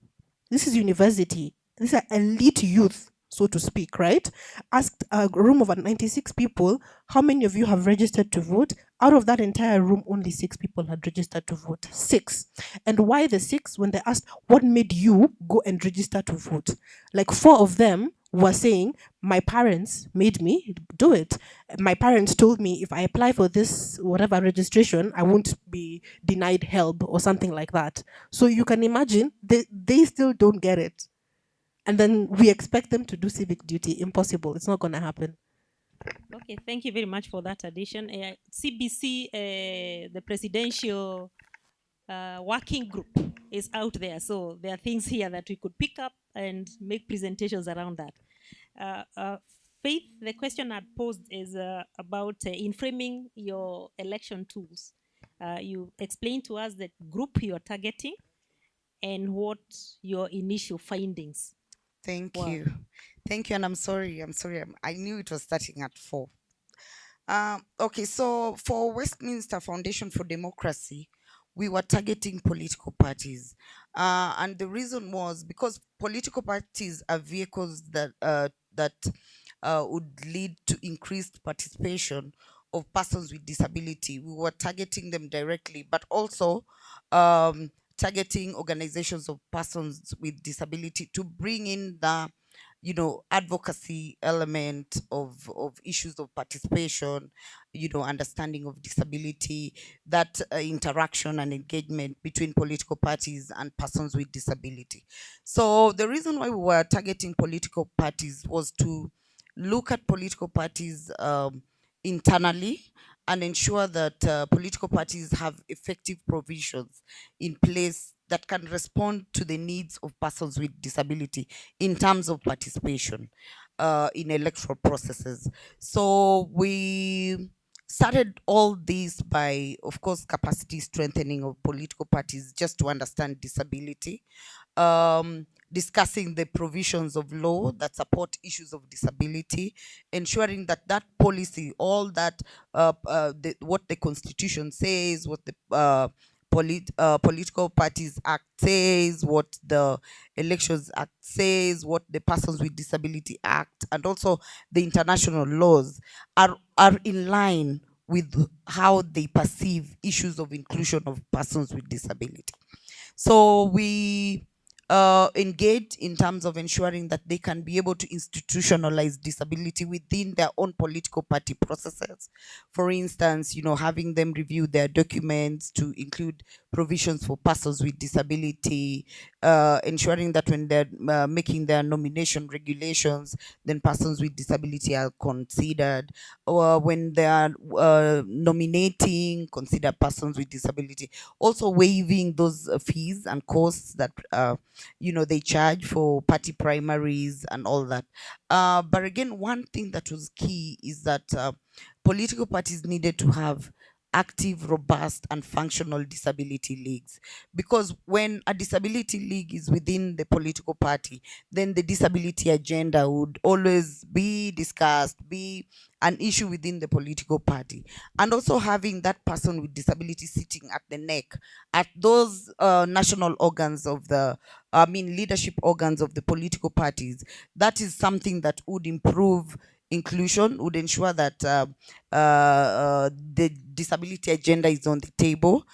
this is university, these are elite youth, so to speak, right? Asked a room of 96 people, how many of you have registered to vote? Out of that entire room, only 6 people had registered to vote. 6. And why the 6? When they asked, what made you go and register to vote? Like 4 of them were saying, my parents made me do it. My parents told me if I apply for this whatever registration, I won't be denied help or something like that. So you can imagine they still don't get it. And then we expect them to do civic duty. Impossible. It's not going to happen. Okay, thank you very much for that addition. CBC, the presidential working group is out there. So there are things here that we could pick up and make presentations around that. Faith, the question I posed is about in framing your election tools. You explained to us the group you're targeting and what your initial findings. Thank you. Thank you. And I'm sorry. I knew it was starting at 4. Okay, so for Westminster Foundation for Democracy, we were targeting political parties. And the reason was because political parties are vehicles that would lead to increased participation of persons with disability. We were targeting them directly, but also targeting organizations of persons with disability to bring in the advocacy element of issues of participation, understanding of disability, that interaction and engagement between political parties and persons with disability. So the reason why we were targeting political parties was to look at political parties internally and ensure that political parties have effective provisions in place that can respond to the needs of persons with disability in terms of participation in electoral processes. So we started all this by, of course, capacity strengthening of political parties just to understand disability, discussing the provisions of law that support issues of disability, ensuring that that policy, all that, what the Constitution says, what the Political Parties Act says, what the Elections Act says, what the Persons with Disability Act, and also the international laws are in line with how they perceive issues of inclusion of persons with disability. So we engage in terms of ensuring that they can be able to institutionalize disability within their own political party processes. For instance, having them review their documents to include provisions for persons with disability, ensuring that when they're making their nomination regulations, then persons with disability are considered, or when they are nominating, consider persons with disability. Also waiving those fees and costs that they charge for party primaries and all that. But again, one thing that was key is that political parties needed to have active, robust, and functional disability leagues. Because when a disability league is within the political party, then the disability agenda would always be discussed, be an issue within the political party. And also having that person with disability sitting at the neck, at those national organs of leadership organs of the political parties, that is something that would improve inclusion, would ensure that the disability agenda is on the table.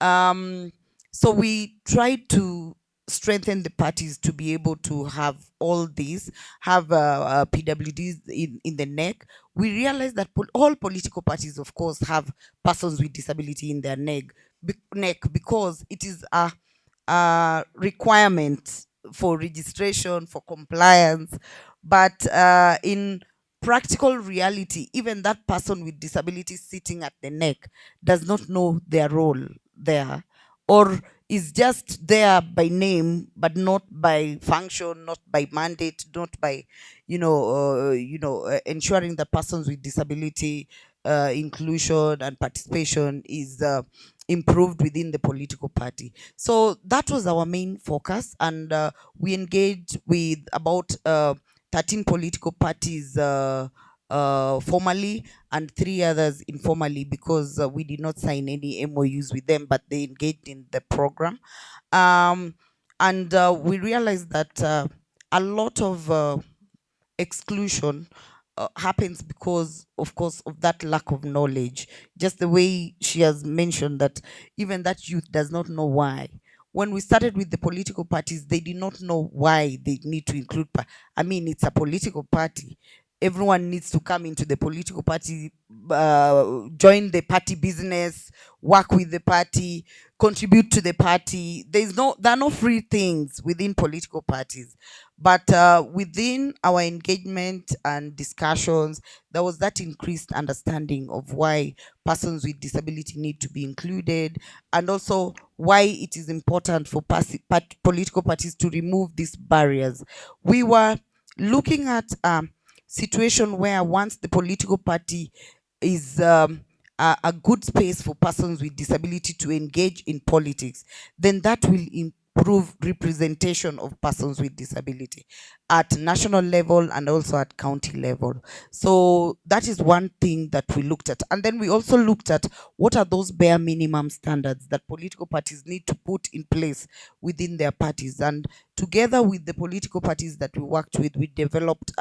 So we try to strengthen the parties to be able to have all these, have PWDs in the neck. We realize that all political parties, of course, have persons with disability in their neck because it is a requirement for registration, for compliance. But in practical reality, even that person with disability sitting at the neck does not know their role there, or is just there by name but not by function, not by mandate, not by ensuring the persons with disability inclusion and participation is improved within the political party. So that was our main focus, and we engaged with about 13 political parties formally and 3 others informally, because we did not sign any MOUs with them, but they engaged in the program. And we realized that a lot of exclusion happens because, of course, of that lack of knowledge. Just the way she has mentioned that even that youth does not know why. When we started with the political parties, they did not know why they need to include. It's a political party. Everyone needs to come into the political party, join the party business, work with the party, contribute to the party. There are no free things within political parties. But within our engagement and discussions, there was that increased understanding of why persons with disability need to be included, and also why it is important for political parties to remove these barriers. We were looking at situation where once the political party is a good space for persons with disability to engage in politics, then that will improve representation of persons with disability at national level and also at county level. So that is one thing that we looked at. And then we also looked at what are those bare minimum standards that political parties need to put in place within their parties. And together with the political parties that we worked with, we developed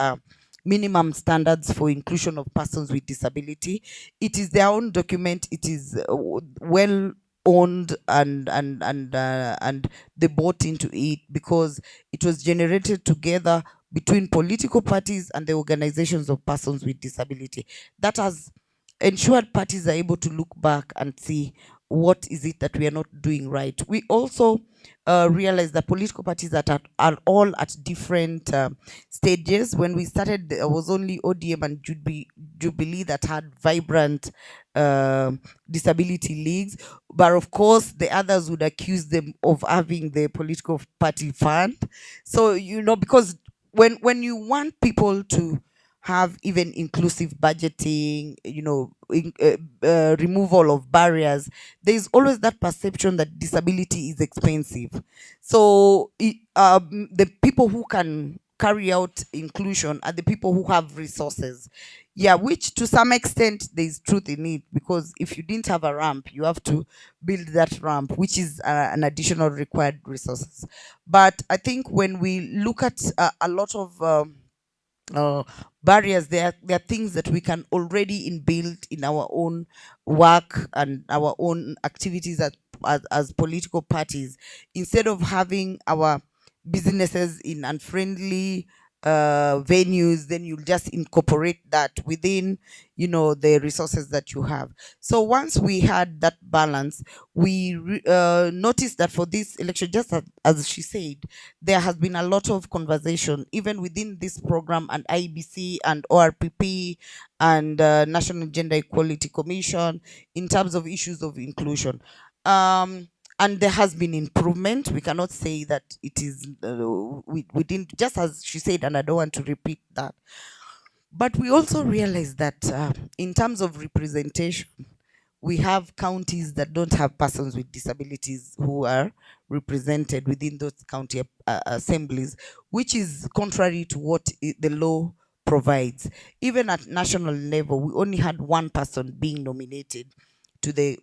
minimum standards for inclusion of persons with disability. It is their own document. It is well owned, and they bought into it because it was generated together between political parties and the organizations of persons with disability. That has ensured parties are able to look back and see what is it that we are not doing right. We also realize that political parties that are all at different stages. When we started, there was only ODM and Jubilee that had vibrant disability leagues, but of course the others would accuse them of having the political party fund. So because when you want people to have even inclusive budgeting, removal of barriers, there's always that perception that disability is expensive. So the people who can carry out inclusion are the people who have resources. Yeah, which to some extent there's truth in it, because if you didn't have a ramp, you have to build that ramp, which is an additional required resources. But I think when we look at a lot of uh, barriers, there are things that we can already inbuild in our own work and our own activities as political parties, instead of having our businesses in unfriendly venues. Then you'll just incorporate that within the resources that you have. So once we had that balance, we noticed that for this election, just as she said, there has been a lot of conversation even within this program and IBC and ORPP and National Gender Equality Commission in terms of issues of inclusion. And there has been improvement. We cannot say that it is we didn't, just as she said, and I don't want to repeat that. But we also realize that in terms of representation, we have counties that don't have persons with disabilities who are represented within those county assemblies, which is contrary to what the law provides. Even at national level, we only had one person being nominated to the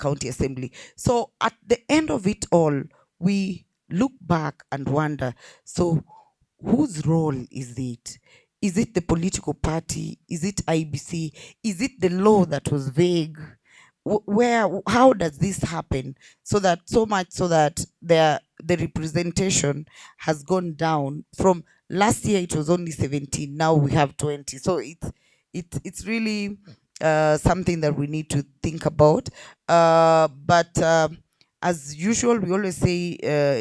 county assembly. So at the end of it all, we look back and wonder, so whose role is it? Is it the political party? Is it IBC? Is it the law that was vague? How does this happen? So much so that the representation has gone down from last year. It was only 17. Now we have 20. So it's really something that we need to think about. But as usual, we always say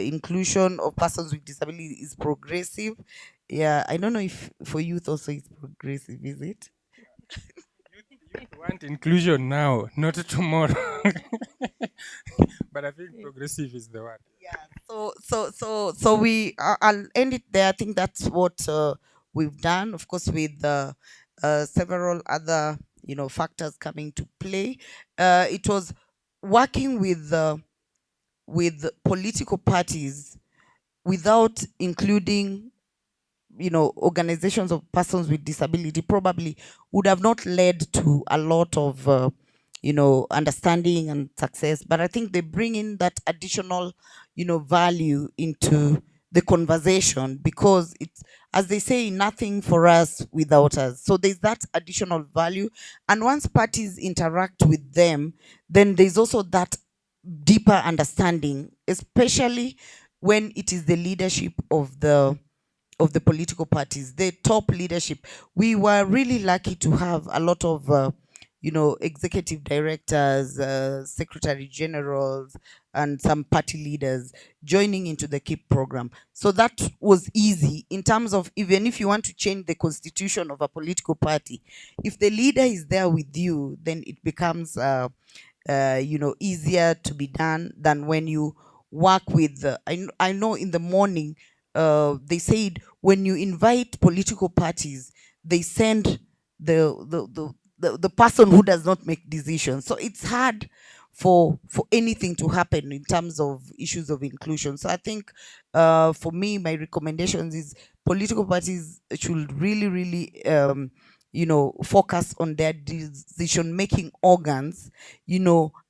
inclusion of persons with disability is progressive. Yeah, I don't know if for youth also it's progressive, is it? You want inclusion now, not tomorrow. But I think progressive is the word. So I'll end it there. I think that's what we've done, of course, with several other factors coming to play. It was working with political parties without including organizations of persons with disability probably would have not led to a lot of understanding and success. But I think they bring in that additional value into the conversation, because it's, as they say, nothing for us without us. So there's that additional value, and once parties interact with them, then there's also that deeper understanding, especially when it is the leadership of the political parties, the top leadership. We were really lucky to have a lot of executive directors, secretary generals, and some party leaders joining into the KEEP program. So that was easy in terms of, even if you want to change the constitution of a political party, if the leader is there with you, then it becomes easier to be done than when you work with I know in the morning they said when you invite political parties, they send the person who does not make decisions. So it's hard for anything to happen in terms of issues of inclusion. So I think for me, my recommendations is political parties should really focus on their decision making organs,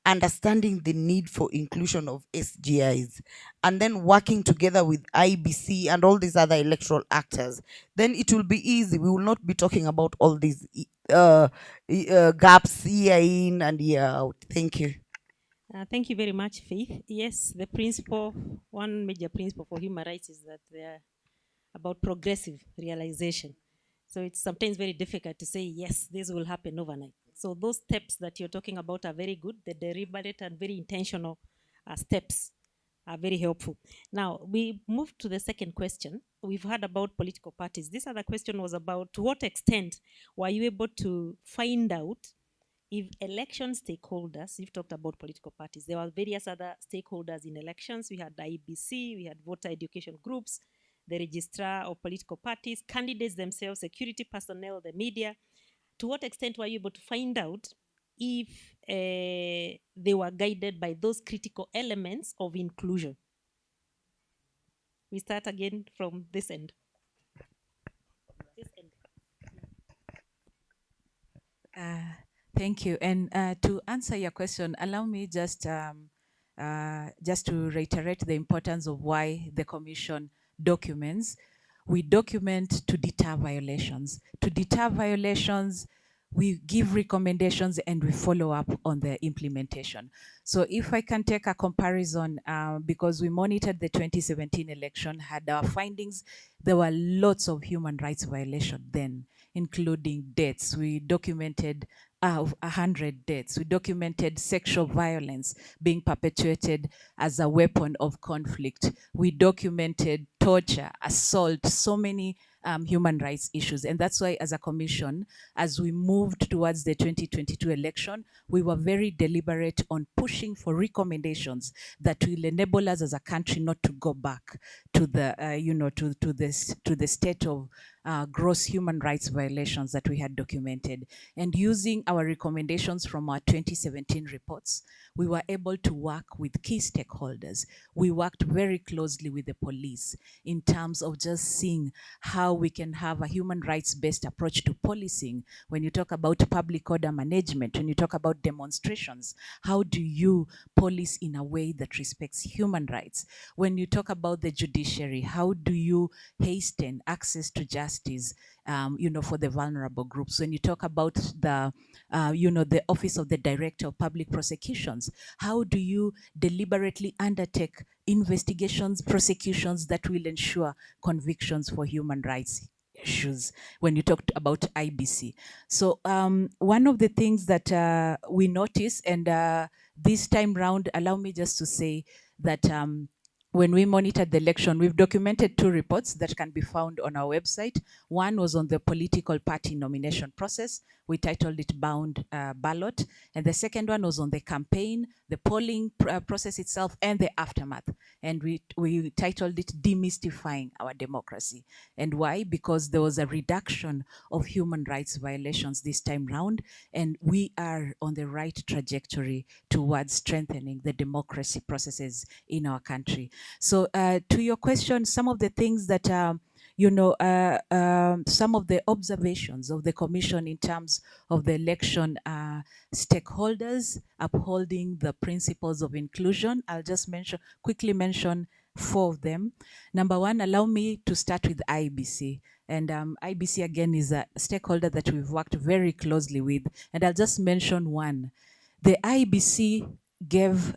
understanding the need for inclusion of SGIs, and then working together with IBC and all these other electoral actors, then it will be easy. We will not be talking about all these gaps year in and year out. Thank you. Thank you very much, Faith. Yes, the principle, one major principle for human rights is that they are about progressive realization. So it's sometimes very difficult to say, yes, this will happen overnight. So those steps that you're talking about are very good. The deliberate and very intentional steps are very helpful. Now, we move to the second question. We've heard about political parties. This other question was about, to what extent were you able to find out if election stakeholders, you've talked about political parties, there were various other stakeholders in elections. We had the IBC, we had voter education groups, the registrar of political parties, candidates themselves, security personnel, the media. To what extent were you able to find out if they were guided by those critical elements of inclusion? We start again from this end. Thank you. And to answer your question, allow me just to reiterate the importance of why the Commission documents. We document to deter violations. To deter violations, we give recommendations and we follow up on the implementation. So if I can take a comparison, because we monitored the 2017 election, had our findings, there were lots of human rights violations then, including deaths. We documented 100 deaths. We documented sexual violence being perpetuated as a weapon of conflict. We documented torture, assault, so many human rights issues. And that's why as a commission, as we moved towards the 2022 election, we were very deliberate on pushing for recommendations that will enable us as a country not to go back to the, to the state of gross human rights violations that we had documented. And using our recommendations from our 2017 reports, we were able to work with key stakeholders. We worked very closely with the police in terms of just seeing how we can have a human rights-based approach to policing. When you talk about public order management, when you talk about demonstrations, how do you police in a way that respects human rights? When you talk about the judiciary, how do you hasten access to justice, for the vulnerable groups? When you talk about the, the Office of the Director of Public Prosecutions, how do you deliberately undertake investigations, prosecutions that will ensure convictions for human rights issues when you talked about IBC? So one of the things that we notice, and this time round, allow me just to say that when we monitored the election, we've documented 2 reports that can be found on our website. One was on the political party nomination process. We titled it Bound Ballot. And the second one was on the campaign, the polling process itself, and the aftermath. And we titled it Demystifying Our Democracy. And why? Because there was a reduction of human rights violations this time round, and we are on the right trajectory towards strengthening the democracy processes in our country. So to your question, some of the things that, some of the observations of the Commission in terms of the election stakeholders upholding the principles of inclusion, I'll just quickly mention 4 of them. Number 1, allow me to start with IBC. And IBC, again, is a stakeholder that we've worked very closely with. And I'll just mention one. The IBC gave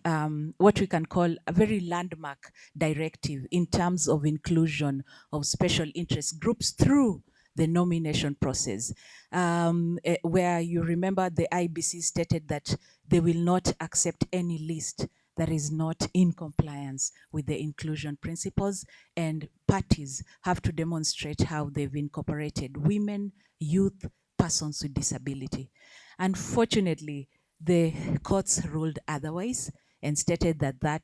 what we can call a very landmark directive in terms of inclusion of special interest groups through the nomination process, where you remember the IBC stated that they will not accept any list that is not in compliance with the inclusion principles, and parties have to demonstrate how they've incorporated women, youth, persons with disability. Unfortunately, the courts ruled otherwise and stated that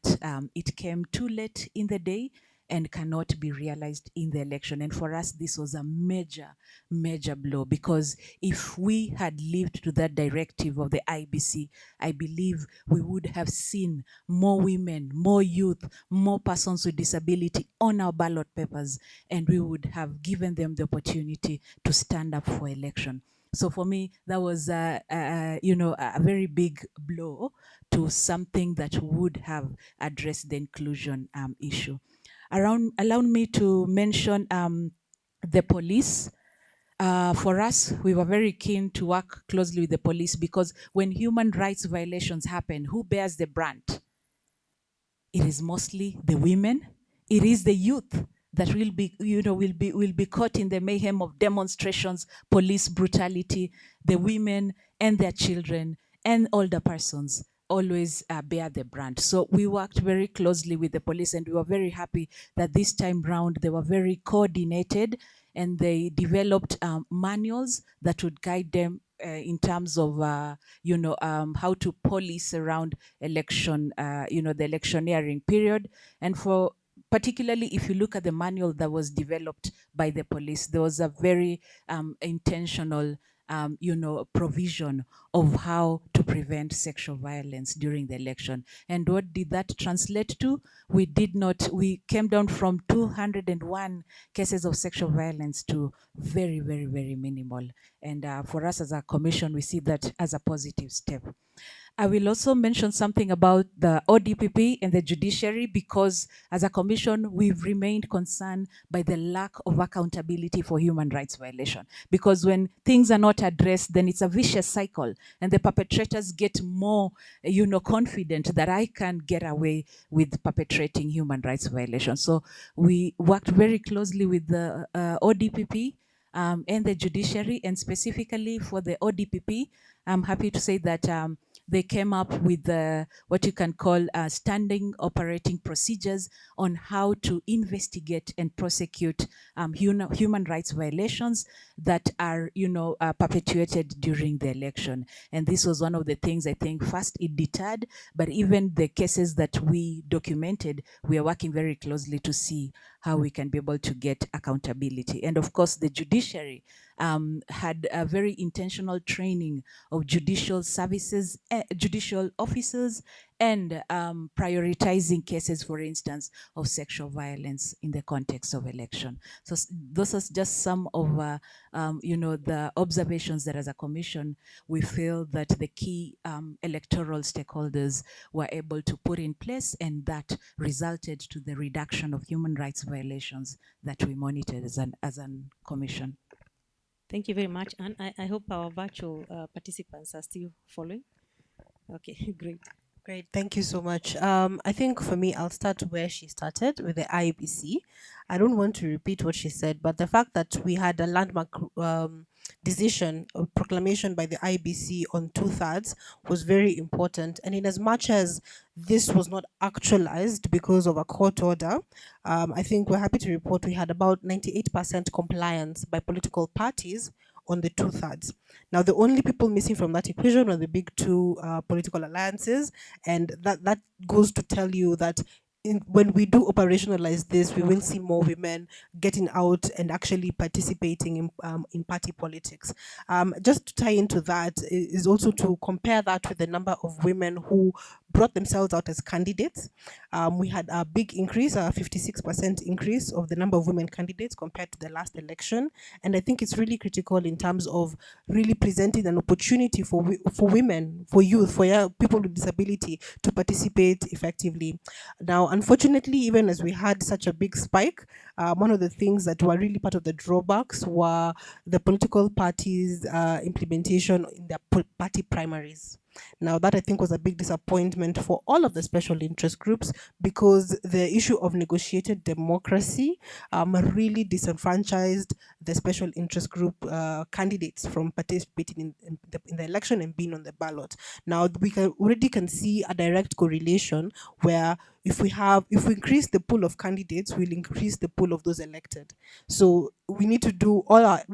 it came too late in the day and cannot be realized in the election. And for us, this was a major, major blow, because if we had lived to that directive of the IBC, I believe we would have seen more women, more youth, more persons with disability on our ballot papers, and we would have given them the opportunity to stand up for election. So for me, that was, you know, a very big blow to something that would have addressed the inclusion issue. Allow me to mention the police. For us, we were very keen to work closely with the police because when human rights violations happen, who bears the brunt? It is mostly the women. It is the youth that will be, you know, will be caught in the mayhem of demonstrations, police brutality. The women and their children and older persons always bear the brunt. So we worked very closely with the police, and we were very happy that this time round they were very coordinated, and they developed manuals that would guide them in terms of, you know, how to police around election, you know, the electioneering period. And for particularly if you look at the manual that was developed by the police, there was a very intentional, you know, provision of how to prevent sexual violence during the election. And what did that translate to? We came down from 201 cases of sexual violence to very, very, very minimal. And for us as a commission, we see that as a positive step. I will also mention something about the ODPP and the judiciary, because as a commission, we've remained concerned by the lack of accountability for human rights violation. Because when things are not addressed, then it's a vicious cycle, and the perpetrators get more, you know, confident that I can get away with perpetrating human rights violations. So we worked very closely with the ODPP and the judiciary, and specifically for the ODPP, I'm happy to say that they came up with what you can call standing operating procedures on how to investigate and prosecute human rights violations that are, you know, perpetuated during the election. And this was one of the things, I think, first it deterred, but even the cases that we documented, we are working very closely to see how we can be able to get accountability. And of course, the judiciary had a very intentional training of judicial services, judicial officers, and prioritizing cases, for instance, of sexual violence in the context of election. So those are just some of you know, the observations that as a commission, we feel that the key electoral stakeholders were able to put in place, and that resulted to the reduction of human rights violations that we monitored as an commission. Thank you very much. And I hope our virtual participants are still following. Okay, great. Great, thank you so much. I think for me, I'll start where she started with the IBC. I don't want to repeat what she said, but the fact that we had a landmark decision or proclamation by the IBC on 2/3 was very important. And in as much as this was not actualized because of a court order, I think we're happy to report we had about 98% compliance by political parties on the 2/3. Now, the only people missing from that equation are the big two political alliances, and that goes to tell you that when we do operationalize this, we will see more women getting out and actually participating in party politics. Just to tie into that is also to compare that with the number of women who brought themselves out as candidates. We had a big increase, a 56% increase of the number of women candidates compared to the last election. And I think it's really critical in terms of really presenting an opportunity for women, for youth, for people with disability to participate effectively. Now, unfortunately, even as we had such a big spike, one of the things that were really part of the drawbacks were the political parties' implementation in their party primaries. Now, that I think was a big disappointment for all of the special interest groups, because the issue of negotiated democracy really disenfranchised the special interest group candidates from participating in the election and being on the ballot. Now, we already can see a direct correlation where if we increase the pool of candidates, we'll increase the pool of those elected. So we need to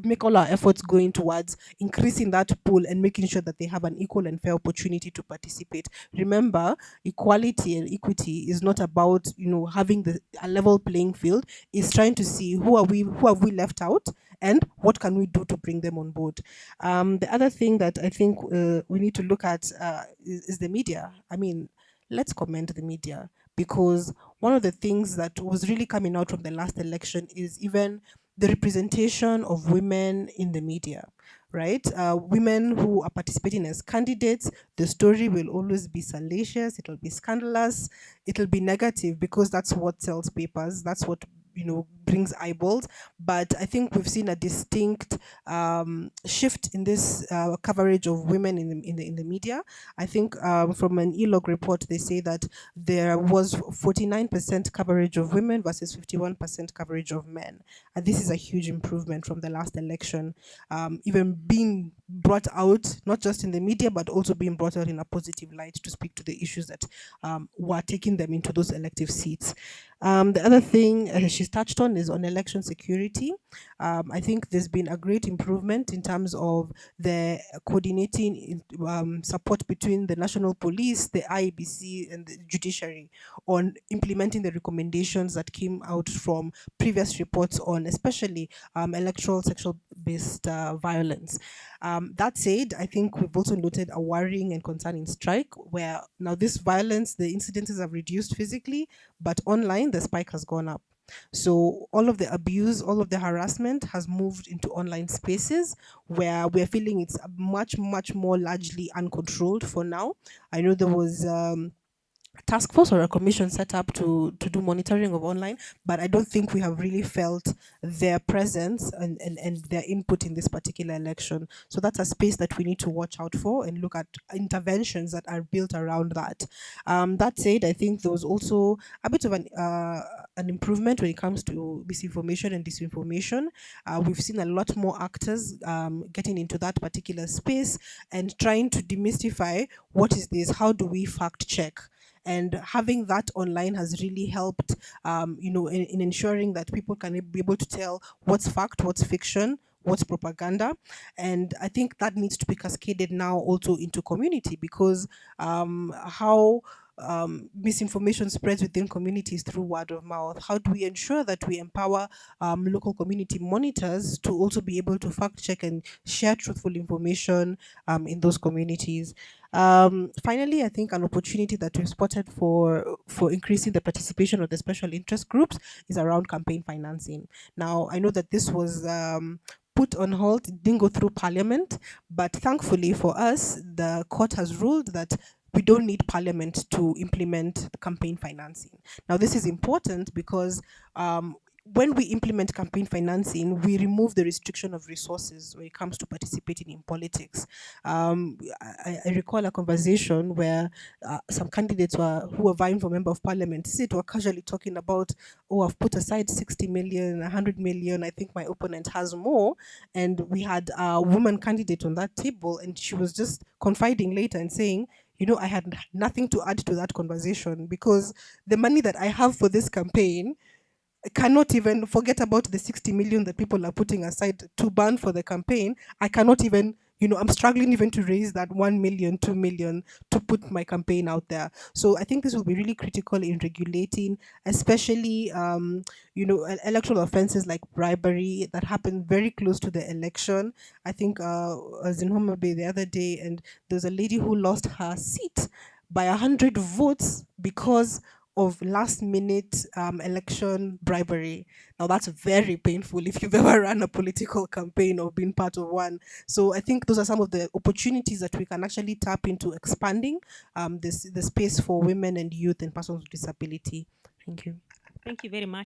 make all our efforts going towards increasing that pool and making sure that they have an equal and fair opportunity to participate. Remember, equality and equity is not about, you know, having a level playing field. It's trying to see who have we left out and what can we do to bring them on board. The other thing that I think we need to look at is the media. I mean, let's commend the media, because one of the things that was really coming out from the last election is even the representation of women in the media. right? Women who are participating as candidates, the story will always be salacious, it'll be scandalous, it'll be negative because that's what sells papers, that's what brings eyeballs. But I think we've seen a distinct shift in this coverage of women in the media. I think from an ELOG report, they say that there was 49% coverage of women versus 51% coverage of men. And this is a huge improvement from the last election, even being brought out, not just in the media, but also being brought out in a positive light to speak to the issues that were taking them into those elective seats. The other thing she's touched on is on election security. I think there's been a great improvement in terms of the coordinating support between the national police, the IEBC, and the judiciary on implementing the recommendations that came out from previous reports on especially electoral sexual-based violence. That said, I think we've also noted a worrying and concerning strike where now this violence, the incidences have reduced physically, but online the spike has gone up. So all of the abuse, all of the harassment has moved into online spaces where we're feeling it's much more largely uncontrolled for now. I know there was task force or a commission set up to do monitoring of online, but I don't think we have really felt their presence and their input in this particular election. So that's a space that we need to watch out for and look at interventions that are built around that. That said, I think there was also a bit of an improvement when it comes to misinformation and disinformation. We've seen a lot more actors getting into that particular space and trying to demystify what is this, how do we fact check? And having that online has really helped, in ensuring that people can be able to tell what's fact, what's fiction, what's propaganda. And I think that needs to be cascaded now also into community because how misinformation spreads within communities through word of mouth. How do we ensure that we empower local community monitors to also be able to fact check and share truthful information in those communities? Finally, I think an opportunity that we've spotted for increasing the participation of the special interest groups is around campaign financing. Now, I know that this was put on hold, it didn't go through parliament, but thankfully for us, the court has ruled that we don't need parliament to implement campaign financing. Now, this is important because when we implement campaign financing, we remove the restriction of resources when it comes to participating in politics. I recall a conversation where some candidates who were vying for member of parliament were casually talking about, oh, I've put aside 60 million, 100 million, I think my opponent has more. And we had a woman candidate on that table, and she was just confiding later and saying, I had nothing to add to that conversation because the money that I have for this campaign cannot even forget about the 60 million that people are putting aside to burn for the campaign. I cannot even, I'm struggling even to raise that 1 million, 2 million to put my campaign out there. So I think this will be really critical in regulating, especially, electoral offenses like bribery that happen very close to the election. I think I was in Homa Bay the other day, and there's a lady who lost her seat by 100 votes because of last-minute election bribery. Now, that's very painful if you've ever run a political campaign or been part of one. So I think those are some of the opportunities that we can actually tap into expanding the space for women and youth and persons with disability. Thank you. Thank you very much.